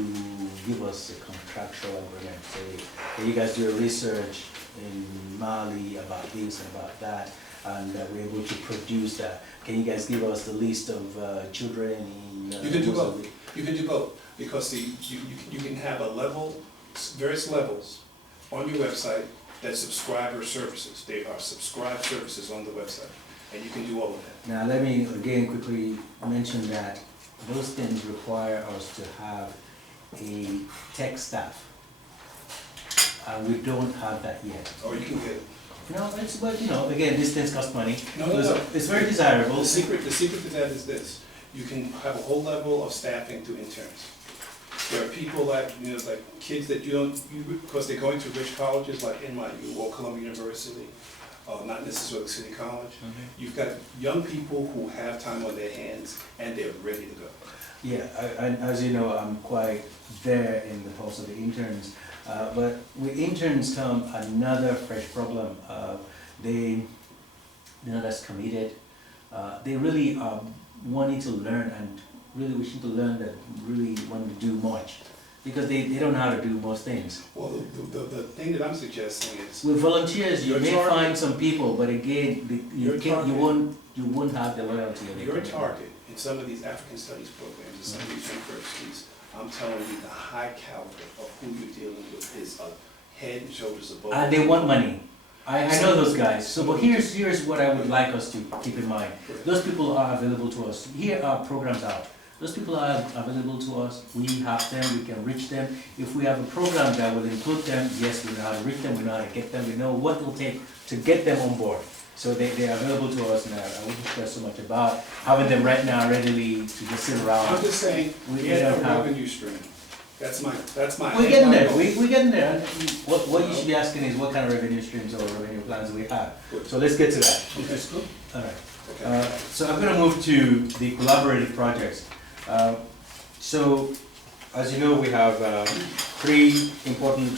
give us a contractual agreement. Say, hey, you guys do a research in Mali about this and about that, and we're able to produce that. Can you guys give us the list of children in You can do both. Mozambique? You can do both, because you can have a level, various levels on your website that subscriber services. They are subscribed services on the website, and you can do all of that. Now, let me again quickly mention that those things require us to have a tech staff. And we don't have that yet. Or you can get it. It's, but again, these things cost money. No, no, no. It's very desirable. The secret to that is this: you can have a whole level of staffing through interns. There are people like kids that because they're going to rich colleges like NYU or Columbia University, not necessarily City College. Mm-hmm. You've got young people who have time on their hands and they're ready to go. Yeah, and as you know, I'm quite there in the pulse of the interns. But with interns come another fresh problem. They're not as committed. They really are wanting to learn and really wishing to learn that really want to do much because they don't know how to do most things. Well, the thing that I'm suggesting is With volunteers, you may find some people, but again, you won't have the loyalty of the your community. target in some of these African studies programs in some of these universities. I'm telling you, the high caliber of who you're dealing with is a head and shoulders above. And they want money. I know those guys. So, but here's what I would like us to keep in mind. Those people are available to us. Here are programs out. Those people are available to us. We have them. We can reach them. If we have a program that will include them, yes, we know how to reach them. We know how to get them. We know what it will take to get them on board. So they're available to us now. I wouldn't stress so much about having them right now readily to just sit around. I'm just saying, we have a revenue stream. That's my. We're getting there. We're getting there. What you should be asking is what kind of revenue streams or revenue plans we have. So let's get to that. Okay. All right. Okay. So I'm going to move to the collaborative projects. So as you know, we have three important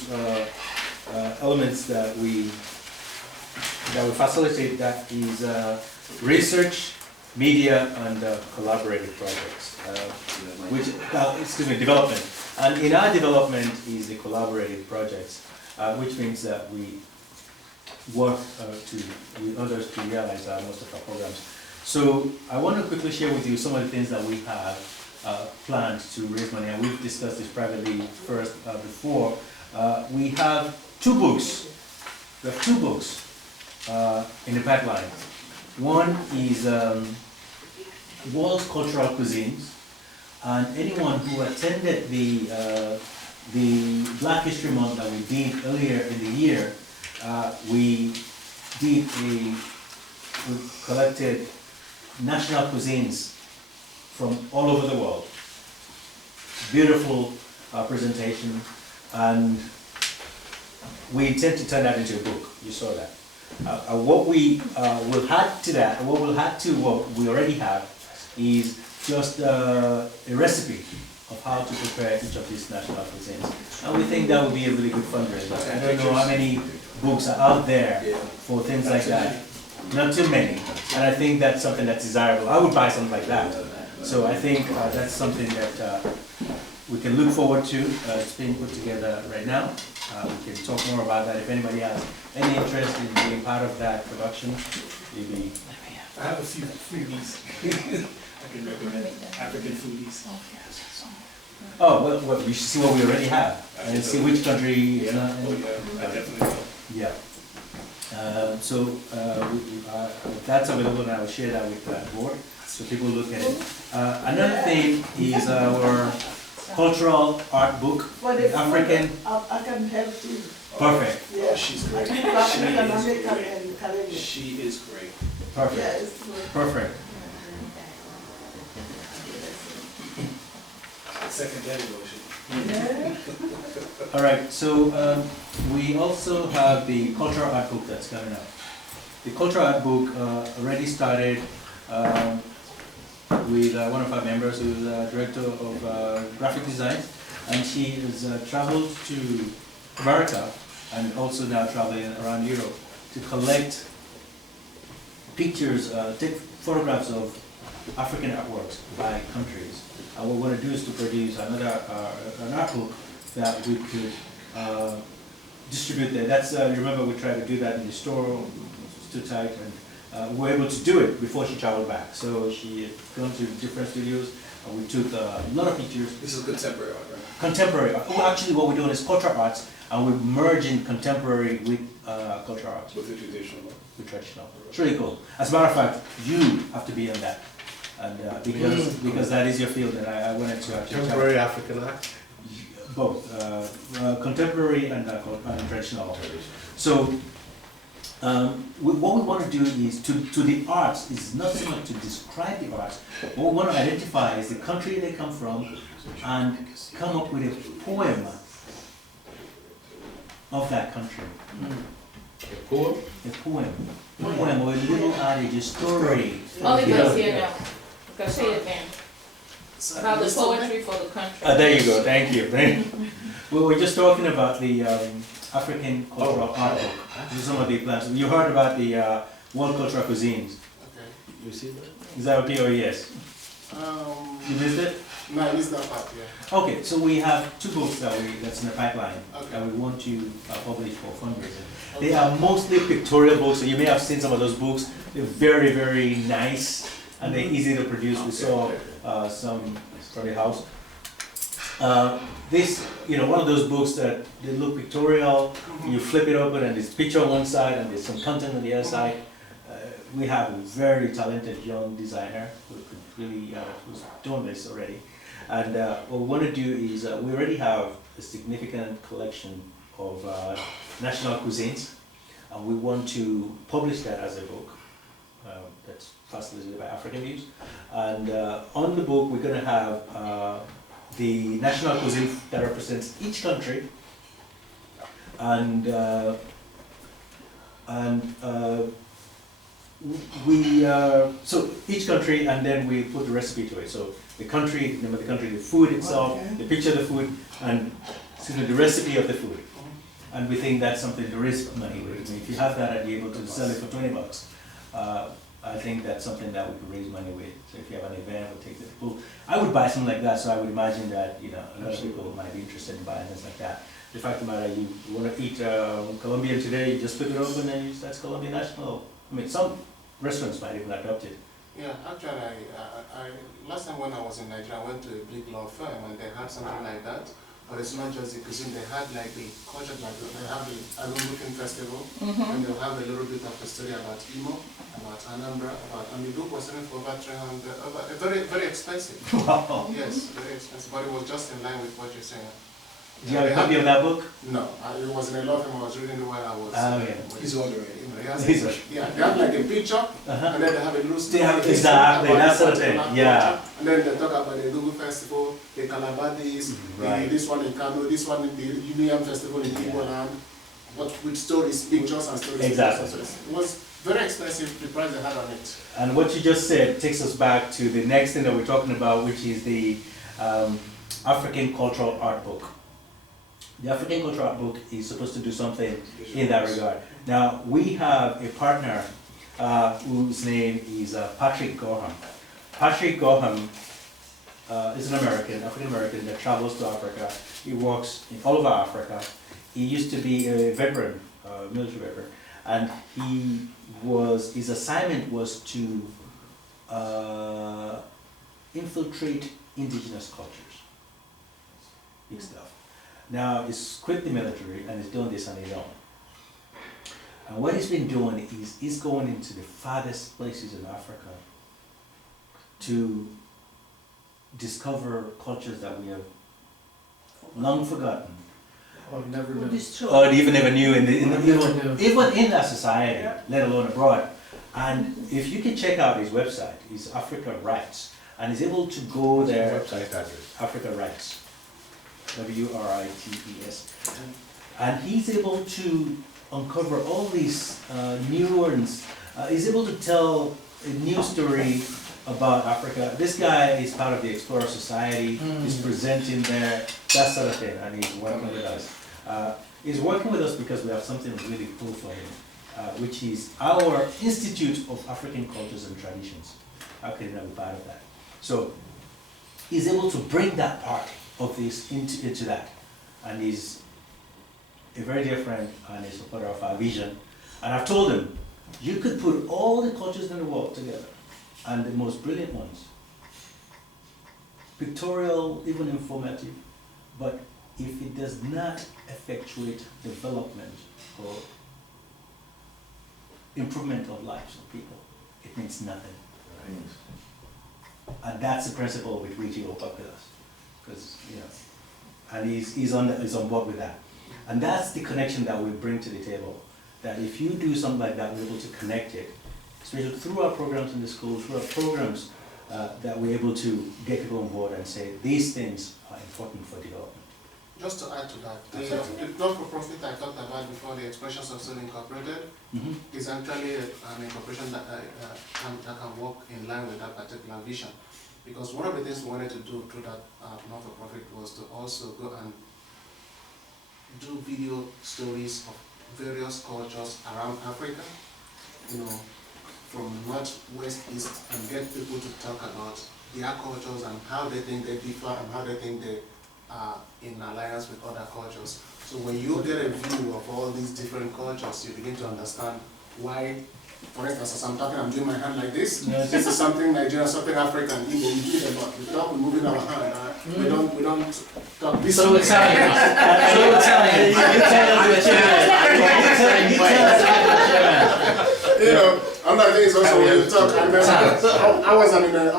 elements that we facilitate. That is research, media, and collaborative projects. Development. And in our development is the collaborative projects, which means that we work with others to realize most of our programs. So I want to quickly share with you some of the things that we have planned to raise money, and we've discussed this privately first before. We have two books. We have two books in the pipeline. One is World Cultural Cuisines. And anyone who attended the Black History Month that we did earlier in the year, we collected national cuisines from all over the world. Beautiful presentation, and we intend to turn that into a book. You saw that. What we will add to that, what we'll add to what we already have, is just a recipe of how to prepare each of these national cuisines. And we think that would be a really good fundraiser. I don't know how many books are out there for things like that. Not too many. And I think that's something that's desirable. I would buy something like that. So I think that's something that we can look forward to. It's being put together right now. We can talk more about that. If anybody has any interest in being part of that production, maybe. I have a few freebies. I can recommend African foodies. Oh, well, you should see what we already have and see which country is not. Oh, yeah, I definitely will. Yeah. That's available, and I will share that with the board so people look at it. Another thing is our cultural art book, African. I can help you. Perfect. Yeah. She's great. She is great. Perfect. Yeah, it's good. Perfect. Second daddy lotion. Yeah. All right, so we also have the cultural art book that's coming out. The cultural art book already started with one of our members who's director of graphic design, and she has traveled to America and also now traveling around Europe to collect pictures, take photographs of African artworks by countries. And what we're going to do is to produce another an art book that we could distribute there. That's remember we tried to do that in the store, it was too tight, and we were able to do it before she traveled back. So she had gone to different studios, and we took a lot of pictures. This is contemporary art, right? Contemporary art. Well, actually, what we're doing is cultural arts, and we're merging contemporary with cultural arts. With the traditional art. With traditional. It's really cool. As a matter of fact, you have to be on that. And because that is your field, and I wanted to actually Contemporary African art? Both contemporary and traditional. So what we want to do is to the arts is not so much to describe the arts. What we want to identify is the country they come from and come up with a poem of that country. A poem? A poem. A poem or a little adage, a story. Oliver's here now. Okay, say it then. About the poetry for the country. There you go, thank you. We were just talking about the African cultural art book. These are some of the plans. You heard about the world cultural cuisines. Okay. You see that? Is that okay or yes? You missed it? No, I missed that part, yeah. Okay, so we have two books that's in the pipeline Okay. that we want to publish for fundraising. They are mostly pictorial books, so you may have seen some of those books. They're very, very nice and they're easy to produce. We saw some from the house. This, one of those books that they look pictorial, you flip it open and there's picture on one side and there's some content on the other side. We have a very talented young designer who could really, who's doing this already. And what we want to do is, we already have a significant collection of national cuisines, and we want to publish that as a book that's facilitated by African Views. And on the book, we're going to have the national cuisine that represents each country, and so each country, and then we put the recipe to it. So the country, the name of the country, the food itself, the picture of the food, and the recipe of the food. And we think that's something to raise money with. I mean, if you have that and you're able to sell it for $20, I think that's something that we could raise money with. So if you have an event or take the people, I would buy something like that. So I would imagine that a lot of people might be interested in buying things like that. The fact of the matter, you want to eat Colombian today, you just flip it open and that's Colombian national. I mean, some restaurants might even adopt it. Yeah, actually, I last time when I was in Nigeria, I went to a big law firm and they had something like that. But it's not just the cuisine, they had like the culture, like they have the Alumbukin Festival, and they'll have a little bit of the story about Imo, about Anambra, and the book was selling for about 300, very, very expensive. Wow. Yes, very expensive, but it was just in line with what you're saying. Do you have a copy of that book? No, it was in a law firm, I was reading it while I was. He's ordering. He's Yeah, they have like a picture, and then they have a little story. Exactly, that sort of thing, yeah. And then they talk about the Google Festival, the Calabar Days, this one in Kano, this one in the Union Festival in Igbo land, but with stories, pictures and stories. Exactly. So it was very expensive, the price they had on it. And what you just said takes us back to the next thing that we're talking about, which is the African Cultural Art Book. The African Cultural Art Book is supposed to do something in that regard. Now, we have a partner whose name is Patrick Gorham. Patrick Gorham is an American, African-American that travels to Africa. He works in all over Africa. He used to be a veteran, military veteran, and his assignment was to infiltrate indigenous cultures. Big stuff. Now, he's quit the military and he's doing this on his own. And what he's been doing is he's going into the farthest places in Africa to discover cultures that we have long forgotten. Or never knew. Or even never knew, even in that society, let alone abroad. And if you can check out his website, it's Africa Rights, and he's able to go there. Website address. Africa Rights. WRITES. And he's able to uncover all these new ones. He's able to tell a new story about Africa. This guy is part of the Explorer Society. He's presenting there, that sort of thing, and he's working with us. He's working with us because we have something really cool for him, which is our Institute of African Cultures and Traditions. How can he not be part of that? So he's able to bring that part of this into that, and he's a very dear friend and a supporter of our vision. And I've told him, you could put all the cultures in the world together, and the most brilliant ones, pictorial, even informative, but if it does not effectuate development or improvement of lives of people, it means nothing. Right. And that's the principle with which he will work with us. Because, and he's on board with that. And that's the connection that we bring to the table, that if you do something like that, we're able to connect it, especially through our programs in the school, through our programs, that we're able to get people on board and say these things are important for development. Just to add to that, the not-for-profit I talked about before, the Expressions of Soul Incorporated, is actually an incorporation that can work in line with that particular vision. Because one of the things we wanted to do through that not-for-profit was to also go and do video stories of various cultures around Africa, you know, from north, west, east, and get people to talk about their cultures and how they think they differ and how they think they are in alliance with other cultures. So when you get a view of all these different cultures, you begin to understand why, for instance, as I'm talking, I'm doing my hand like this. Yes. This is something Nigerian, something African, Igbo, we do it a lot. We talk, we're moving our hand. We don't talk this So way. Italian. So Italian. You know, another thing is also when you talk. I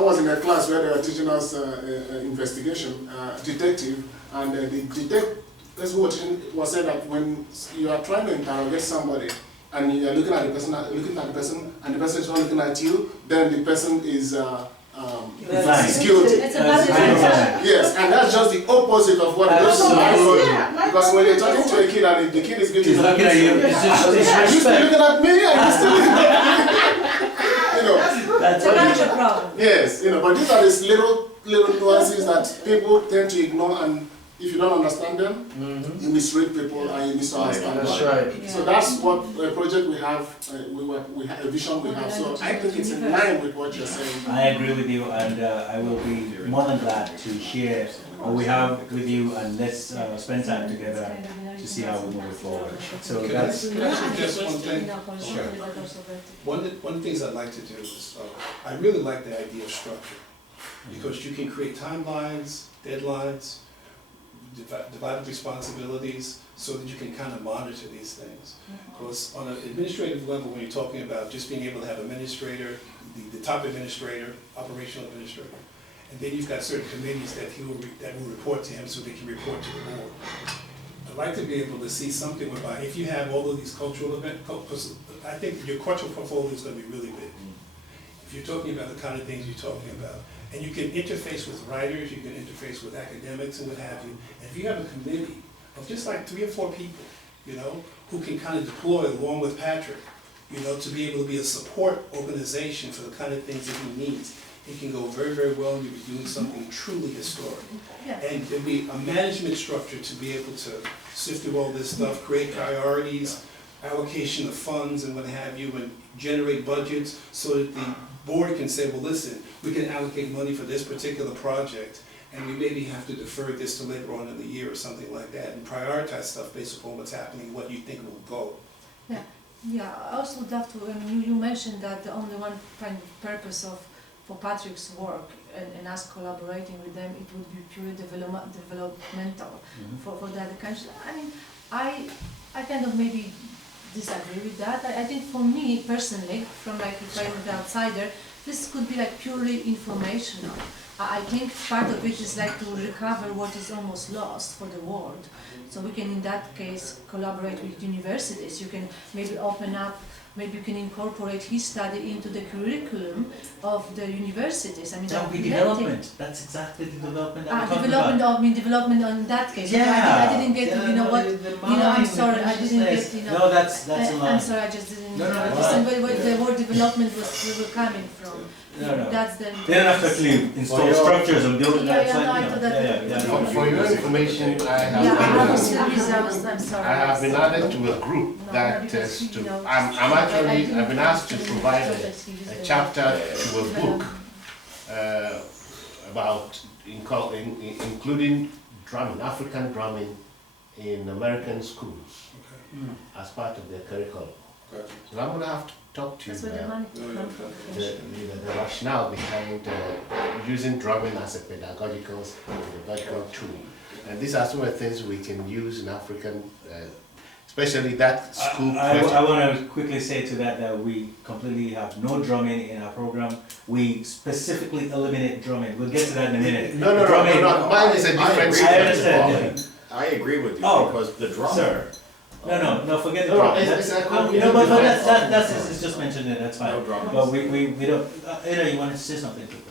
was in a class where they were teaching us investigation, detective, and the detective was said that when you are trying to interrogate somebody and you are looking at the person, and the person is not looking at you, then the person is guilty. It's a bad Yes, and that's just the opposite of what the person is. Because when you're talking to a kid and the kid is guilty, He's looking at you. are you still looking at me? Are you still looking at me? You know, That's a major problem. yes, you know, but these are these little nuances that people tend to ignore, and if you don't understand them, you misread people and you misunderstand That's them. right. So that's what a project we have, we have a vision we have. So I think it's in line with what you're saying. I agree with you, and I will be more than glad to share what we have with you, and let's spend time together to see how we move it forward. So Can that's I suggest one thing? Sure. One of the things I'd like to do is, I really like the idea of structure, because you can create timelines, deadlines, divided responsibilities, so that you can kind of monitor these things. Because on an administrative level, when you're talking about just being able to have administrator, the top administrator, operational administrator, and then you've got certain committees that will report to him so they can report to the board. I'd like to be able to see something whereby if you have all of these cultural events, because I think your cultural portfolio is going to be really big. If you're talking about the kind of things you're talking about, and you can interface with writers, you can interface with academics and what have you, and if you have a committee of just like 3 or 4 people, you know, who can kind of deploy along with Patrick, you know, to be able to be a support organization for the kind of things that he needs, it can go very, very well, and you'll be doing something truly historic. Yeah. And there'll be a management structure to be able to sift through all this stuff, create priorities, allocation of funds and what have you, and generate budgets so that the board can say, well, listen, we can allocate money for this particular project, and we maybe have to defer this to later on in the year or something like that, and prioritize stuff based upon what's happening, what you think will go. Yeah, I also would love to, I mean, you mentioned that the only one kind of purpose for Patrick's work and us collaborating with them, it would be purely developmental for the other countries. I mean, I kind of maybe disagree with that. I think for me personally, from like if I'm the outsider, this could be like purely informational. I think part of it is like to recover what is almost lost for the world. So we can in that case collaborate with universities. You can maybe open up, maybe you can incorporate his study into the curriculum of the universities. I mean, that would be development. That's exactly the development that we're talking development about. development on that case. Yeah. I didn't get you know what, you know, I'm sorry, I didn't get, you know. No, that's a line. I'm sorry, I just didn't No, understand where the word development was coming from. No. That's the. They don't have to actually install structures and build it. Yeah, That's no, I like, thought you that. know, For your information, I Yeah, I was have reserved, I'm sorry. I have been added to a group No, that because, is you know, I've been asked to provide a a chapter to a book about including drumming, African drumming in American schools as part of their curriculum. So I'm going to have to talk to you That's where the about money comes from. the rationale behind using drumming as a pedagogical tool. And these are some of the things we can use in African, especially that school I project. want to quickly say to that we completely have no drumming in our program. We specifically eliminate drumming. We'll get to that in a minute. No, mine is a different I understand. I agree with you, Oh, because the drummer Sir. No, forget the No, drum. it's a But that's it's just mentioned there, that's fine. No drums. But we don't, Ada, you wanted to say something to that?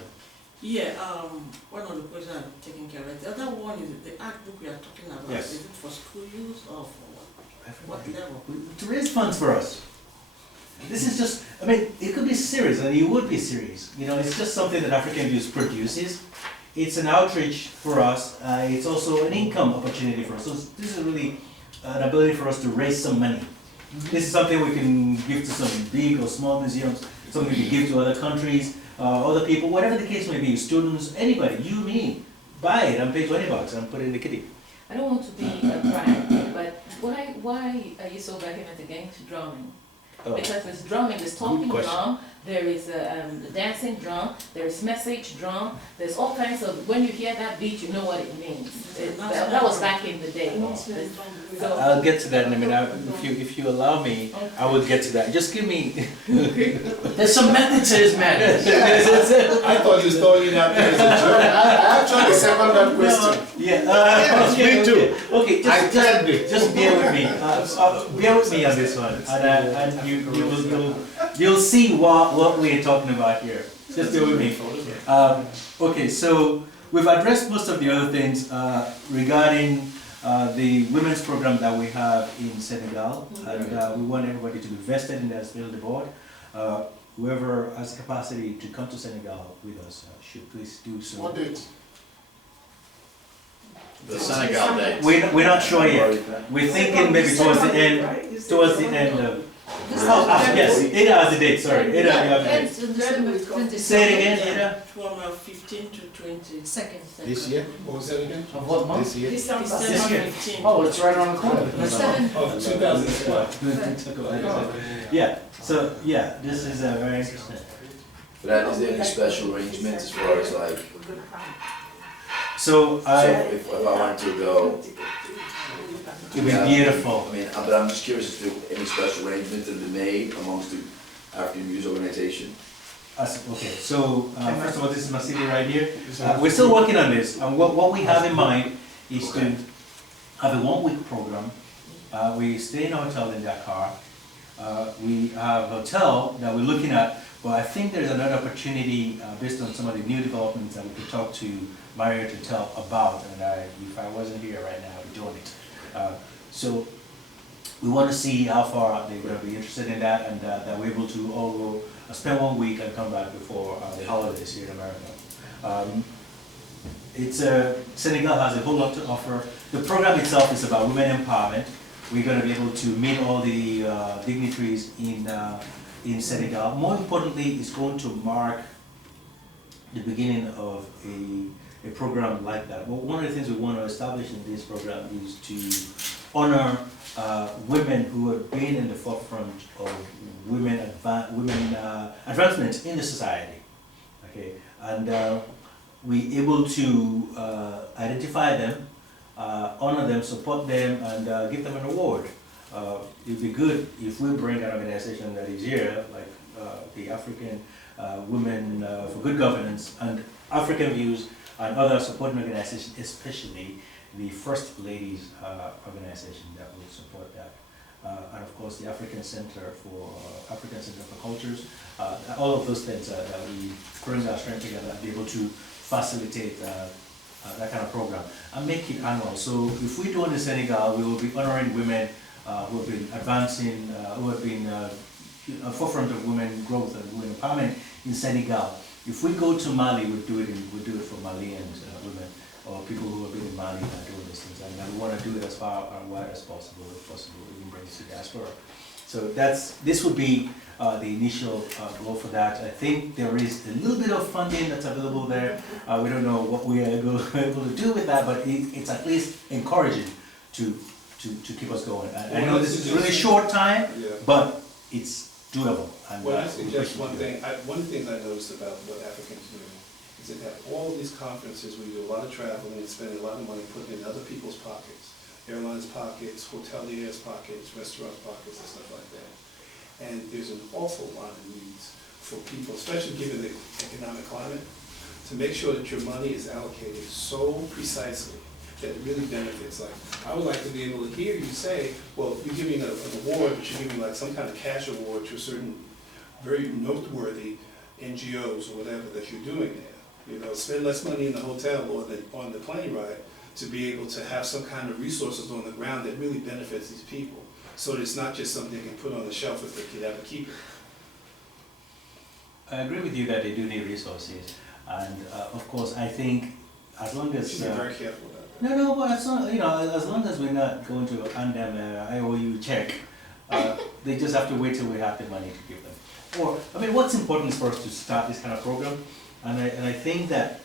Yeah, one of the questions I'm taking care of. The other one is the art book we are talking about. Yes. Is it for school use or for what level? To raise funds for us. This is just, I mean, it could be serious, and it would be serious. You know, it's just something that African Views produces. It's an outreach for us. It's also an income opportunity for us. So this is really an ability for us to raise some money. This is something we can give to some big or small museums, something we can give to other countries, other people, whatever the case may be, students, anybody, you, me. Buy it and pay $20 and put it in the kitty. I don't want to be a brand, but why are you so vehement against drumming? Because there's drumming, there's talking drum, there is a dancing drum, there is message drum, there's all kinds of, when you hear that beat, you know what it means. That was back in the day. So, I'll get to that in a minute. If you allow me, I will get to that. Just give me. There's some method to his madness. I thought you was throwing it out there as a joke. I actually second that question. Yeah, me too. Okay, I tried it. just bear with me. Bear with me on this one, and you'll see what we're talking about here. Just bear with me. Okay, so we've addressed most of the other things regarding the women's program that we have in Senegal, and we want everybody to be vested in that as well, the board. Whoever has the capacity to come to Senegal with us should please do so. What date? The Senegal date. We're not sure yet. We're thinking maybe towards the end of. Yes, Ada has the date, sorry. Ada, you have the date. Say it again, Ada. From 15 to 20. Second. This year? What was that again? Of what month? This year? December This year. 15. Oh, it's right around the corner. Seven. Of 2012. Yeah, so, yeah, this is very interesting. For that, is there any special arrangements as far as like, So, so if I wanted to go? it'd be beautiful. I mean, but I'm just curious if there are any special arrangements that have been made amongst the African Views organization. Okay, so first of all, this is my city right here. We're still working on this, and what we have in mind is to have a 1-week program. We stay in a hotel in Dakar. We have a hotel that we're looking at, but I think there's another opportunity based on some of the new developments that we could talk to Mario to tell about, and if I wasn't here right now, I'd be doing it. So we want to see how far they're going to be interested in that, and that we're able to all go spend 1 week and come back before the holidays here in America. Senegal has a whole lot to offer. The program itself is about women empowerment. We're going to be able to meet all the dignitaries in Senegal. More importantly, it's going to mark the beginning of a program like that. Well, one of the things we want to establish in this program is to honor women who have been in the forefront of women advancement in the society. Okay, and we're able to identify them, honor them, support them, and give them an award. It'd be good if we bring an organization that is here, like the African Women for Good Governance and African Views and other supporting organizations, especially the First Ladies organization that will support that. And of course the African Center for Cultures, all of those things that we bring our strength together and be able to facilitate that kind of program and make it annual. So if we do it in Senegal, we will be honoring women who have been advancing, who have been forefront of women growth and women empowerment in Senegal. If we go to Mali, we do it for Malian women or people who have been in Mali doing these things, and we want to do it as far and wide as possible, if possible, even bring it to diaspora. So this would be the initial goal for that. I think there is a little bit of funding that's available there. We don't know what we are able to do with that, but it's at least encouraging to keep us going. I know this is a really short time, but it's doable. Well, I suggest one thing. One of the things I noticed about what Africans do is that all of these conferences, we do a lot of traveling and spending a lot of money putting in other people's pockets. Airlines pockets, hoteliers pockets, restaurants pockets, and stuff like that. And there's an awful lot of needs for people, especially given the economic climate, to make sure that your money is allocated so precisely that really benefits. Like, I would like to be able to hear you say, well, you're giving an award, but you're giving like some kind of cash award to a certain very noteworthy NGOs or whatever that you're doing there. You know, spend less money in the hotel or on the plane ride to be able to have some kind of resources on the ground that really benefits these people. So that it's not just something they can put on the shelf if they can ever keep it. I agree with you that they do need resources, and of course, I think as long as Should be very careful about that. no, but as long, you know, as long as we're not going to hand them an IOU check, they just have to wait till we have the money to give them. Or, I mean, what's important is for us to start this kind of program, and I think that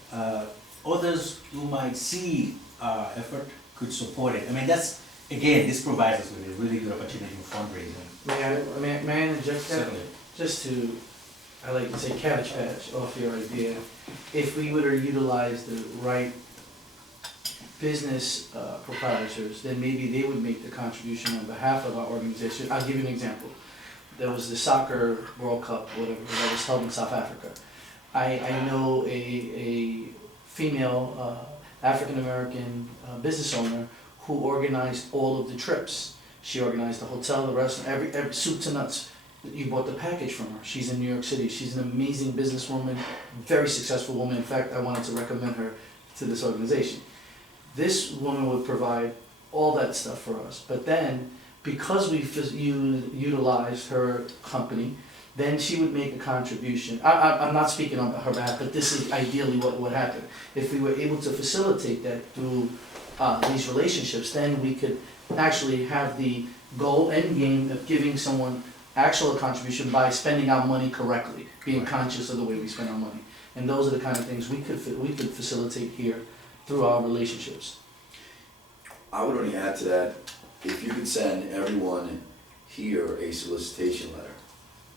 others who might see our effort could support it. I mean, that's, again, this provides us with a really good opportunity for fundraising. May I interject that? Certainly. Just to, I like to say cabbage patch off your idea. If we were to utilize the right business proprietors, then maybe they would make the contribution on behalf of our organization. I'll give you an example. There was the soccer World Cup, whatever, that was held in South Africa. I know a female African-American business owner who organized all of the trips. She organized the hotel, the restaurant, every soup to nuts. You bought the package from her. She's in New York City. She's an amazing businesswoman, very successful woman. In fact, I wanted to recommend her to this organization. This woman would provide all that stuff for us. But then, because we utilized her company, then she would make a contribution. I'm not speaking on her behalf, but this is ideally what would happen. If we were able to facilitate that through these relationships, then we could actually have the goal end game of giving someone actual contribution by spending our money correctly, being conscious of the way we spend our money. And those are the kind of things we could facilitate here through our relationships. I would only add to that, if you could send everyone here a solicitation letter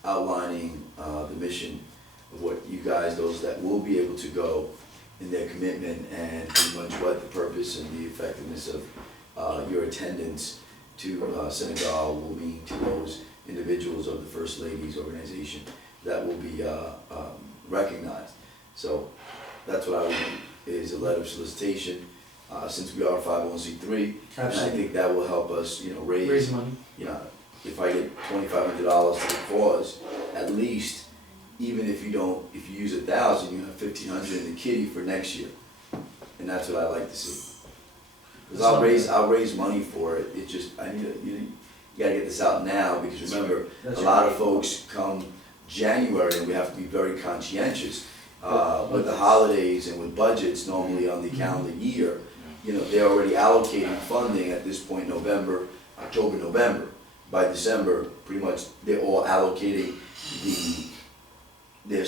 outlining the mission of what you guys, those that will be able to go, in their commitment and pretty much what the purpose and the effectiveness of your attendance to Senegal will mean to those individuals of the First Lady's organization that will be recognized. So that's what I would do, is a letter of solicitation, since we are a 501c3, and I think that will help us, raise money. If I get $2,500 to the cause, at least, even if you use 1,000, you have 1,500 in the kitty for next year, and that's what I like to see. Because I'll raise money for it. It just you gotta get this out now, because remember, a lot of folks come January, and we have to be very conscientious with the holidays and with budgets normally on the calendar year. They're already allocating funding at this point, October, November. By December, pretty much they're all allocating their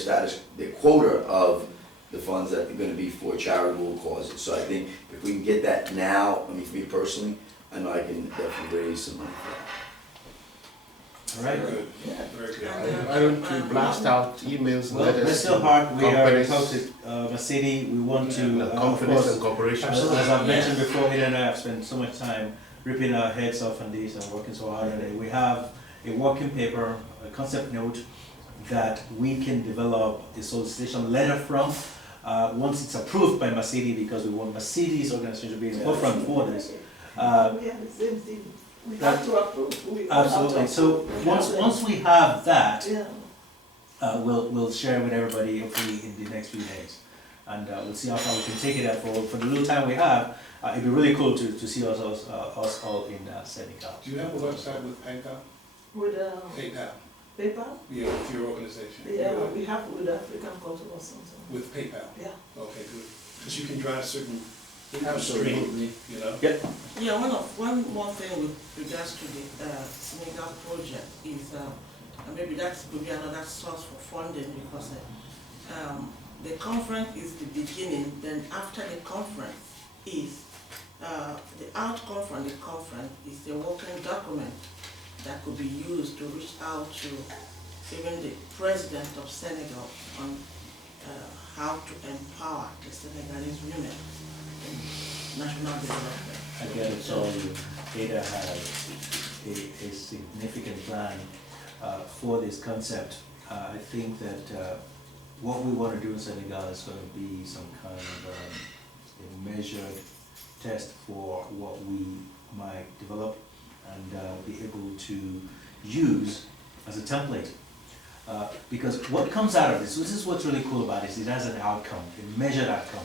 quota of the funds that are going to be for charitable causes. So I think if we can get that now, for me personally, I know I can definitely raise some money for that. All right. Good. Very good. Why don't you blast out emails, Well, letters Mr. to Hart, we are in companies, talks with city. We want to, of companies course, and corporations? as I've mentioned before, Ida and I have spent so much time ripping our heads off on this and working so hard on it. We have a working paper, a concept note that we can develop a solicitation letter from once it's approved by Masidi, because we want Masidi's organization to be in the forefront for this. We have the same thing. We have to approve. Absolutely. So once we have that, Yeah. we'll share with everybody hopefully in the next few days, and we'll see how far we can take it. For the little time we have, it'd be really cool to see us all in Senegal. Do you have a website with PayPal? With PayPal? PayPal? Yeah, with your organization? Yeah, we have with African Cultural or something. With PayPal? Yeah. Okay, good. Because you can drive certain Absolutely. Yep. Yeah, one more thing with regards to the Senegal project is, maybe that could be another source for funding, because the conference is the beginning, then after the conference is, the outcome from the conference is a working document that could be used to reach out to even the president of Senegal on how to empower the Senegalese women in national development. Again, it's all you. Ada has a significant plan for this concept. I think that what we want to do in Senegal is going to be some kind of a measured test for what we might develop and be able to use as a template. Because what comes out of this is what's really cool about this, it has an outcome, a measured outcome,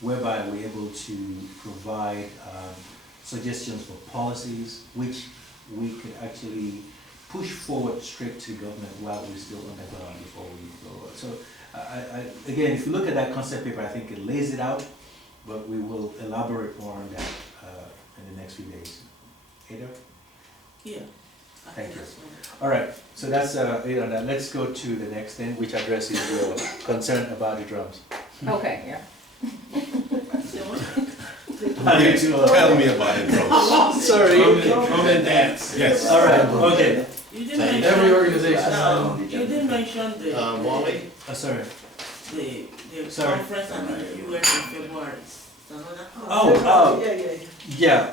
whereby we're able to provide suggestions for policies which we could actually push forward straight to government while we're still on the ground before we go. So again, if you look at that concept paper, I think it lays it out, but we will elaborate more on that in the next few days. Ada? Yeah. Thank you. All right, so that's it on that. Let's go to the next thing, which addresses your concern about the drums. Okay, yeah. Tell me about it, bro. Sorry. Drum and dance. Yes. All right, okay. You didn't mention, Every organization. you didn't mention the, Wally? Sorry. the Sorry. conference in the US in February. It's another Oh, Yeah, yeah, yeah.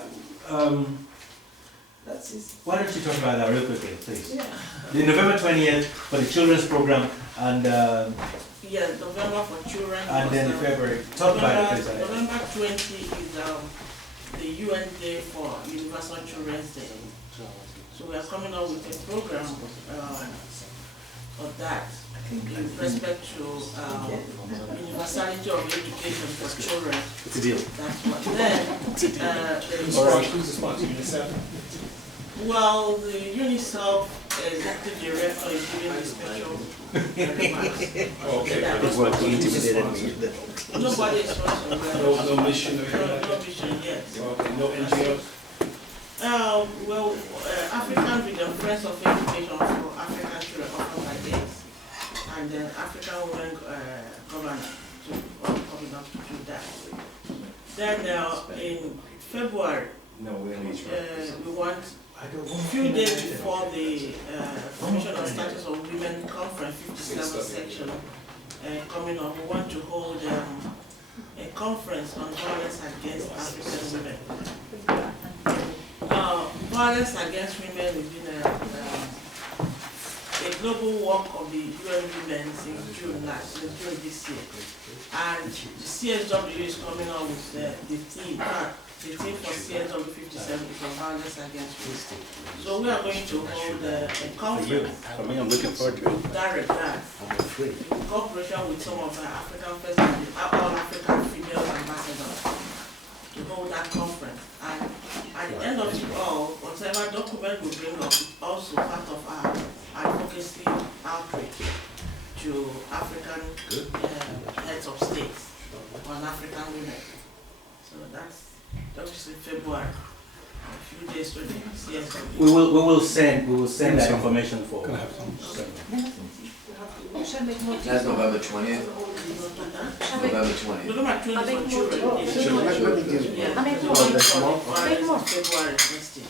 that's it. Why don't you talk about that real quickly, please? Yeah. The November 20th for the children's program, and Yeah, November for children. then was, February. Talk about it, please. November 20 is the UN Day for Universal Children's Day. So we are coming up with a program for that in respect to universality of education for children. What's the deal? That's what. Then, Who's the sponsor? UNICEF? well, the UNICEF executive director is giving a special remarks. Okay. That was nobody is sponsoring. No mission or anything like No that? mission yet. Okay, no NGOs? Well, African Freedom Friends of Education for African Children offered by DAIS, and then African Women Governor coming up to do that. Then in February, we want a few days before the Commission on Status of Women Conference 57 section coming up, we want to hold a conference on violence against African women. Violence against women has been a global work of the UN Women since June this year. And the CSW is coming out with the theme for CSW 57 is on violence against women. So we are going to hold a conference. For me, I'm looking forward to it. Direct that in cooperation with some of the African presidents, all African female ambassadors, to hold that conference. And at the end of it all, whatever document we bring up is also part of our advocacy outreach to African heads of states on African women. So that's in February, a few days to the CSW. We will send that information for. That's November 20th. November 20th. November 20th for children. Let me give you. Yeah. Oh, there's more? February next year.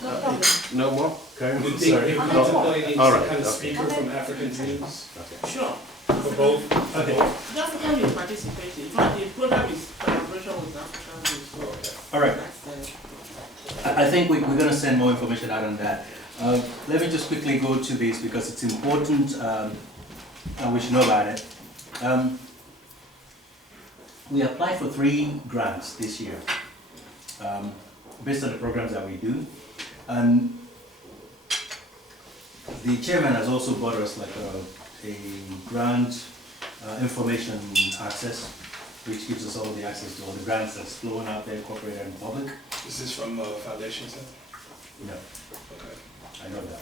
No more? Sorry. All right, Kind of okay. speaker from African teams Sure. for both? Okay. The African is participating. In fact, the program is collaboration with African youth. All right. That's I think we're going to send more information out on that. Let me just quickly go to this because it's important and we should know about it. We applied for 3 grants this year based on the programs that we do. And the chairman has also bought us like a grant information access, which gives us all the access to all the grants that's flowing out there, corporate and public. Is this from Foundation Center? No, Okay. I know that.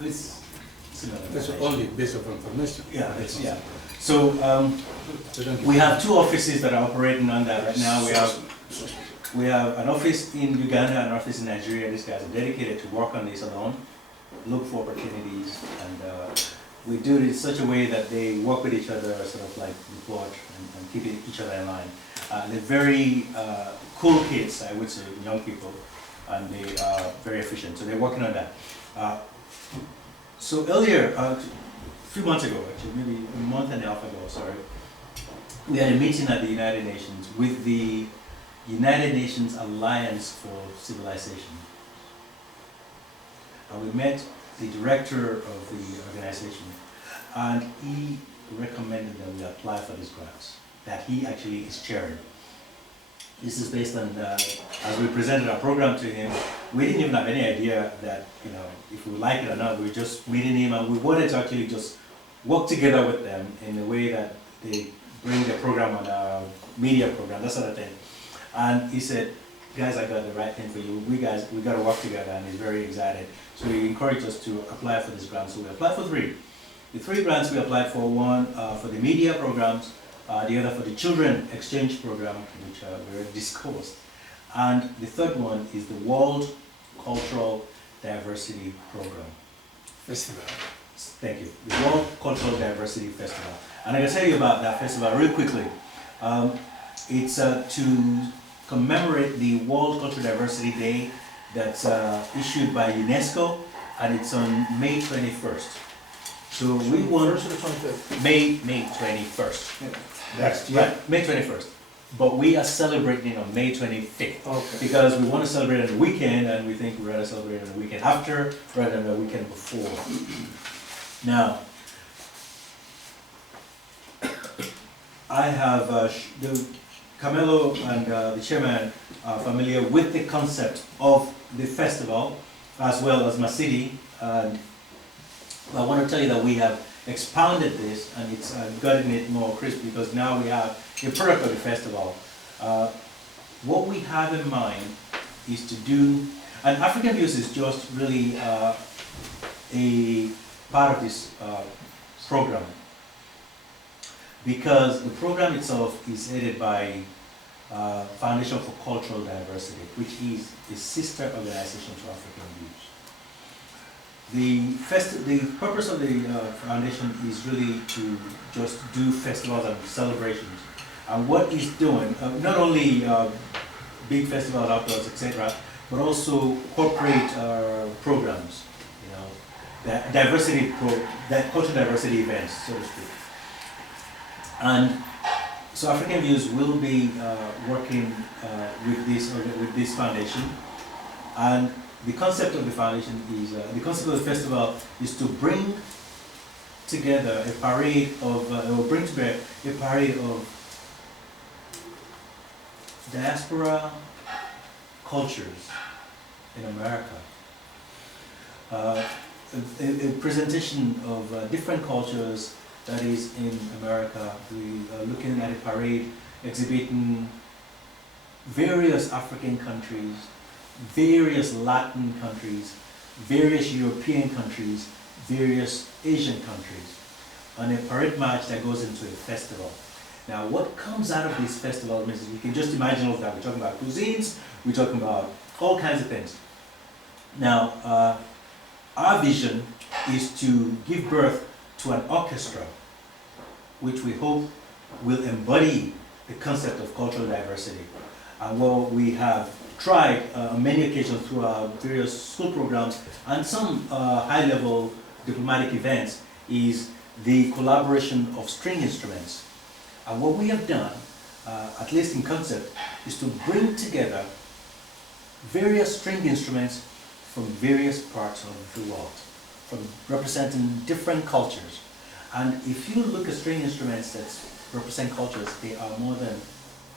It's similar. That's only based on information. Yeah, yeah. So we have 2 offices that are operating on that right now. We have an office in Uganda and an office in Nigeria. These guys are dedicated to work on this alone, look for opportunities, and we do it in such a way that they work with each other, sort of like report and keep each other in line. They're very cool kids, I would say, young people, and they are very efficient. So they're working on that. So earlier, a few months ago, actually, maybe a month and a half ago, sorry, we had a meeting at the United Nations with the United Nations Alliance for Civilization. We met the director of the organization, and he recommended that we apply for these grants, that he actually is chairing. This is based on, as we presented our program to him, we didn't even have any idea that, you know, if we would like it or not. We were just meeting him, and we wanted to actually just work together with them in a way that they bring the program on our media program, that sort of thing. And he said, guys, I got the right thing for you. We got to work together, and he's very excited. So he encouraged us to apply for this grant. So we applied for 3. The 3 grants we applied for, one for the media programs, the other for the children exchange program, which we already discussed. And the third one is the World Cultural Diversity Program. Festival. Thank you. The World Cultural Diversity Festival. And I can tell you about that festival real quickly. It's to commemorate the World Cultural Diversity Day that's issued by UNESCO, and it's on May 21st. So we want... First or the 25th? May 21st. Yeah. Next year. Right, May 21st. But we are celebrating on May 25th. Okay. Because we want to celebrate on the weekend, and we think we'd rather celebrate on the weekend after rather than the weekend before. Now, I have, Camilo and the chairman are familiar with the concept of the festival, as well as my city. And I want to tell you that we have expounded this, and it's gotten it more crisp, because now we have a product of the festival. What we have in mind is to do, and African Views is just really a part of this program, because the program itself is headed by Foundation for Cultural Diversity, which is a sister organization to African Views. The purpose of the foundation is really to just do festivals and celebrations. And what it's doing, not only big festivals, outdoors, etc., but also corporate programs, you know, cultural diversity events, so to speak. And so African Views will be working with this foundation, and the concept of the foundation is, the concept of the festival is to bring together a parade of, diaspora cultures in America. A presentation of different cultures that is in America. We are looking at a parade exhibiting various African countries, various Latin countries, various European countries, various Asian countries, on a parade march that goes into a festival. Now, what comes out of this festival means you can just imagine all of that. We're talking about cuisines, we're talking about all kinds of things. Now, our vision is to give birth to an orchestra, which we hope will embody the concept of cultural diversity. And what we have tried on many occasions through our various school programs and some high-level diplomatic events is the collaboration of string instruments. And what we have done, at least in concept, is to bring together various string instruments from various parts of the world, from representing different cultures. And if you look at string instruments that represent cultures, there are more than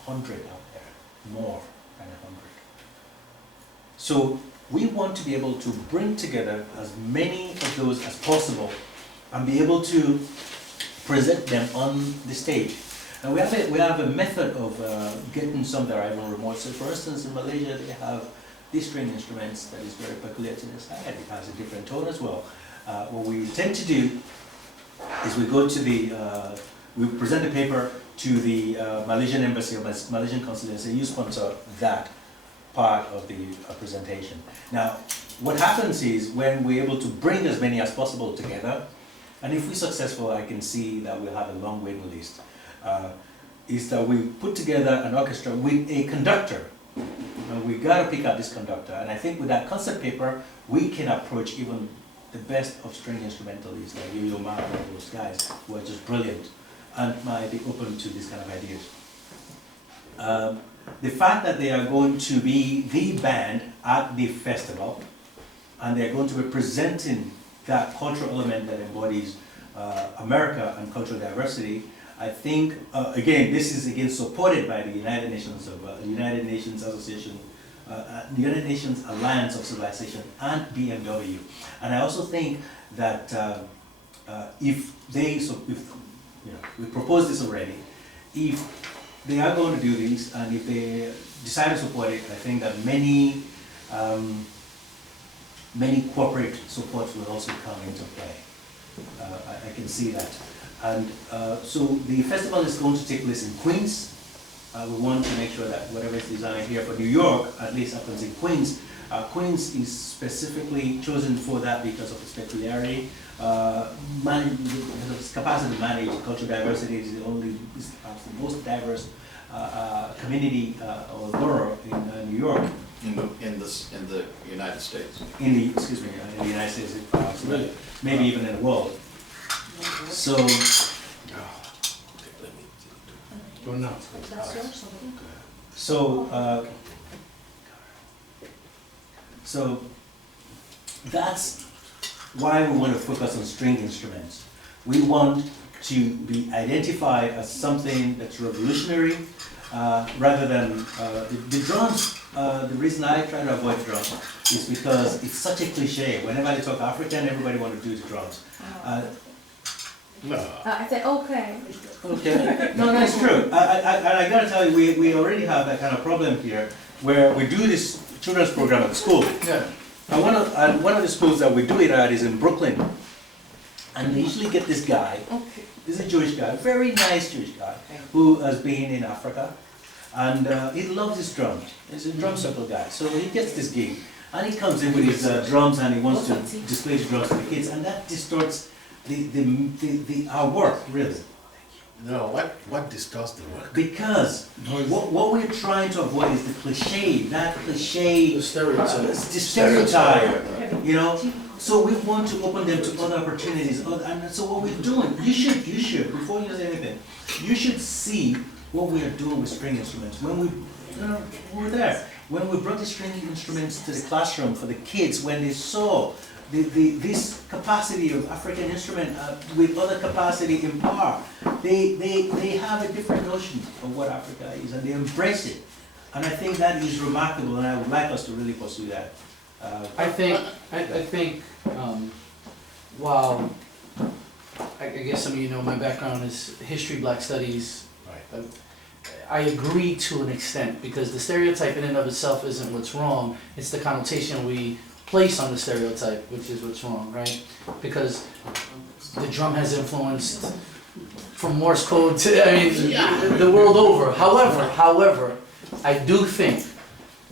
100 out there, more than 100. So we want to be able to bring together as many of those as possible and be able to present them on the stage. And we have a method of getting some that are even remote. So for instance, in Malaysia, they have these string instruments that is very peculiar to this side. It has a different tone as well. What we tend to do is we go to we present the paper to the Malaysian embassy or Malaysian consulate and say, you sponsor that part of the presentation. Now, what happens is when we're able to bring as many as possible together, and if we're successful, I can see that we'll have a long waiting list, is that we put together an orchestra with a conductor. And we got to pick out this conductor, and I think with that concept paper, we can approach even the best of string instrumentalists like Yo-Yo Ma and all those guys who are just brilliant and might be open to this kind of ideas. The fact that they are going to be the band at the festival and they're going to be presenting that cultural element that embodies America and cultural diversity, I think, again, this is again supported by the United Nations United Nations Association, the United Nations Alliance of Civilization and BMW. And I also think that if we propose this already, if they are going to do this and if they decide to support it, I think that many corporate supports will also come into play. I can see that. And so the festival is going to take place in Queens. We want to make sure that whatever is designed here for New York, at least happens in Queens. Queens is specifically chosen for that because of its peculiarity. Its capacity to manage cultural diversity is perhaps the most diverse community or borough in New York. In the United States. In the United States, really? Maybe even in the world. So, so that's why we want to focus on string instruments. We want to be identified as something that's revolutionary, rather than the drums. The reason I try to avoid drums is because it's such a cliche. Whenever they talk African, everybody wants to do the drums. I said, okay. Okay. No, that's true. I gotta tell you, we already have that kind of problem here, where we do this children's program at school. Yeah. And one of the schools that we do it at is in Brooklyn. And they usually get this guy, this is a Jewish guy, very nice Jewish guy, who has been in Africa. And he loves his drums. He's a drum circle guy. So he gets this gig. And he comes in with his drums and he wants to display his drums to the kids. And that distorts our work, really. No, what distorts the work? Because what we're trying to avoid is the cliche, The stereotype. the stereotype, you know. So we want to open them to other opportunities. And so what we're doing, you should, before you say anything, you should see what we are doing with string instruments. When we were there, when we brought the string instruments to the classroom for the kids, when they saw this capacity of African instrument with other capacity in power, they have a different notion of what Africa is, and they embrace it. And I think that is remarkable, and I would like us to really pursue that. I think, while I guess some of you know my background is history, black studies. Right. I agree to an extent, because the stereotype in and of itself isn't what's wrong, it's the connotation we place on the stereotype, which is what's wrong, right? Because the drum has influenced from Morse code to, the world over. However, I do think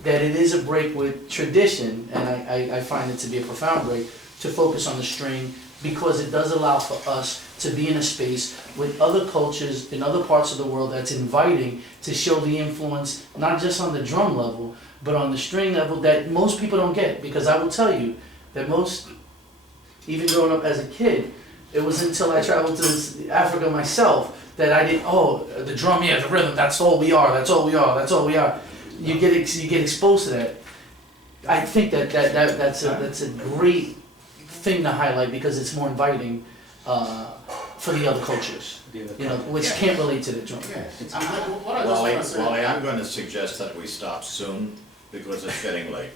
that it is a break with tradition, and I find it to be a profound break, to focus on the string, because it does allow for us to be in a space with other cultures in other parts of the world that's inviting to show the influence, not just on the drum level, but on the string level that most people don't get. Because I will tell you that even growing up as a kid, it was until I traveled to Africa myself that I didn't, the drum, the rhythm, that's all we are. You get exposed to that. I think that's a great thing to highlight, because it's more inviting for the other cultures, which can't relate to the drum. Wally, I'm going to suggest that we stop soon, because it's getting late.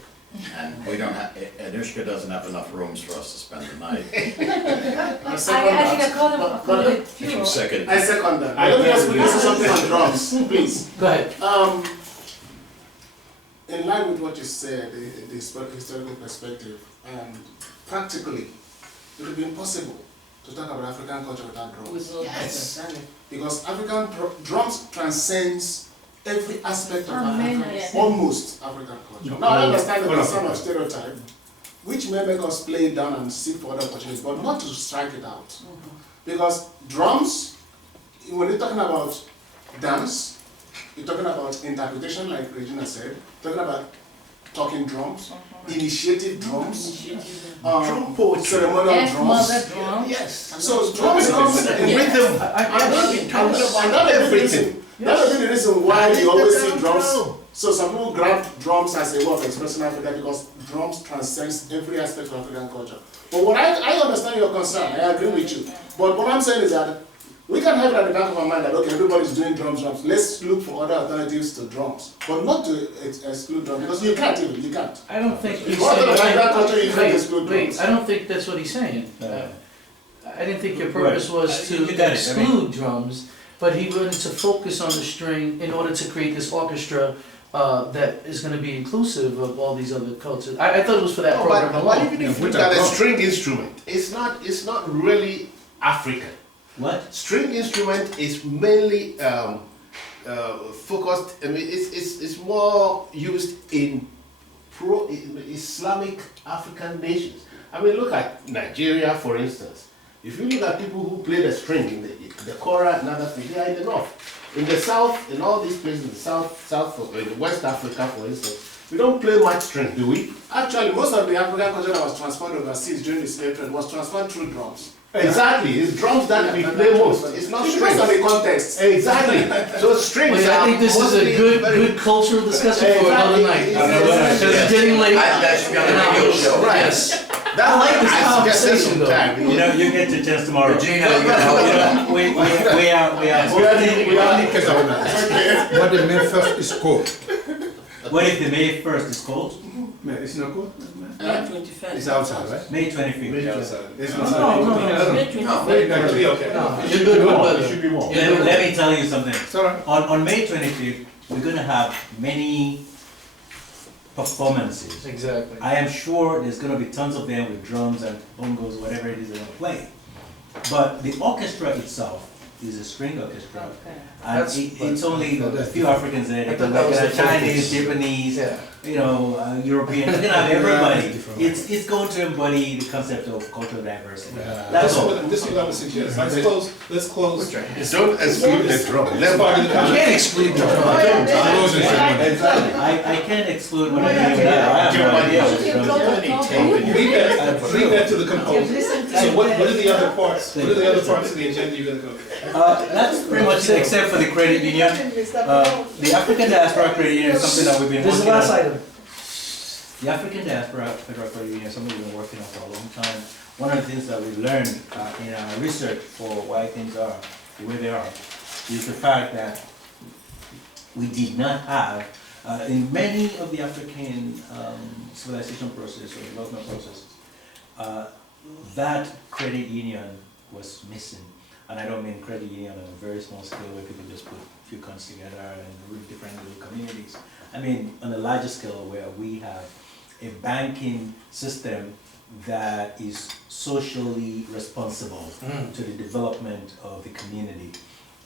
And we don't have, Anushka doesn't have enough rooms for us to spend the night. I think I called him a few. Second. I second that. Let me just put something on drums, please. Go ahead. In line with what you said, the historical perspective, and practically, it would be impossible to talk about African culture without drums. Yes. Because African drums transcends every aspect of Africa, Yes. almost African culture. Now I understand that there's some stereotype, which may make us play it down and seek for other opportunities, but not to strike it out. Because drums, when you're talking about dance, you're talking about interpretation, like Regina said, talking about talking drums, initiative drums, Drum poetry. ceremonial drums. Yes. So drums comes in rhythm. And that may be the reason why you always see drums. So some people grab drums as a way of expressing Africa, because drums transcends every aspect of African culture. But what I understand your concern, I agree with you. But what I'm saying is that We can have it at the back of our mind that, okay, everybody's doing drums. Let's look for other alternatives to drums. But not to exclude drums, because you can't even, you can't. I don't think If he's you want to saying. like that culture, you can't exclude Wait, drums. I don't think that's what he's saying. I didn't think your purpose Right. was You to got it, I mean- exclude drums, but he wanted to focus on the string in order to create this orchestra that is gonna be inclusive of all these other cultures. I thought it was for that No, program but alone. even if you Which look at are a wrong. string instrument, it's not really African. What? String instrument is mainly focused. I mean, it's more used in Islamic African nations. I mean, look at Nigeria, for instance. If you look at people who play the string in the Kora and other things, they are in the north. In the south, in all these places, in the in West Africa, for instance, we don't play much string, do we? Actually, most of the African culture that was transferred overseas during the slave trade was transferred through drums. Exactly, it's drums that we play most. It's not It strings. depends on the context. Exactly. So strings Wait, I are think this is a mostly good, very- good cultural discussion for another night. Exactly. Because it's getting late. That should be on the radio show. Right. Yes. That's I like this I suggest conversation, some though. time, You know, you get your chance tomorrow. Regina, you gotta help me out. We are hosting. What the May 1st is called. What if the May 1st is called? Man, it's not good. May 25th. It's outside, right? May 25th. Yeah, outside. It's No, not. no, no. May No. 25th. Actually, okay. No, you're good with It weather. should be more. You're good with Let me tell you something. It's all right. On May 25th, we're gonna have many performances. Exactly. I am sure there's gonna be tons of them with drums and bongos, whatever it is they're gonna play. But the orchestra itself is a string orchestra. Okay. And That's- it's only a few Africans there. I They're thought gonna that was have the focus. Chinese, Japanese, Yeah. you know, European, we're gonna have everybody. different. It's going to embody the concept of cultural diversity. This That's is all. what I would suggest. Let's close. Let's close. Don't exclude the drum. Let's part of the You conversation. can't exclude the drum. Exactly. I can't exclude what I'm doing now. I have no idea what drums are. Leave that to the composer. So what are the other parts? What are the other parts of the agenda you're gonna go? That's pretty much it, except for the credit union. The African Diaspora Credit Union is something that we've been This is the working last on. item. The African Diaspora Federal Credit Union is something we've been working on for a long time. One of the things that we've learned in our research for why things are the way they are is the fact that we did not have, in many of the African civilization process or development processes, that credit union was missing. And I don't mean credit union on a very small scale where people just put a few cons together and with different little communities. I mean on a larger scale where we have a banking system that is socially responsible to the development of the community.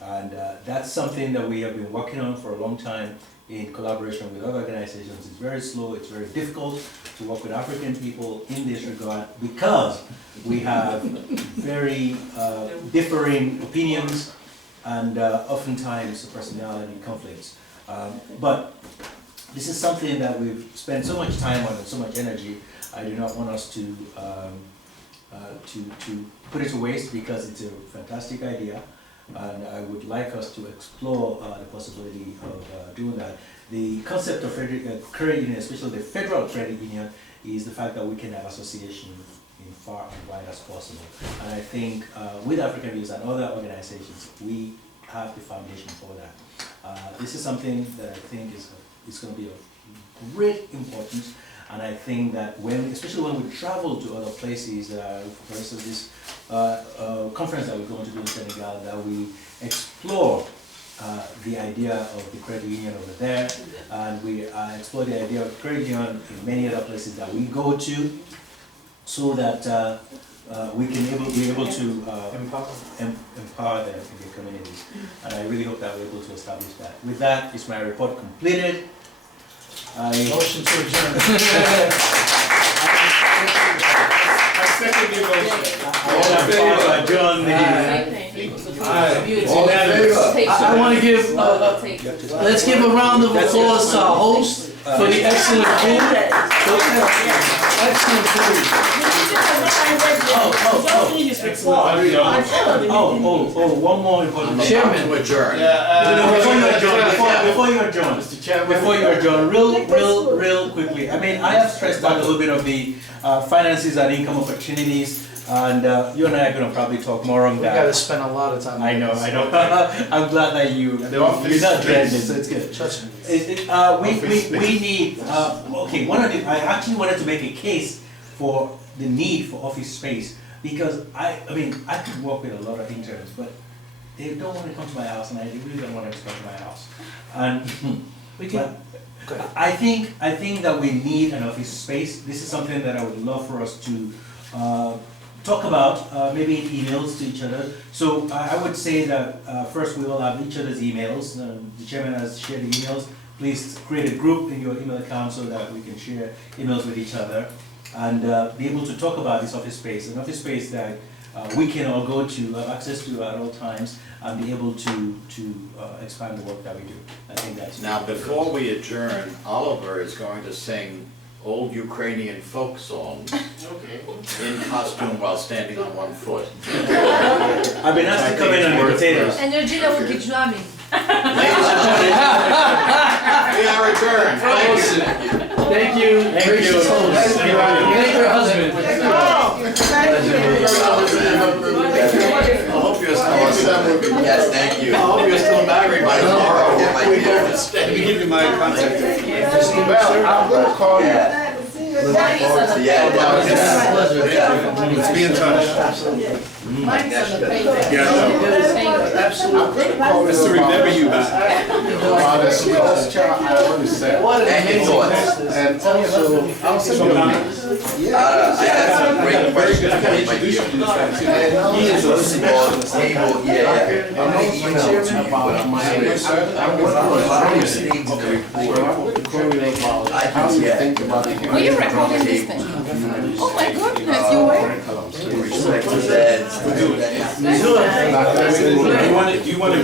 And that's something that we have been working on for a long time in collaboration with other organizations. It's very slow, it's very difficult to work with African people in this regard because we have very differing opinions and oftentimes personality conflicts. But this is something that we've spent so much time on and so much energy. I do not want us to put it to waste because it's a fantastic idea. And I would like us to explore the possibility of doing that. The concept of credit union, especially the federal credit union, is the fact that we can have association in far and wide as possible. And I think with African Youth and other organizations, we have the foundation for that. This is something that I think is going to be of great importance. And I think that especially when we travel to other places, for instance, this conference that we're going to do in Senegal, that we explore the idea of the credit union over there, and we explore the idea of credit union in many other places that we go to, so that we can be able to empower them in their communities. And I really hope that we're able to establish that. With that, is my report completed. Motion to adjourn. I second your motion. Adjourn the I want to give, let's give a round of applause to our host for the excellent food. Excellent food. One more important thing. Chairman. To adjourn. Before you adjourn, real quickly. I mean, I have stressed out a little bit of the finances and income opportunities And you and I are gonna probably talk more on We that. gotta spend a lot of time. I know. I'm glad that you're not dreading it, so it's good. Trust me. We need, okay, I actually wanted to make a case for the need for office space, because I mean, I could work with a lot of interns, but they don't want to come to my house, and I really don't want them to come to my house. And We can, I think that we need an office space. This is something that I would love for us to talk about, maybe in emails to each other. So I would say that first we all have each other's emails. The chairman has shared the emails. Please create a group in your email account so that we can share emails with each other and be able to talk about this office space, an office space that we can all go to, have access to at all times, and be able to expand the work that we do. I think that's... Now, before we adjourn, Oliver is going to sing old Ukrainian folk songs in costume while standing on one foot. I've been asked to come in on the potatoes. Energy that will get jamming. Ladies and gentlemen, we are adjourned. Thank you. thank you, gracious host. Thank your husband. I hope you're still, Yes, thank you. I hope you're still married by tomorrow. Yeah, my dear. Let me give you my contact. Well, I'm gonna call you. Yeah. Yeah. Let's be in touch. Mine's on the paper. Absolutely. Just to remember you back. What an Thank you, amazing Lord. host this. And also, I'll send you a link. I had some great questions for my Introduce you dear. to this guy too. He is a Table, yeah. I'm gonna email you about my, I'm how you think about it. Will you recording this thing? Oh my goodness, you were? Respect to that. Do you want to